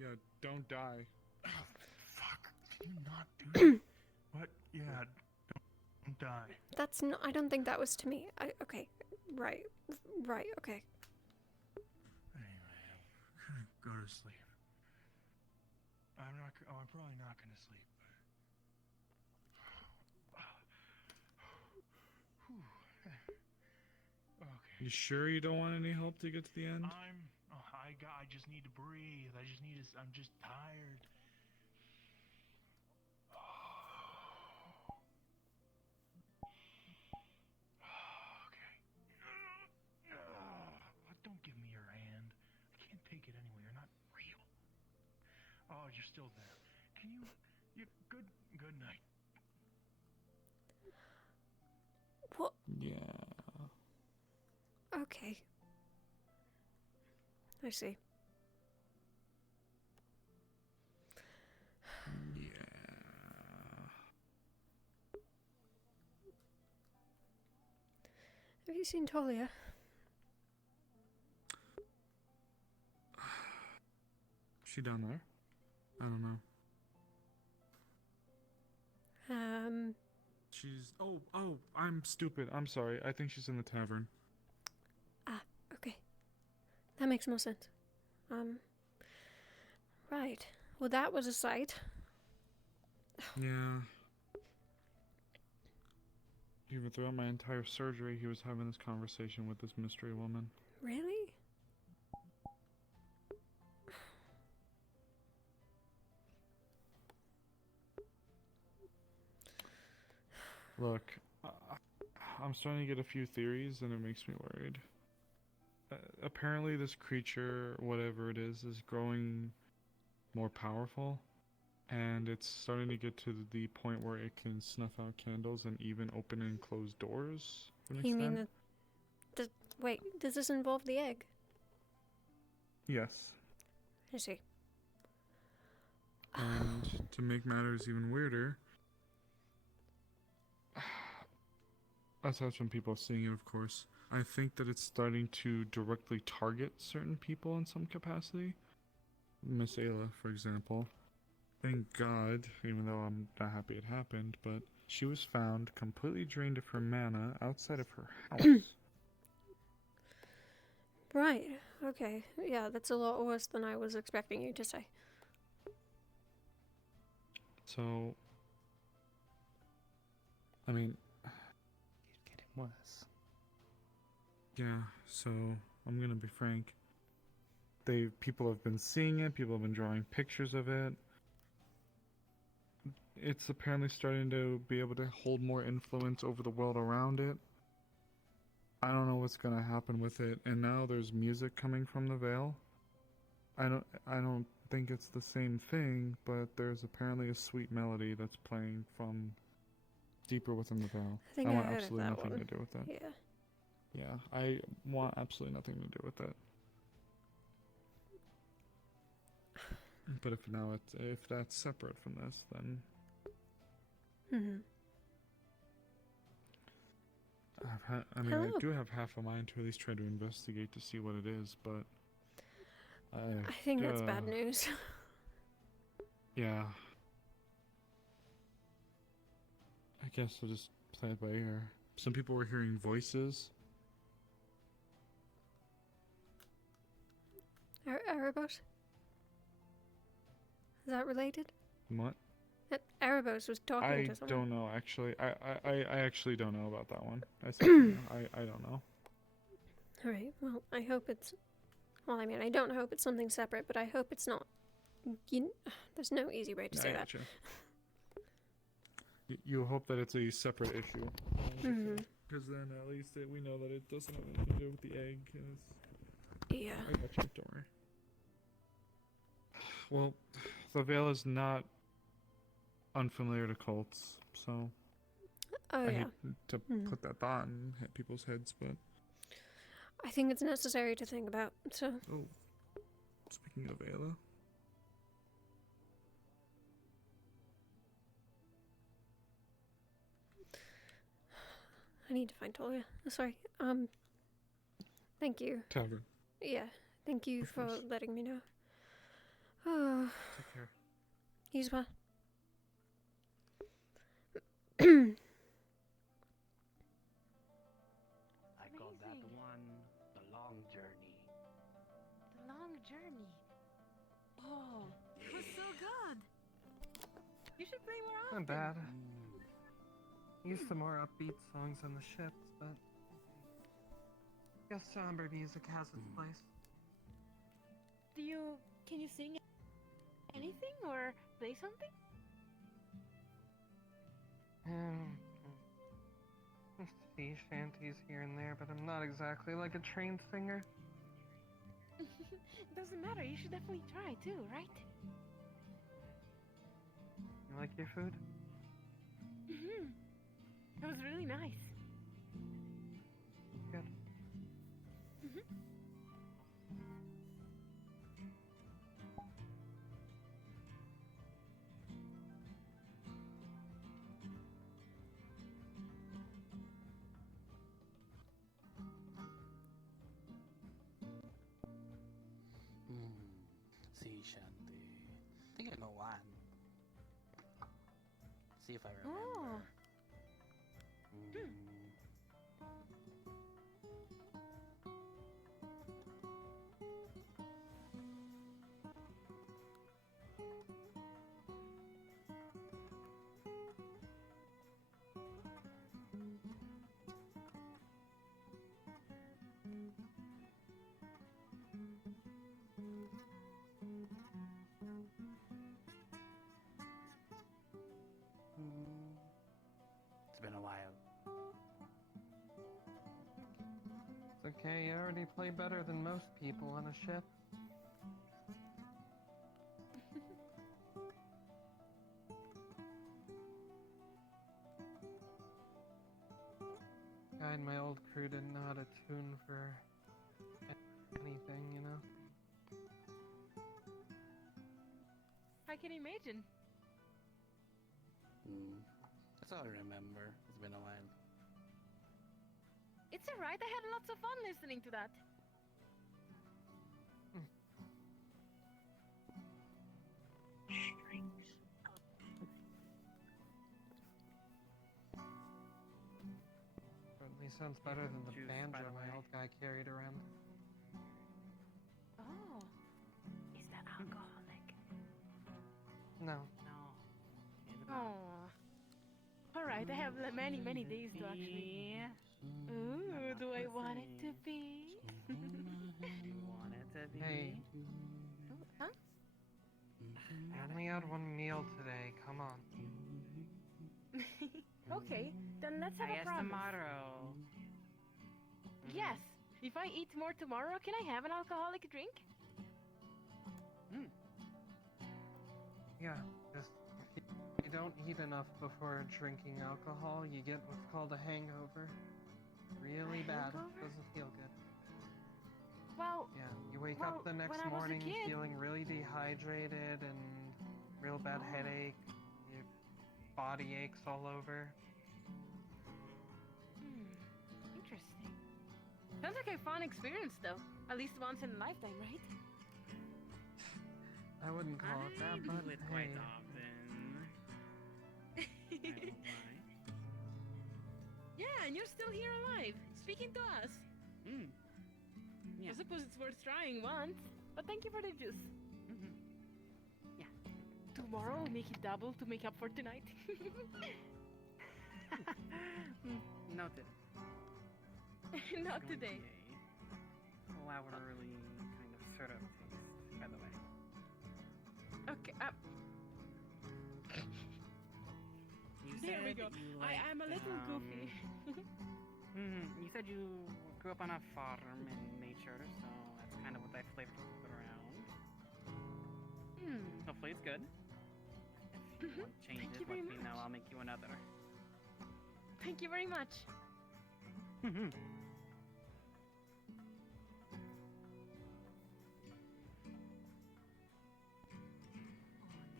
Yeah, don't die. Oh, fuck. Can you not do that? What? Yeah, don't die. That's not. I don't think that was to me. Okay. Right. Okay. Anyway, I'm gonna go to sleep. I'm probably not gonna sleep. Okay. You sure you don't want any help to get to the end? I just need to breathe. I'm just tired. Okay. Don't give me you're still there. Can you good night. What? Yeah. Okay. I see. Yeah. Have you seen Talia? She down there? I don't know. She's oh, I'm stupid. I'm sorry. I think she's in the tavern. Okay. That makes more sense. Right. Well, that was a sight. Yeah. Even throughout my entire surgery, he was having this conversation with this mystery woman. Really? Look, I'm starting to get a few theories, and it makes me worried. Apparently, this creature, whatever it is growing more powerful, and it's starting to get to the point where it can snuff out candles and even open and close doors. To an You mean extent. that... Wait, does this involve the egg? Yes. I see. And to make matters even weirder, aside from people seeing it, of course, I think that it's starting to directly target certain people in some capacity. Miss Ayla, for example. Thank God, even though I'm not happy it happened, but she was found completely drained of her mana outside of her house. Right. Okay. Yeah, that's a lot worse than I was expecting you to say. So, I mean, it's getting worse. Yeah, so I'm gonna be frank. People have been seeing it, people have been drawing pictures of it. It's apparently starting to be able to hold more influence over the world around it. I don't know what's gonna happen with it, and now there's music coming from the Veil. I don't think it's the same thing, but there's apparently a sweet melody that's playing from deeper within the Veil. I think I want heard of absolutely that nothing one. to do with that. Yeah. Yeah, I want absolutely nothing to do with that. But if that's separate from this, then Mm-hmm. I Hello. do have half a mind to at least try to investigate to see what it is, but I think that's bad news. Yeah. I guess I'll just play it by ear. Some people were hearing voices. Erebos? Is that related? What? Erebos was talking I to someone. don't know, actually. I actually don't know about that one. I don't know. Alright, well, I hope it's... Well, I mean, I don't hope it's something separate, but I hope it's not... There's no easy way to say that. Gotcha. You hope that it's a separate issue. Because then at least we know that it doesn't have anything to do with the egg. Yeah. I got you, don't worry. Well, the Veil is not unfamiliar to cults, so Oh, I yeah. hate to put that thought in people's heads, but... I think it's necessary to think about, so... Oh, speaking of Ayla... I need to find Talia. Sorry. Thank you. Tavern. Yeah, thank you for letting me know. Oh. Take care. He's well. I call that one the long journey. The long journey. Oh, it was so good. You should play more often. Not bad. Used some more upbeat songs on the ships, but I guess somber music has its place. Can you sing anything or play something? Sea shanties here and there, but I'm not exactly like a trained singer. Doesn't matter. You should definitely try too, right? You like your food? Mhm. It was really nice. Good. Mhm. See, Shanti. I think I know one. See if I remember. Oh. It's been a while. It's okay, you already play better than most people on a ship. Guy in my old crew didn't know how to tune for anything, you know? I can imagine. That's all I remember. It's been a while. It's alright, I had lots of fun listening to that. Certainly sounds better than the Juice, banjo by the my way. old guy carried around. Oh. Is that alcoholic? No. Oh. Alright, I have many, many days to actually. Ooh, do I want it to be? Want it to be? Hey, Huh? I only had one meal today, come on. Okay, then let's have I a guess promise. tomorrow. Yes. If I eat more tomorrow, can I have an alcoholic drink? Yeah, just if you don't eat enough before drinking alcohol, you get what's called a hangover. Really bad. hangover? Doesn't feel good. Well, Yeah, you wake well, up the next when I was a morning kid- feeling really dehydrated and real bad headache. Your body aches all over. Interesting. Sounds like a fun experience, though. At least once in a lifetime, right? I wouldn't call it that, but do it hey. quite often. I don't lie. Yeah, and you're still here alive, speaking to us. Yeah. I suppose it's worth trying once, but thank you for the juice. Yeah. Tomorrow we'll make it double to make up for tonight. Noted. Not Going today. to a flowery kind of syrup taste, by the way. Okay, You there we said go. you I am a liked, little goofy. You said you grew up on a farm in nature, so that's kind of what I flipped around. Hopefully it's good. If you want to change Thank it, you very let me know. much. I'll make you another. Thank you very much.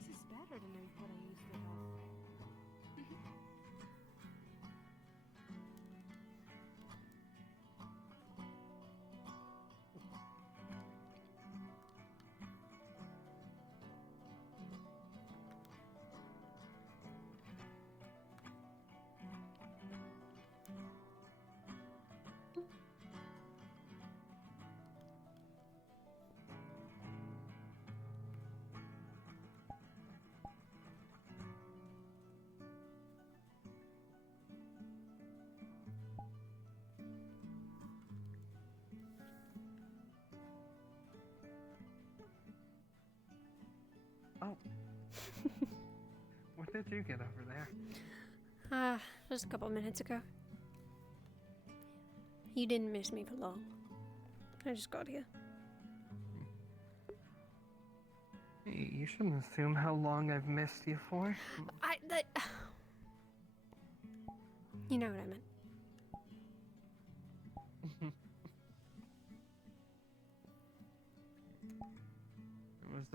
This is better than what I used to have. Oh. What did you get over there? Just a couple minutes ago. You didn't miss me for long. I just got here. Hey, you shouldn't assume how long I've missed you for. You know what I meant. I was,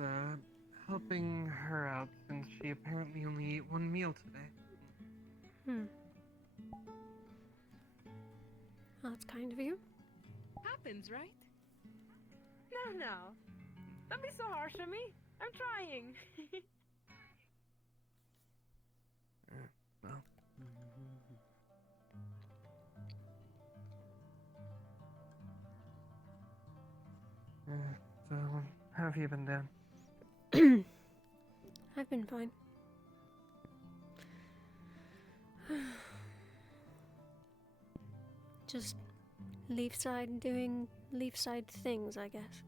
helping her out since she apparently only ate one meal today. Well, that's kind of you. Happens, right? No. Don't be so harsh on me. I'm trying. Well. So, how have you been, Dan? I've been fine. Just Leafside doing Leafside things, I guess.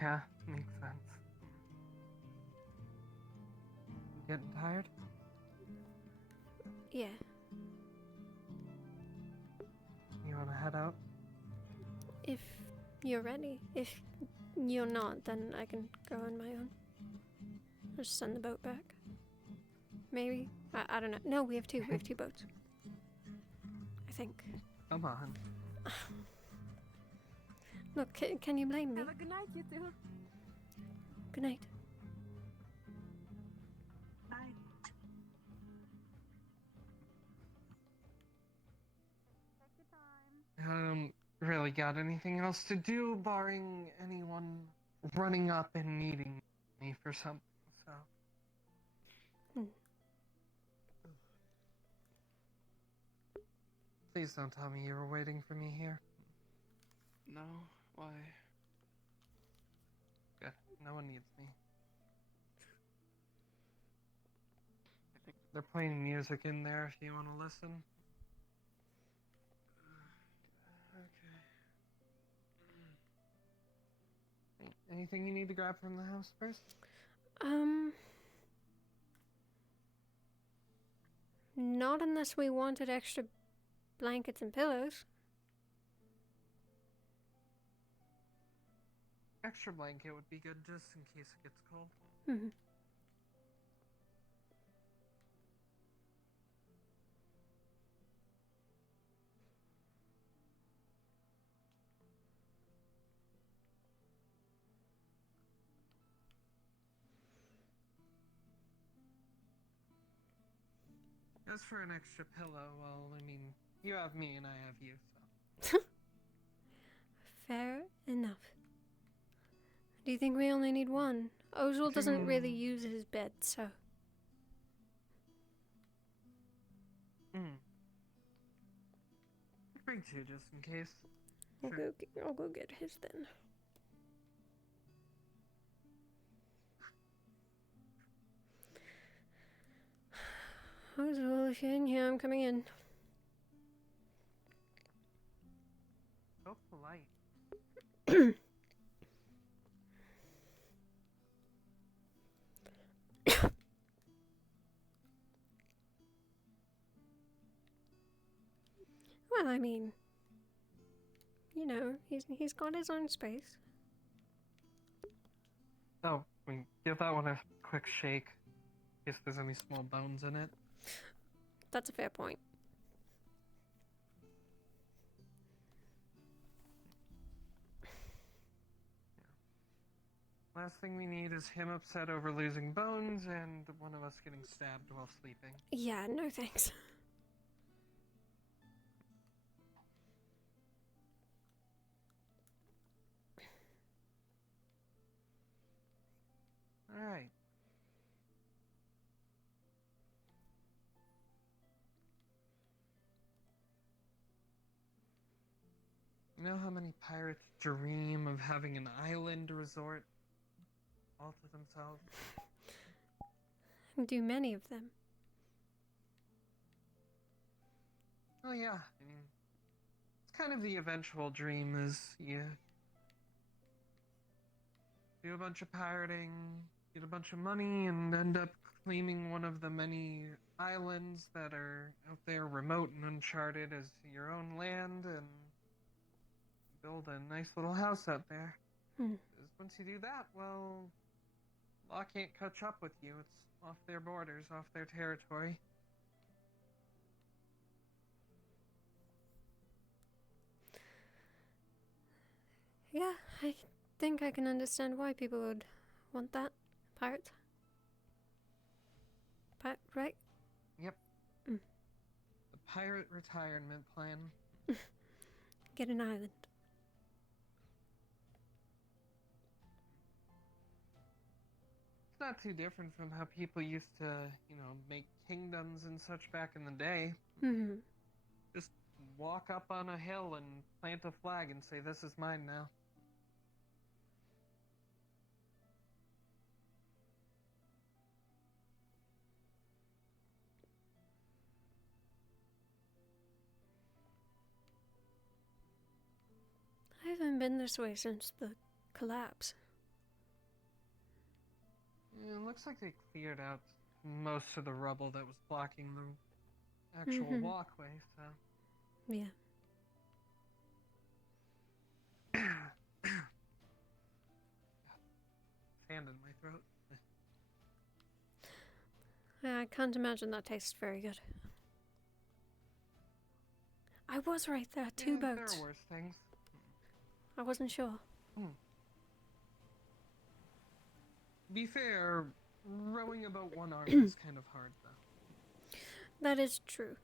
Yeah, makes sense. Getting tired? Yeah. You wanna head out? If you're ready. If you're not, then I can go on my own. Just send the boat back. Maybe? I don't know. No, we have two. We have two boats. I think. Come on. Look, can you blame me? Have a good night, you two. Good night. I don't really got anything else to do, barring anyone running up and needing me for something, so. Please don't tell me you were waiting for me here. No, why? Good. No one needs me. They're playing music in there if you want to listen. Okay. Anything you need to grab from the house first? Not unless we wanted extra blankets and pillows. Extra blanket would be good just in case it gets cold. Mm-hmm. As for an extra pillow, well, I mean, you have me and I have you, so. Fair enough. Do you think we only need one? Ozil doesn't really use his bed, so. Bring two just in case. I'll go get his then. Ozil, if you're in here, I'm coming in. So polite. Well, I mean, you know, he's got his own space. Oh, I mean, give that one a quick shake, in case there's any small bones in it. That's a fair point. Last thing we need is him upset over losing bones and one of us getting stabbed while sleeping. Yeah, no thanks. Alright. You know how many pirates dream of having an island resort all to themselves? Do many of them? Oh yeah, I mean, it's kind of the eventual dream is you do a bunch of pirating, get a bunch of money, and end up claiming one of the many islands that are out there remote and uncharted as your own land and build a nice little house out there. Because once you do that, well, law can't catch up with you. It's off their borders, off their territory. Yeah, I think I can understand why people would want that. Pirates. Right? Yep. Mm. The pirate retirement plan. Get an island. It's not too different from how people used to, make kingdoms and such back in the day. Mm-hmm. Just walk up on a hill and plant a flag and say, "This is mine now." I haven't been this way since the collapse. Yeah, it looks like they cleared out most of the rubble that was blocking the actual walkway, so... Yeah. Sand in my throat. Yeah, I can't imagine that tastes very good. I was right, there are two boats. There are worse things. I wasn't sure. Be fair, rowing about one arm is kind of hard, though. That is true.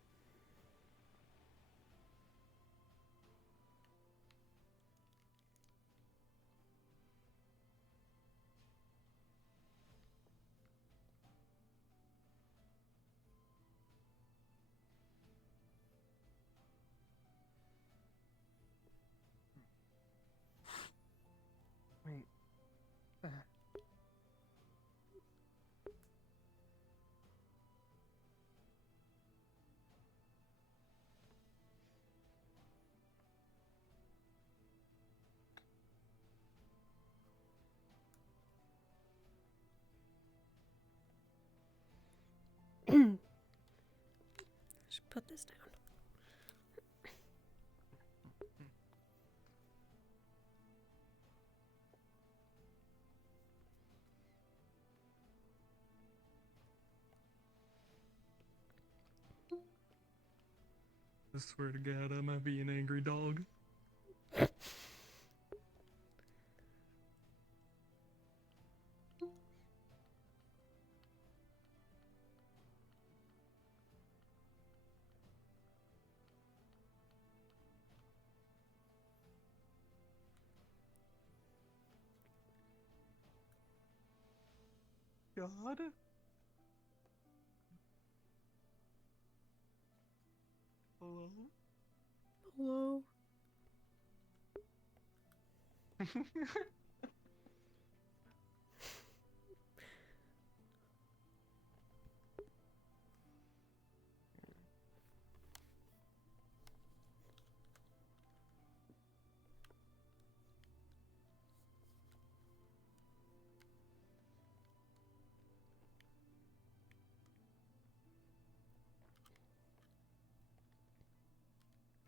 Wait. Just put this down. I swear to God, I might be an angry dog. God? Hello? Hello?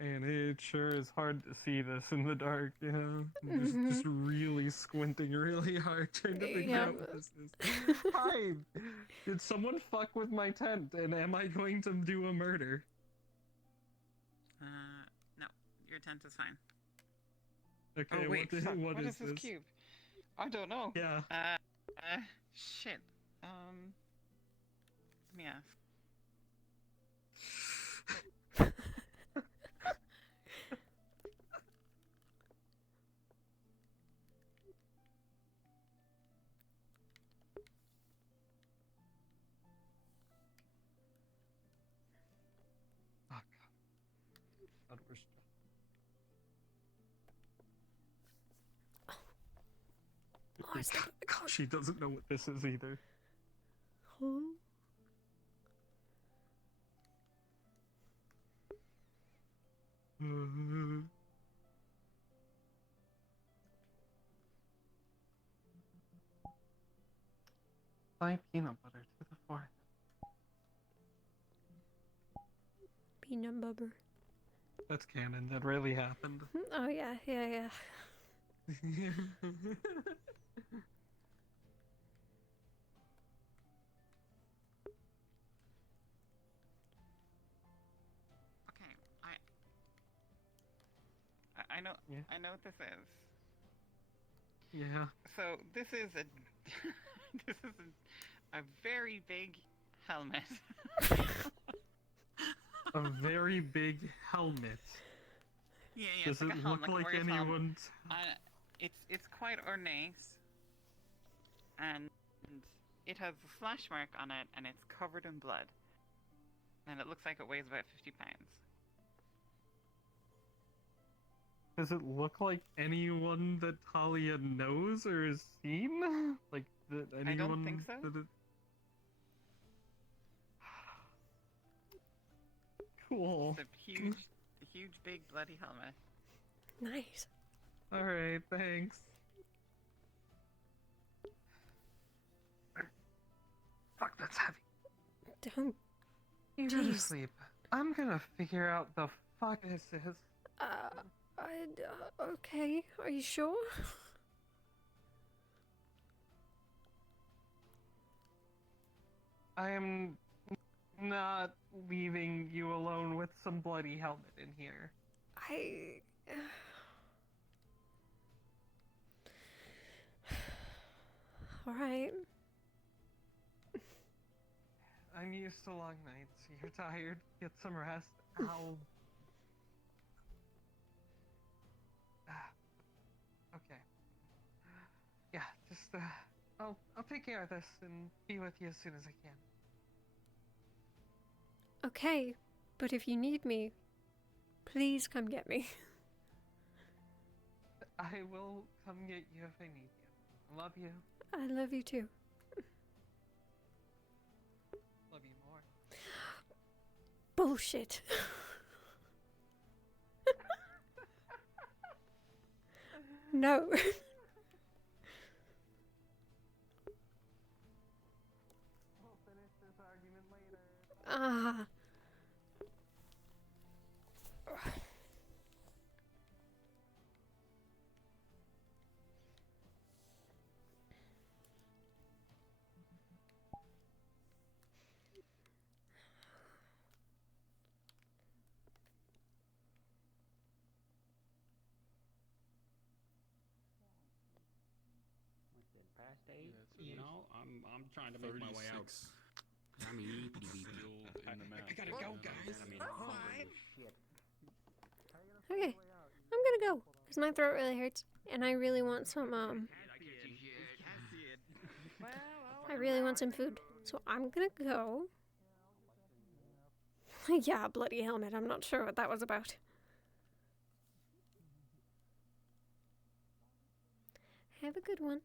And it sure is hard to see this in the dark, you know? Just really squinting really hard, trying to figure out what this is. Hi! Did someone fuck with my tent, and am I going to do a murder? No. Your tent is fine. Okay, oh, wait, what is this cube? I don't know. Yeah. Shit. Let me ask. She doesn't know what this is either. Huh? Apply peanut butter to the forehead. Peanut butter. That's canon. That really happened. Oh, yeah. Okay, I know Yeah. I know what this is. Yeah. So this is a this is a very big helmet. A very big helmet. Yeah, Does it's like it a helmet, look like a like warrior's helmet. anyone's? It's quite ornate, and it has a slash mark on it, and it's covered in blood, and it looks like it weighs about 50 pounds. Does it look like anyone that Talia knows or has seen? Like that anyone? I don't think so. That Cool. It's a huge, big, bloody helmet. Nice. All right, thanks. Fuck, that's heavy. Don't. You go to Jeez. sleep. I'm gonna figure out the fuck this is. Okay. Are you sure? I am not leaving you alone with some bloody helmet in here. Alright. I'm used to long nights. You're tired. Get some rest. I'll... Okay. Yeah, just, I'll take care of this and be with you as soon as I can. Okay, but if you need me, please come get me. I will come get you if I need you. Love you. I love you too. Love you more. Bullshit. No. We'll finish this argument later. Ah. Past 8? Yeah, You know, I'm trying to make my way out. 36. I mean, Still in the map. I gotta go, guys. I mean, Okay. I'm gonna go. Because my throat really hurts. And I really want some, I really want some food. So I'm gonna go. Yeah, bloody helmet. I'm not sure what that was about. Have a good one.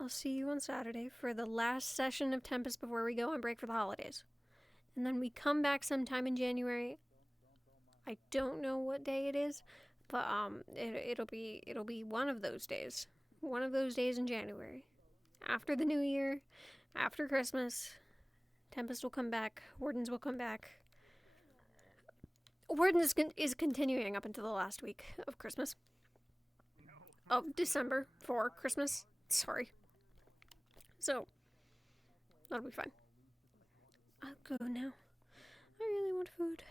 I'll see you on Saturday for the last session of Tempest before we go on break for the holidays. And then we come back sometime in January. I don't know what day it is, but it'll be one of those days. One of those days in January. After the new year, after Christmas, Tempest will come back, Wardens will come back. Wardens is continuing up until the last week of Christmas. Of December for Christmas. Sorry. So, that'll be fine. I'll go now. I really want food.